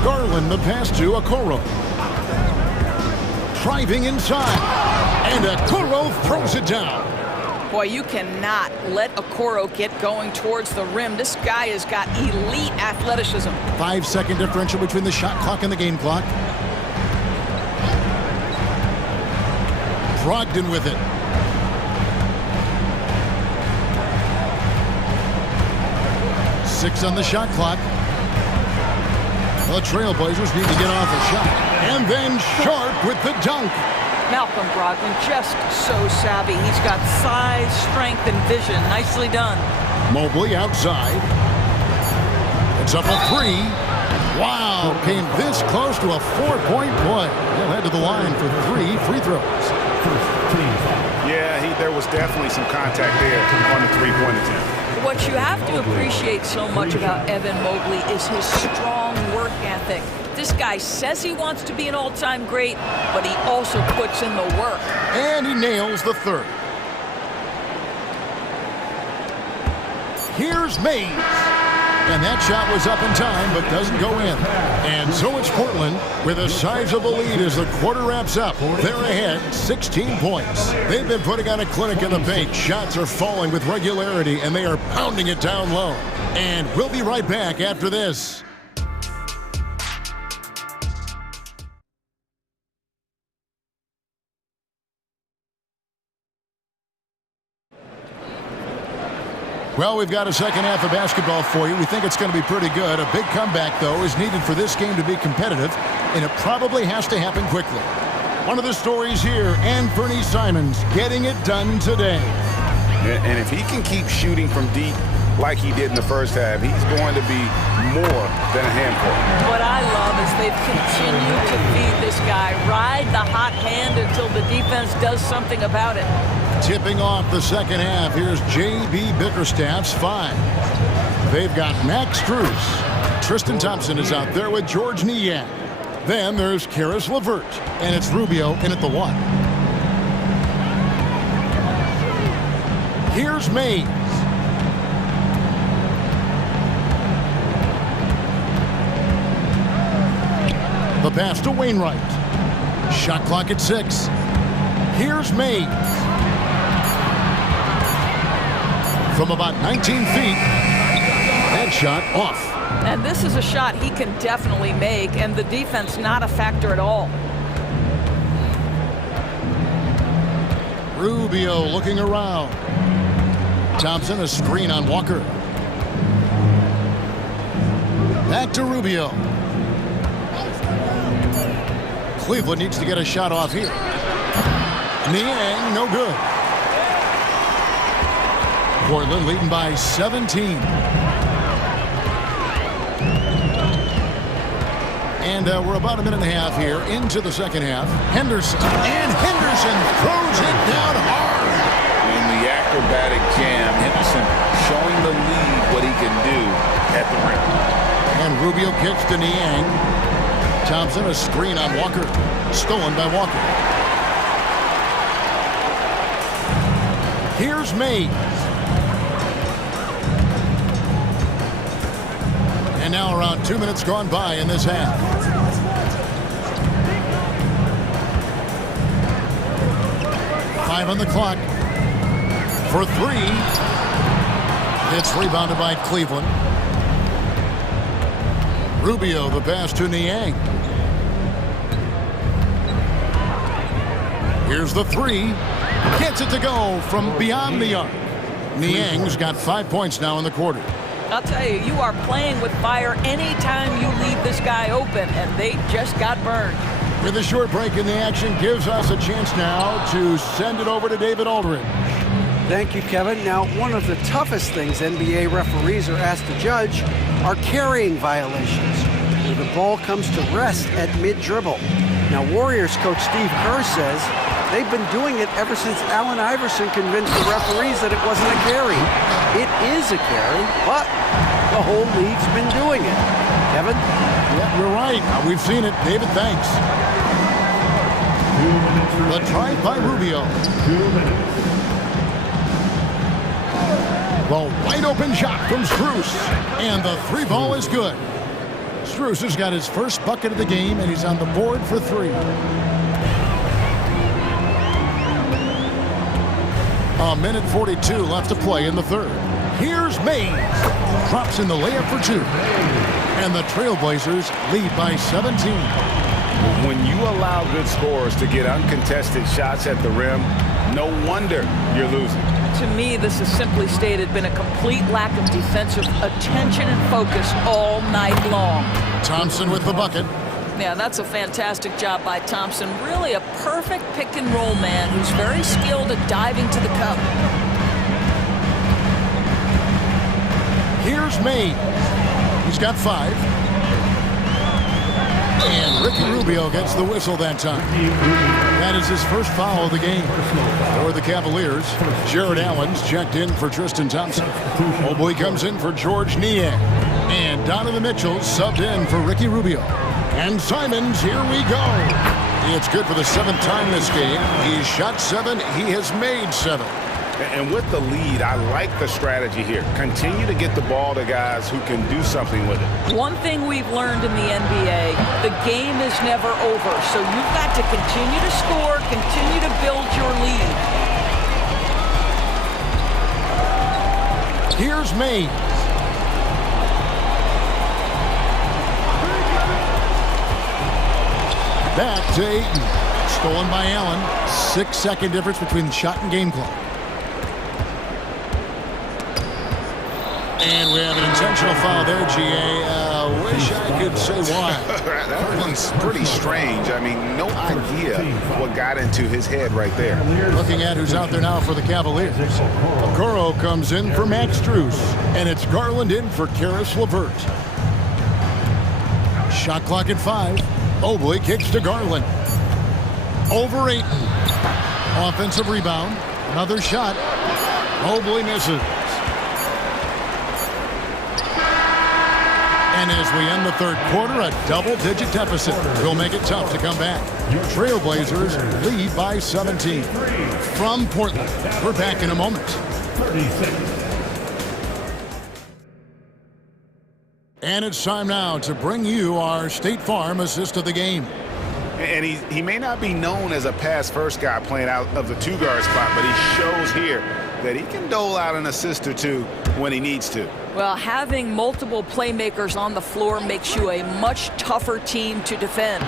Garland the pass to Okoro. Driving inside. And Okoro throws it down. Boy, you cannot let Okoro get going towards the rim. This guy has got elite athleticism. 5-second differential between the shot clock and the game clock. Brogdon with it. Six on the shot clock. The Trailblazers need to get off a shot. And then Sharp with the dunk. Malcolm Brogdon just so savvy. He's got size, strength, and vision. Nicely done. Mobley outside. It's up a 3. Wow, came this close to a 4-point play. He'll head to the line for 3 free throws. Yeah, there was definitely some contact there on the 3-point attempt. What you have to appreciate so much about Evan Mobley is his strong work ethic. This guy says he wants to be an all-time great, but he also puts in the work. And he nails the third. Here's Mays. And that shot was up in time, but doesn't go in. And so it's Portland with a sizable lead as the quarter wraps up. They're ahead, 16 points. They've been putting on a clinic in the paint. Shots are falling with regularity, and they are pounding it down low. And we'll be right back after this. Well, we've got a second half of basketball for you. We think it's going to be pretty good. A big comeback, though, is needed for this game to be competitive, and it probably has to happen quickly. One of the stories here, Anthony Simons getting it done today. And if he can keep shooting from deep like he did in the first half, he's going to be more than a handful. What I love is they've continued to feed this guy. Ride the hot hand until the defense does something about it. Tipping off the second half, here's J.B. Bickerstaff's 5. They've got Max Strus. Tristan Thompson is out there with George Niang. Then there's Karis LeVert, and it's Rubio in at the 1. Here's Mays. The pass to Wainwright. Shot clock at 6. Here's Mays. From about 19 feet. That shot off. And this is a shot he can definitely make, and the defense not a factor at all. Rubio looking around. Thompson a screen on Walker. Back to Rubio. Cleveland needs to get a shot off here. Niang, no good. Portland leading by 17. And we're about a minute and a half here into the second half. Henderson, and Henderson throws it down hard. When the acrobatic jam. Henderson showing the lead what he can do at the rim. And Rubio kicks to Niang. Thompson, a screen on Walker. Stolen by Walker. Here's May. And now around 2 minutes gone by in this half. Five on the clock. For three. It's rebounded by Cleveland. Rubio, the pass to Niang. Here's the three. Gets it to go from beyond the arc. Niang's got 5 points now in the quarter. I'll tell you, you are playing with fire anytime you leave this guy open, and they just got burned. With a short break in the action, gives us a chance now to send it over to David Aldridge. Thank you, Kevin. Now, one of the toughest things NBA referees are asked to judge are carrying violations, where the ball comes to rest at mid-dribble. Now, Warriors coach Steve Kerr says they've been doing it ever since Allen Iverson convinced the referees that it wasn't a carry. It is a carry, but the whole league's been doing it. Kevin? Yeah, you're right. We've seen it. David, thanks. The try by Rubio. 2 minutes. The wide open shot from Strus. And the three ball is good. Strus has got his first bucket of the game, and he's on the board for three. A minute 42 left to play in the third. Here's Mays. Drops in the layup for two. And the Trailblazers lead by 17. When you allow good scorers to get uncontested shots at the rim, no wonder you're losing. To me, this is simply stated been a complete lack of defensive attention and focus all night long. Thompson with the bucket. Yeah, that's a fantastic job by Thompson. Really a perfect pick and roll man who's very skilled at diving to the cup. Here's May. He's got 5. And Ricky Rubio gets the whistle that time. That is his first foul of the game for the Cavaliers. Jared Allen's checked in for Tristan Thompson. Mobley comes in for George Niang. And Donovan Mitchell subbed in for Ricky Rubio. And Simons, here we go. It's good for the 7th time this game. He's shot 7. He has made 7. And with the lead, I like the strategy here. Continue to get the ball to guys who can do something with it. One thing we've learned in the NBA, the game is never over. So you've got to continue to score, continue to build your lead. Here's May. Back to Ayton. Stolen by Allen. 6-second difference between the shot and game clock. And we have an intentional foul there, GA. Wish I could say why. That one's pretty strange. I mean, no idea what got into his head right there. Looking at who's out there now for the Cavaliers. Okoro comes in for Max Strus. And it's Garland in for Karis LeVert. Shot clock at 5. Mobley kicks to Garland. Over Ayton. Offensive rebound. Another shot. Mobley misses. And as we end the third quarter, a double-digit deficit will make it tough to come back. Trailblazers lead by 17. From Portland, we're back in a moment. 36. And it's time now to bring you our State Farm assist of the game. And he may not be known as a pass-first guy playing out of the two-guard spot, but he shows here that he can dole out an assist or two when he needs to. Well, having multiple playmakers on the floor makes you a much tougher team to defend.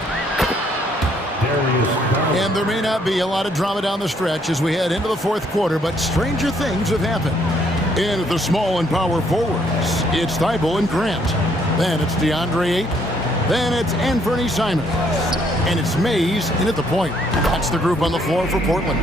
And there may not be a lot of drama down the stretch as we head into the fourth quarter, but stranger things have happened. In the small and power forwards, it's Thibault and Grant. Then it's DeAndre Ayton. Then it's Anthony Simons. And it's Mays in at the point. That's the group on the floor for Portland.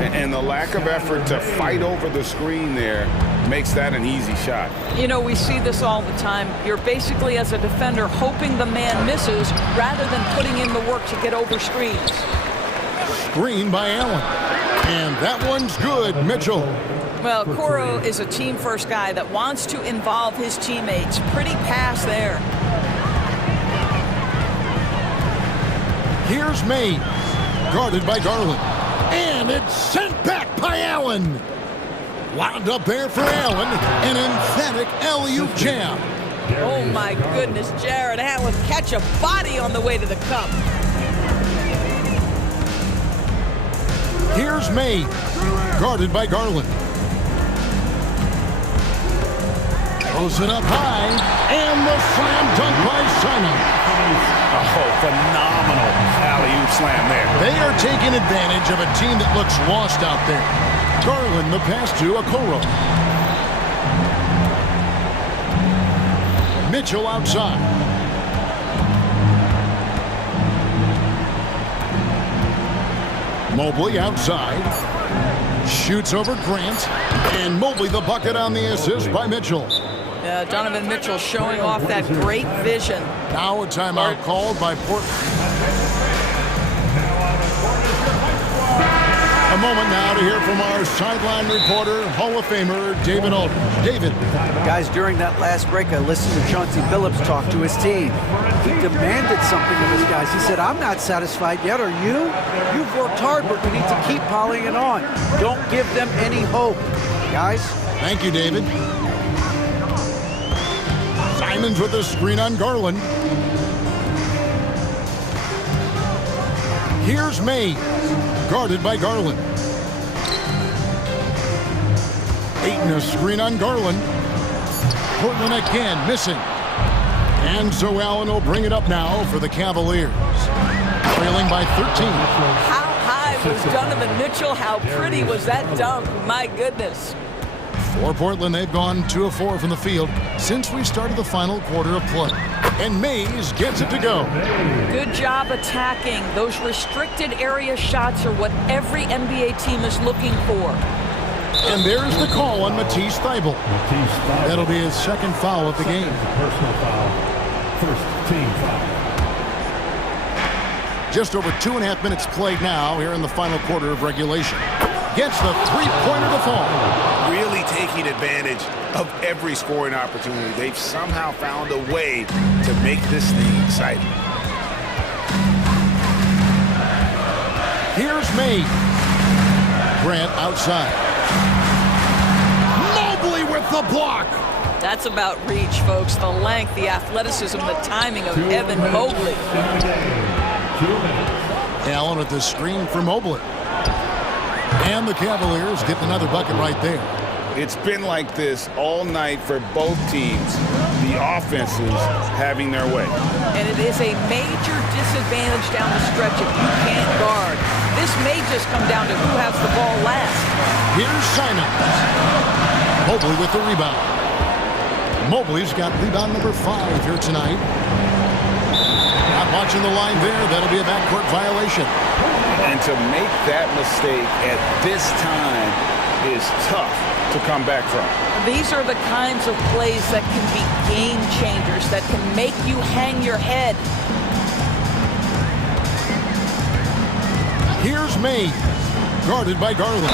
And the lack of effort to fight over the screen there makes that an easy shot. You know, we see this all the time. You're basically, as a defender, hoping the man misses rather than putting in the work to get over screens. Screen by Allen. And that one's good. Mitchell. Well, Coro is a team-first guy that wants to involve his teammates. Pretty pass there. Here's Mays, guarded by Garland. And it's sent back by Allen. Wound up there for Allen. An emphatic alley-oop jam. Oh, my goodness, Jared Allen catch a body on the way to the cup. Here's Mays, guarded by Garland. Throws it up high, and the slam dunk by Simon. Oh, phenomenal alley-oop slam there. They are taking advantage of a team that looks lost out there. Garland, the pass to Okoro. Mitchell outside. Mobley outside. Shoots over Grant. And Mobley the bucket on the assist by Mitchell. Donovan Mitchell showing off that great vision. Now a timeout called by Portland. A moment now to hear from our sideline reporter, Hall of Famer, David Aldridge. David. Guys, during that last break, I listened to Chauncey Billups talk to his team. He demanded something of his guys. He said, I'm not satisfied yet, are you? You've worked hard, but we need to keep piling it on. Don't give them any hope. Guys? Thank you, David. Simons with a screen on Garland. Here's Mays, guarded by Garland. Ayton a screen on Garland. Portland again missing. And so Allen will bring it up now for the Cavaliers. Trailing by 13. How high was Donovan Mitchell? How pretty was that dunk? My goodness. For Portland, they've gone 2 of 4 from the field since we started the final quarter of play. And Mays gets it to go. Good job attacking. Those restricted area shots are what every NBA team is looking for. And there's the call on Matisse Thybulle. That'll be his second foul of the game. Personal foul. First team foul. Just over 2.5 minutes played now here in the final quarter of regulation. Gets the three-pointer to fall. Really taking advantage of every scoring opportunity. They've somehow found a way to make this thing exciting. Here's Mays. Grant outside. Mobley with the block. That's about reach, folks. The length, the athleticism, the timing of Evan Mobley. Allen with the screen for Mobley. And the Cavaliers get another bucket right there. It's been like this all night for both teams. The offenses having their way. And it is a major disadvantage down the stretch if you can't guard. This may just come down to who has the ball last. Here's Simons. Mobley with the rebound. Mobley's got rebound number 5 here tonight. Not watching the line there. That'll be a backcourt violation. And to make that mistake at this time is tough to come back from. These are the kinds of plays that can be game changers, that can make you hang your head. Here's Mays, guarded by Garland.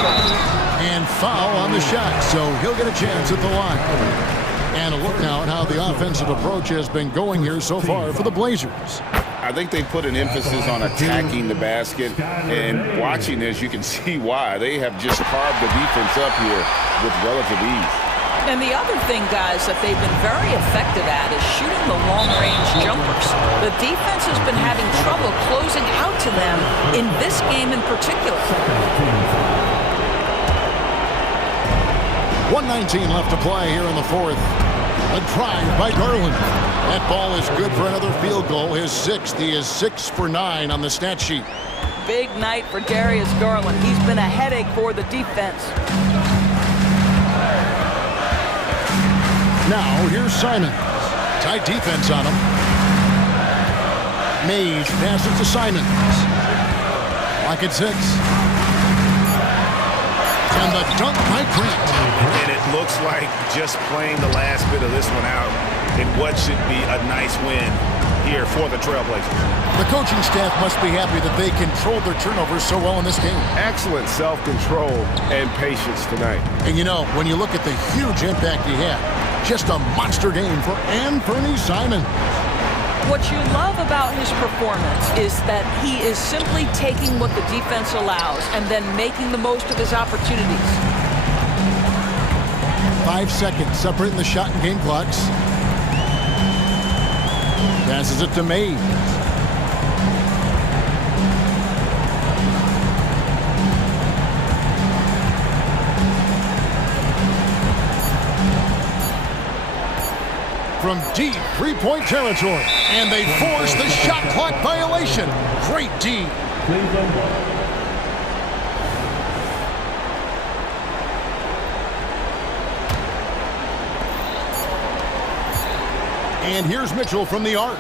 And foul on the shot, so he'll get a chance at the line. And a look now at how the offensive approach has been going here so far for the Blazers. I think they put an emphasis on attacking the basket, and watching this, you can see why. They have just carved the defense up here with relative ease. And the other thing, guys, that they've been very effective at is shooting the long-range jumpers. The defense has been having trouble closing out to them in this game in particular. 1:19 left to play here in the fourth. A drive by Garland. That ball is good for another field goal. His 6th. He is 6 for 9 on the stat sheet. Big night for Darius Garland. He's been a headache for the defense. Now here's Simons. Tight defense on him. Mays passes to Simons. Lock at 6. And the dunk by Grant. And it looks like just playing the last bit of this one out in what should be a nice win. here for the Trailblazers. The coaching staff must be happy that they controlled their turnovers so well in this game. Excellent self-control and patience tonight. And you know, when you look at the huge impact he had, just a monster game for Anthony Simon. What you love about his performance is that he is simply taking what the defense allows and then making the most of his opportunities. 5 seconds separating the shot and game clocks. Passes it to May. From deep three-point territory, and they force the shot clock violation. Great D. And here's Mitchell from the arc.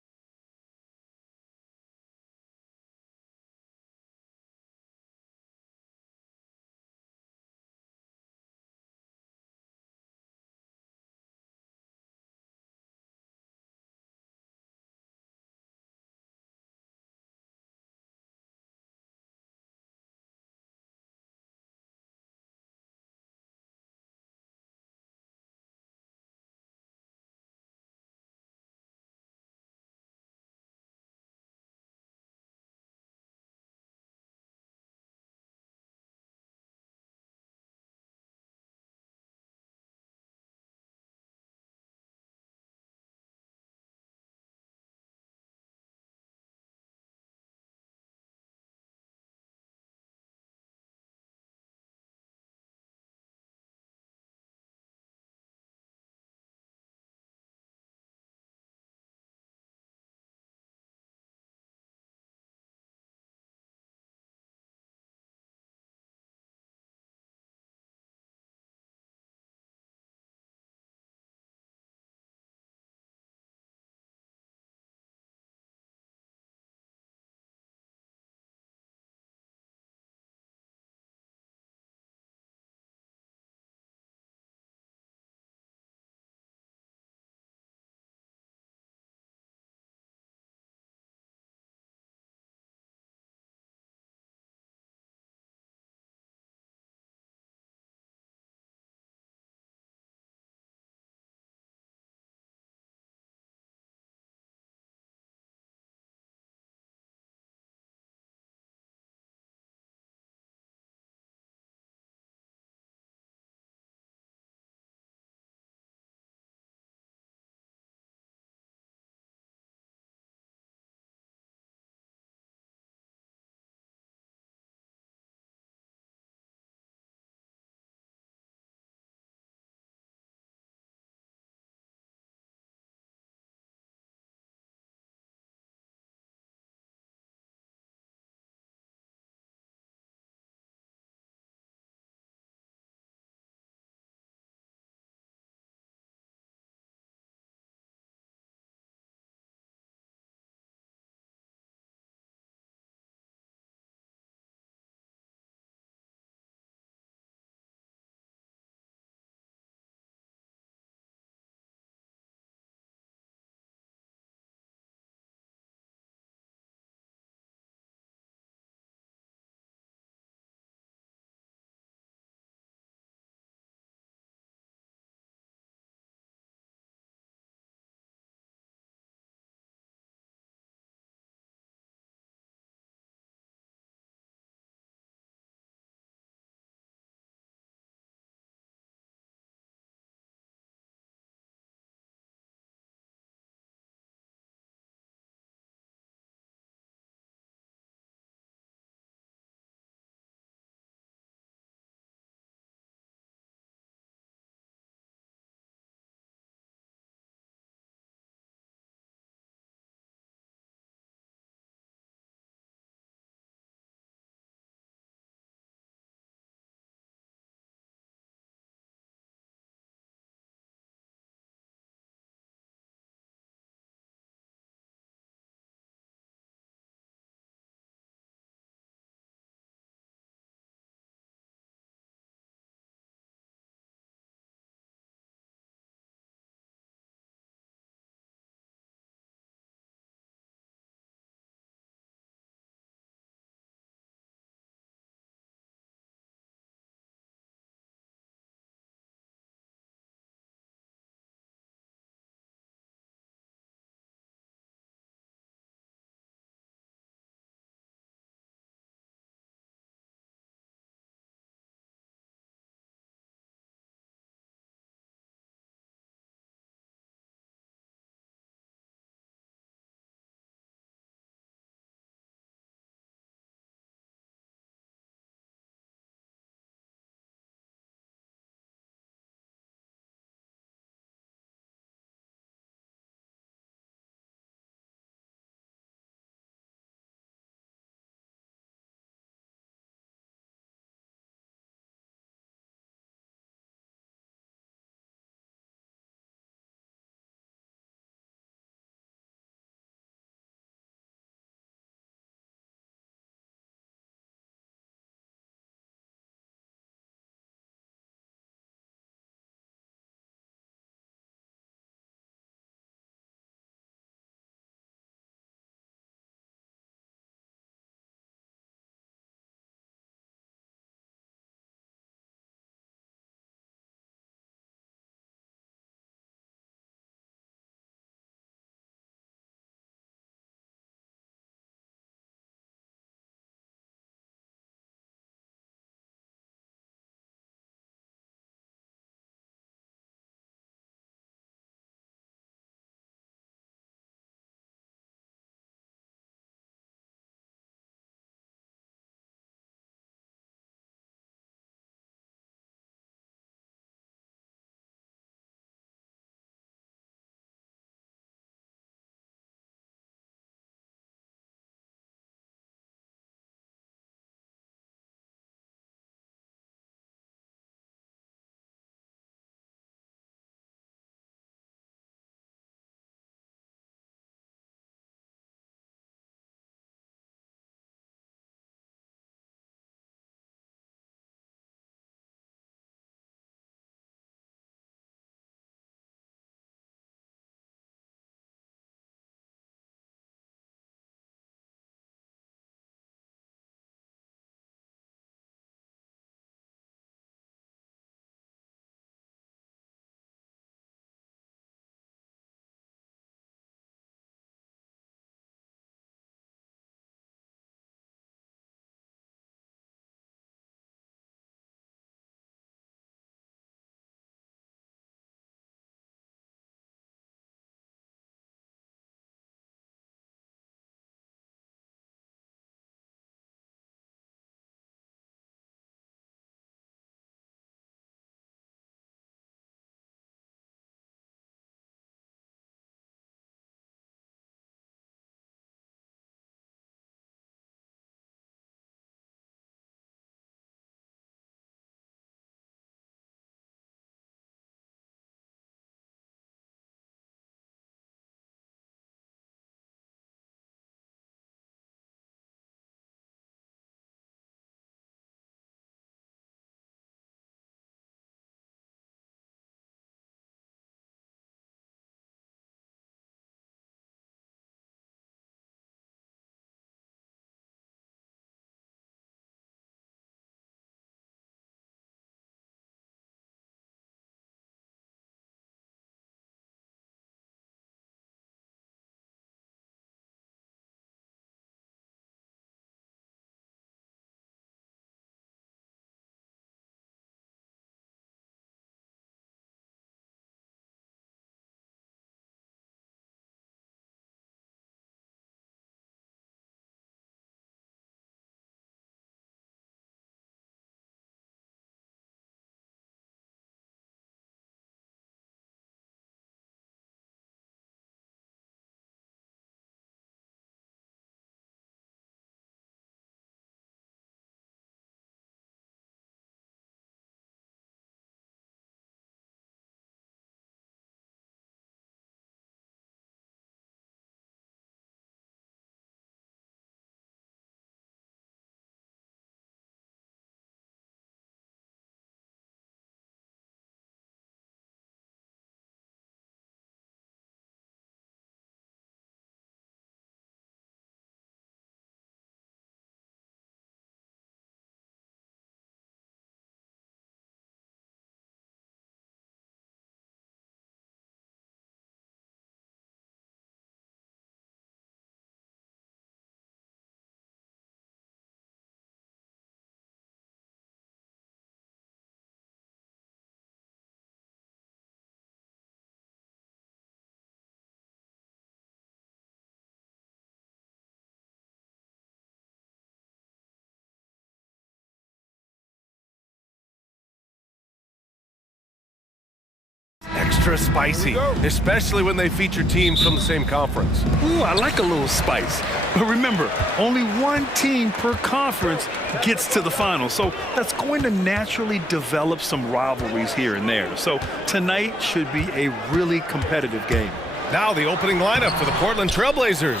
extra spicy, especially when they feature teams from the same conference. Ooh, I like a little spice. But remember, only one team per conference gets to the final. So that's going to naturally develop some rivalries here and there. So tonight should be a really competitive game. Now the opening lineup for the Portland Trailblazers.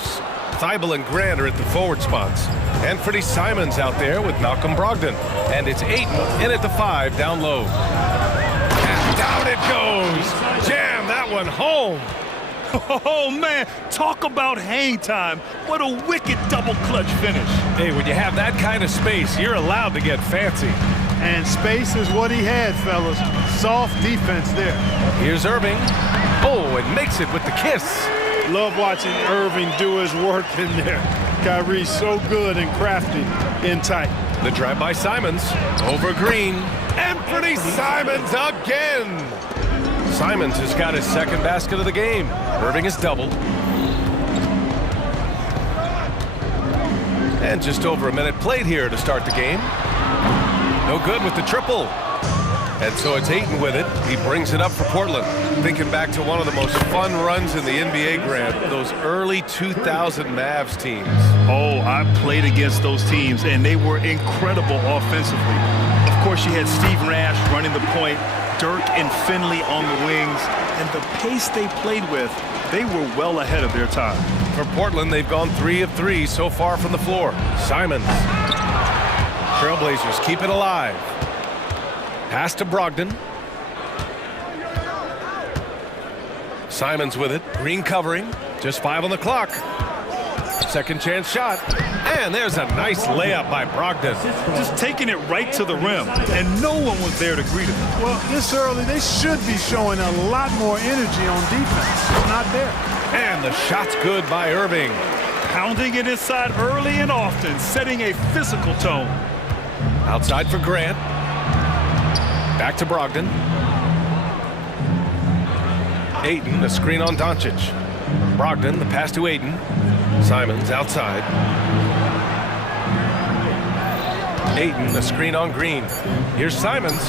Thibault and Grant are at the forward spots. Anthony Simons out there with Malcolm Brogdon. And it's Ayton in at the 5 down low. And down it goes. Jam that one home. Oh, man, talk about hang time. What a wicked double clutch finish. Hey, when you have that kind of space, you're allowed to get fancy. And space is what he had, fellas. Soft defense there. Here's Irving. Oh, and makes it with the kiss. Love watching Irving do his work in there. Kyrie's so good and crafty in tight. The drive by Simons over Green. Anthony Simons again. Simons has got his second basket of the game. Irving is doubled. And just over a minute played here to start the game. No good with the triple. And so it's Ayton with it. He brings it up for Portland. Thinking back to one of the most fun runs in the NBA, Grant, those early 2000 Mavs teams. Oh, I played against those teams, and they were incredible offensively. Of course, you had Steve Nash running the point, Dirk and Finley on the wings, and the pace they played with, they were well ahead of their time. For Portland, they've gone 3 of 3 so far from the floor. Simons. Trailblazers keep it alive. Pass to Brogdon. Simons with it. Green covering. Just 5 on the clock. Second chance shot. And there's a nice layup by Brogdon. Just taking it right to the rim, and no one was there to greet him. Well, this early, they should be showing a lot more energy on defense. It's not there. And the shot's good by Irving. Pounding it inside early and often, setting a physical tone. Outside for Grant. Back to Brogdon. Ayton, the screen on Doncic. Brogdon, the pass to Ayton. Simons outside. Ayton, the screen on Green. Here's Simons.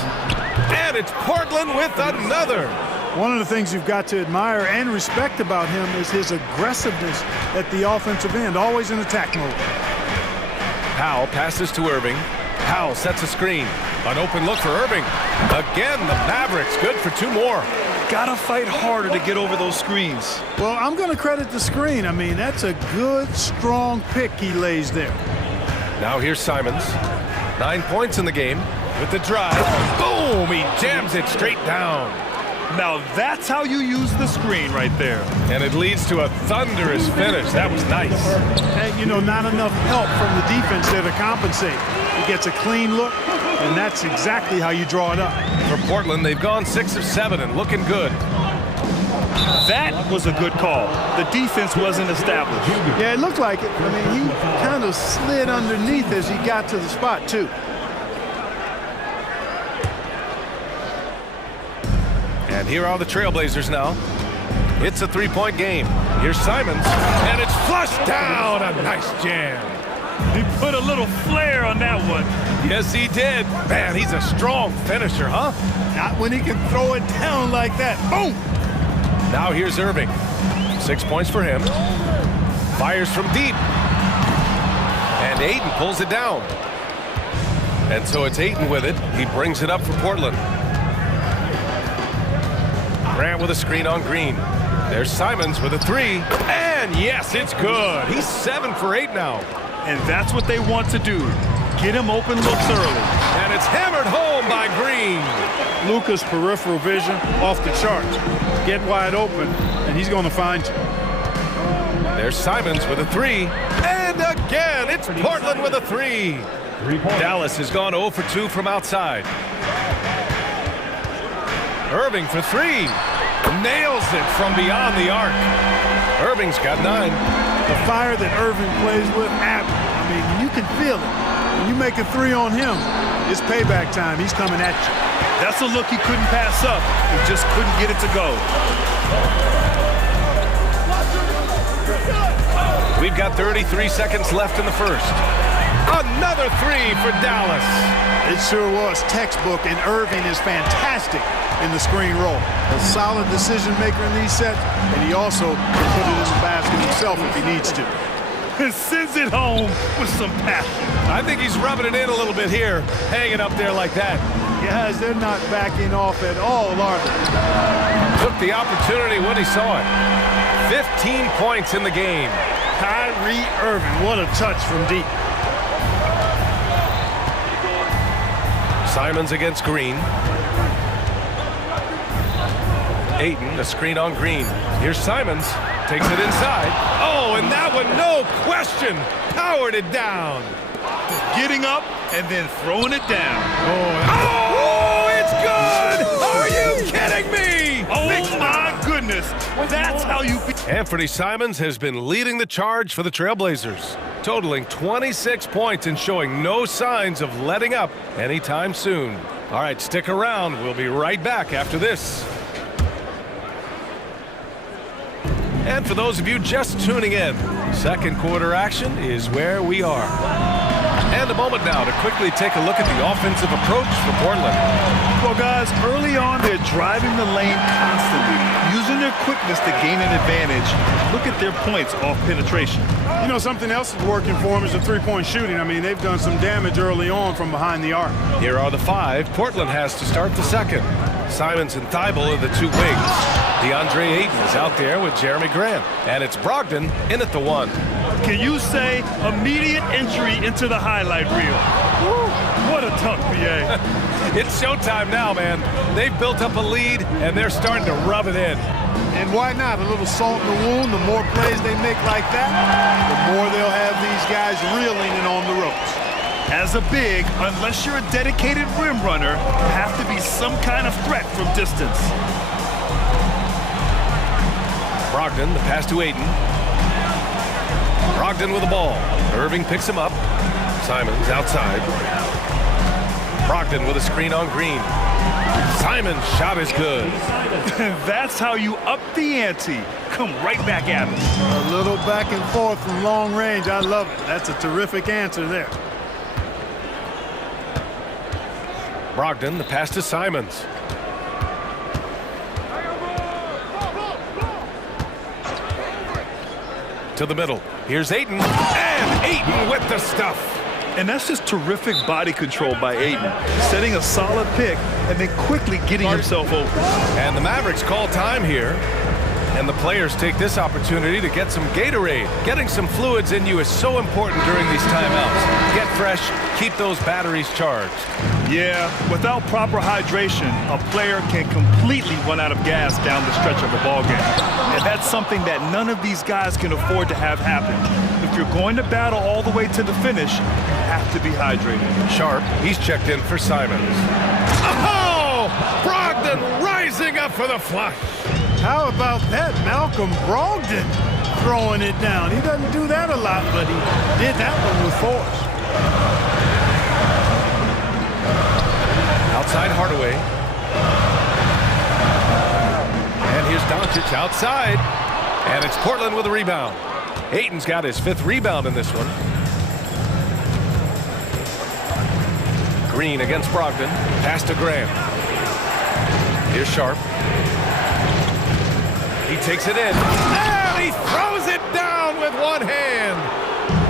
And it's Portland with another. One of the things you've got to admire and respect about him is his aggressiveness at the offensive end, always in attack mode. Powell passes to Irving. Powell sets a screen. An open look for Irving. Again, the Mavericks good for 2 more. Gotta fight harder to get over those screens. Well, I'm going to credit the screen. I mean, that's a good, strong pick he lays there. Now here's Simons. 9 points in the game with the drive. Boom! He jams it straight down. Now that's how you use the screen right there. And it leads to a thunderous finish. That was nice. And, you know, not enough help from the defense there to compensate. He gets a clean look, and that's exactly how you draw it up. For Portland, they've gone 6 of 7 and looking good. That was a good call. The defense wasn't established. Yeah, it looked like it. I mean, he kind of slid underneath as he got to the spot, too. And here are the Trailblazers now. It's a 3-point game. Here's Simons, and it's flushed down. A nice jam. He put a little flair on that one. Yes, he did. Man, he's a strong finisher, huh? Not when he can throw it down like that. Boom! Now here's Irving. 6 points for him. Fires from deep. And Ayton pulls it down. And so it's Ayton with it. He brings it up for Portland. Grant with a screen on Green. There's Simons with a 3. And yes, it's good. He's 7 for 8 now. And that's what they want to do. Get him open looks early. And it's hammered home by Green. Luka's peripheral vision off the charts. Get wide open, and he's going to find you. There's Simons with a 3. And again, it's Portland with a 3. Dallas has gone 0 for 2 from outside. Irving for 3. Nails it from beyond the arc. Irving's got 9. The fire that Irving plays with, I mean, you can feel it. When you make a 3 on him, it's payback time. He's coming at you. That's a look he couldn't pass up. He just couldn't get it to go. We've got 33 seconds left in the first. Another three for Dallas. It sure was textbook, and Irving is fantastic in the screen roll. A solid decision maker in these sets, and he also can put it in the basket himself if he needs to. Sends it home with some passion. I think he's rubbing it in a little bit here, hanging up there like that. Guys, they're not backing off at all, are they? Took the opportunity when he saw it. 15 points in the game. Kyrie Irving, what a touch from deep. Simons against Green. Ayton, a screen on Green. Here's Simons, takes it inside. Oh, and that one, no question, powered it down. Getting up and then throwing it down. Oh, it's good! Are you kidding me? Oh, my goodness. That's how you... Anthony Simons has been leading the charge for the Trailblazers, totaling 26 points and showing no signs of letting up anytime soon. All right, stick around. We'll be right back after this. And for those of you just tuning in, second quarter action is where we are. And a moment now to quickly take a look at the offensive approach for Portland. Well, guys, early on, they're driving the lane constantly, using their quickness to gain an advantage. Look at their points off penetration. You know, something else that's working for them is the three-point shooting. I mean, they've done some damage early on from behind the arc. Here are the five. Portland has to start the second. Simons and Thibault are the two wings. DeAndre Ayton is out there with Jeremy Grant. And it's Brogdon in at the one. Can you say immediate entry into the highlight reel? Woo, what a dunk, BA. It's showtime now, man. They've built up a lead, and they're starting to rub it in. And why not? A little salt in the wound. The more plays they make like that, the more they'll have these guys reeling and on the ropes. As a big, unless you're a dedicated rim runner, you have to be some kind of threat from distance. Brogdon, the pass to Ayton. Brogdon with the ball. Irving picks him up. Simons outside. Brogdon with a screen on Green. Simon's shot is good. That's how you up the ante. Come right back at it. A little back and forth from long range. I love it. That's a terrific answer there. Brogdon, the pass to Simons. To the middle. Here's Ayton. And Ayton with the stuff. And that's just terrific body control by Ayton. Setting a solid pick and then quickly getting himself open. And the Mavericks call time here. And the players take this opportunity to get some Gatorade. Getting some fluids in you is so important during these timeouts. Get fresh, keep those batteries charged. Yeah, without proper hydration, a player can completely run out of gas down the stretch of a ball game. And that's something that none of these guys can afford to have happen. If you're going to battle all the way to the finish, you have to be hydrated. Sharp, he's checked in for Simons. Oh! Brogdon rising up for the flush. How about that? Malcolm Brogdon throwing it down. He doesn't do that a lot, but he did that one with force. Outside Hardaway. And here's Doncic outside. And it's Portland with a rebound. Ayton's got his 5th rebound in this one. Green against Brogdon. Pass to Graham. Here's Sharp. He takes it in. And he throws it down with one hand.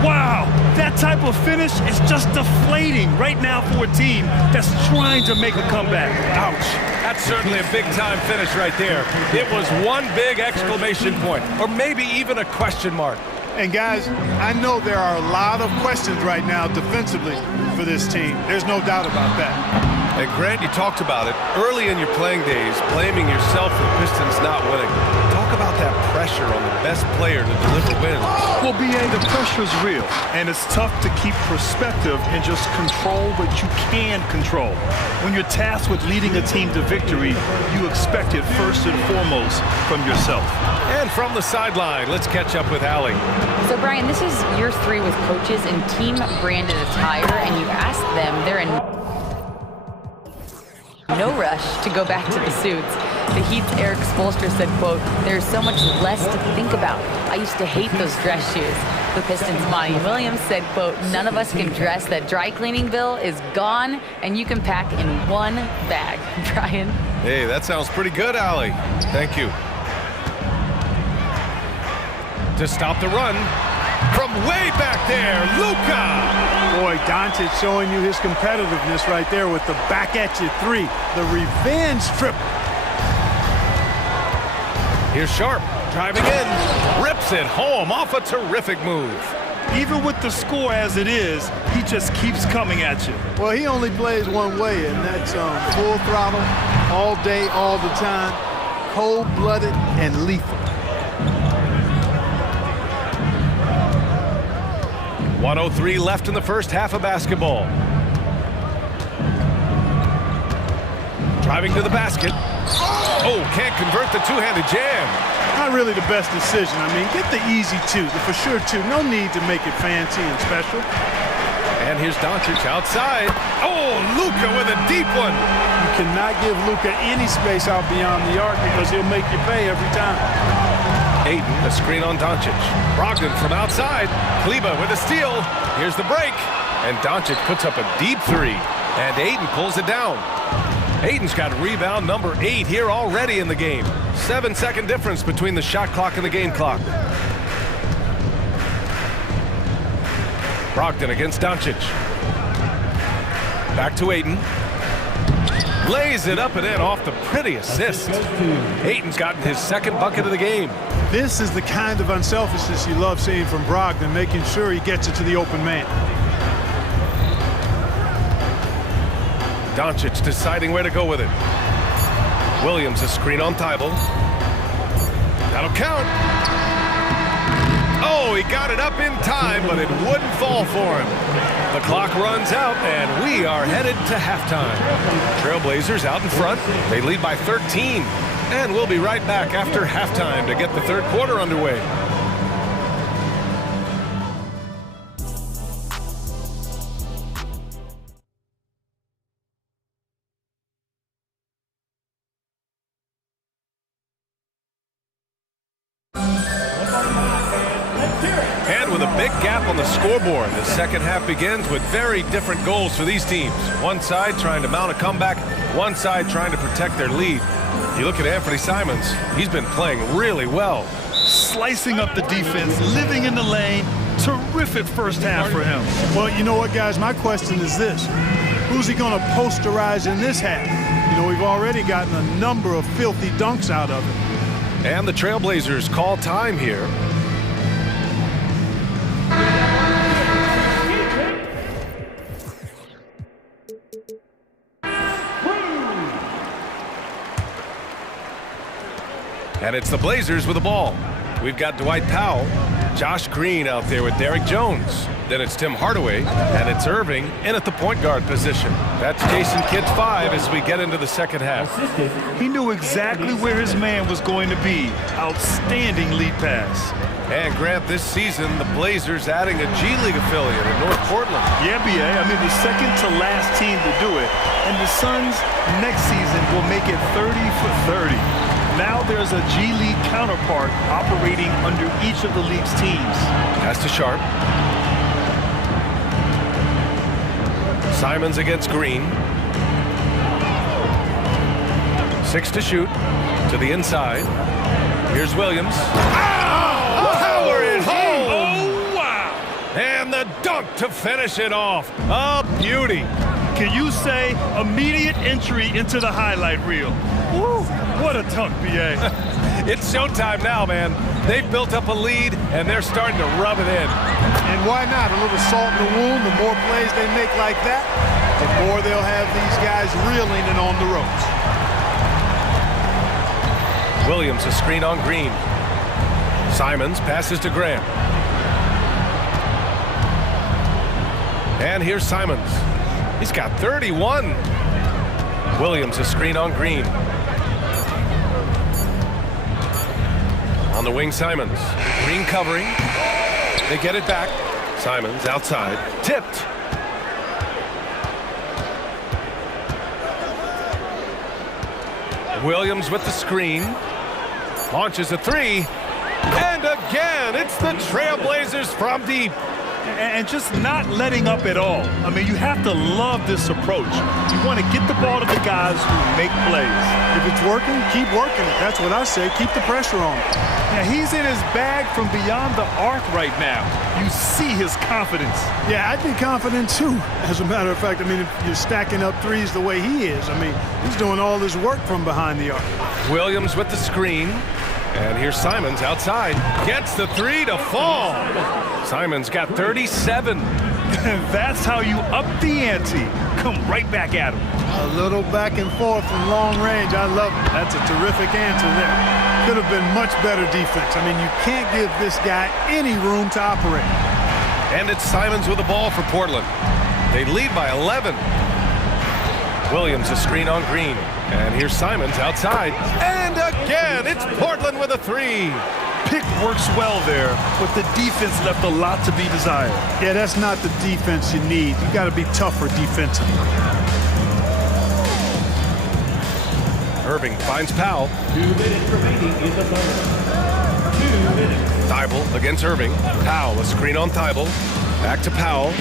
Wow, that type of finish is just deflating right now for a team that's trying to make a comeback. Ouch. That's certainly a big-time finish right there. It was one big exclamation point, or maybe even a question mark. And guys, I know there are a lot of questions right now defensively for this team. There's no doubt about that. And Grant, you talked about it early in your playing days, blaming yourself for the Pistons not winning. Talk about that pressure on the best player to deliver wins. Well, BA, the pressure's real, and it's tough to keep perspective and just control what you can control. When you're tasked with leading a team to victory, you expect it first and foremost from yourself. And from the sideline, let's catch up with Allie. So, Brian, this is year 3 with coaches in team-branded attire, and you asked them, they're in no rush to go back to the suits. The Heat's Eric Spoelstra said, quote, "There's so much less to think about. I used to hate those dress shoes." The Pistons' Monty Williams said, quote, "None of us can dress. That dry cleaning bill is gone, and you can pack in one bag." Brian? Hey, that sounds pretty good, Allie. Thank you. To stop the run, from way back there, Luka! Boy, Doncic showing you his competitiveness right there with the back-at-you three. The revenge triple. Here's Sharp, driving in, rips it home off a terrific move. Even with the score as it is, he just keeps coming at you. Well, he only plays one way, and that's full throttle, all day, all the time, cold-blooded and lethal. 1:03 left in the first half of basketball. Driving to the basket. Oh, can't convert the two-handed jam. Not really the best decision. I mean, get the easy two, the for sure two. No need to make it fancy and special. And here's Doncic outside. Oh, Luka with a deep one. You cannot give Luka any space out beyond the arc because he'll make you pay every time. Ayton, a screen on Doncic. Brogdon from outside. Kleba with a steal. Here's the break. And Doncic puts up a deep three. And Ayton pulls it down. Ayton's got rebound number 8 here already in the game. 7-second difference between the shot clock and the game clock. Brogdon against Doncic. Back to Ayton. Lays it up and in off the pretty assist. Ayton's gotten his second bucket of the game. This is the kind of unselfishness you love seeing from Brogdon, making sure he gets it to the open man. Doncic deciding where to go with it. Williams a screen on Thibault. That'll count. Oh, he got it up in time, but it wouldn't fall for him. The clock runs out, and we are headed to halftime. Trailblazers out in front. They lead by 13. And we'll be right back after halftime to get the third quarter underway. And with a big gap on the scoreboard, the second half begins with very different goals for these teams. One side trying to mount a comeback, one side trying to protect their lead. You look at Anthony Simons, he's been playing really well. Slicing up the defense, living in the lane. Terrific first half for him. Well, you know what, guys? My question is this. Who's he going to posterize in this half? You know, we've already gotten a number of filthy dunks out of it. And the Trailblazers call time here. And it's the Blazers with the ball. We've got Dwight Powell, Josh Green out there with Derek Jones. Then it's Tim Hardaway, and it's Irving in at the point guard position. That's Jason Kidd 5 as we get into the second half. He knew exactly where his man was going to be. Outstanding lead pass. And Grant, this season, the Blazers adding a G League affiliate in North Portland. Yeah, BA. I mean, the second to last team to do it. And the Suns next season will make it 30 for 30. Now there's a G League counterpart operating under each of the league's teams. Pass to Sharp. Simons against Green. 6 to shoot. To the inside. Here's Williams. Power it home! Oh, wow! And the dunk to finish it off. A beauty. Can you say immediate entry into the highlight reel? Woo! What a dunk, BA. It's showtime now, man. They've built up a lead, and they're starting to rub it in. And why not? A little salt in the wound. The more plays they make like that, the more they'll have these guys reeling and on the ropes. Williams a screen on Green. Simons passes to Grant. And here's Simons. He's got 31. Williams a screen on Green. On the wing, Simons. Green covering. They get it back. Simons outside. Tipped. Williams with the screen. Launches a three. And again, it's the Trailblazers from deep. And just not letting up at all. I mean, you have to love this approach. You want to get the ball to the guys who make plays. If it's working, keep working it. That's what I say. Keep the pressure on him. Now, he's in his bag from beyond the arc right now. You see his confidence. Yeah, I'd be confident too, as a matter of fact. I mean, if you're stacking up threes the way he is, I mean, he's doing all this work from behind the arc. Williams with the screen. And here's Simons outside. Gets the three to fall. Simons got 37. That's how you up the ante. Come right back at him. A little back and forth from long range. I love it. That's a terrific answer there. Could have been much better defense. I mean, you can't give this guy any room to operate. And it's Simons with the ball for Portland. They lead by 11. Williams a screen on Green. And here's Simons outside. And again, it's Portland with a three. Pick works well there, but the defense left a lot to be desired. Yeah, that's not the defense you need. You got to be tougher defensively. Irving finds Powell. 2 minutes remaining in the third. 2 minutes. Thibault against Irving. Powell, a screen on Thibault. Back to Powell.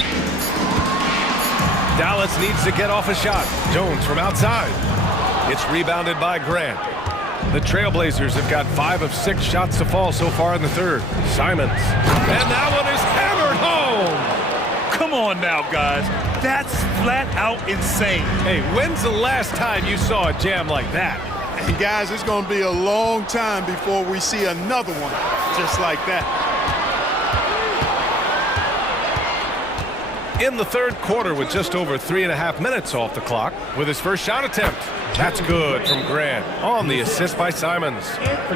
Dallas needs to get off a shot. Jones from outside. It's rebounded by Grant. The Trailblazers have got 5 of 6 shots to fall so far in the third. Simons. And that one is hammered home. Come on now, guys. That's flat out insane. Hey, when's the last time you saw a jam like that? And guys, it's going to be a long time before we see another one just like that. In the third quarter with just over 3.5 minutes off the clock with his first shot attempt. That's good from Grant on the assist by Simons.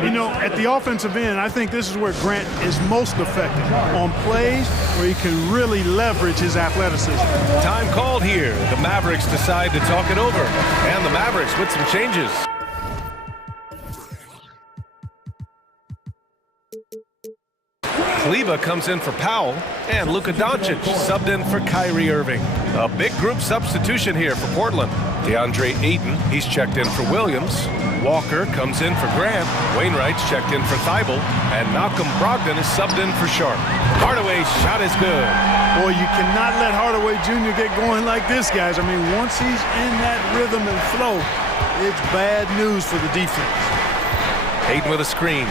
You know, at the offensive end, I think this is where Grant is most effective, on plays where he can really leverage his athleticism. Time called here. The Mavericks decide to talk it over. And the Mavericks with some changes. Kleber comes in for Powell, and Luka Doncic subbed in for Kyrie Irving. A big group substitution here for Portland. DeAndre Ayton, he's checked in for Williams. Walker comes in for Grant. Wainwright's checked in for Thibault, and Malcolm Brogdon is subbed in for Sharp. Hardaway's shot is good. Boy, you cannot let Hardaway Jr. get going like this, guys. I mean, once he's in that rhythm and flow, it's bad news for the defense. Ayton with a screen.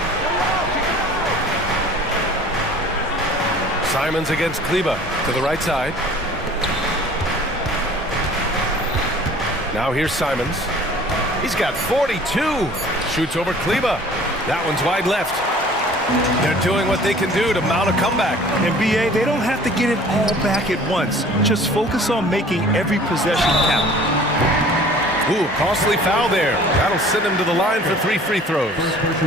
Simons against Kleber to the right side. Now here's Simons. He's got 42. Shoots over Kleber. That one's wide left. They're doing what they can do to mount a comeback. And BA, they don't have to get it all back at once. Just focus on making every possession count. Ooh, costly foul there. That'll send him to the line for 3 free throws.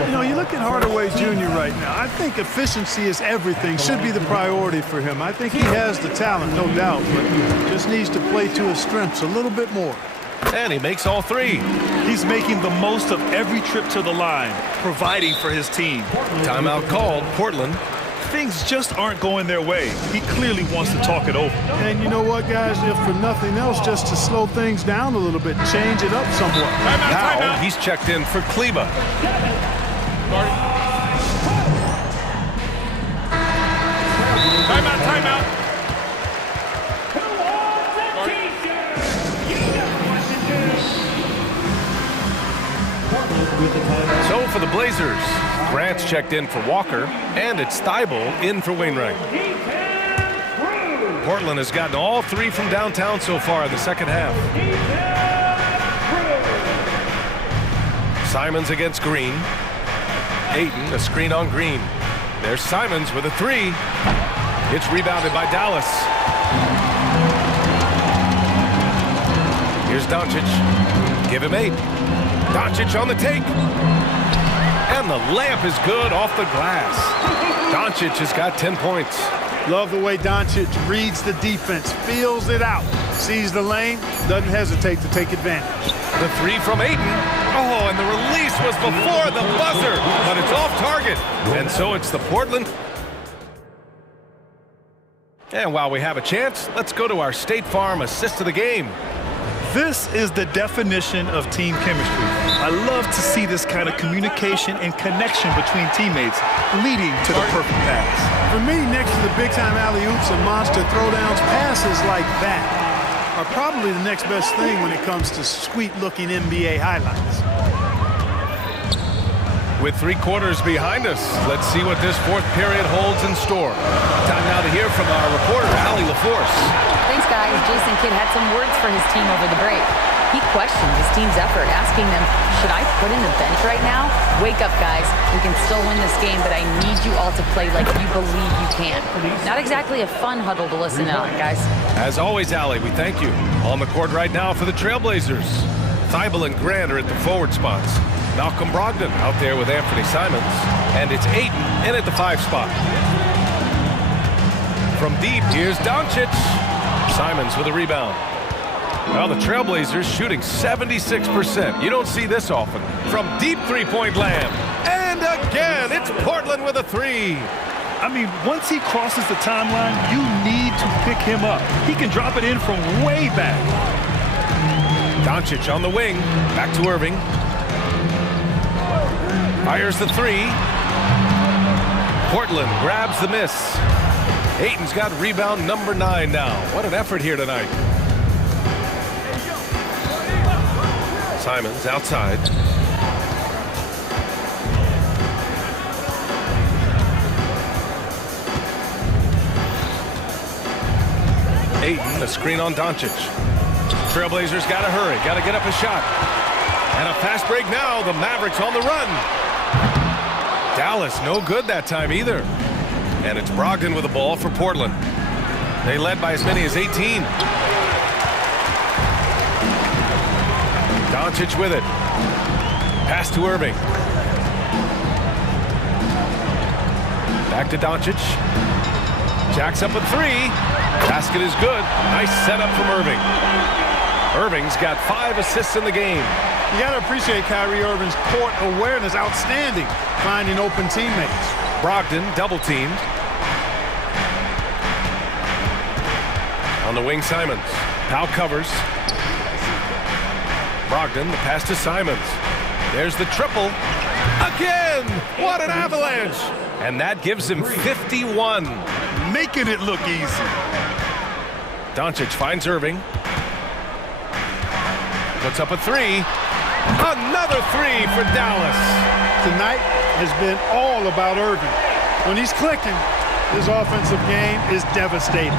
You know, you look at Hardaway Jr. right now. I think efficiency is everything. Should be the priority for him. I think he has the talent, no doubt, but just needs to play to his strengths a little bit more. And he makes all 3. He's making the most of every trip to the line, providing for his team. Timeout called. Portland. Things just aren't going their way. He clearly wants to talk it over. And you know what, guys? If for nothing else, just to slow things down a little bit, change it up somewhat. Now he's checked in for Kleber. Timeout. So for the Blazers, Grant's checked in for Walker, and it's Thibault in for Wainwright. Portland has gotten all 3 from downtown so far in the second half. Simons against Green. Ayton, a screen on Green. There's Simons with a 3. It's rebounded by Dallas. Here's Doncic. Give him 8. Doncic on the take. And the layup is good off the glass. Doncic has got 10 points. Love the way Doncic reads the defense, feels it out, sees the lane, doesn't hesitate to take advantage. The 3 from Ayton. Oh, and the release was before the buzzer, but it's off target. And so it's the Portland. And while we have a chance, let's go to our State Farm assist of the game. This is the definition of team chemistry. I love to see this kind of communication and connection between teammates leading to the perfect pass. For me, next to the big-time alley-oops and monster throwdowns, passes like that are probably the next best thing when it comes to sweet-looking NBA highlights. With 3 quarters behind us, let's see what this fourth period holds in store. Time now to hear from our reporter, Allie LaForce. Thanks, guys. Jason Kidd had some words for his team over the break. He questioned his team's effort, asking them, should I put in the bench right now? Wake up, guys. We can still win this game, but I need you all to play like you believe you can. Not exactly a fun huddle to listen in on, guys. As always, Allie, we thank you. On the court right now for the Trailblazers. Thibault and Grant are at the forward spots. Malcolm Brogdon out there with Anthony Simons. And it's Ayton in at the 5 spot. From deep, here's Doncic. Simons with a rebound. Well, the Trailblazers shooting 76%. You don't see this often. From deep three-point land. And again, it's Portland with a 3. I mean, once he crosses the timeline, you need to pick him up. He can drop it in from way back. Doncic on the wing. Back to Irving. Fires the 3. Portland grabs the miss. Ayton's got rebound number 9 now. What an effort here tonight. Simons outside. Ayton, a screen on Doncic. Trailblazers got to hurry, got to get up a shot. And a fast break now. The Mavericks on the run. Dallas no good that time either. And it's Brogdon with the ball for Portland. They led by as many as 18. Doncic with it. Pass to Irving. Back to Doncic. Jacks up a 3. Basket is good. Nice setup from Irving. Irving's got 5 assists in the game. You got to appreciate Kyrie Irving's court awareness, outstanding, finding open teammates. Brogdon double-teamed. On the wing, Simons. Powell covers. Brogdon, the pass to Simons. There's the triple. Again! What an avalanche! And that gives him 51. Making it look easy. Doncic finds Irving. Puts up a 3. Another 3 for Dallas. Tonight has been all about Irving. When he's clicking, his offensive game is devastating.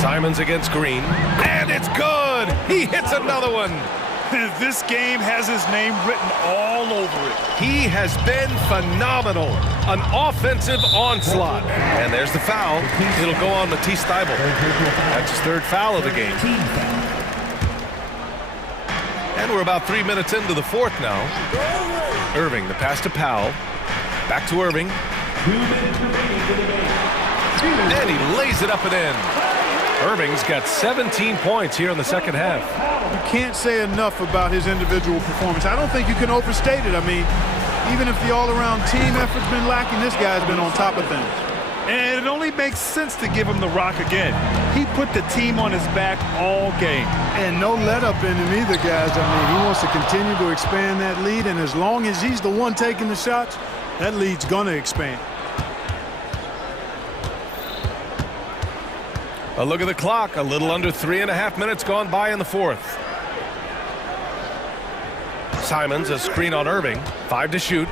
Simons against Green. And it's good! He hits another one. This game has his name written all over it. He has been phenomenal. An offensive onslaught. And there's the foul. It'll go on Matisse Thibault. That's his 3rd foul of the game. And we're about 3 minutes into the 4th now. Irving, the pass to Powell. Back to Irving. And he lays it up and in. Irving's got 17 points here in the second half. You can't say enough about his individual performance. I don't think you can overstate it. I mean, even if the all-around team effort's been lacking, this guy's been on top of things. And it only makes sense to give him the rock again. He put the team on his back all game. And no let-up in him either, guys. I mean, he wants to continue to expand that lead, and as long as he's the one taking the shots, that lead's going to expand. A look at the clock. A little under 3.5 minutes gone by in the 4th. Simons, a screen on Irving. 5 to shoot.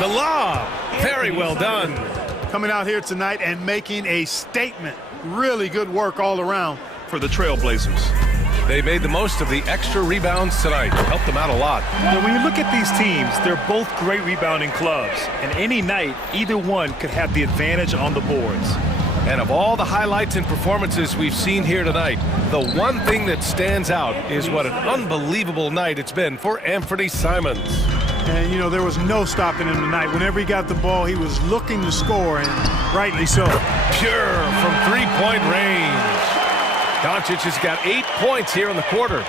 The lob. Very well done. Coming out here tonight and making a statement. Really good work all around for the Trailblazers. They made the most of the extra rebounds tonight. Helped them out a lot. Now, when you look at these teams, they're both great rebounding clubs. And any night, either one could have the advantage on the boards. And of all the highlights and performances we've seen here tonight, the one thing that stands out is what an unbelievable night it's been for Anthony Simons. And, you know, there was no stopping him tonight. Whenever he got the ball, he was looking to score, and rightly so. Pure from three-point range. Doncic has got 8 points here in the quarter.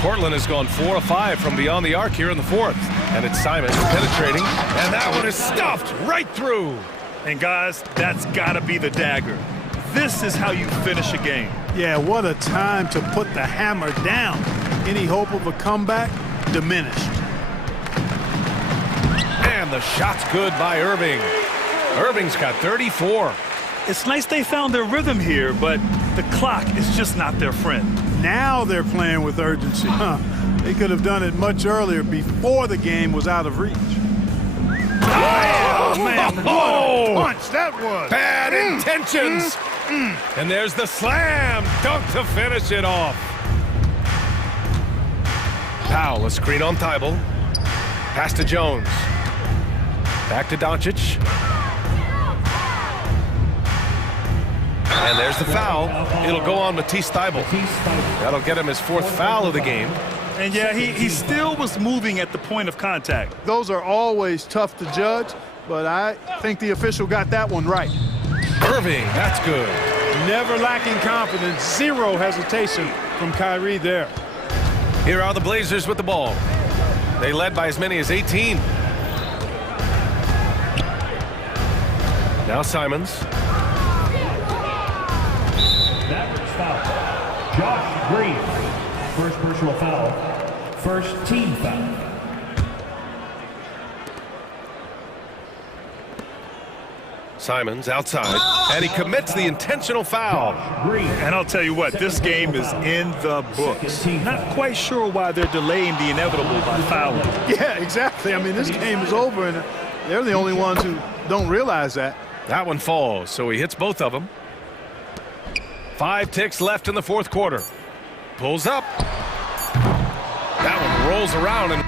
Portland has gone 4 of 5 from beyond the arc here in the 4th. And it's Simons penetrating, and that one is stuffed right through. And guys, that's got to be the dagger. This is how you finish a game. Yeah, what a time to put the hammer down. Any hope of a comeback diminished. And the shot's good by Irving. Irving's got 34. It's nice they found their rhythm here, but the clock is just not their friend. Now they're playing with urgency. They could have done it much earlier before the game was out of reach. Oh, man, what a punch that was. Bad intentions. And there's the slam dunk to finish it off. Powell, a screen on Thibault. Pass to Jones. Back to Doncic. And there's the foul. It'll go on Matisse Thibault. That'll get him his 4th foul of the game. And yeah, he still was moving at the point of contact. Those are always tough to judge, but I think the official got that one right. Irving, that's good. Never lacking confidence, zero hesitation from Kyrie there. Here are the Blazers with the ball. They led by as many as 18. Now Simons. Mavericks foul. Josh Green. First personal foul. First team foul. Simons outside, and he commits the intentional foul. And I'll tell you what, this game is in the books. Not quite sure why they're delaying the inevitable by fouling. Yeah, exactly. I mean, this game is over, and they're the only ones who don't realize that. That one falls, so he hits both of them. 5 ticks left in the 4th quarter. Pulls up. That one rolls around and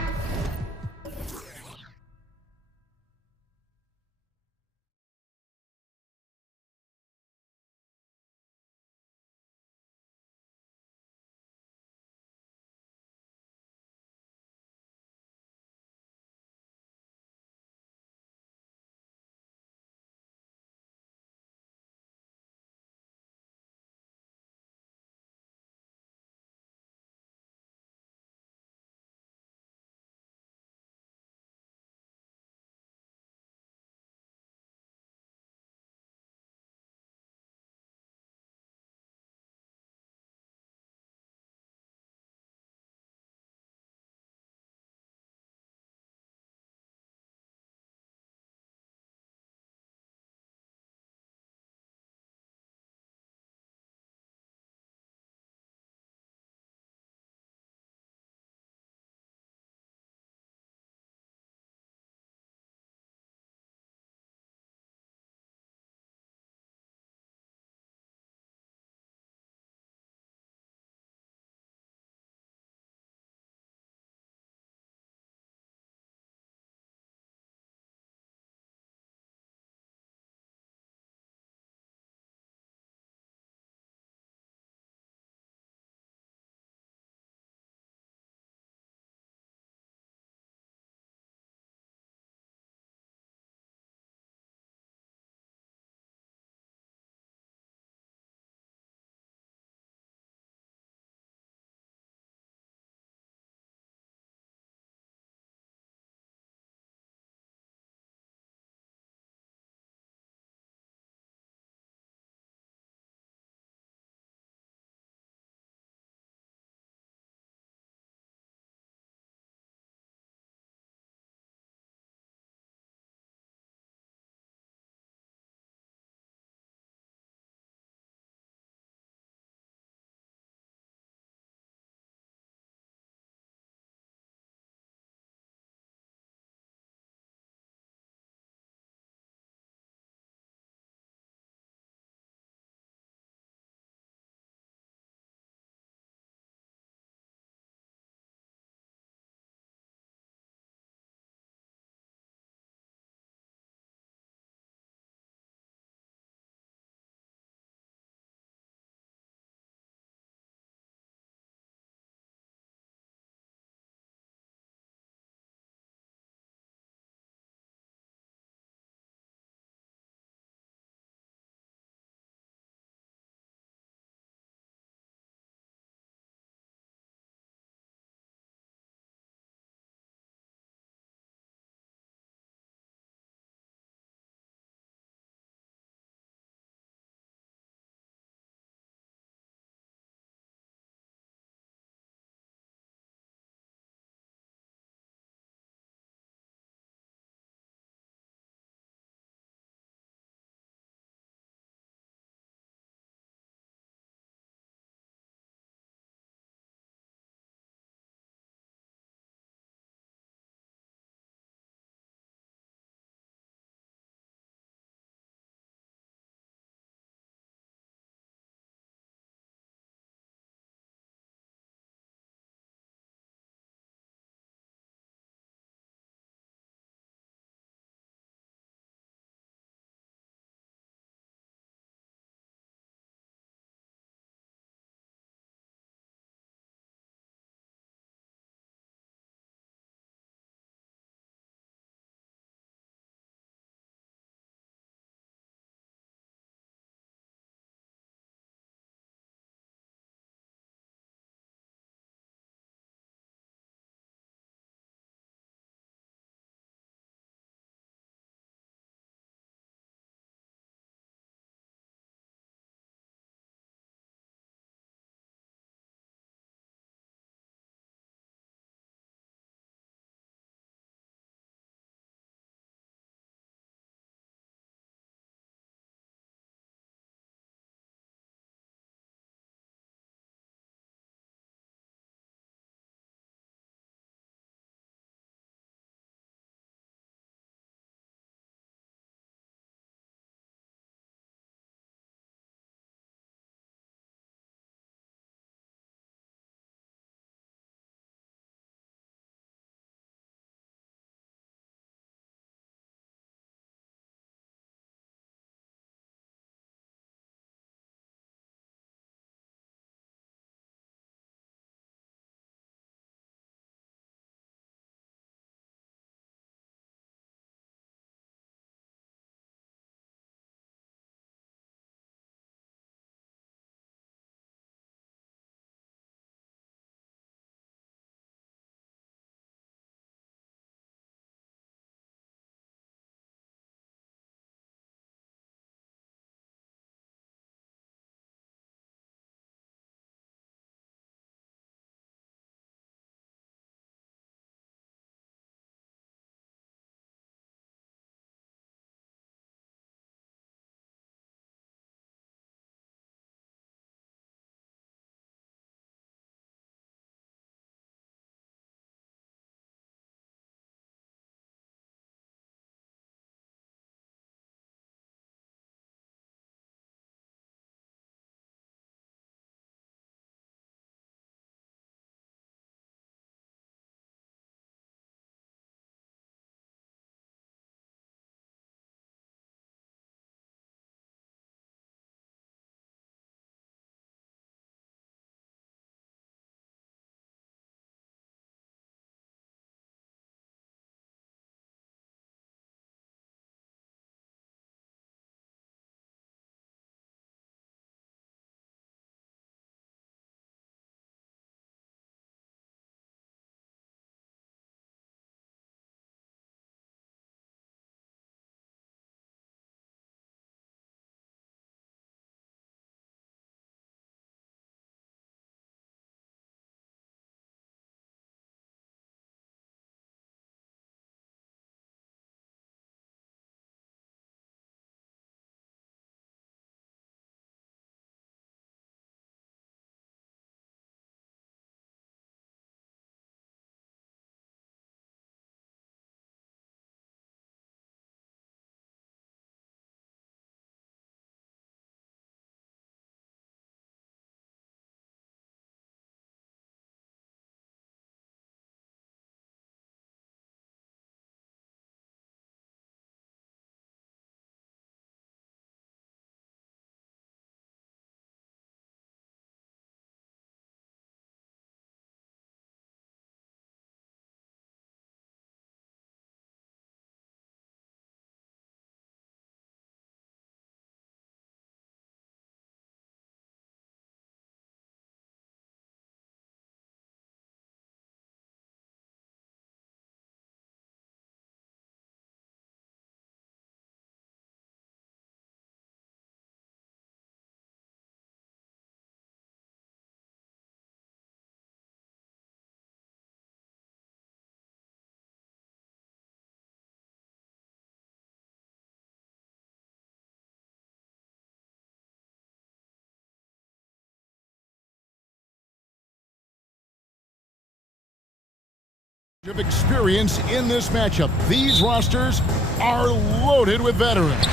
Of experience in this matchup. These rosters are loaded with veterans.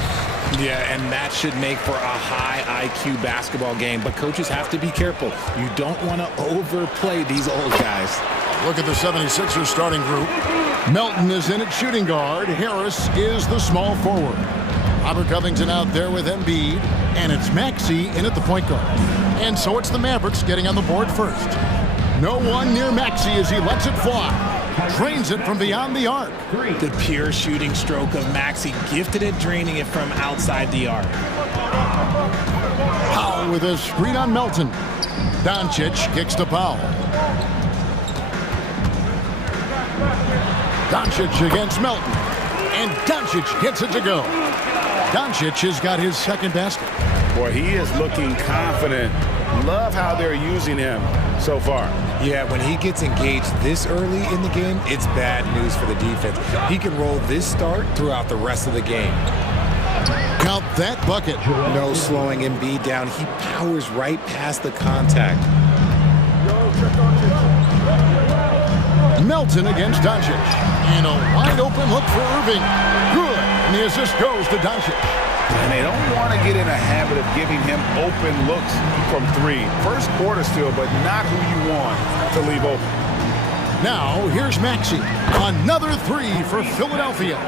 Yeah, and that should make for a high IQ basketball game, but coaches have to be careful. You don't want to overplay these old guys. Look at the 76ers starting group. Melton is in at shooting guard. Harris is the small forward. Robert Covington out there with Embiid, and it's Maxey in at the point guard. And so it's the Mavericks getting on the board first. No one near Maxey as he lets it fly. Drains it from beyond the arc. The pure shooting stroke of Maxey, gifted at draining it from outside the arc. Powell with a screen on Melton. Doncic kicks to Powell. Doncic against Melton. And Doncic gets it to go. Doncic has got his second basket. Boy, he is looking confident. Love how they're using him so far. Yeah, when he gets engaged this early in the game, it's bad news for the defense. He can roll this start throughout the rest of the game. Count that bucket. No slowing Embiid down. He powers right past the contact. Melton against Doncic. And a wide open look for Irving. Good. And the assist goes to Doncic. And they don't want to get in a habit of giving him open looks from three. First quarter still, but not who you want to leave open. Now, here's Maxey. Another three for Philadelphia.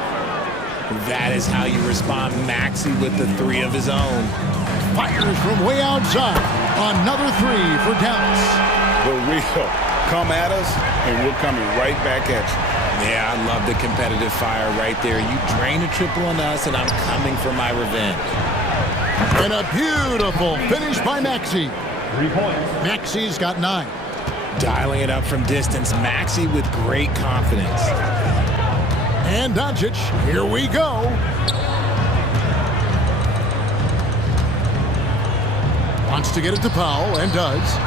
That is how you respond. Maxey with the three of his own. Fires from way outside. Another three for Dallas. The real come at us, and we're coming right back at you. Yeah, I love the competitive fire right there. You drain a triple on us, and I'm coming for my revenge. And a beautiful finish by Maxey. 3 points. Maxey's got 9. Dialing it up from distance. Maxey with great confidence. And Doncic, here we go. Wants to get it to Powell, and does.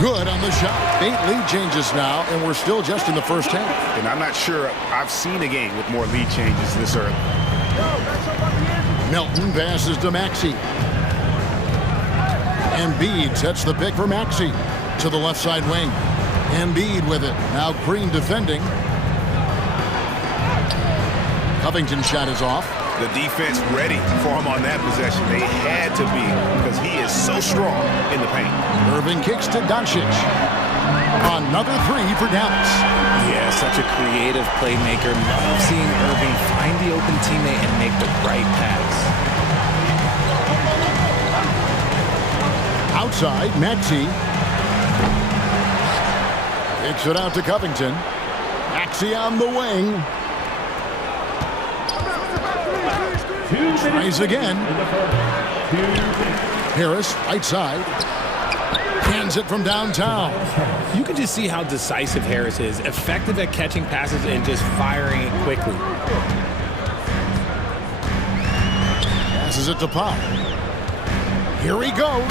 Good on the shot. 8 lead changes now, and we're still just in the first half. And I'm not sure I've seen a game with more lead changes this early. Melton passes to Maxey. Embiid sets the pick for Maxey to the left side wing. Embiid with it. Now Green defending. Covington's shot is off. The defense ready for him on that possession. They had to be, because he is so strong in the paint. Irving kicks to Doncic. Another three for Dallas. Yeah, such a creative playmaker. Love seeing Irving find the open teammate and make the right pass. Outside, Maxey. Kicks it out to Covington. Maxey on the wing. Tries again. Harris, right side. Hands it from downtown. You can just see how decisive Harris is. Effective at catching passes and just firing it quickly. Passes it to Powell. Here he goes.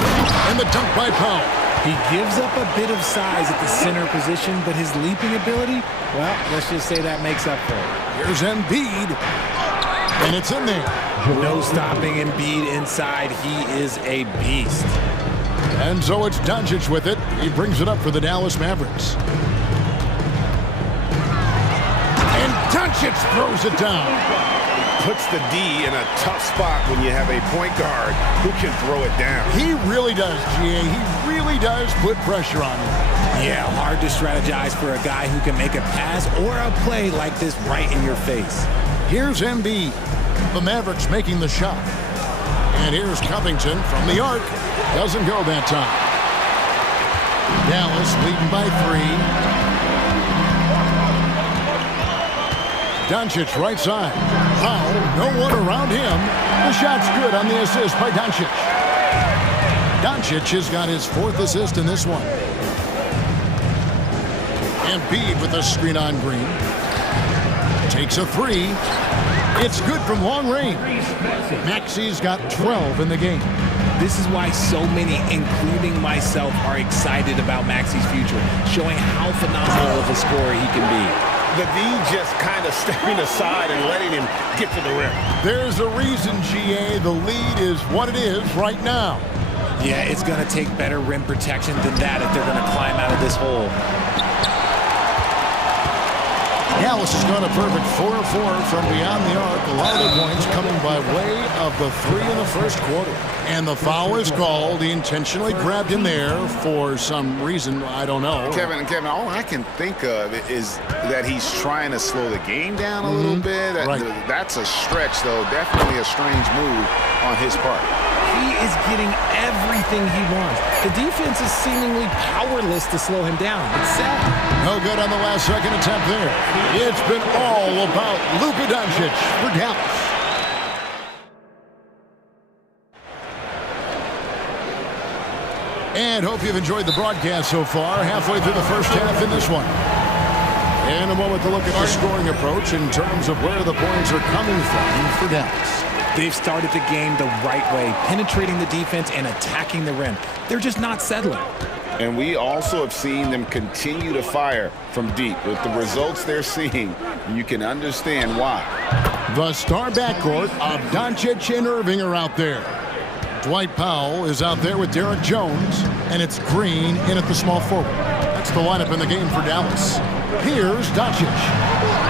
And the dunk by Powell. He gives up a bit of size at the center position, but his leaping ability, well, let's just say that makes up for it. Here's Embiid. And it's in there. No stopping Embiid inside. He is a beast. And so it's Doncic with it. He brings it up for the Dallas Mavericks. And Doncic throws it down. Puts the D in a tough spot when you have a point guard who can throw it down. He really does, GA. He really does put pressure on him. Yeah, hard to strategize for a guy who can make a pass or a play like this right in your face. Here's Embiid. The Mavericks making the shot. And here's Covington from the arc. Doesn't go that time. Dallas leading by 3. Doncic right side. Powell, no one around him. The shot's good on the assist by Doncic. Doncic has got his 4th assist in this one. Embiid with the screen on Green. Takes a 3. It's good from long range. Maxey's got 12 in the game. This is why so many, including myself, are excited about Maxey's future, showing how phenomenal of a scorer he can be. The D just kind of stepping aside and letting him get to the rim. There's a reason, GA. The lead is what it is right now. Yeah, it's going to take better rim protection than that if they're going to climb out of this hole. Dallas has gone a perfect 4-4 from beyond the arc. A lot of the points coming by way of the 3 in the first quarter. And the foul is called. He intentionally grabbed him there for some reason. I don't know. Kevin, all I can think of is that he's trying to slow the game down a little bit. Right. That's a stretch, though. Definitely a strange move on his part. He is getting everything he wants. The defense is seemingly powerless to slow him down. It's sad. No good on the last second attempt there. It's been all about Luka Doncic for Dallas. And hope you've enjoyed the broadcast so far. Halfway through the first half in this one. In a moment to look at the scoring approach in terms of where the points are coming from for Dallas. They've started the game the right way, penetrating the defense and attacking the rim. They're just not settling. And we also have seen them continue to fire from deep. With the results they're seeing, you can understand why. The star backcourt of Doncic and Irving are out there. Dwight Powell is out there with Derek Jones, and it's Green in at the small forward. That's the lineup in the game for Dallas. Here's Doncic.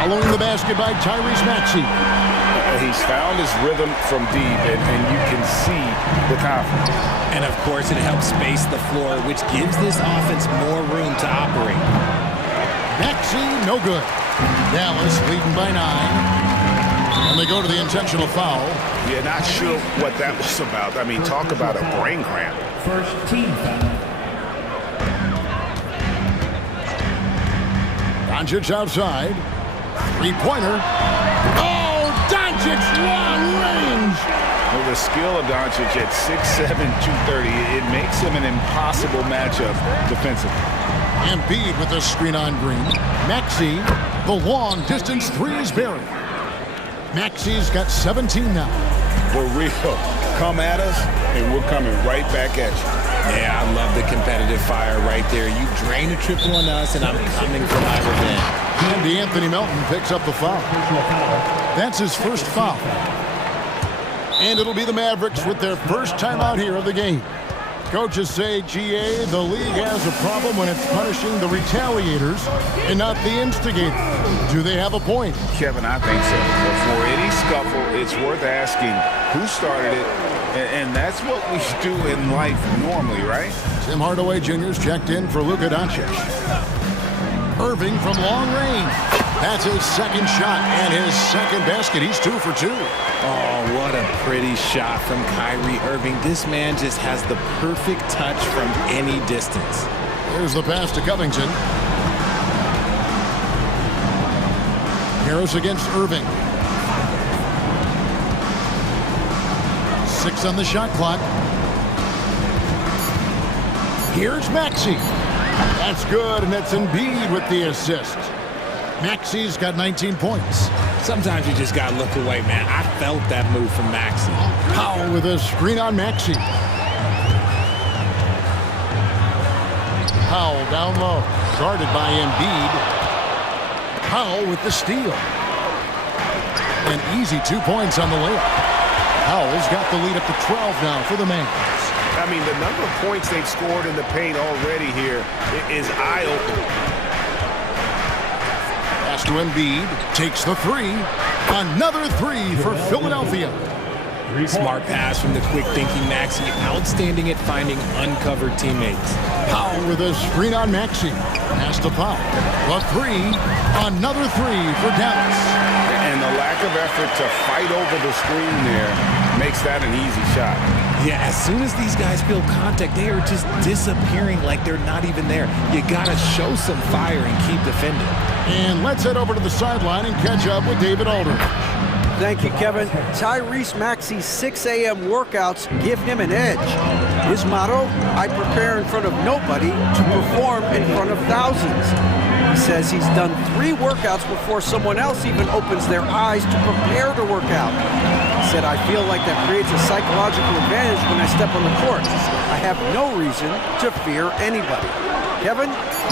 Following the basket by Tyrese Maxey. He's found his rhythm from deep, and you can see the confidence. And, of course, it helps space the floor, which gives this offense more room to operate. Maxey, no good. Dallas leading by 9. And they go to the intentional foul. Yeah, not sure what that was about. I mean, talk about a brain cramp. First team foul. Doncic outside. Three-pointer. Oh, Doncic, long range. Well, the skill of Doncic at 6'7", 230, it makes him an impossible matchup defensively. Embiid with a screen on Green. Maxey, the long-distance three is buried. Maxey's got 17 now. For real, come at us, and we're coming right back at you. Yeah, I love the competitive fire right there. You drain a triple on us, and I'm coming for my revenge. And Anthony Melton picks up the foul. That's his first foul. And it'll be the Mavericks with their first time out here of the game. Coaches say, GA, the league has a problem when it's punishing the retaliators and not the instigators. Do they have a point? Kevin, I think so. But for any scuffle, it's worth asking who started it, and that's what we do in life normally, right? Tim Hardaway Jr.'s checked in for Luka Doncic. Irving from long range. That's his second shot and his second basket. He's 2 for 2. Oh, what a pretty shot from Kyrie Irving. This man just has the perfect touch from any distance. Here's the pass to Covington. Harris against Irving. 6 on the shot clock. Here's Maxey. That's good, and it's Embiid with the assist. Maxey's got 19 points. Sometimes you just got to look away, man. I felt that move from Maxey. Powell with a screen on Maxey. Powell down low, guarded by Embiid. Powell with the steal. An easy 2 points on the layup. Powell's got the lead up to 12 now for the Mavs. I mean, the number of points they've scored in the paint already here is eye-opening. Pass to Embiid, takes the three. Another three for Philadelphia. Smart pass from the quick-thinking Maxey. Outstanding at finding uncovered teammates. Powell with a screen on Maxey. Pass to Powell. The three. Another three for Dallas. And the lack of effort to fight over the screen there makes that an easy shot. Yeah, as soon as these guys feel contact, they are just disappearing like they're not even there. You got to show some fire and keep defending. And let's head over to the sideline and catch up with David Aldridge. Thank you, Kevin. Tyrese Maxey's 6 a.m. workouts give him an edge. His motto, I prepare in front of nobody to perform in front of thousands. He says he's done 3 workouts before someone else even opens their eyes to prepare to work out. He said, I feel like that creates a psychological advantage when I step on the court. I have no reason to fear anybody. Kevin?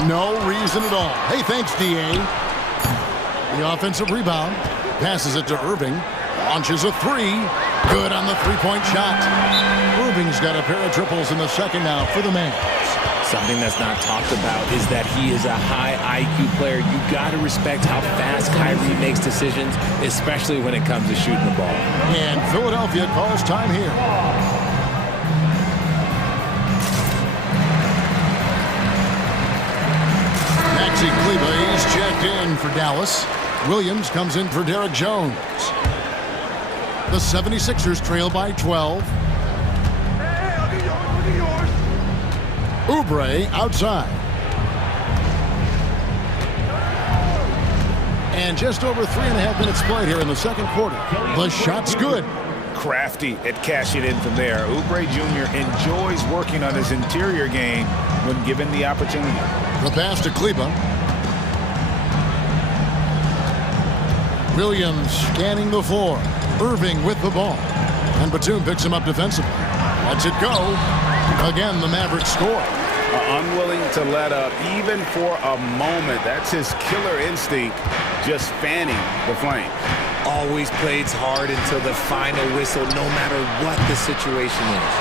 No reason at all. Hey, thanks, D.A. The offensive rebound. Passes it to Irving. Launches a three. Good on the three-point shot. Irving's got a pair of triples in the second now for the Mavs. Something that's not talked about is that he is a high IQ player. You got to respect how fast Kyrie makes decisions, especially when it comes to shooting the ball. And Philadelphia calls time here. Maxi Kleber is checked in for Dallas. Williams comes in for Derek Jones. The 76ers trail by 12. Oubre outside. And just over 3.5 minutes played here in the second quarter. The shot's good. Crafty at cashing in from there. Oubre Jr. enjoys working on his interior game when given the opportunity. The pass to Kleber. Williams scanning the floor. Irving with the ball. And Batum picks him up defensively. Lets it go. Again, the Mavericks score. Unwilling to let up even for a moment. That's his killer instinct, just fanning the flame. Always plays hard until the final whistle, no matter what the situation is.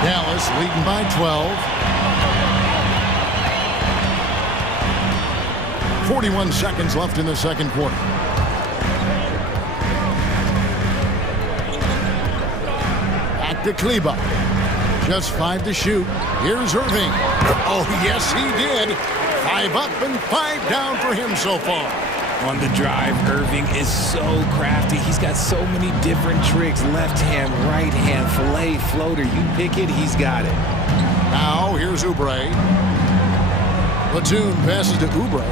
Dallas leading by 12. 41 seconds left in the second quarter. Back to Kleber. Just 5 to shoot. Here's Irving. Oh, yes, he did. 5 up and 5 down for him so far. On the drive, Irving is so crafty. He's got so many different tricks. Left hand, right hand, fillet, floater. You pick it, he's got it. Now, here's Oubre. Batum passes to Oubre.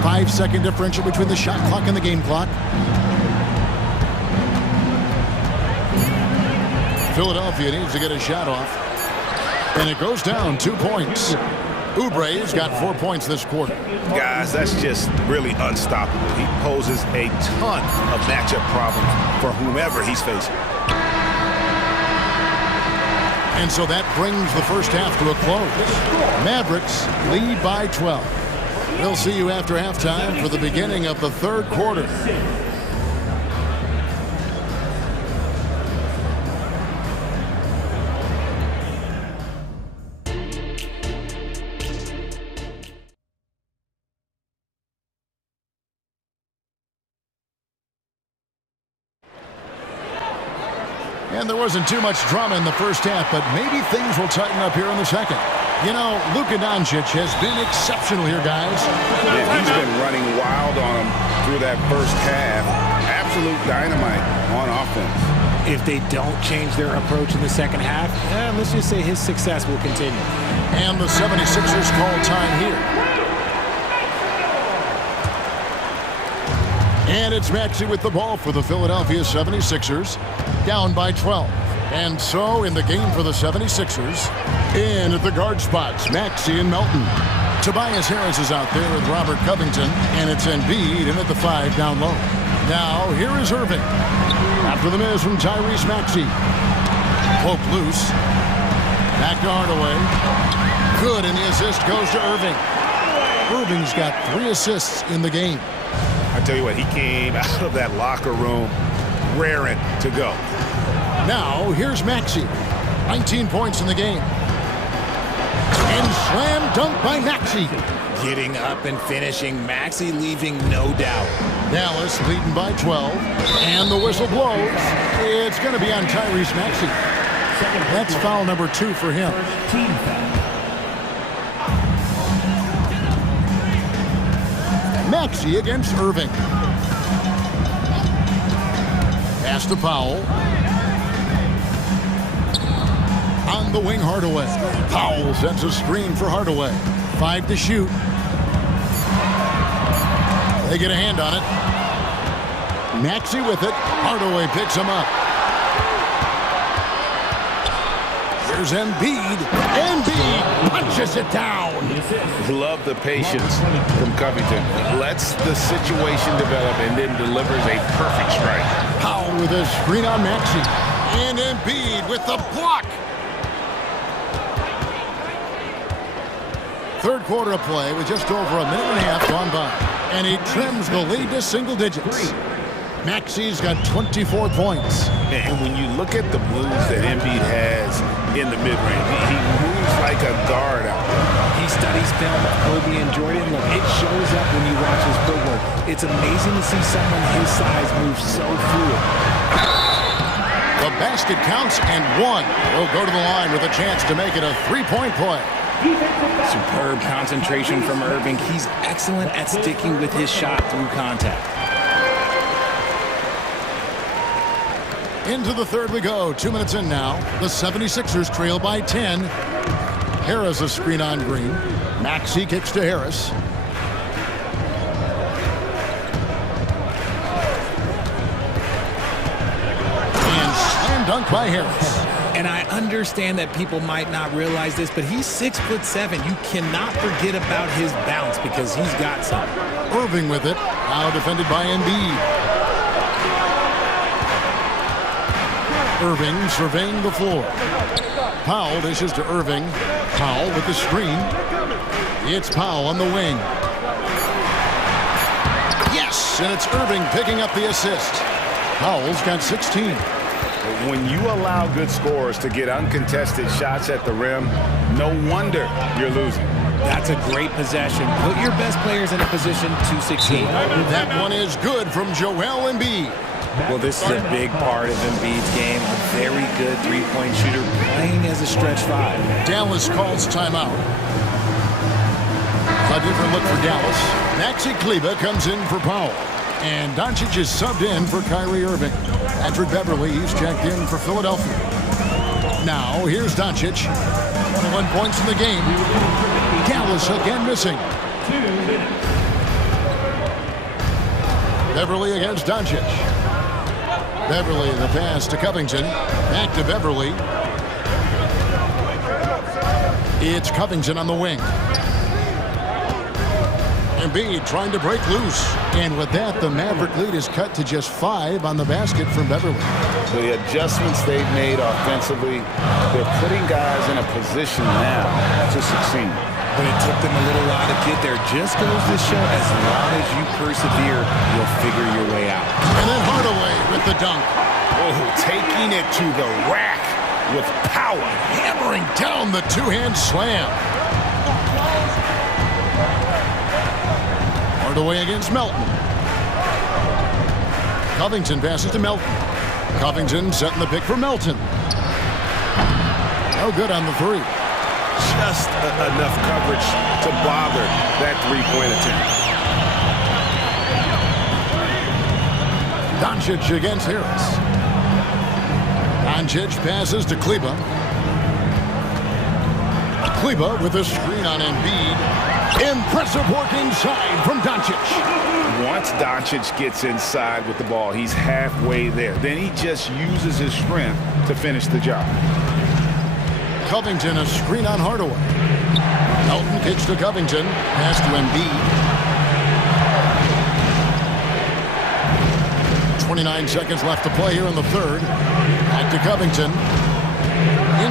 5-second differential between the shot clock and the game clock. Philadelphia needs to get a shot off. And it goes down 2 points. Oubre's got 4 points this quarter. Guys, that's just really unstoppable. He poses a ton of matchup problems for whomever he's facing. And so that brings the first half to a close. Mavericks lead by 12. We'll see you after halftime for the beginning of the third quarter. And there wasn't too much drama in the first half, but maybe things will tighten up here in the second. You know, Luka Doncic has been exceptional here, guys. Yeah, he's been running wild on him through that first half. Absolute dynamite on offense. If they don't change their approach in the second half, let's just say his success will continue. And the 76ers call time here. And it's Maxey with the ball for the Philadelphia 76ers, down by 12. And so in the game for the 76ers, in at the guard spots, Maxey and Melton. Tobias Harris is out there with Robert Covington, and it's Embiid in at the 5 down low. Now here is Irving. After the miss from Tyrese Maxey. Poke loose. Back to Hardaway. Good, and the assist goes to Irving. Irving's got 3 assists in the game. I tell you what, he came out of that locker room raring to go. Now, here's Maxey. 19 points in the game. And slam dunk by Maxey. Getting up and finishing. Maxey leaving no doubt. Dallas leading by 12. And the whistle blows. It's going to be on Tyrese Maxey. That's foul number 2 for him. Team foul. Maxey against Irving. Pass to Powell. On the wing, Hardaway. Powell sends a screen for Hardaway. 5 to shoot. They get a hand on it. Maxey with it. Hardaway picks him up. Here's Embiid. Embiid punches it down. Love the patience from Covington. Lets the situation develop and then delivers a perfect strike. Powell with a screen on Maxey. And Embiid with the block. Third quarter of play with just over a minute and a half gone by. And he trims the lead to single digits. Maxey's got 24 points. And when you look at the moves that Embiid has in the mid-range. He moves like a guard out there. He studies film of Kobe and Jordan. Look, it shows up when you watch his footwork. It's amazing to see someone his size move so fluid. The basket counts and one. He'll go to the line with a chance to make it a three-point play. Superb concentration from Irving. He's excellent at sticking with his shot through contact. Into the third we go. 2 minutes in now. The 76ers trail by 10. Harris a screen on Green. Maxey kicks to Harris. And slam dunk by Harris. And I understand that people might not realize this, but he's 6'7". You cannot forget about his bounce because he's got some. Irving with it. Now defended by Embiid. Irving surveying the floor. Powell dishes to Irving. Powell with the screen. It's Powell on the wing. Yes, and it's Irving picking up the assist. Powell's got 16. When you allow good scorers to get uncontested shots at the rim, no wonder you're losing. That's a great possession. Put your best players in a position to succeed. That one is good from Joel Embiid. Well, this is a big part of Embiid's game. A very good three-point shooter playing as a stretch five. Dallas calls timeout. A different look for Dallas. Maxi Kleber comes in for Powell. And Doncic is subbed in for Kyrie Irving. Patrick Beverly, he's checked in for Philadelphia. Now, here's Doncic. 21 points in the game. Dallas again missing. Beverly against Doncic. Beverly, the pass to Covington. Back to Beverly. It's Covington on the wing. Embiid trying to break loose. And with that, the Maverick lead is cut to just 5 on the basket from Beverly. The adjustments they've made offensively, they're putting guys in a position now to succeed. But it took them a little while to get there. Just goes to show, as long as you persevere, you'll figure your way out. And then Hardaway with the dunk. Oh, taking it to the rack with power. Hammering down the two-hand slam. Hardaway against Melton. Covington passes to Melton. Covington setting the pick for Melton. No good on the three. Just enough coverage to bother that three-point attempt. Doncic against Harris. Doncic passes to Kleber. Kleber with a screen on Embiid. Impressive work inside from Doncic. Once Doncic gets inside with the ball, he's halfway there. Then he just uses his strength to finish the job. Covington a screen on Hardaway. Melton kicks to Covington. Pass to Embiid. 29 seconds left to play here in the third. Back to Covington.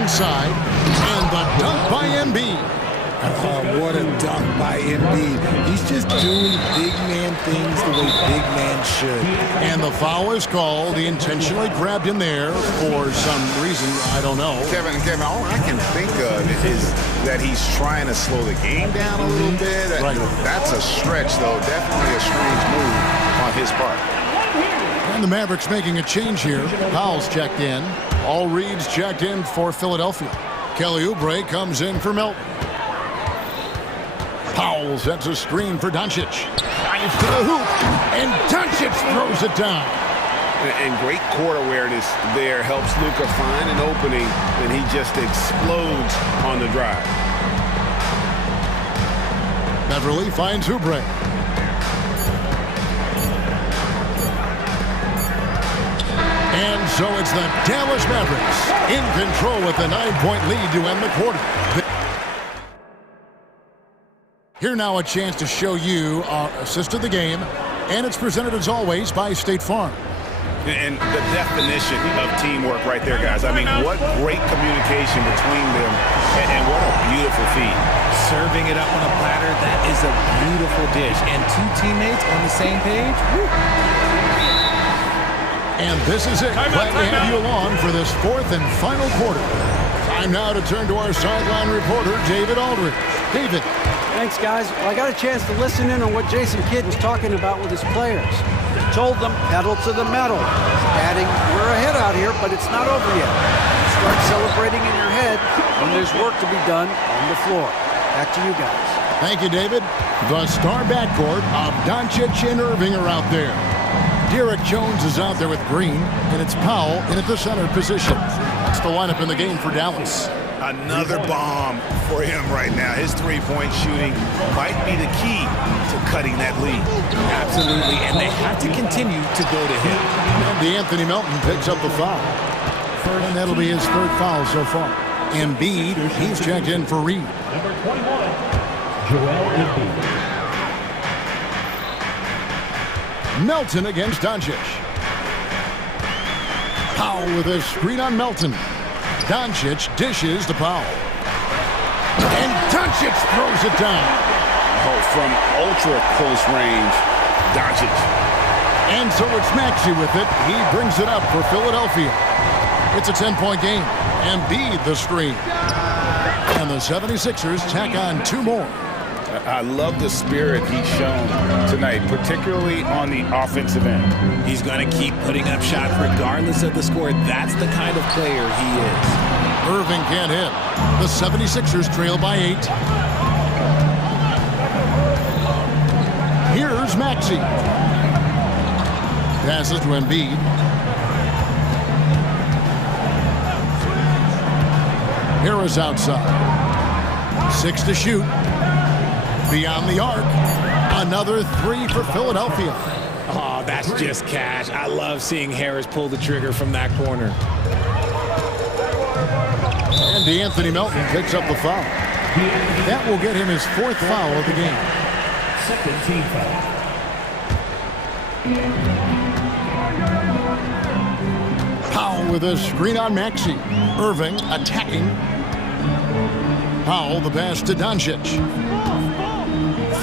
Inside. And the dunk by Embiid. Oh, what a dunk by Embiid. He's just doing big man things the way big man should. And the foul is called. He intentionally grabbed him there for some reason. I don't know. Kevin, all I can think of is that he's trying to slow the game down a little bit. Right. That's a stretch, though. Definitely a strange move on his part. And the Mavericks making a change here. Powell's checked in. All Reed's checked in for Philadelphia. Kelly Oubre comes in for Melton. Powell sets a screen for Doncic. Drives to the hoop, and Doncic throws it down. And great court awareness there helps Luka find an opening, and he just explodes on the drive. Beverly finds Oubre. And so it's the Dallas Mavericks in control with a 9-point lead to end the quarter. Here now a chance to show you our assist of the game, and it's presented as always by State Farm. And the definition of teamwork right there, guys. I mean, what great communication between them, and what a beautiful feed. Serving it up on a platter, that is a beautiful dish. And two teammates on the same page. Woo. And this is it. Glad to have you along for this fourth and final quarter. Time Time now to turn to our sideline reporter, David Aldridge. David. Thanks, guys. Well, I got a chance to listen in on what Jason Kidd was talking about with his players. He told them, pedal to the metal. Adding, we're ahead out here, but it's not over yet. Start celebrating in your head when there's work to be done on the floor. Back to you guys. Thank you, David. The star backcourt of Doncic and Irving are out there. Derek Jones is out there with Green, and it's Powell in at the center position. That's the lineup in the game for Dallas. Another bomb for him right now. His three-point shooting might be the key to cutting that lead. Absolutely, and they have to continue to go to him. And Anthony Melton picks up the foul. And that'll be his third foul so far. Embiid, he's checked in for Reed. Number 21, Joel Embiid. Melton against Doncic. Powell with a screen on Melton. Doncic dishes to Powell. And Doncic throws it down. Oh, from ultra close range, Doncic. And so it's Maxey with it. He brings it up for Philadelphia. It's a 10-point game. Embiid the screen. And the 76ers tack on 2 more. I love the spirit he's shown tonight, particularly on the offensive end. He's going to keep putting up shots regardless of the score. That's the kind of player he is. Irving can't hit. The 76ers trail by 8. Here's Maxey. Passes to Embiid. Harris outside. 6 to shoot. Beyond the arc. Another 3 for Philadelphia. Oh, that's just cash. I love seeing Harris pull the trigger from that corner. And Anthony Melton picks up the foul. That will get him his 4th foul of the game. Second team foul. Powell with a screen on Maxey. Irving attacking. Powell the pass to Doncic.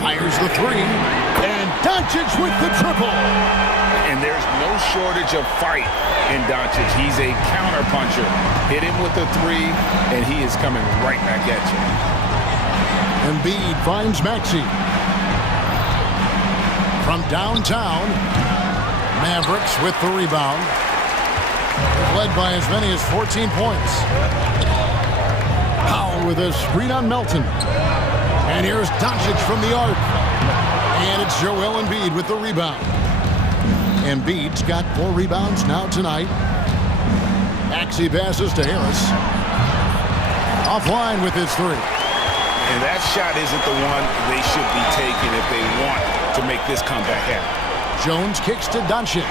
Fires the 3. And Doncic with the triple. And there's no shortage of fight in Doncic. He's a counterpuncher. Hit him with the 3, and he is coming right back at you. Embiid finds Maxey. From downtown, Mavericks with the rebound. Led by as many as 14 points. Powell with a screen on Melton. And here's Doncic from the arc. And it's Joel Embiid with the rebound. Embiid's got 4 rebounds now tonight. Maxey passes to Harris. Offline with his 3. And that shot isn't the one they should be taking if they want to make this comeback happen. Jones kicks to Doncic.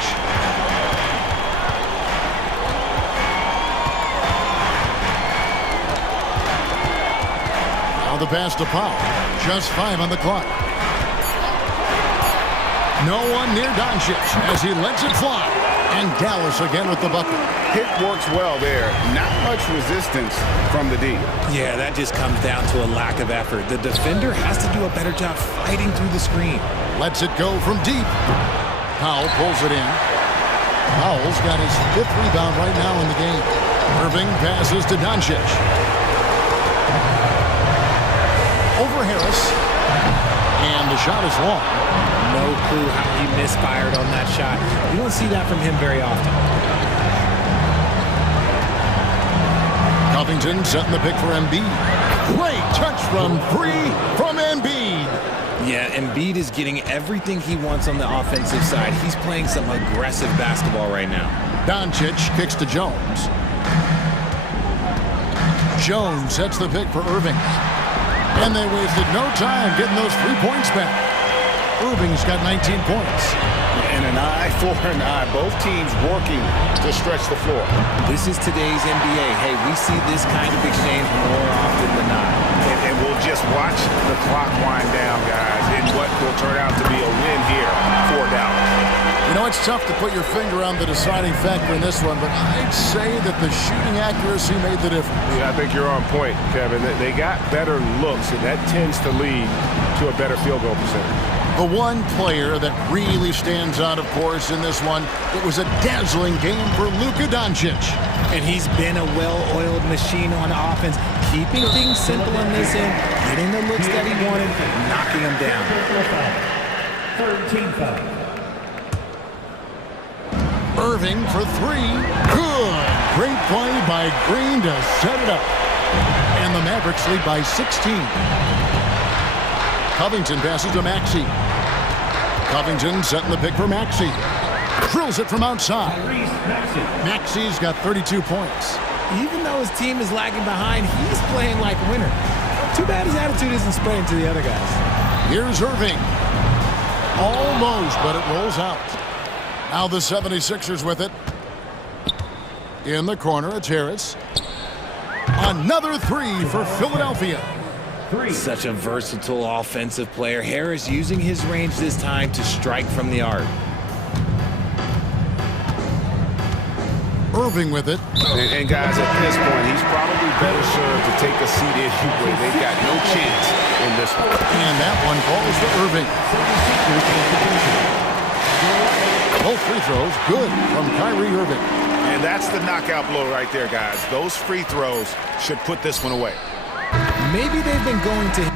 Now the pass to Powell. Just 5 on the clock. No one near Doncic as he lets it fly. And Dallas again with the bucket. Hit works well there. Not much resistance from the D. Yeah, that just comes down to a lack of effort. The defender has to do a better job fighting through the screen. Lets it go from deep. Powell pulls it in. Powell's got his 5th rebound right now in the game. Irving passes to Doncic. Over Harris. And the shot is long. No clue how he misfired on that shot. You don't see that from him very often. Covington setting the pick for Embiid. Great touch from 3 from Embiid. Yeah, Embiid is getting everything he wants on the offensive side. He's playing some aggressive basketball right now. Doncic kicks to Jones. Jones sets the pick for Irving. And they wasted no time getting those 3 points back. Irving's got 19 points. And an eye for an eye. Both teams working to stretch the floor. This is today's NBA. Hey, we see this kind of exchange more often than not. And we'll just watch the clock wind down, guys, in what will turn out to be a win here for Dallas. You know, it's tough to put your finger on the deciding factor in this one, but I'd say that the shooting accuracy made the difference. Yeah, I think you're on point, Kevin. They got better looks, and that tends to lead to a better field goal percentage. The one player that really stands out, of course, in this one, it was a dazzling game for Luka Doncic. And he's been a well-oiled machine on offense, keeping things simple in this end, getting the looks that he wanted, knocking them down. Third team foul. Irving for three. Good. Great play by Green to set it up. And the Mavericks lead by 16. Covington passes to Maxey. Covington setting the pick for Maxey. Drills it from outside. Maxey's got 32 points. Even though his team is lagging behind, he's playing like a winner. Too bad his attitude isn't spreading to the other guys. Here's Irving. Almost, but it rolls out. Now the 76ers with it. In the corner, it's Harris. Another three for Philadelphia. Such a versatile offensive player. Harris using his range this time to strike from the arc. Irving with it. And guys, at this point, he's probably better served to take a seat anyway. They've got no chance in this one. And that one falls to Irving. Both free throws good from Kyrie Irving. And that's the knockout blow right there, guys. Those free throws should put this one away. Maybe they've been going to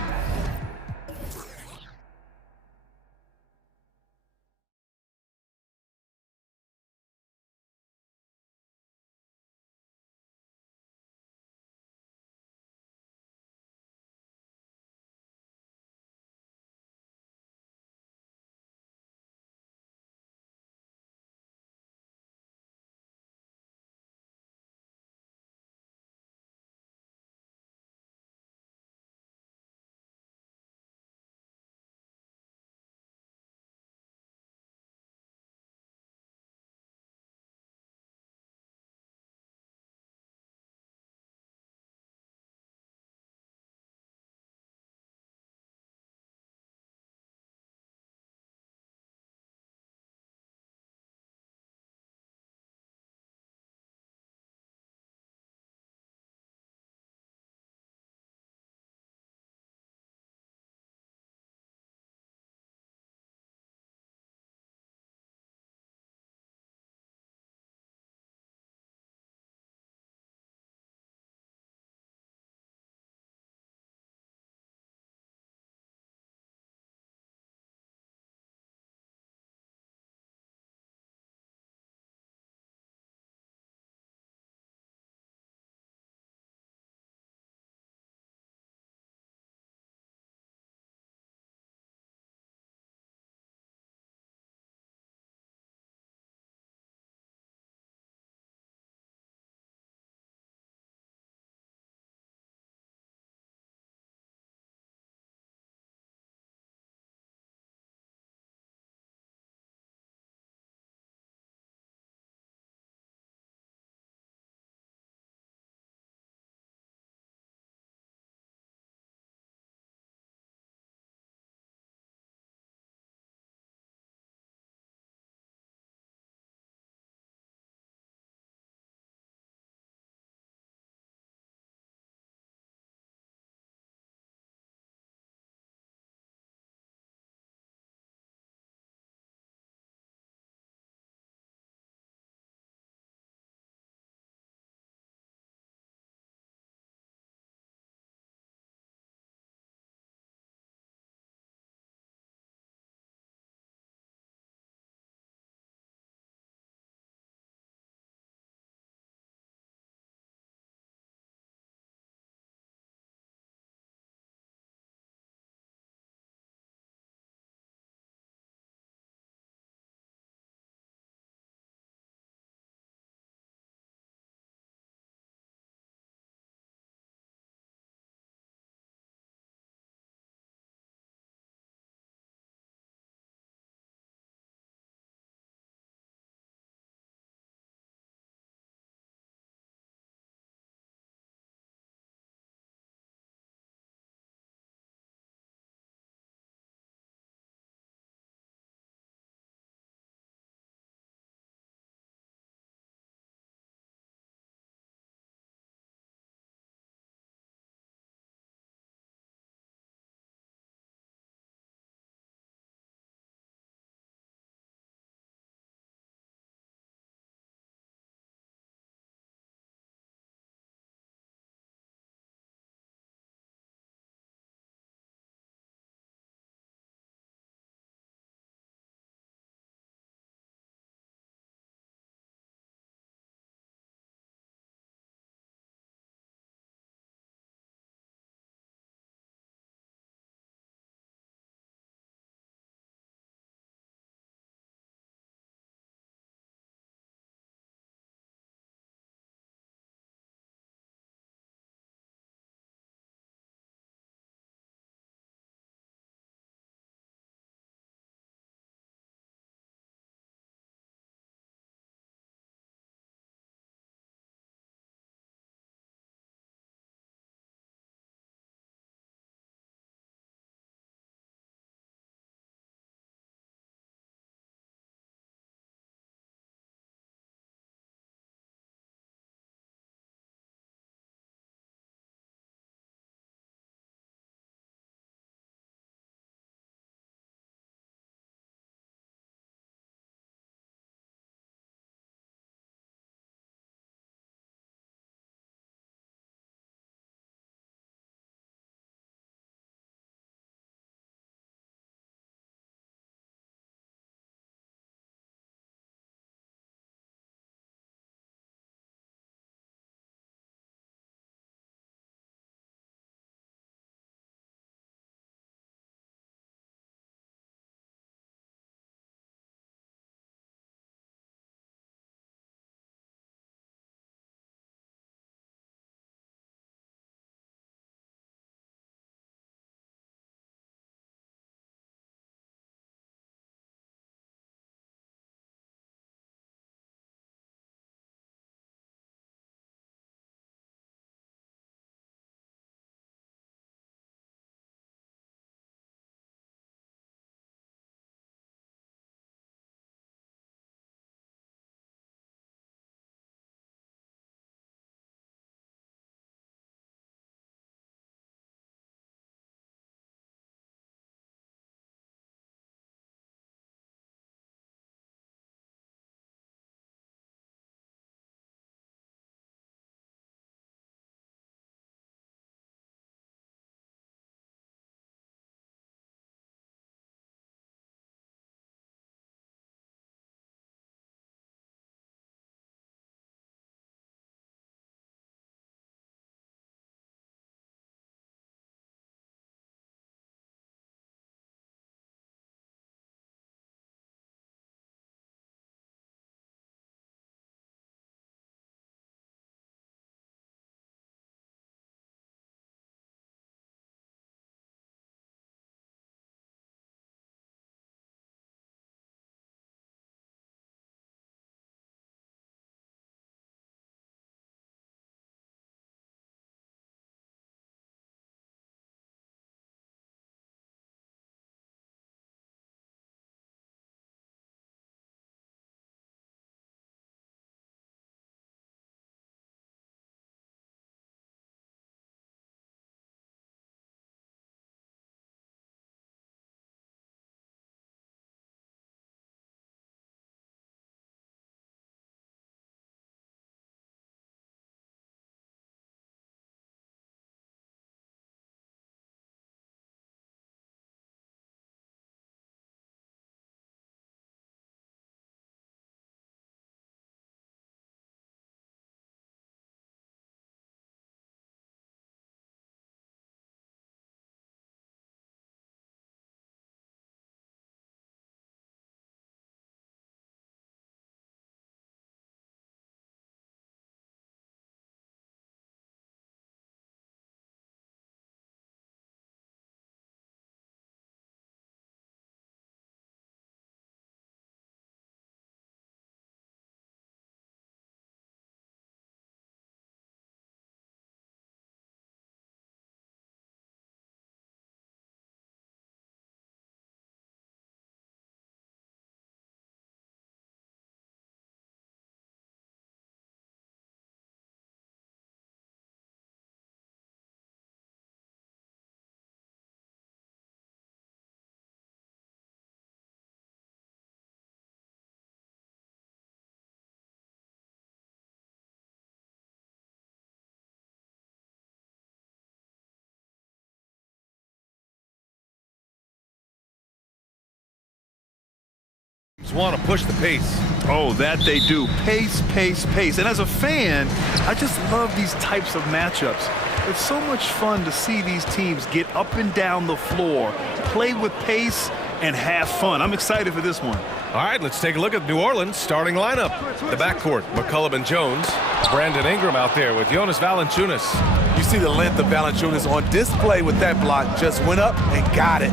want to push the pace. Oh, that they do. Pace, pace, pace. And as a fan, I just love these types of matchups. It's so much fun to see these teams get up and down the floor, play with pace, and have fun. I'm excited for this one. All right, let's take a look at New Orleans' starting lineup. The backcourt, McCullum and Jones. Brandon Ingram out there with Jonas Valanciunas. You see the length of Valanciunas on display with that block. Just went up and got it.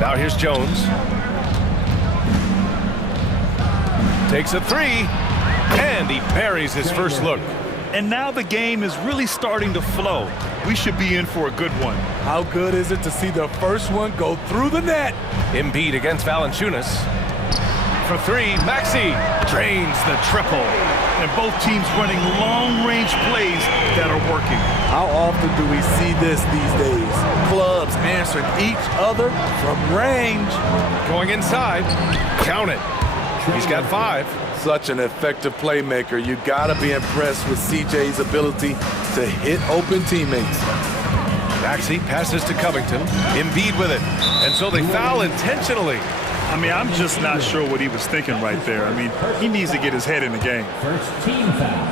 Now here's Jones. Takes a three, and he buries his first look. And now the game is really starting to flow. We should be in for a good one. How good is it to see the first one go through the net? Embiid against Valanciunas. For three, Maxey drains the triple. And both teams running long-range plays that are working. How often do we see this these days? Clubs answering each other from range. Going inside, count it. He's got 5. Such an effective playmaker. You gotta be impressed with CJ's ability to hit open teammates. Maxey passes to Covington. Embiid with it. And so they foul intentionally. I mean, I'm just not sure what he was thinking right there. I mean, he needs to get his head in the game. First team foul.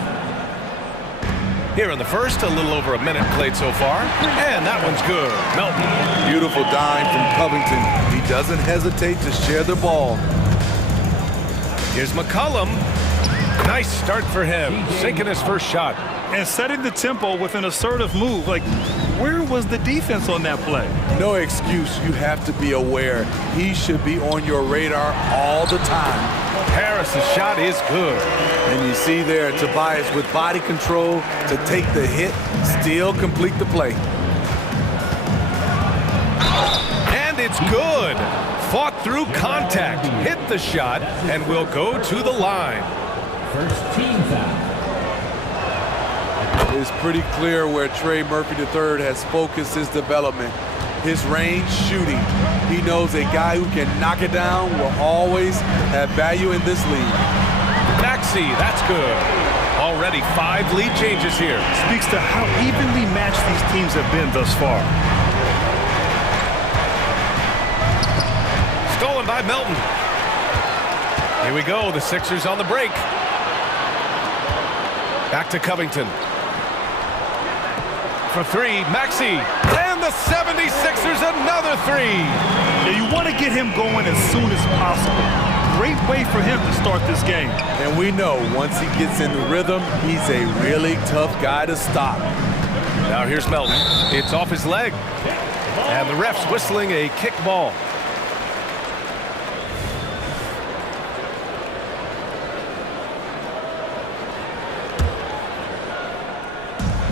Here in the first, a little over a minute played so far. And that one's good. Melton. Beautiful dime from Covington. He doesn't hesitate to share the ball. Here's McCullum. Nice start for him, sinking his first shot. And setting the tempo with an assertive move. Like, where was the defense on that play? No excuse. You have to be aware. He should be on your radar all the time. Harris's shot is good. And you see there Tobias with body control to take the hit, still complete the play. And it's good. Fought through contact, hit the shot, and will go to the line. First team foul. It's pretty clear where Trey Murphy III has focused his development. His range shooting. He knows a guy who can knock it down will always have value in this league. Maxey, that's good. Already 5 lead changes here. Speaks to how evenly matched these teams have been thus far. Stolen by Melton. Here we go, the Sixers on the break. Back to Covington. For 3, Maxey. And the 76ers another 3. Yeah, you want to get him going as soon as possible. Great way for him to start this game. And we know once he gets in the rhythm, he's a really tough guy to stop. Now here's Melton. It's off his leg. And the ref's whistling a kick ball.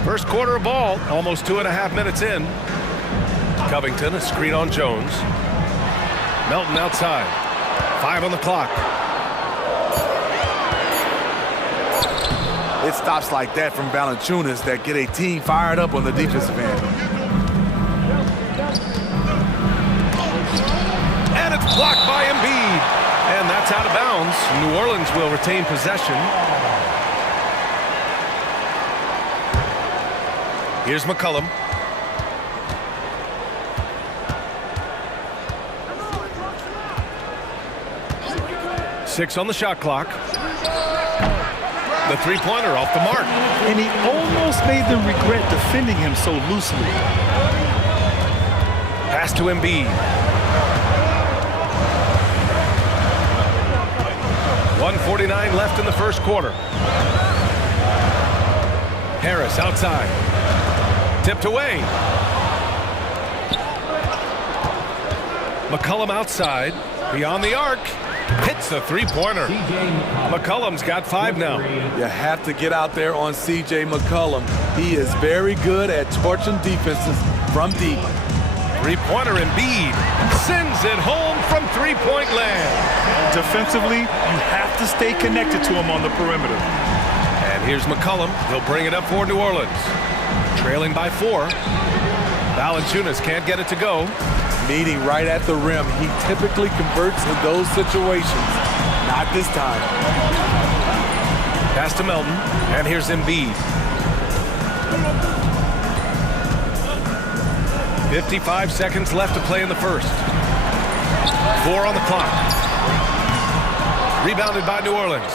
First quarter of ball, almost 2.5 minutes in. Covington, a screen on Jones. Melton outside. 5 on the clock. It's stops like that from Valanciunas that get a team fired up on the defensive end. And it's blocked by Embiid. And that's out of bounds. New Orleans will retain possession. Here's McCullum. Six on the shot clock. The three-pointer off the mark. And he almost made them regret defending him so loosely. Pass to Embiid. 1:49 left in the first quarter. Harris outside. Tipped away. McCullum outside. Beyond the arc. Hits the three-pointer. McCullum's got 5 now. You have to get out there on C.J. McCullum. He is very good at torching defenses from deep. Three-pointer Embiid sends it home from three-point land. Defensively, you have to stay connected to him on the perimeter. And here's McCullum. He'll bring it up for New Orleans. Trailing by 4. Valanciunas can't get it to go. Meeting right at the rim. He typically converts in those situations. Not this time. Pass to Melton. And here's Embiid. 55 seconds left to play in the first. 4 on the clock. Rebounded by New Orleans.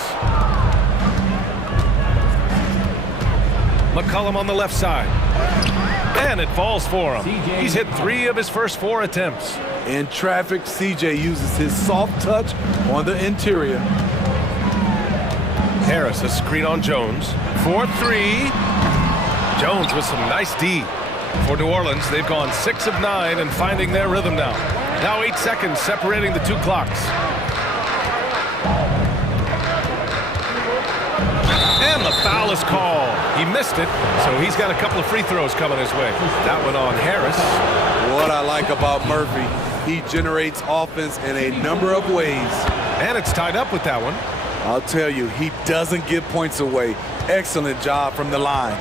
McCollum on the left side. And it falls for him. He's hit 3 of his first 4 attempts. In traffic, CJ uses his soft touch on the interior. Harris, a screen on Jones. 4-3. Jones with some nice D. For New Orleans, they've gone 6 of 9 and finding their rhythm now. Now 8 seconds separating the 2 clocks. And the foul is called. He missed it, so he's got a couple of free throws coming his way. That one on Harris. What I like about Murphy, he generates offense in a number of ways. And it's tied up with that one. I'll tell you, he doesn't give points away. Excellent job from the line.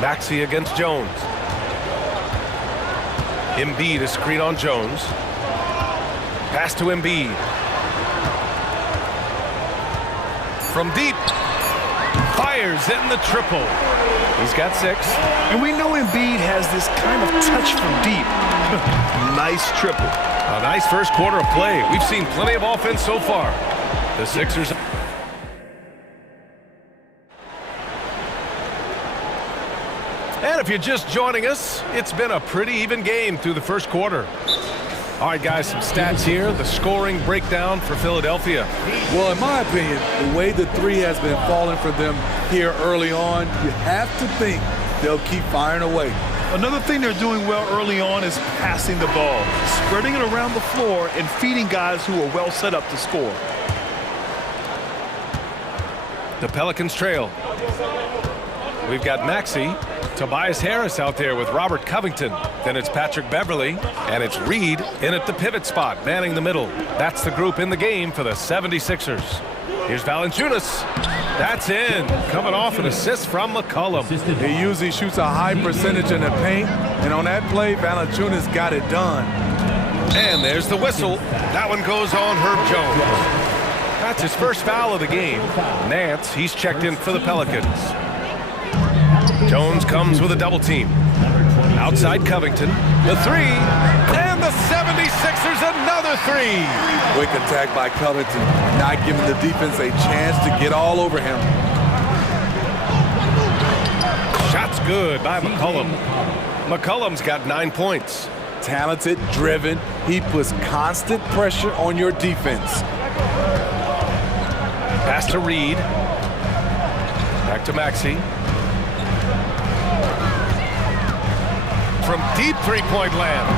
Maxey against Jones. Embiid, a screen on Jones. Pass to Embiid. From deep. Fires in the triple. He's got 6. And we know Embiid has this kind of touch from deep. Nice triple. A nice first quarter of play. We've seen plenty of offense so far. The Sixers. And if you're just joining us, it's been a pretty even game through the first quarter. All right, guys, some stats here. The scoring breakdown for Philadelphia. Well, in my opinion, the way the 3 has been falling for them here early on, you have to think they'll keep firing away. Another thing they're doing well early on is passing the ball, spreading it around the floor and feeding guys who are well set up to score. The Pelicans trail. We've got Maxey, Tobias Harris out there with Robert Covington. Then it's Patrick Beverly, and it's Reed in at the pivot spot, manning the middle. That's the group in the game for the 76ers. Here's Valanciunas. That's in. Coming off an assist from McCollum. He usually shoots a high percentage in the paint, and on that play, Valanciunas got it done. And there's the whistle. That one goes on Herb Jones. That's his first foul of the game. Nance, he's checked in for the Pelicans. Jones comes with a double team. Outside Covington, the 3, and the 76ers another 3. Quick attack by Covington, not giving the defense a chance to get all over him. Shot's good by McCollum. McCollum's got 9 points. Talented, driven, he puts constant pressure on your defense. Pass to Reed. Back to Maxey. From deep three-point land.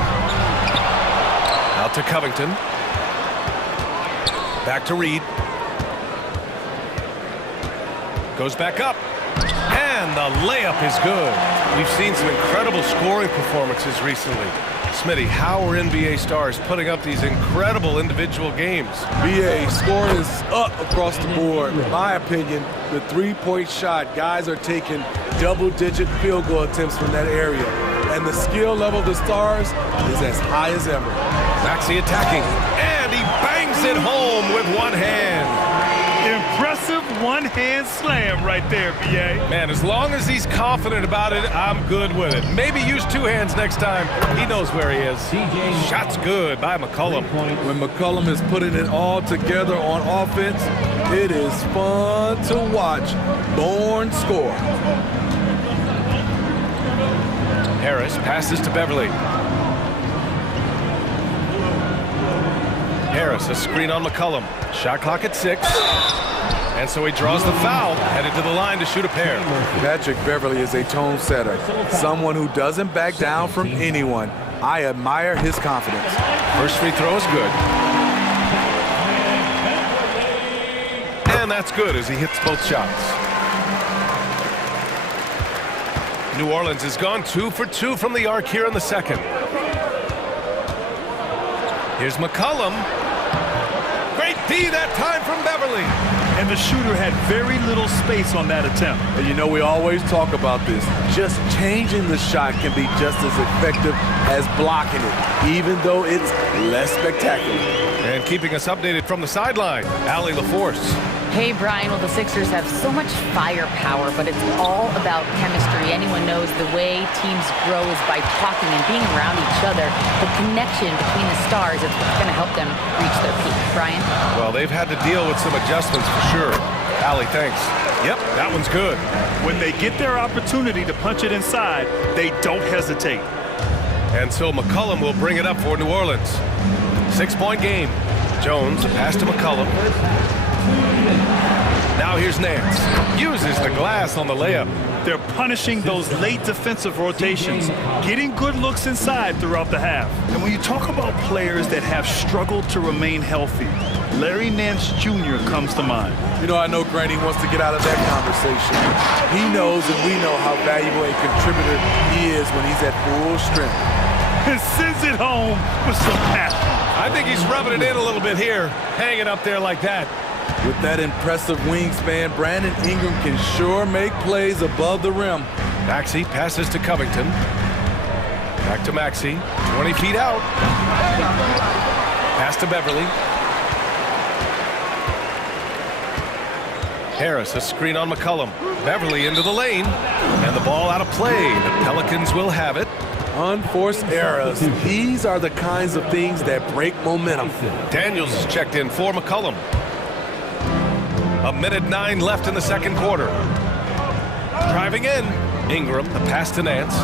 Out to Covington. Back to Reed. Goes back up. And the layup is good. We've seen some incredible scoring performances recently. Smitty, how are NBA stars putting up these incredible individual games? BA, scoring is up across the board. In my opinion, the three-point shot, guys are taking double-digit field goal attempts from that area. And the skill level of the stars is as high as ever. Maxey attacking, and he bangs it home with one hand. Impressive one-hand slam right there, B.A. Man, as long as he's confident about it, I'm good with it. Maybe use 2 hands next time. He knows where he is. Shot's good by McCollum. When McCollum is putting it all together on offense, it is fun to watch. Born score. Harris passes to Beverly. Harris, a screen on McCollum. Shot clock at 6. And so he draws the foul, headed to the line to shoot a pair. Patrick Beverly is a tone setter, someone who doesn't back down from anyone. I admire his confidence. First free throw is good. And that's good as he hits both shots. New Orleans has gone 2 for 2 from the arc here in the second. Here's McCollum. Great D that time from Beverly. And the shooter had very little space on that attempt. And you know, we always talk about this. Just changing the shot can be just as effective as blocking it, even though it's less spectacular. And keeping us updated from the sideline, Allie LaForce. Hey, Brian, well, the Sixers have so much firepower, but it's all about chemistry. Anyone knows the way teams grow is by talking and being around each other. The connection between the stars is what's going to help them reach their peak. Brian? Well, they've had to deal with some adjustments for sure. Allie, thanks. Yep, that one's good. When they get their opportunity to punch it inside, they don't hesitate. And so McCollum will bring it up for New Orleans. 6-point game. Jones, a pass to McCollum. Now here's Nance. Uses the glass on the layup. They're punishing those late defensive rotations, getting good looks inside throughout the half. And when you talk about players that have struggled to remain healthy, Larry Nance Jr. comes to mind. You know, I know Granny wants to get out of that conversation. He knows and we know how valuable a contributor he is when he's at full strength. And sends it home with some passion. I think he's rubbing it in a little bit here, hanging up there like that. With that impressive wingspan, Brandon Ingram can sure make plays above the rim. Maxey passes to Covington. Back to Maxey, 20 feet out. Pass to Beverly. Harris, a screen on McCollum. Beverly into the lane, and the ball out of play. The Pelicans will have it. Unforced errors. These are the kinds of things that break momentum. Daniels is checked in for McCollum. 1:09 left in the second quarter. Driving in. Ingram, the pass to Nance.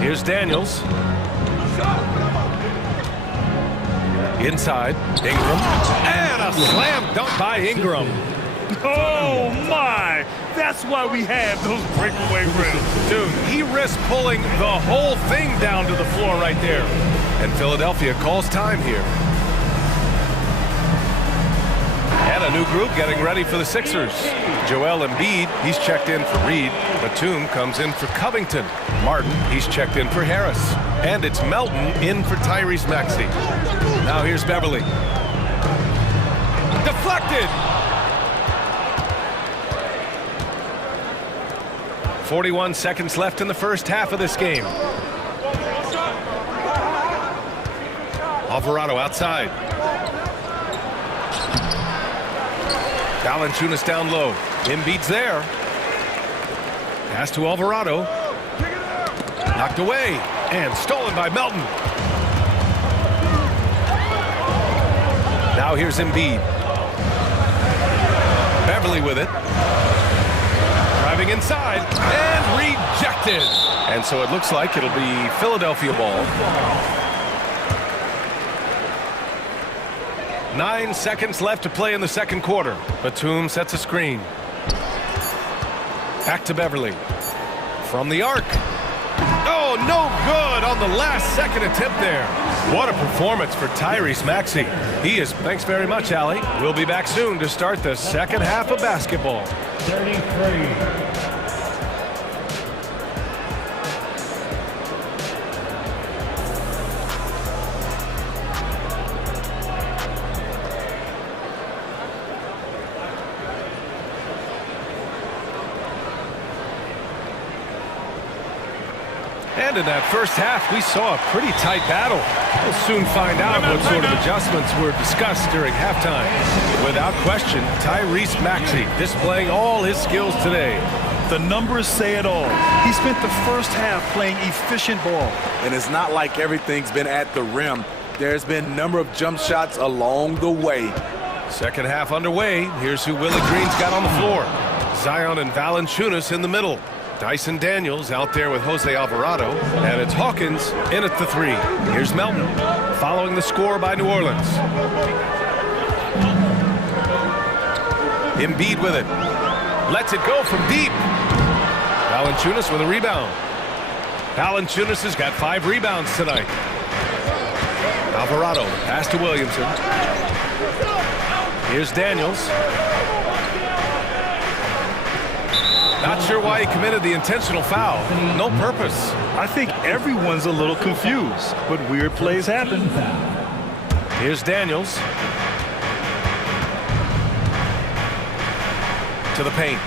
Here's Daniels. Inside, Ingram. And a slam dunk by Ingram. Oh, my! That's why we have those breakaway rims. Dude, he risked pulling the whole thing down to the floor right there. And Philadelphia calls time here. And a new group getting ready for the Sixers. Joel Embiid, he's checked in for Reed. Batum comes in for Covington. Martin, he's checked in for Harris. And it's Melton in for Tyrese Maxey. Now here's Beverly. Deflected! 41 seconds left in the first half of this game. Alvarado outside. Valanciunas down low. Embiid's there. Pass to Alvarado. Knocked away and stolen by Melton. Now here's Embiid. Beverly with it. Driving inside and rejected. And so it looks like it'll be Philadelphia ball. 9 seconds left to play in the second quarter. Batum sets a screen. Back to Beverly. From the arc. Oh, no good on the last second attempt there. What a performance for Tyrese Maxey. He is. Thanks very much, Allie. We'll be back soon to start the second half of basketball. 33. And in that first half, we saw a pretty tight battle. We'll soon find out what sort of adjustments were discussed during halftime. Without question, Tyrese Maxey displaying all his skills today. The numbers say it all. He spent the first half playing efficient ball. And it's not like everything's been at the rim. There's been a number of jump shots along the way. Second half underway. Here's who Willie Green's got on the floor. Zion and Valanciunas in the middle. Dyson Daniels out there with Jose Alvarado. And it's Hawkins in at the three. Here's Melton following the score by New Orleans. Embiid with it. Lets it go from deep. Valanciunas with a rebound. Valanciunas has got 5 rebounds tonight. Alvarado, pass to Williamson. Here's Daniels. Not sure why he committed the intentional foul. No purpose. I think everyone's a little confused, but weird plays happen. Here's Daniels. To the paint.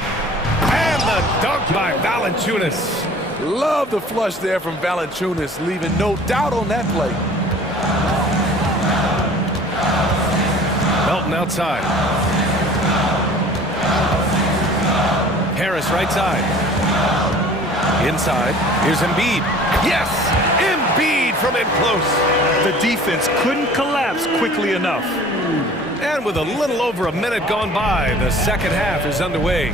And the dunk by Valanciunas. Love the flush there from Valanciunas, leaving no doubt on that play. Melton outside. Harris right side. Inside. Here's Embiid. Yes! Embiid from in close. The defense couldn't collapse quickly enough. And with a little over a minute gone by, the second half is underway.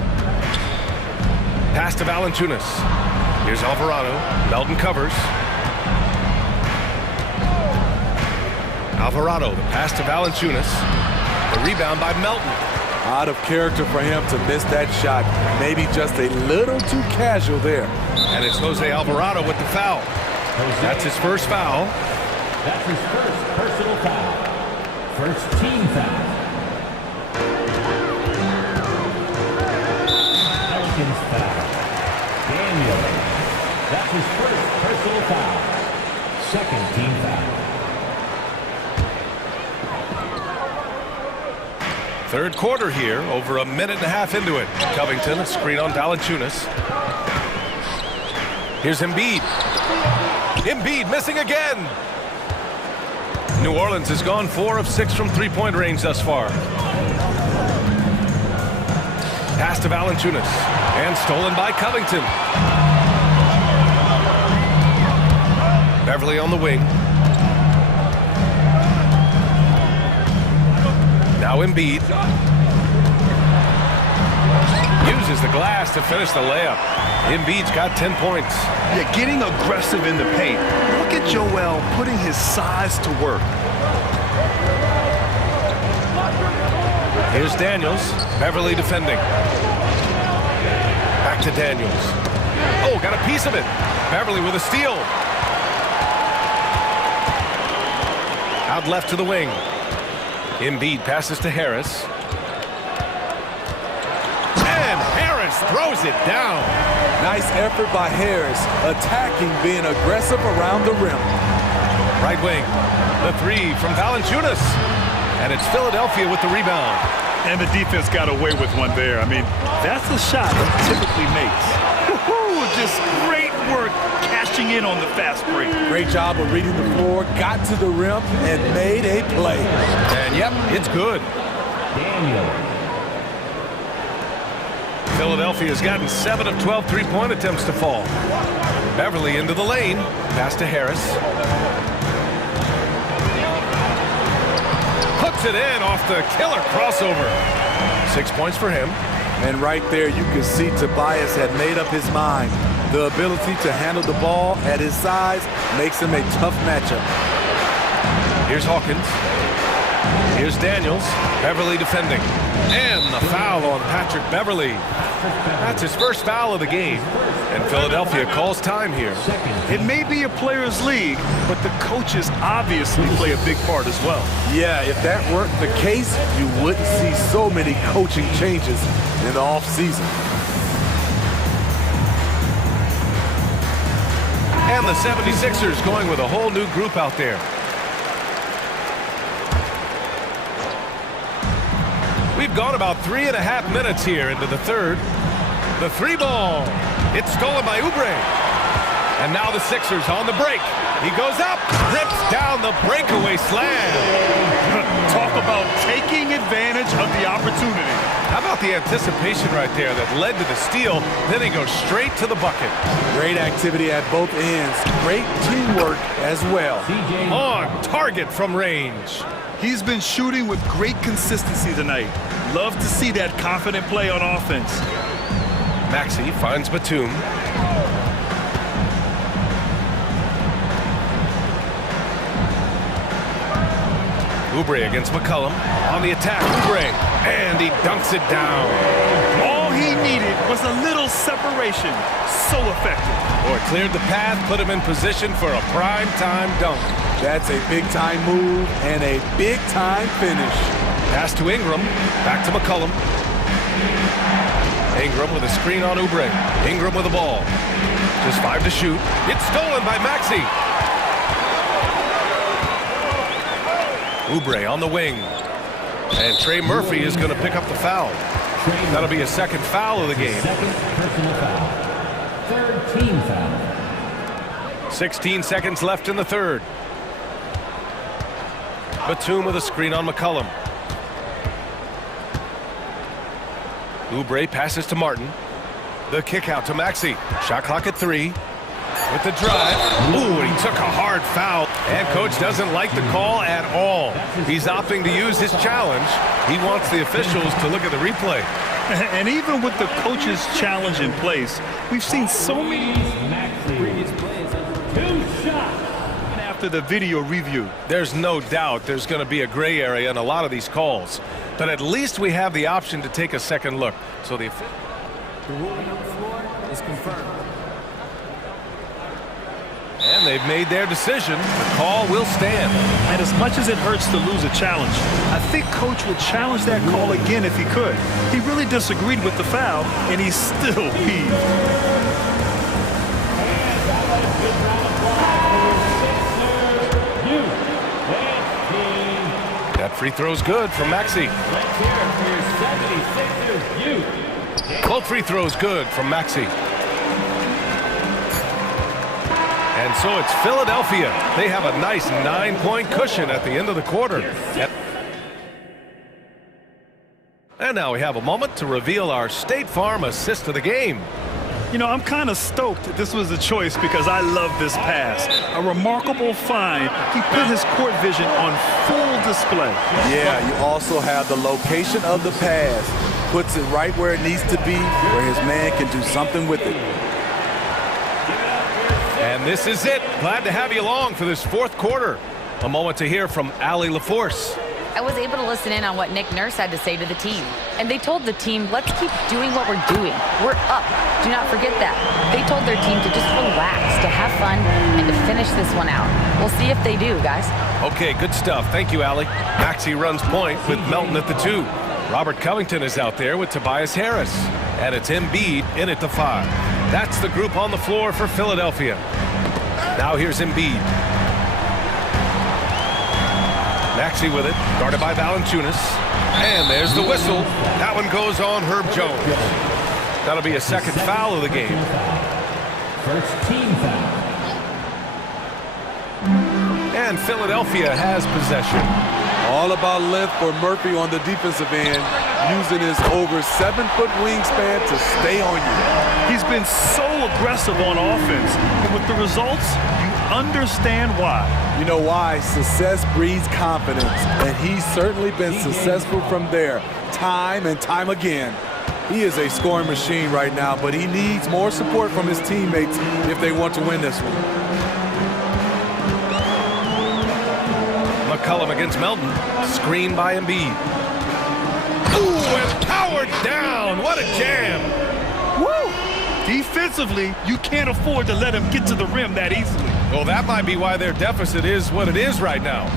Pass to Valanciunas. Here's Alvarado. Melton covers. Alvarado, the pass to Valanciunas. The rebound by Melton. Out of character for him to miss that shot. Maybe just a little too casual there. And it's Jose Alvarado with the foul. That's his first foul. That's his first personal foul. First team foul. Pelicans foul. Daniel. That's his first personal foul. Second team foul. Third quarter here, over a minute and a half into it. Covington, a screen on Valanciunas. Here's Embiid. Embiid missing again. New Orleans has gone 4 of 6 from three-point range thus far. Pass to Valanciunas. And stolen by Covington. Beverly on the wing. Now Embiid. Uses the glass to finish the layup. Embiid's got 10 points. Yeah, getting aggressive in the paint. Look at Joel putting his size to work. Here's Daniels. Beverly defending. Back to Daniels. Oh, got a piece of it. Beverly with a steal. Out left to the wing. Embiid passes to Harris. And Harris throws it down. Nice effort by Harris, attacking, being aggressive around the rim. Right wing. The three from Valanciunas. And it's Philadelphia with the rebound. And the defense got away with one there. I mean, that's a shot he typically makes. Woohoo! Just great work cashing in on the fast break. Great job of reading the floor, got to the rim, and made a play. And yep, it's good. Daniel. Philadelphia's gotten 7 of 12 three-point attempts to fall. Beverly into the lane. Pass to Harris. Hooks it in off the killer crossover. 6 points for him. And right there, you can see Tobias had made up his mind. The ability to handle the ball at his size makes him a tough matchup. Here's Hawkins. Here's Daniels. Beverly defending. And the foul on Patrick Beverly. That's his first foul of the game. And Philadelphia calls time here. It may be a players' league, but the coaches obviously play a big part as well. Yeah, if that weren't the case, you wouldn't see so many coaching changes in the offseason. And the 76ers going with a whole new group out there. We've gone about 3.5 minutes here into the third. The three ball. It's stolen by Oubre. And now the Sixers on the break. He goes up, rips down the breakaway slam. Talk about taking advantage of the opportunity. How about the anticipation right there that led to the steal? Then he goes straight to the bucket. Great activity at both ends. Great teamwork as well. On target from range. He's been shooting with great consistency tonight. Love to see that confident play on offense. Maxey finds Batum. Oubre against McCollum. On the attack, Oubre. And he dunks it down. All he needed was a little separation. So effective. Boy, cleared the path, put him in position for a prime-time dunk. That's a big-time move and a big-time finish. Pass to Ingram. Back to McCollum. Ingram with a screen on Oubre. Ingram with the ball. Just 5 to shoot. It's stolen by Maxey. Oubre on the wing. And Trey Murphy is going to pick up the foul. That'll be a second foul of the game. Second personal foul. Third team foul. 16 seconds left in the third. Batum with a screen on McCollum. Oubre passes to Martin. The kick out to Maxey. Shot clock at 3. With the drive. Ooh, and he took a hard foul. And coach doesn't like the call at all. He's opting to use his challenge. He wants the officials to look at the replay. And even with the coach's challenge in place, we've seen so many previous plays. 2 shots. After the video review. There's no doubt there's going to be a gray area in a lot of these calls. But at least we have the option to take a second look. So the ruling on the floor is confirmed. And they've made their decision. The call will stand. And as much as it hurts to lose a challenge, I think coach would challenge that call again if he could. He really disagreed with the foul, and he's still peeved. That free throw's good from Maxey. Both free throws good from Maxey. And so it's Philadelphia. They have a nice 9-point cushion at the end of the quarter. And now we have a moment to reveal our State Farm assist of the game. You know, I'm kind of stoked this was a choice because I love this pass. A remarkable find. He put his court vision on full display. Yeah, you also have the location of the pass. Puts it right where it needs to be, where his man can do something with it. And this is it. Glad to have you along for this 4th quarter. A moment to hear from Allie LaForce. I was able to listen in on what Nick Nurse had to say to the team. And they told the team, let's keep doing what we're doing. We're up. Do not forget that. They told their team to just relax, to have fun, and to finish this one out. We'll see if they do, guys. Okay, good stuff. Thank you, Allie. Maxey runs point with Melton at the 2. Robert Covington is out there with Tobias Harris. And it's Embiid in at the 5. That's the group on the floor for Philadelphia. Now here's Embiid. Maxey with it, guarded by Valanciunas. And there's the whistle. That one goes on Herb Jones. That'll be a second foul of the game. First team foul. And Philadelphia has possession. All about length for Murphy on the defensive end, using his over 7-foot wingspan to stay on you. He's been so aggressive on offense, and with the results, you understand why. You know why? Success breeds confidence, and he's certainly been successful from there, time and time again. He is a scoring machine right now, but he needs more support from his teammates if they want to win this one. McCollum against Melton. Screen by Embiid. Ooh, and powered down. What a jam. Woo! Defensively, you can't afford to let him get to the rim that easily. Well, that might be why their deficit is what it is right now.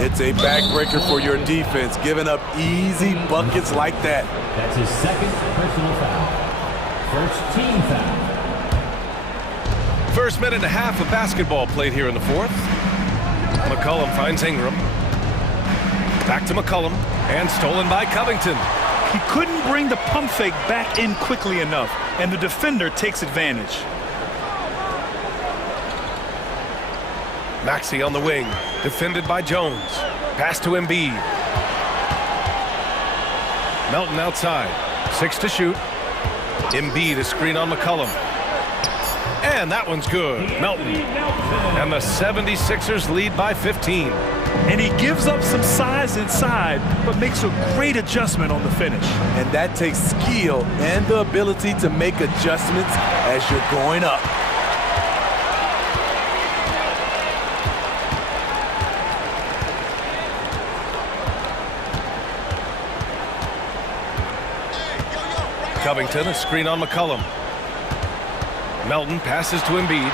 It's a backbreaker for your defense, giving up easy buckets like that. That's his second personal foul. First team foul. First minute and a half of basketball played here in the 4th. McCollum finds Ingram. Back to McCollum, and stolen by Covington. He couldn't bring the pump fake back in quickly enough, and the defender takes advantage. Maxey on the wing, defended by Jones. Pass to Embiid. Melton outside, 6 to shoot. Embiid a screen on McCollum. And that one's good. Melton. And the 76ers lead by 15. And he gives up some size inside, but makes a great adjustment on the finish. And that takes skill and the ability to make adjustments as you're going up. Covington, a screen on McCollum. Melton passes to Embiid.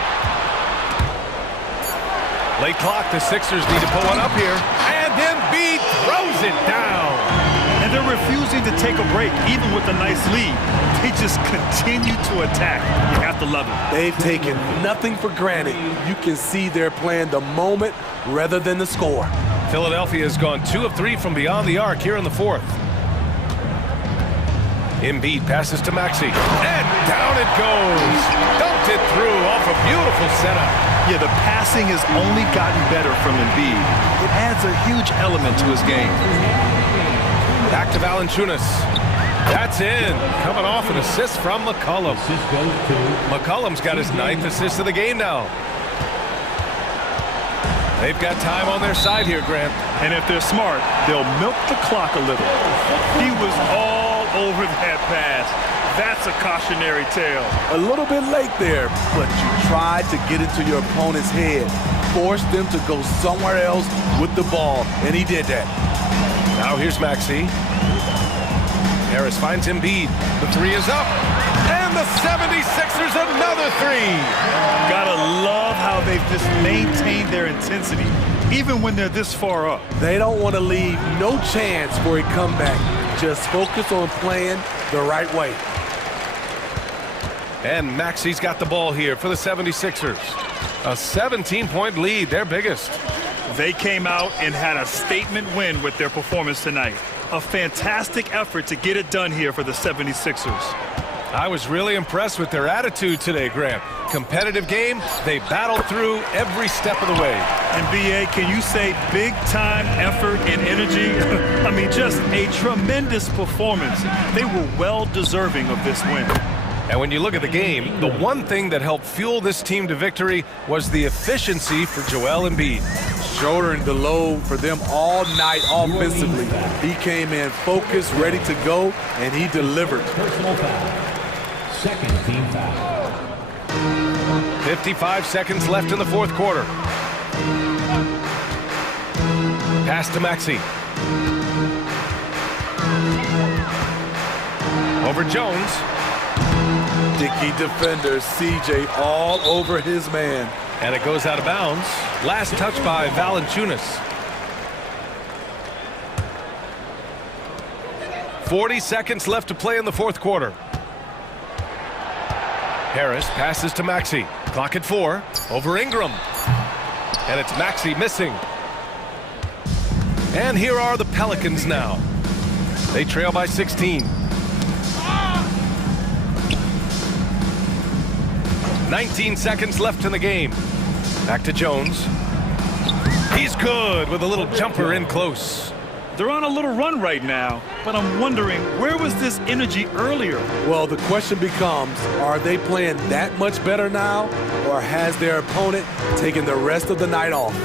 Late clock, the Sixers need to pull one up here. And Embiid throws it down. And they're refusing to take a break, even with a nice lead. They just continue to attack. You have to love it. They've taken nothing for granted. You can see they're playing the moment rather than the score. Philadelphia has gone 2 of 3 from beyond the arc here in the 4th. Embiid passes to Maxey. And down it goes. Dumped it through off a beautiful setup. Yeah, the passing has only gotten better from Embiid. It adds a huge element to his game. Back to Valanciunas. That's in. Coming off an assist from McCollum. Assist goes to McCollum's got his 9th assist of the game now. They've got time on their side here, Grant. And if they're smart, they'll milk the clock a little. He was all over that pass. That's a cautionary tale. A little bit late there, but you tried to get into your opponent's head. Force them to go somewhere else with the ball, and he did that. Now here's Maxey. Harris finds Embiid. The three is up. And the 76ers another three. Gotta love how they've just maintained their intensity, even when they're this far up. They don't want to leave no chance for a comeback. Just focus on playing the right way. And Maxey's got the ball here for the 76ers. A 17-point lead, their biggest. They came out and had a statement win with their performance tonight. A fantastic effort to get it done here for the 76ers. I was really impressed with their attitude today, Grant. Competitive game, they battled through every step of the way. And BA, can you say big time effort and energy? I mean, just a tremendous performance. They were well deserving of this win. And when you look at the game, the one thing that helped fuel this team to victory was the efficiency for Joel Embiid. Shouldering the load for them all night offensively. He came in focused, ready to go, and he delivered. personal foul. Second team foul. 55 seconds left in the fourth quarter. Pass to Maxey. Over Jones. Dickey defender, CJ all over his man. And it goes out of bounds. Last touch by Valanciunas. 40 seconds left to play in the fourth quarter. Harris passes to Maxey. Clock at 4. Over Ingram. And it's Maxey missing. And here are the Pelicans now. They trail by 16. 19 seconds left in the game. Back to Jones. He's good with a little jumper in close. They're on a little run right now, but I'm wondering, where was this energy earlier? Well, the question becomes, are they playing that much better now, or has their opponent taken the rest of the night off?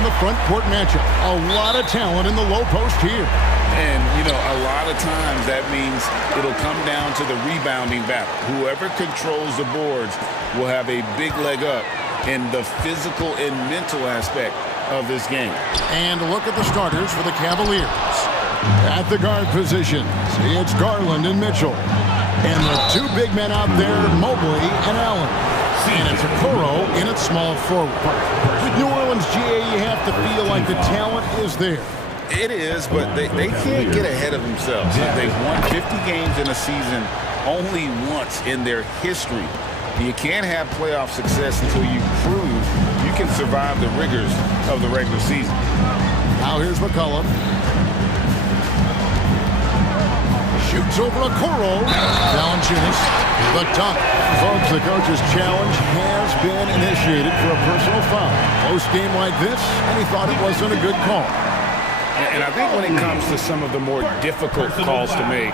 from the front court matchup. A lot of talent in the low post here. And, you know, a lot of times that means it'll come down to the rebounding battle. Whoever controls the boards will have a big leg up in the physical and mental aspect of this game. And look at the starters for the Cavaliers. At the guard positions, it's Garland and Mitchell. And the two big men out there, Mobley and Allen. And it's Okoro in at small forward. With New Orleans, GA, you have to feel like the talent is there. It is, but they can't get ahead of themselves. They've won 50 games in a season only once in their history. You can't have playoff success until you prove you can survive the rigors of the regular season. Now here's McCollum. Shoots over Okoro. Valanciunas. The dunk. Folks, the coach's challenge has been initiated for a personal foul. Close game like this, and he thought it wasn't a good call. And I think when it comes to some of the more difficult calls to make,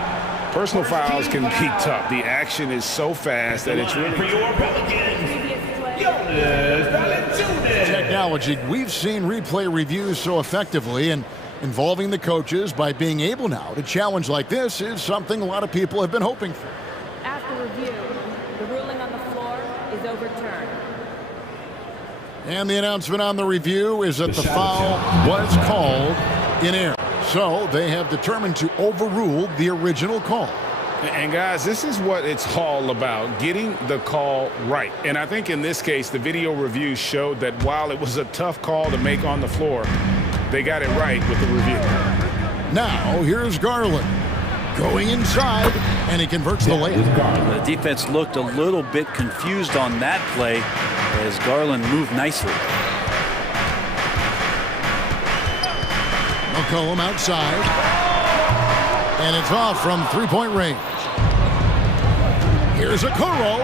personal fouls can be tough. The action is so fast that it's really... Technology, we've seen replay reviews so effectively, and involving the coaches by being able now to challenge like this is something a lot of people have been hoping for. After review, the ruling on the floor is overturned. And the announcement on the review is that the foul was called in error. So they have determined to overrule the original call. And guys, this is what it's all about, getting the call right. And I think in this case, the video review showed that while it was a tough call to make on the floor, they got it right with the review. Now, here's Garland going inside, and he converts the layup. The defense looked a little bit confused on that play as Garland moved nicely. McCollum outside, and it's off from three-point range. Here's Okoro,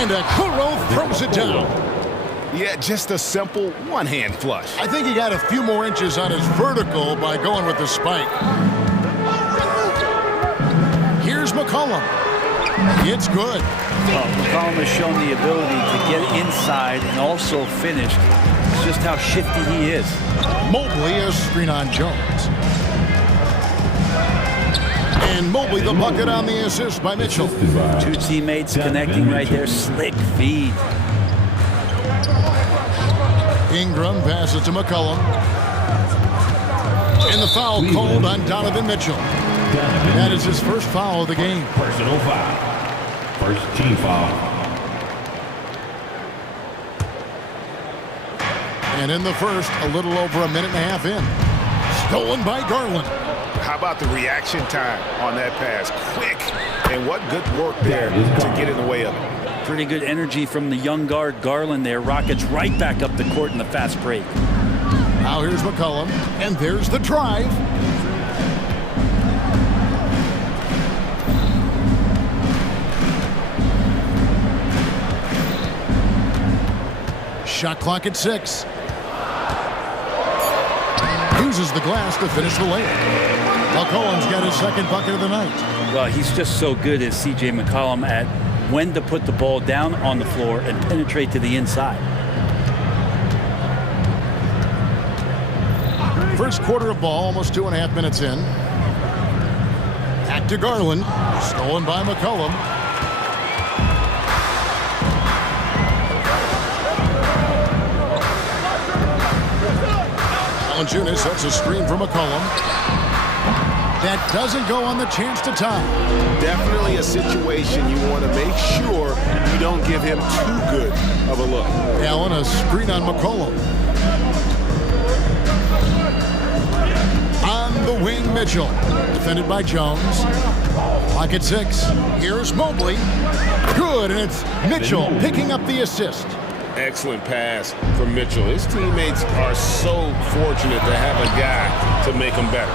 and Okoro throws it down. Yeah, just a simple one-hand flush. I think he got a few more inches on his vertical by going with the spike. Here's McCollum. It's good. Well, McCollum has shown the ability to get inside and also finish. It's just how shifty he is. Mobley a screen on Jones. And Mobley the bucket on the assist by Mitchell. Two teammates connecting right there. Slick feed. Ingram passes to McCollum. And the foul called on Donovan Mitchell. That is his first foul of the game. Personal foul. First team foul. And in the first, a little over a minute and a half in. Stolen by Garland. How about the reaction time on that pass? Quick. And what good work there to get in the way of it. Pretty good energy from the young guard Garland there. Rockets right back up the court in the fast break. Now here's McCollum, and there's the drive. Shot clock at 6. Uses the glass to finish the layup. McCollum's got his second bucket of the night. Well, he's just so good as C.J. McCollum at when to put the ball down on the floor and penetrate to the inside. First quarter of ball, almost 2.5 minutes in. Back to Garland. Stolen by McCollum. Valanciunas sets a screen for McCollum. That doesn't go on the chance to tie. Definitely a situation you want to make sure you don't give him too good of a look. Allen, a screen on McCollum. On the wing, Mitchell. Defended by Jones. Clock at 6. Here's Mobley. Good, and it's Mitchell picking up the assist. Excellent pass from Mitchell. His teammates are so fortunate to have a guy to make them better.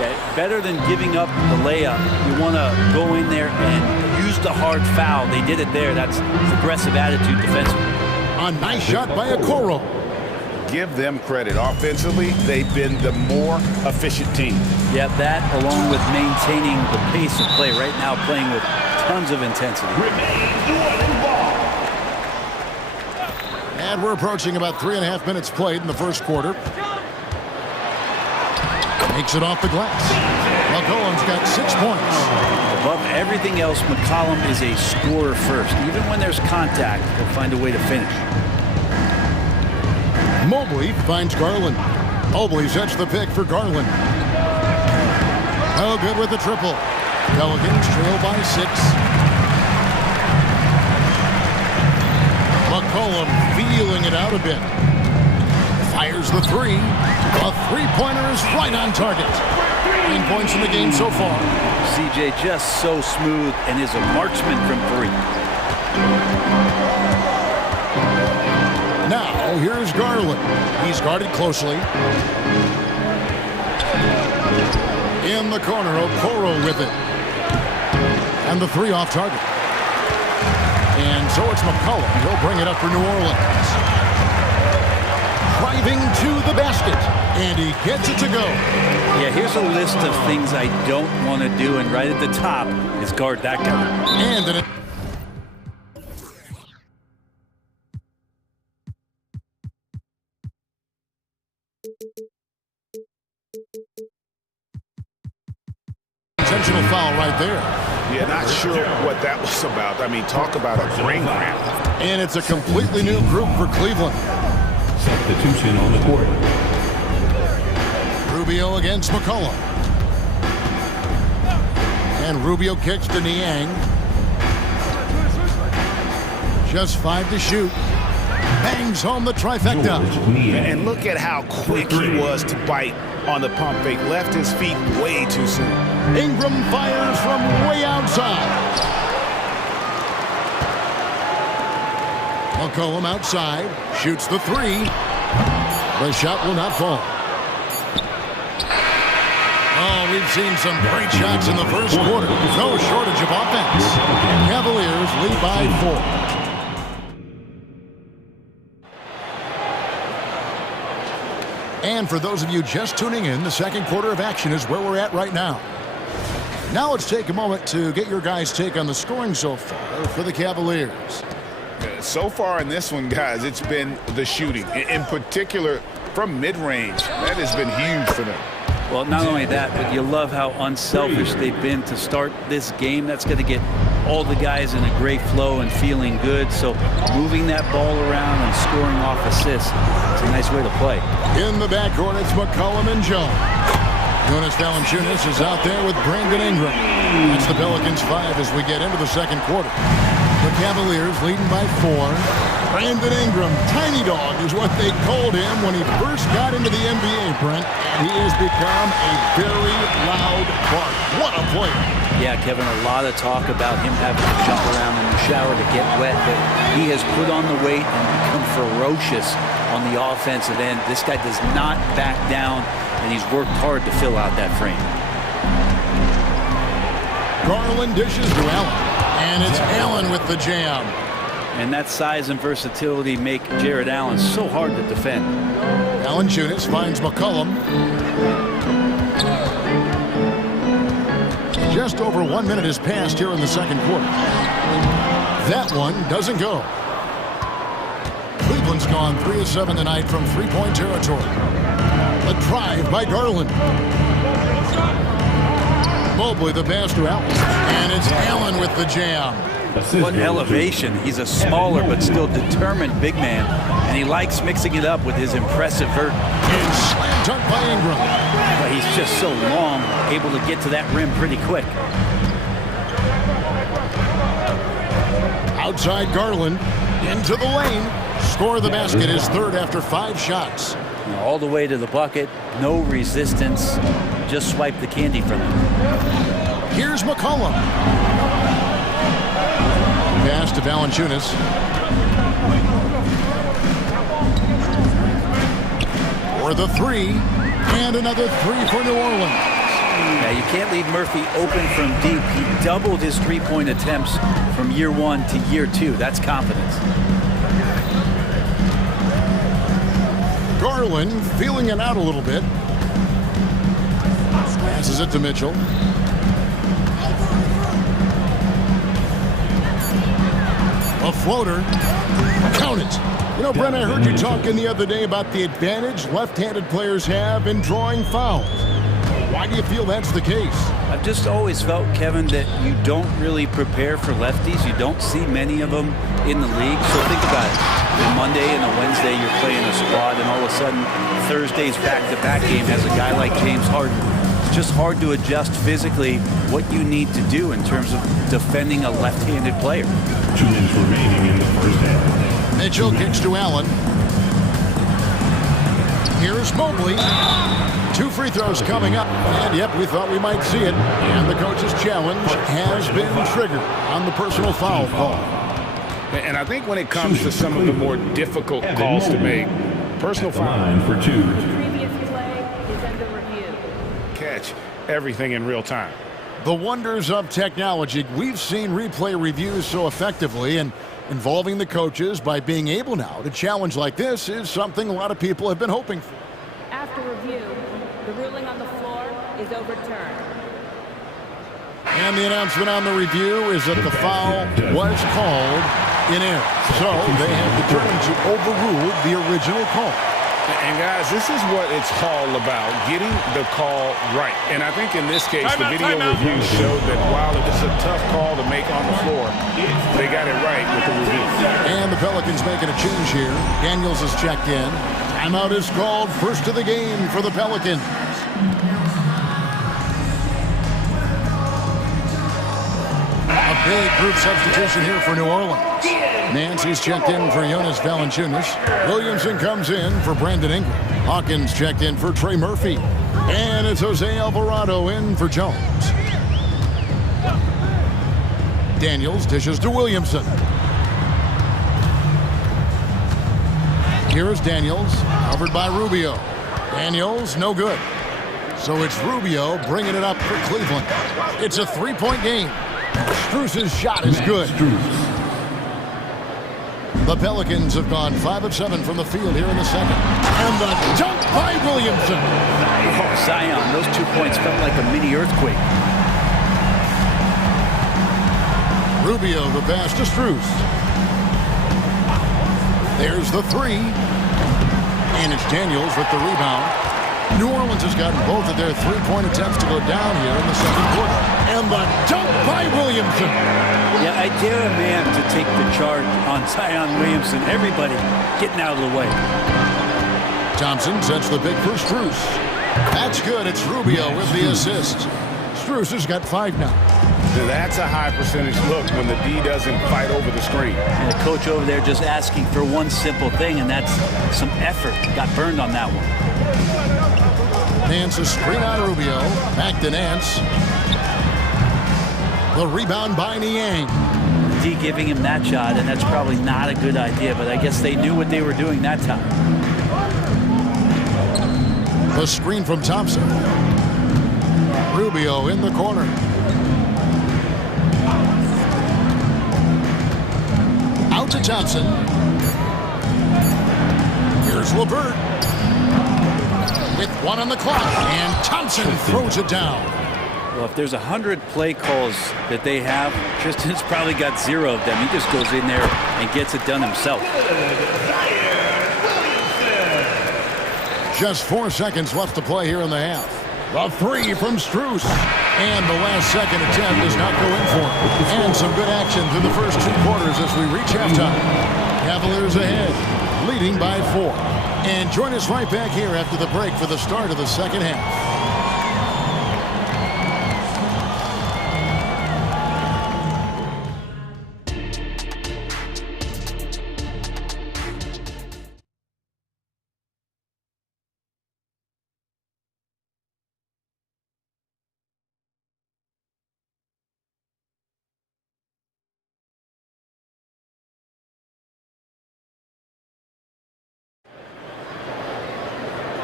Yeah, better than giving up the layup. You want to go in there and use the hard foul. They did it there. That's aggressive attitude defensively. A nice shot by Okoro. Give them credit. Offensively, they've been the more efficient team. Yeah, that along with maintaining the pace of play right now, playing with tons of intensity. And we're approaching about 3.5 minutes played in the first quarter. Takes it off the glass. McCollum's got 6 points. Above everything else, McCollum is a scorer first. Even when there's contact, he'll find a way to finish. Mobley finds Garland. Mobley sets the pick for Garland. Oh, good with the triple. Pelicans trail by 6. McCollum feeling it out a bit. Fires the 3. A three-pointer is right on target. 9 points in the game so far. CJ just so smooth and is a marksman from 3. Now, here's Garland. He's guarded closely. In the corner, Okoro with it. And the 3 off target. And so it's McCollum. He'll bring it up for New Orleans. Driving to the basket. And he gets it to go. Yeah, here's a list of things I don't want to do. And right at the top is guard that guy. And an intentional foul right there. Yeah, not sure what that was about. I mean, talk about a ring ramp. And it's a completely new group for Cleveland. Substitution on the court. Rubio against McCollum. And Rubio kicks to Niang. Just 5 to shoot. Bangs home the trifecta. And look at how quick he was to bite on the pump fake. Left his feet way too soon. Ingram fires from way outside. McCollum outside. Shoots the 3. The shot will not fall. Oh, we've seen some great shots in the first quarter. No shortage of offense. Cavaliers lead by 4. And for those of you just tuning in, the second quarter of action is where we're at right now. Now let's take a moment to get your guys' take on the scoring so far for the Cavaliers. So far in this one, guys, it's been the shooting. In particular, from mid-range. That has been huge for them. Well, not only that, but you love how unselfish they've been to start this game. That's going to get all the guys in a great flow and feeling good. So moving that ball around and scoring off assists, it's a nice way to play. In the backcourt, it's McCollum and Jones. Jonas Valanciunas is out there with Brandon Ingram. That's the Pelicans 5 as we get into the second quarter. The Cavaliers leading by 4. Brandon Ingram, tiny dog, is what they called him when he first got into the NBA, Brent. And he has become a very loud bark. What a player. Yeah, Kevin, a lot of talk about him having to jump around in the shower to get wet, but he has put on the weight and become ferocious on the offensive end. This guy does not back down, and he's worked hard to fill out that frame. Garland dishes to Allen, and it's Allen with the jam. And that size and versatility make Jared Allen so hard to defend. Valanciunas finds McCollum. Just over 1 minute has passed here in the second quarter. That one doesn't go. Cleveland's gone 3 of 7 tonight from three-point territory. A drive by Garland. Mobley the pass to Allen. And it's Allen with the jam. What elevation. He's a smaller but still determined big man, and he likes mixing it up with his impressive vert. And slam dunk by Ingram. But he's just so long, able to get to that rim pretty quick. Outside Garland, into the lane. Score the basket, his third after 5 shots. All the way to the bucket, no resistance, just swipe the candy from him. Here's McCollum. Pass to Valanciunas. For the 3, and another 3 for New Orleans. Yeah, you can't leave Murphy open from deep. He doubled his three-point attempts from year 1 to year 2. That's confidence. Garland feeling it out a little bit. Passes it to Mitchell. A floater. Count it. You know, Brent, I heard you talking the other day about the advantage left-handed players have in drawing fouls. Why do you feel that's the case? I've just always felt, Kevin, that you don't really prepare for lefties. You don't see many of them in the league. So think about it. On Monday and a Wednesday, you're playing a squad, and all of a sudden, Thursday's back-to-back game has a guy like James Harden. It's just hard to adjust physically what you need to do in terms of defending a left-handed player. 2 minutes remaining in the first half. Mitchell kicks to Allen. Here's Mobley. 2 free throws coming up. And yep, we thought we might see it. And the coach's challenge has been triggered on the personal foul call. And I think when it comes to some of the more difficult calls to make, personal foul for 2. Previous play is under review. catch everything in real time. The wonders of technology. We've seen replay reviews so effectively, and involving the coaches by being able now to challenge like this is something a lot of people have been hoping for. After review, the ruling on the floor is overturned. And the announcement on the review is that the foul was called in error. So they have determined to overrule the original call. And guys, this is what it's all about, getting the call right. And I think in this case, the video review showed that while it was a tough call to make on the floor, they got it right with the review. And the Pelicans making a change here. Daniels has checked in. Timeout is called, first of the game for the Pelicans. A big group substitution here for New Orleans. Nancy's checked in for Jonas Valanciunas. Williamson comes in for Brandon Ingram. Hawkins checked in for Trey Murphy. And it's Jose Alvarado in for Jones. Daniels dishes to Williamson. Here's Daniels, covered by Rubio. Daniels, no good. So it's Rubio bringing it up for Cleveland. It's a three-point game. Strus's shot is good. The Pelicans have gone 5 of 7 from the field here in the second. And the dunk by Williamson. Oh, Zion, those 2 points felt like a mini earthquake. Rubio, the pass to Strus. There's the three. And it's Daniels with the rebound. New Orleans has gotten both of their three-point attempts to go down here in the second quarter. And the dunk by Williamson. Yeah, I dare a man to take the charge on Zion Williamson. Everybody getting out of the way. Thompson sets the pick for Strus. That's good. It's Rubio with the assist. Strus has got 5 now. That's a high percentage look when the D doesn't fight over the screen. And the coach over there just asking for one simple thing, and that's some effort. Got burned on that one. Nance a screen on Rubio. Back to Nance. The rebound by Niang. D giving him that shot, and that's probably not a good idea, but I guess they knew what they were doing that time. The screen from Thompson. Rubio in the corner. Out to Thompson. Here's LeVert. With 1 on the clock, and Thompson throws it down. Well, if there's 100 play calls that they have, Tristan's probably got 0 of them. He just goes in there and gets it done himself. Just 4 seconds left to play here in the half. A three from Strus. And the last second attempt does not go in for him. And some good action through the first 2 quarters as we reach halftime. Cavaliers ahead, leading by 4. And join us right back here after the break for the start of the second half.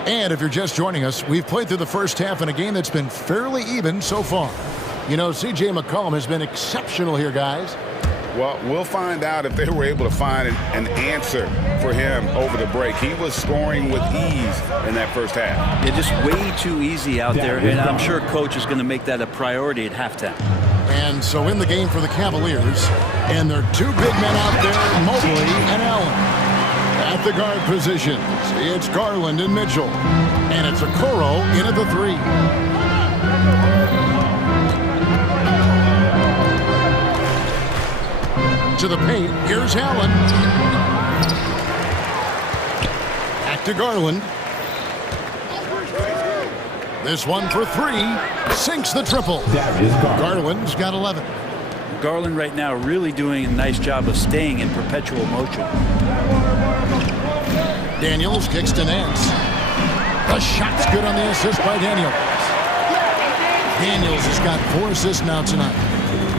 And if you're just joining us, we've played through the first half in a game that's been fairly even so far. You know, C.J. McCollum has been exceptional here, guys. Well, we'll find out if they were able to find an answer for him over the break. He was scoring with ease in that first half. Yeah, just way too easy out there, and I'm sure coach is going to make that a priority at halftime. And so in the game for the Cavaliers, and there are 2 big men out there, Mobley and Allen. At the guard positions, it's Garland and Mitchell. And it's Okoro in at the 3. into the paint. Here's Allen. Back to Garland. This one for three. Sinks the triple. Garland's got 11. Garland right now really doing a nice job of staying in perpetual motion. Daniels kicks to Nance. The shot's good on the assist by Daniels. Daniels has got 4 assists now tonight.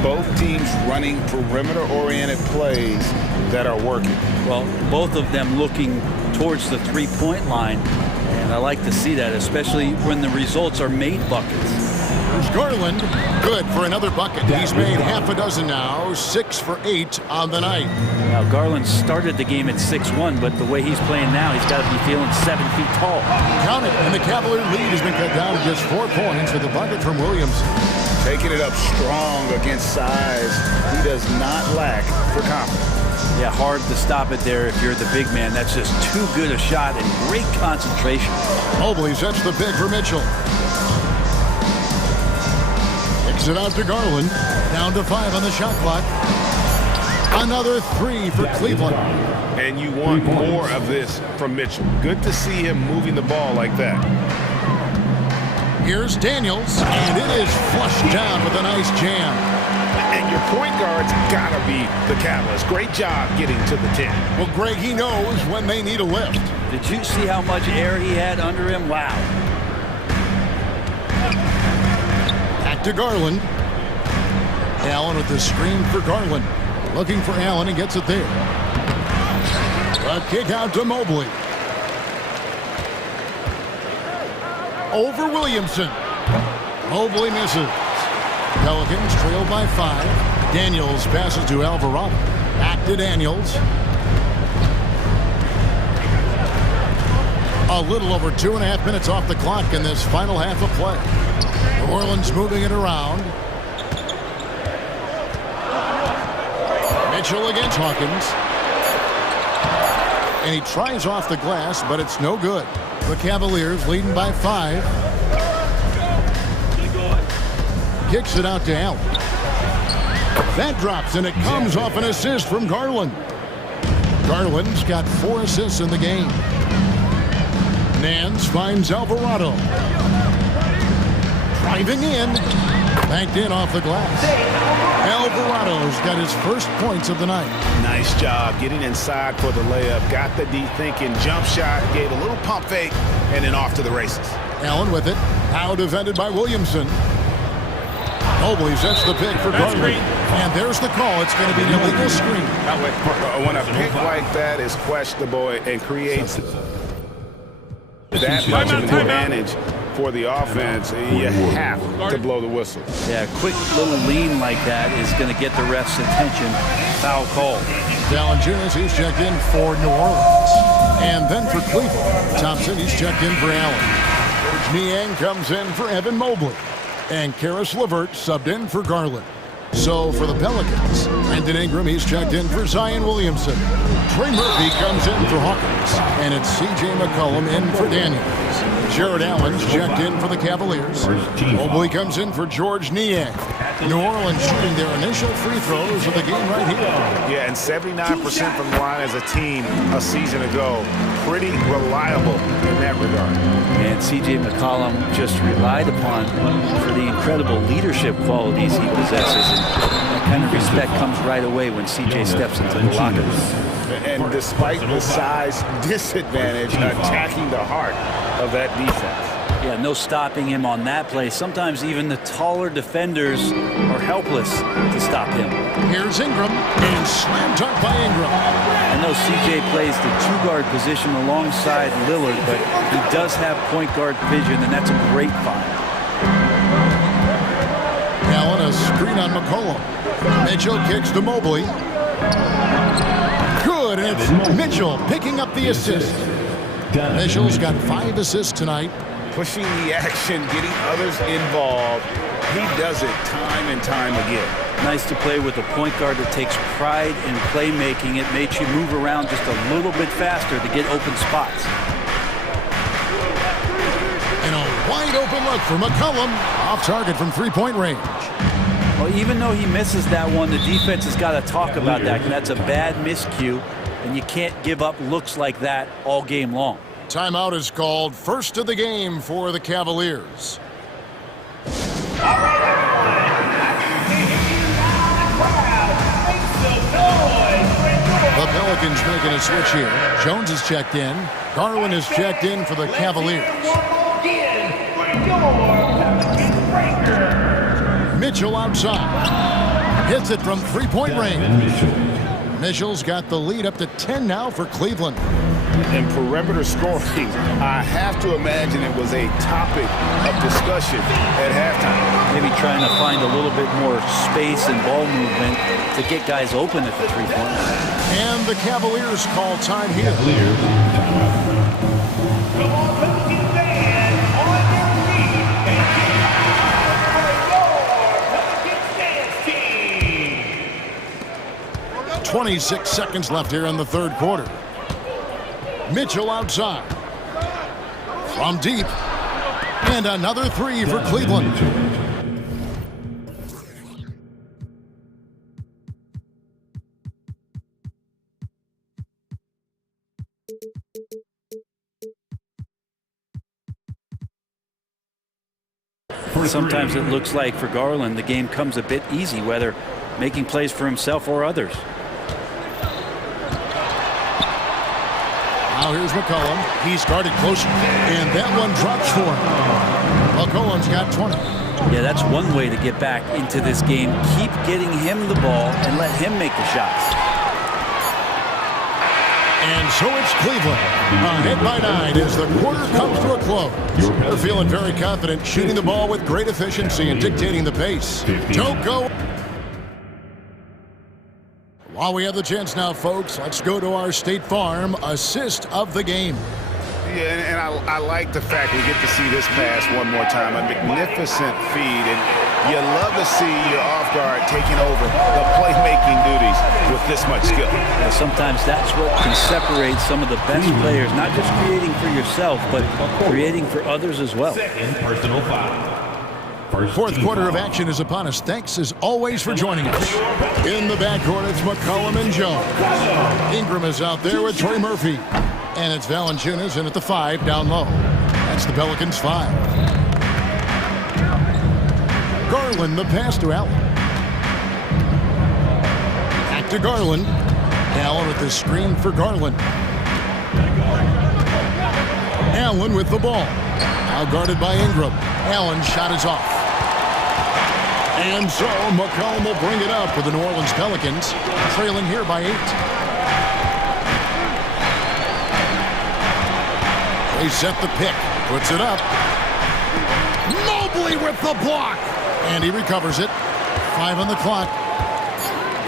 Both teams running perimeter-oriented plays that are working. Well, both of them looking towards the three-point line, and I like to see that, especially when the results are made buckets. There's Garland, good for another bucket. He's made half a dozen now, 6 for 8 on the night. Now, Garland started the game at 6'1", but the way he's playing now, he's got to be feeling 7 feet tall. Count it, and the Cavalier lead has been cut down to just 4 points with the bucket from Williams. Taking it up strong against size. He does not lack for confidence. Yeah, hard to stop it there if you're the big man. That's just too good a shot and great concentration. Mobley sets the pick for Mitchell. Kicks it out to Garland. Down to 5 on the shot clock. Another 3 for Cleveland. And you want more of this from Mitchell. Good to see him moving the ball like that. Here's Daniels, and it is flushed down with a nice jam. And your point guard's got to be the catalyst. Great job getting to the 10. Well, Greg, he knows when they need a lift. Did you see how much air he had under him? Wow. Back to Garland. Allen with the screen for Garland. Looking for Allen and gets it there. A kick out to Mobley. Over Williamson. Mobley misses. Pelicans trail by 5. Daniels passes to Alvarado. Back to Daniels. A little over 2.5 minutes off the clock in this final half of play. New Orleans moving it around. Mitchell against Hawkins. And he tries off the glass, but it's no good. The Cavaliers leading by 5. Kicks it out to Allen. That drops, and it comes off an assist from Garland. Garland's got 4 assists in the game. Nance finds Alvarado. Driving in. Banked in off the glass. Alvarado's got his first points of the night. Nice job getting inside for the layup. Got the deep thinking jump shot. Gave a little pump fake, and then off to the races. Allen with it. Now defended by Williamson. Mobley sets the pick for Garland. And there's the call. It's going to be an illegal screen. When a pick like that is questionable and creates that much of an advantage for the offense, you have to blow the whistle. Yeah, a quick little lean like that is going to get the ref's attention. Foul call. Valanciunas, he's checked in for New Orleans. And then for Cleveland, Thompson, he's checked in for Allen. Niang comes in for Evan Mobley. And Karis LeVert subbed in for Garland. So for the Pelicans, Brandon Ingram, he's checked in for Zion Williamson. Trey Murphy comes in for Hawkins. And it's C.J. McCollum in for Daniels. Jared Allen's checked in for the Cavaliers. Mobley comes in for George Niang. New Orleans shooting their initial free throws of the game right here. Yeah, and 79% from the line as a team a season ago. Pretty reliable in that regard. And C.J. McCollum just relied upon for the incredible leadership qualities he possesses. And that kind of respect comes right away when C.J. steps into the locker room. And despite the size disadvantage, attacking the heart of that defense. Yeah, no stopping him on that play. Sometimes even the taller defenders are helpless to stop him. Here's Ingram, and slam dunk by Ingram. I know CJ plays the 2-guard position alongside Lillard, but he does have point guard vision, and that's a great find. Allen, a screen on McCollum. Mitchell kicks to Mobley. Good, and it's Mitchell picking up the assist. Mitchell's got 5 assists tonight. Pushing the action, getting others involved. He does it time and time again. Nice to play with a point guard that takes pride in playmaking. It makes you move around just a little bit faster to get open spots. And a wide open look for McCollum. Off target from 3-point range. Well, even though he misses that one, the defense has got to talk about that. And that's a bad miscue, and you can't give up looks like that all game long. Timeout is called. First of the game for the Cavaliers. The Pelicans making a switch here. Jones is checked in. Garland is checked in for the Cavaliers. Mitchell outside. Hits it from three-point range. Mitchell's got the lead up to 10 now for Cleveland. And perimeter scoring, I have to imagine it was a topic of discussion at halftime. Maybe trying to find a little bit more space and ball movement to get guys open at the three-point line. And the Cavaliers call time here. Come on, Pelicans fans, on your feet, and your Pelicans dance team. 26 seconds left here in the third quarter. Mitchell outside. From deep. And another three for Cleveland. Sometimes it looks like for Garland the game comes a bit easy, whether making plays for himself or others. Now here's McCollum. He started closer, and that one drops for him. McCollum's got 20. Yeah, that's one way to get back into this game. Keep getting him the ball and let him make the shots. And so it's Cleveland, ahead by 9 as the quarter comes to a close. They're feeling very confident, shooting the ball with great efficiency and dictating the pace. Don't go. While we have the chance now, folks, let's go to our State Farm assist of the game. Yeah, and I like the fact we get to see this pass one more time. A magnificent feed, and you love to see your off guard taking over the playmaking duties with this much skill. Yeah, sometimes that's what can separate some of the best players, not just creating for yourself, but creating for others as well. Second personal foul. Fourth quarter of action is upon us. Thanks as always for joining us. In the backcourt, it's McCollum and Jones. Ingram is out there with Trey Murphy. And it's Valanciunas in at the 5 down low. That's the Pelicans 5. Garland, the pass to Allen. Back to Garland. Allen with the screen for Garland. Allen with the ball. Now guarded by Ingram. Allen's shot is off. And so McCollum will bring it up for the New Orleans Pelicans, trailing here by 8. They set the pick, puts it up. Mobley with the block. And he recovers it. 5 on the clock.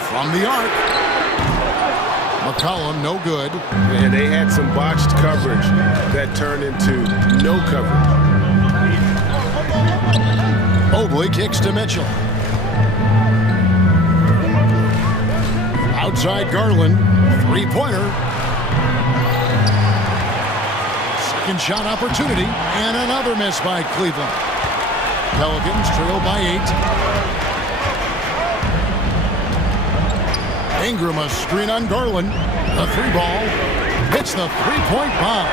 From the arc. McCollum, no good. And they had some botched coverage that turned into no coverage. Mobley kicks to Mitchell. Outside Garland. Three-pointer. Second shot opportunity. And another miss by Cleveland. Pelicans trail by 8. Ingram a screen on Garland. The three ball. Hits the three-point bomb.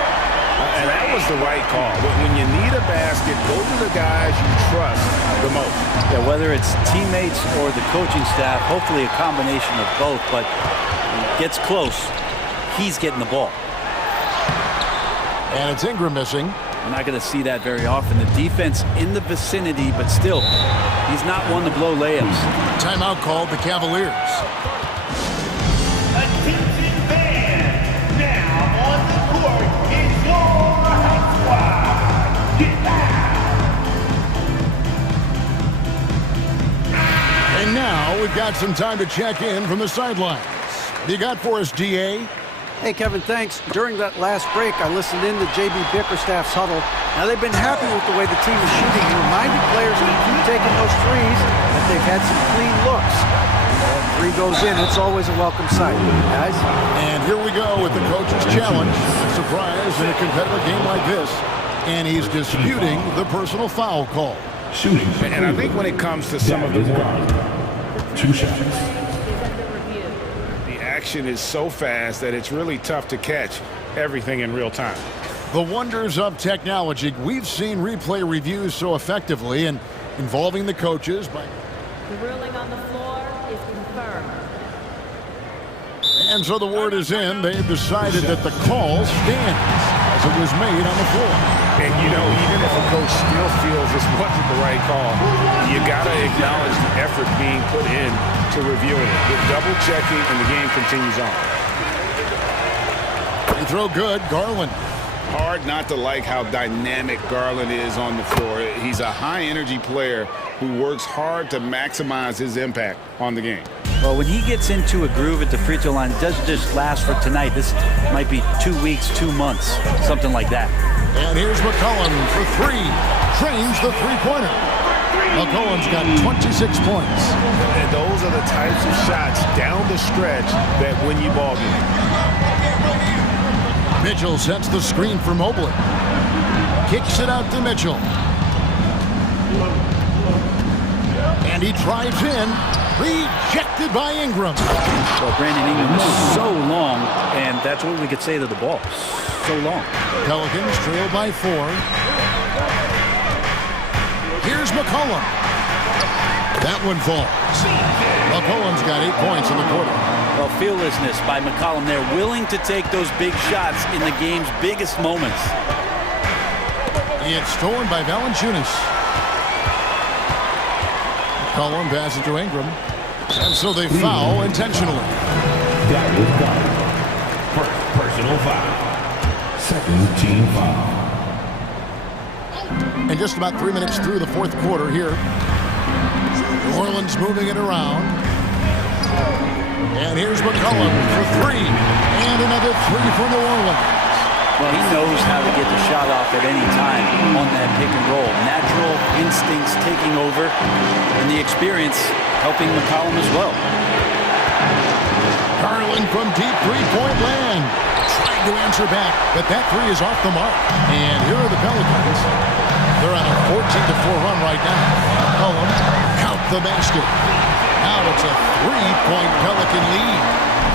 And that was the right call. When you need a basket, go to the guys you trust the most. Yeah, whether it's teammates or the coaching staff, hopefully a combination of both, but when it gets close, he's getting the ball. And it's Ingram missing. We're not going to see that very often. The defense in the vicinity, but still, he's not one to blow layups. Timeout called the Cavaliers. Attention fans, now on the court is your hot squad. Get out! And now we've got some time to check in from the sidelines. What do you got for us, DA? Hey, Kevin, thanks. During that last break, I listened in to J.B. Bickerstaff's huddle. Now, they've been happy with the way the team is shooting. He reminded players to keep taking those threes, that they've had some clean looks. That three goes in, it's always a welcome sight, guys. And here we go with the coach's challenge. Surprise in a competitive game like this. And he's disputing the personal foul call. Shooting. And I think when it comes to some of the 2 shots. the action is so fast that it's really tough to catch everything in real time. The wonders of technology. We've seen replay reviews so effectively and involving the coaches. The ruling on the floor is confirmed. And so the word is in. They've decided that the call stands as it was made on the floor. And, you know, even if a coach still feels this wasn't the right call, you got to acknowledge the effort being put in to reviewing it. The double checking, and the game continues on. Free throw good. Garland. Hard not to like how dynamic Garland is on the floor. He's a high-energy player who works hard to maximize his impact on the game. Well, when he gets into a groove at the free throw line, it doesn't just last for tonight. This might be 2 weeks, 2 months, something like that. And here's McCollum for 3. Trains the three-pointer. McCollum's got 26 points. And those are the types of shots down the stretch that win you ball games. Mitchell sets the screen for Mobley. Kicks it out to Mitchell. And he drives in. Rejected by Ingram. Well, Brandon Ingram is so long, and that's what we could say to the ball. So long. Pelicans trail by 4. Here's McCollum. That one falls. McCollum's got 8 points in the quarter. Well, fearlessness by McCollum there, willing to take those big shots in the game's biggest moments. It's stolen by Valanciunas. McCollum passes to Ingram. And so they foul intentionally. That was done. First personal foul. Second team foul. And just about 3 minutes through the fourth quarter here. New Orleans moving it around. And here's McCollum for 3. And another 3 for New Orleans. Well, he knows how to get the shot off at any time on that pick and roll. Natural instincts taking over, and the experience helping McCollum as well. Garland from deep three-point land. Trying to answer back, but that 3 is off the mark. And here are the Pelicans. They're on a 14-4 run right now. McCollum, count the basket. Now it's a 3-point Pelican lead.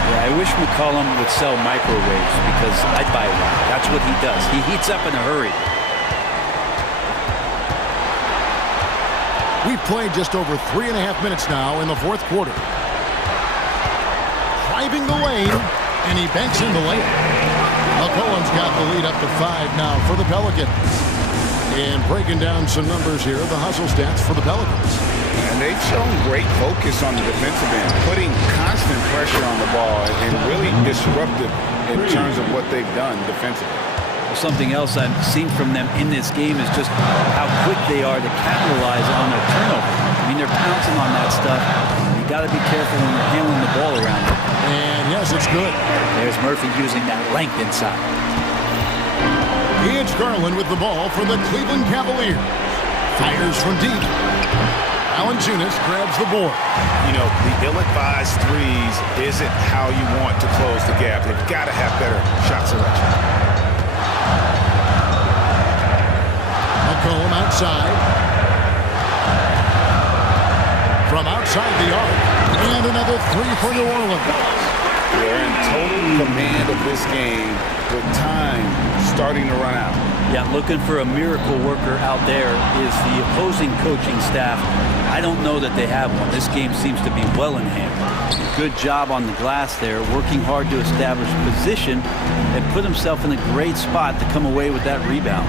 Yeah, I wish McCollum would sell microwaves because I'd buy one. That's what he does. He heats up in a hurry. We've played just over 3.5 minutes now in the fourth quarter. Driving the lane, and he banks in the lane. McCollum's got the lead up to 5 now for the Pelicans. And breaking down some numbers here, the hustle stats for the Pelicans. And they've shown great focus on the defensive end, putting constant pressure on the ball and really disruptive in terms of what they've done defensively. Well, something else I've seen from them in this game is just how quick they are to capitalize on their turnover. I mean, they're pouncing on that stuff. You got to be careful when you're handling the ball around them. And yes, it's good. There's Murphy using that length inside. It's Garland with the ball for the Cleveland Cavaliers. Fires from deep. Valanciunas grabs the board. You know, the ill-advised threes isn't how you want to close the gap. They've got to have better shot selection. McCollum outside. From outside the arc. And another 3 for New Orleans. They're in total command of this game with time starting to run out. Yeah, looking for a miracle worker out there is the opposing coaching staff. I don't know that they have one. This game seems to be well in hand. Good job on the glass there, working hard to establish position and put himself in a great spot to come away with that rebound.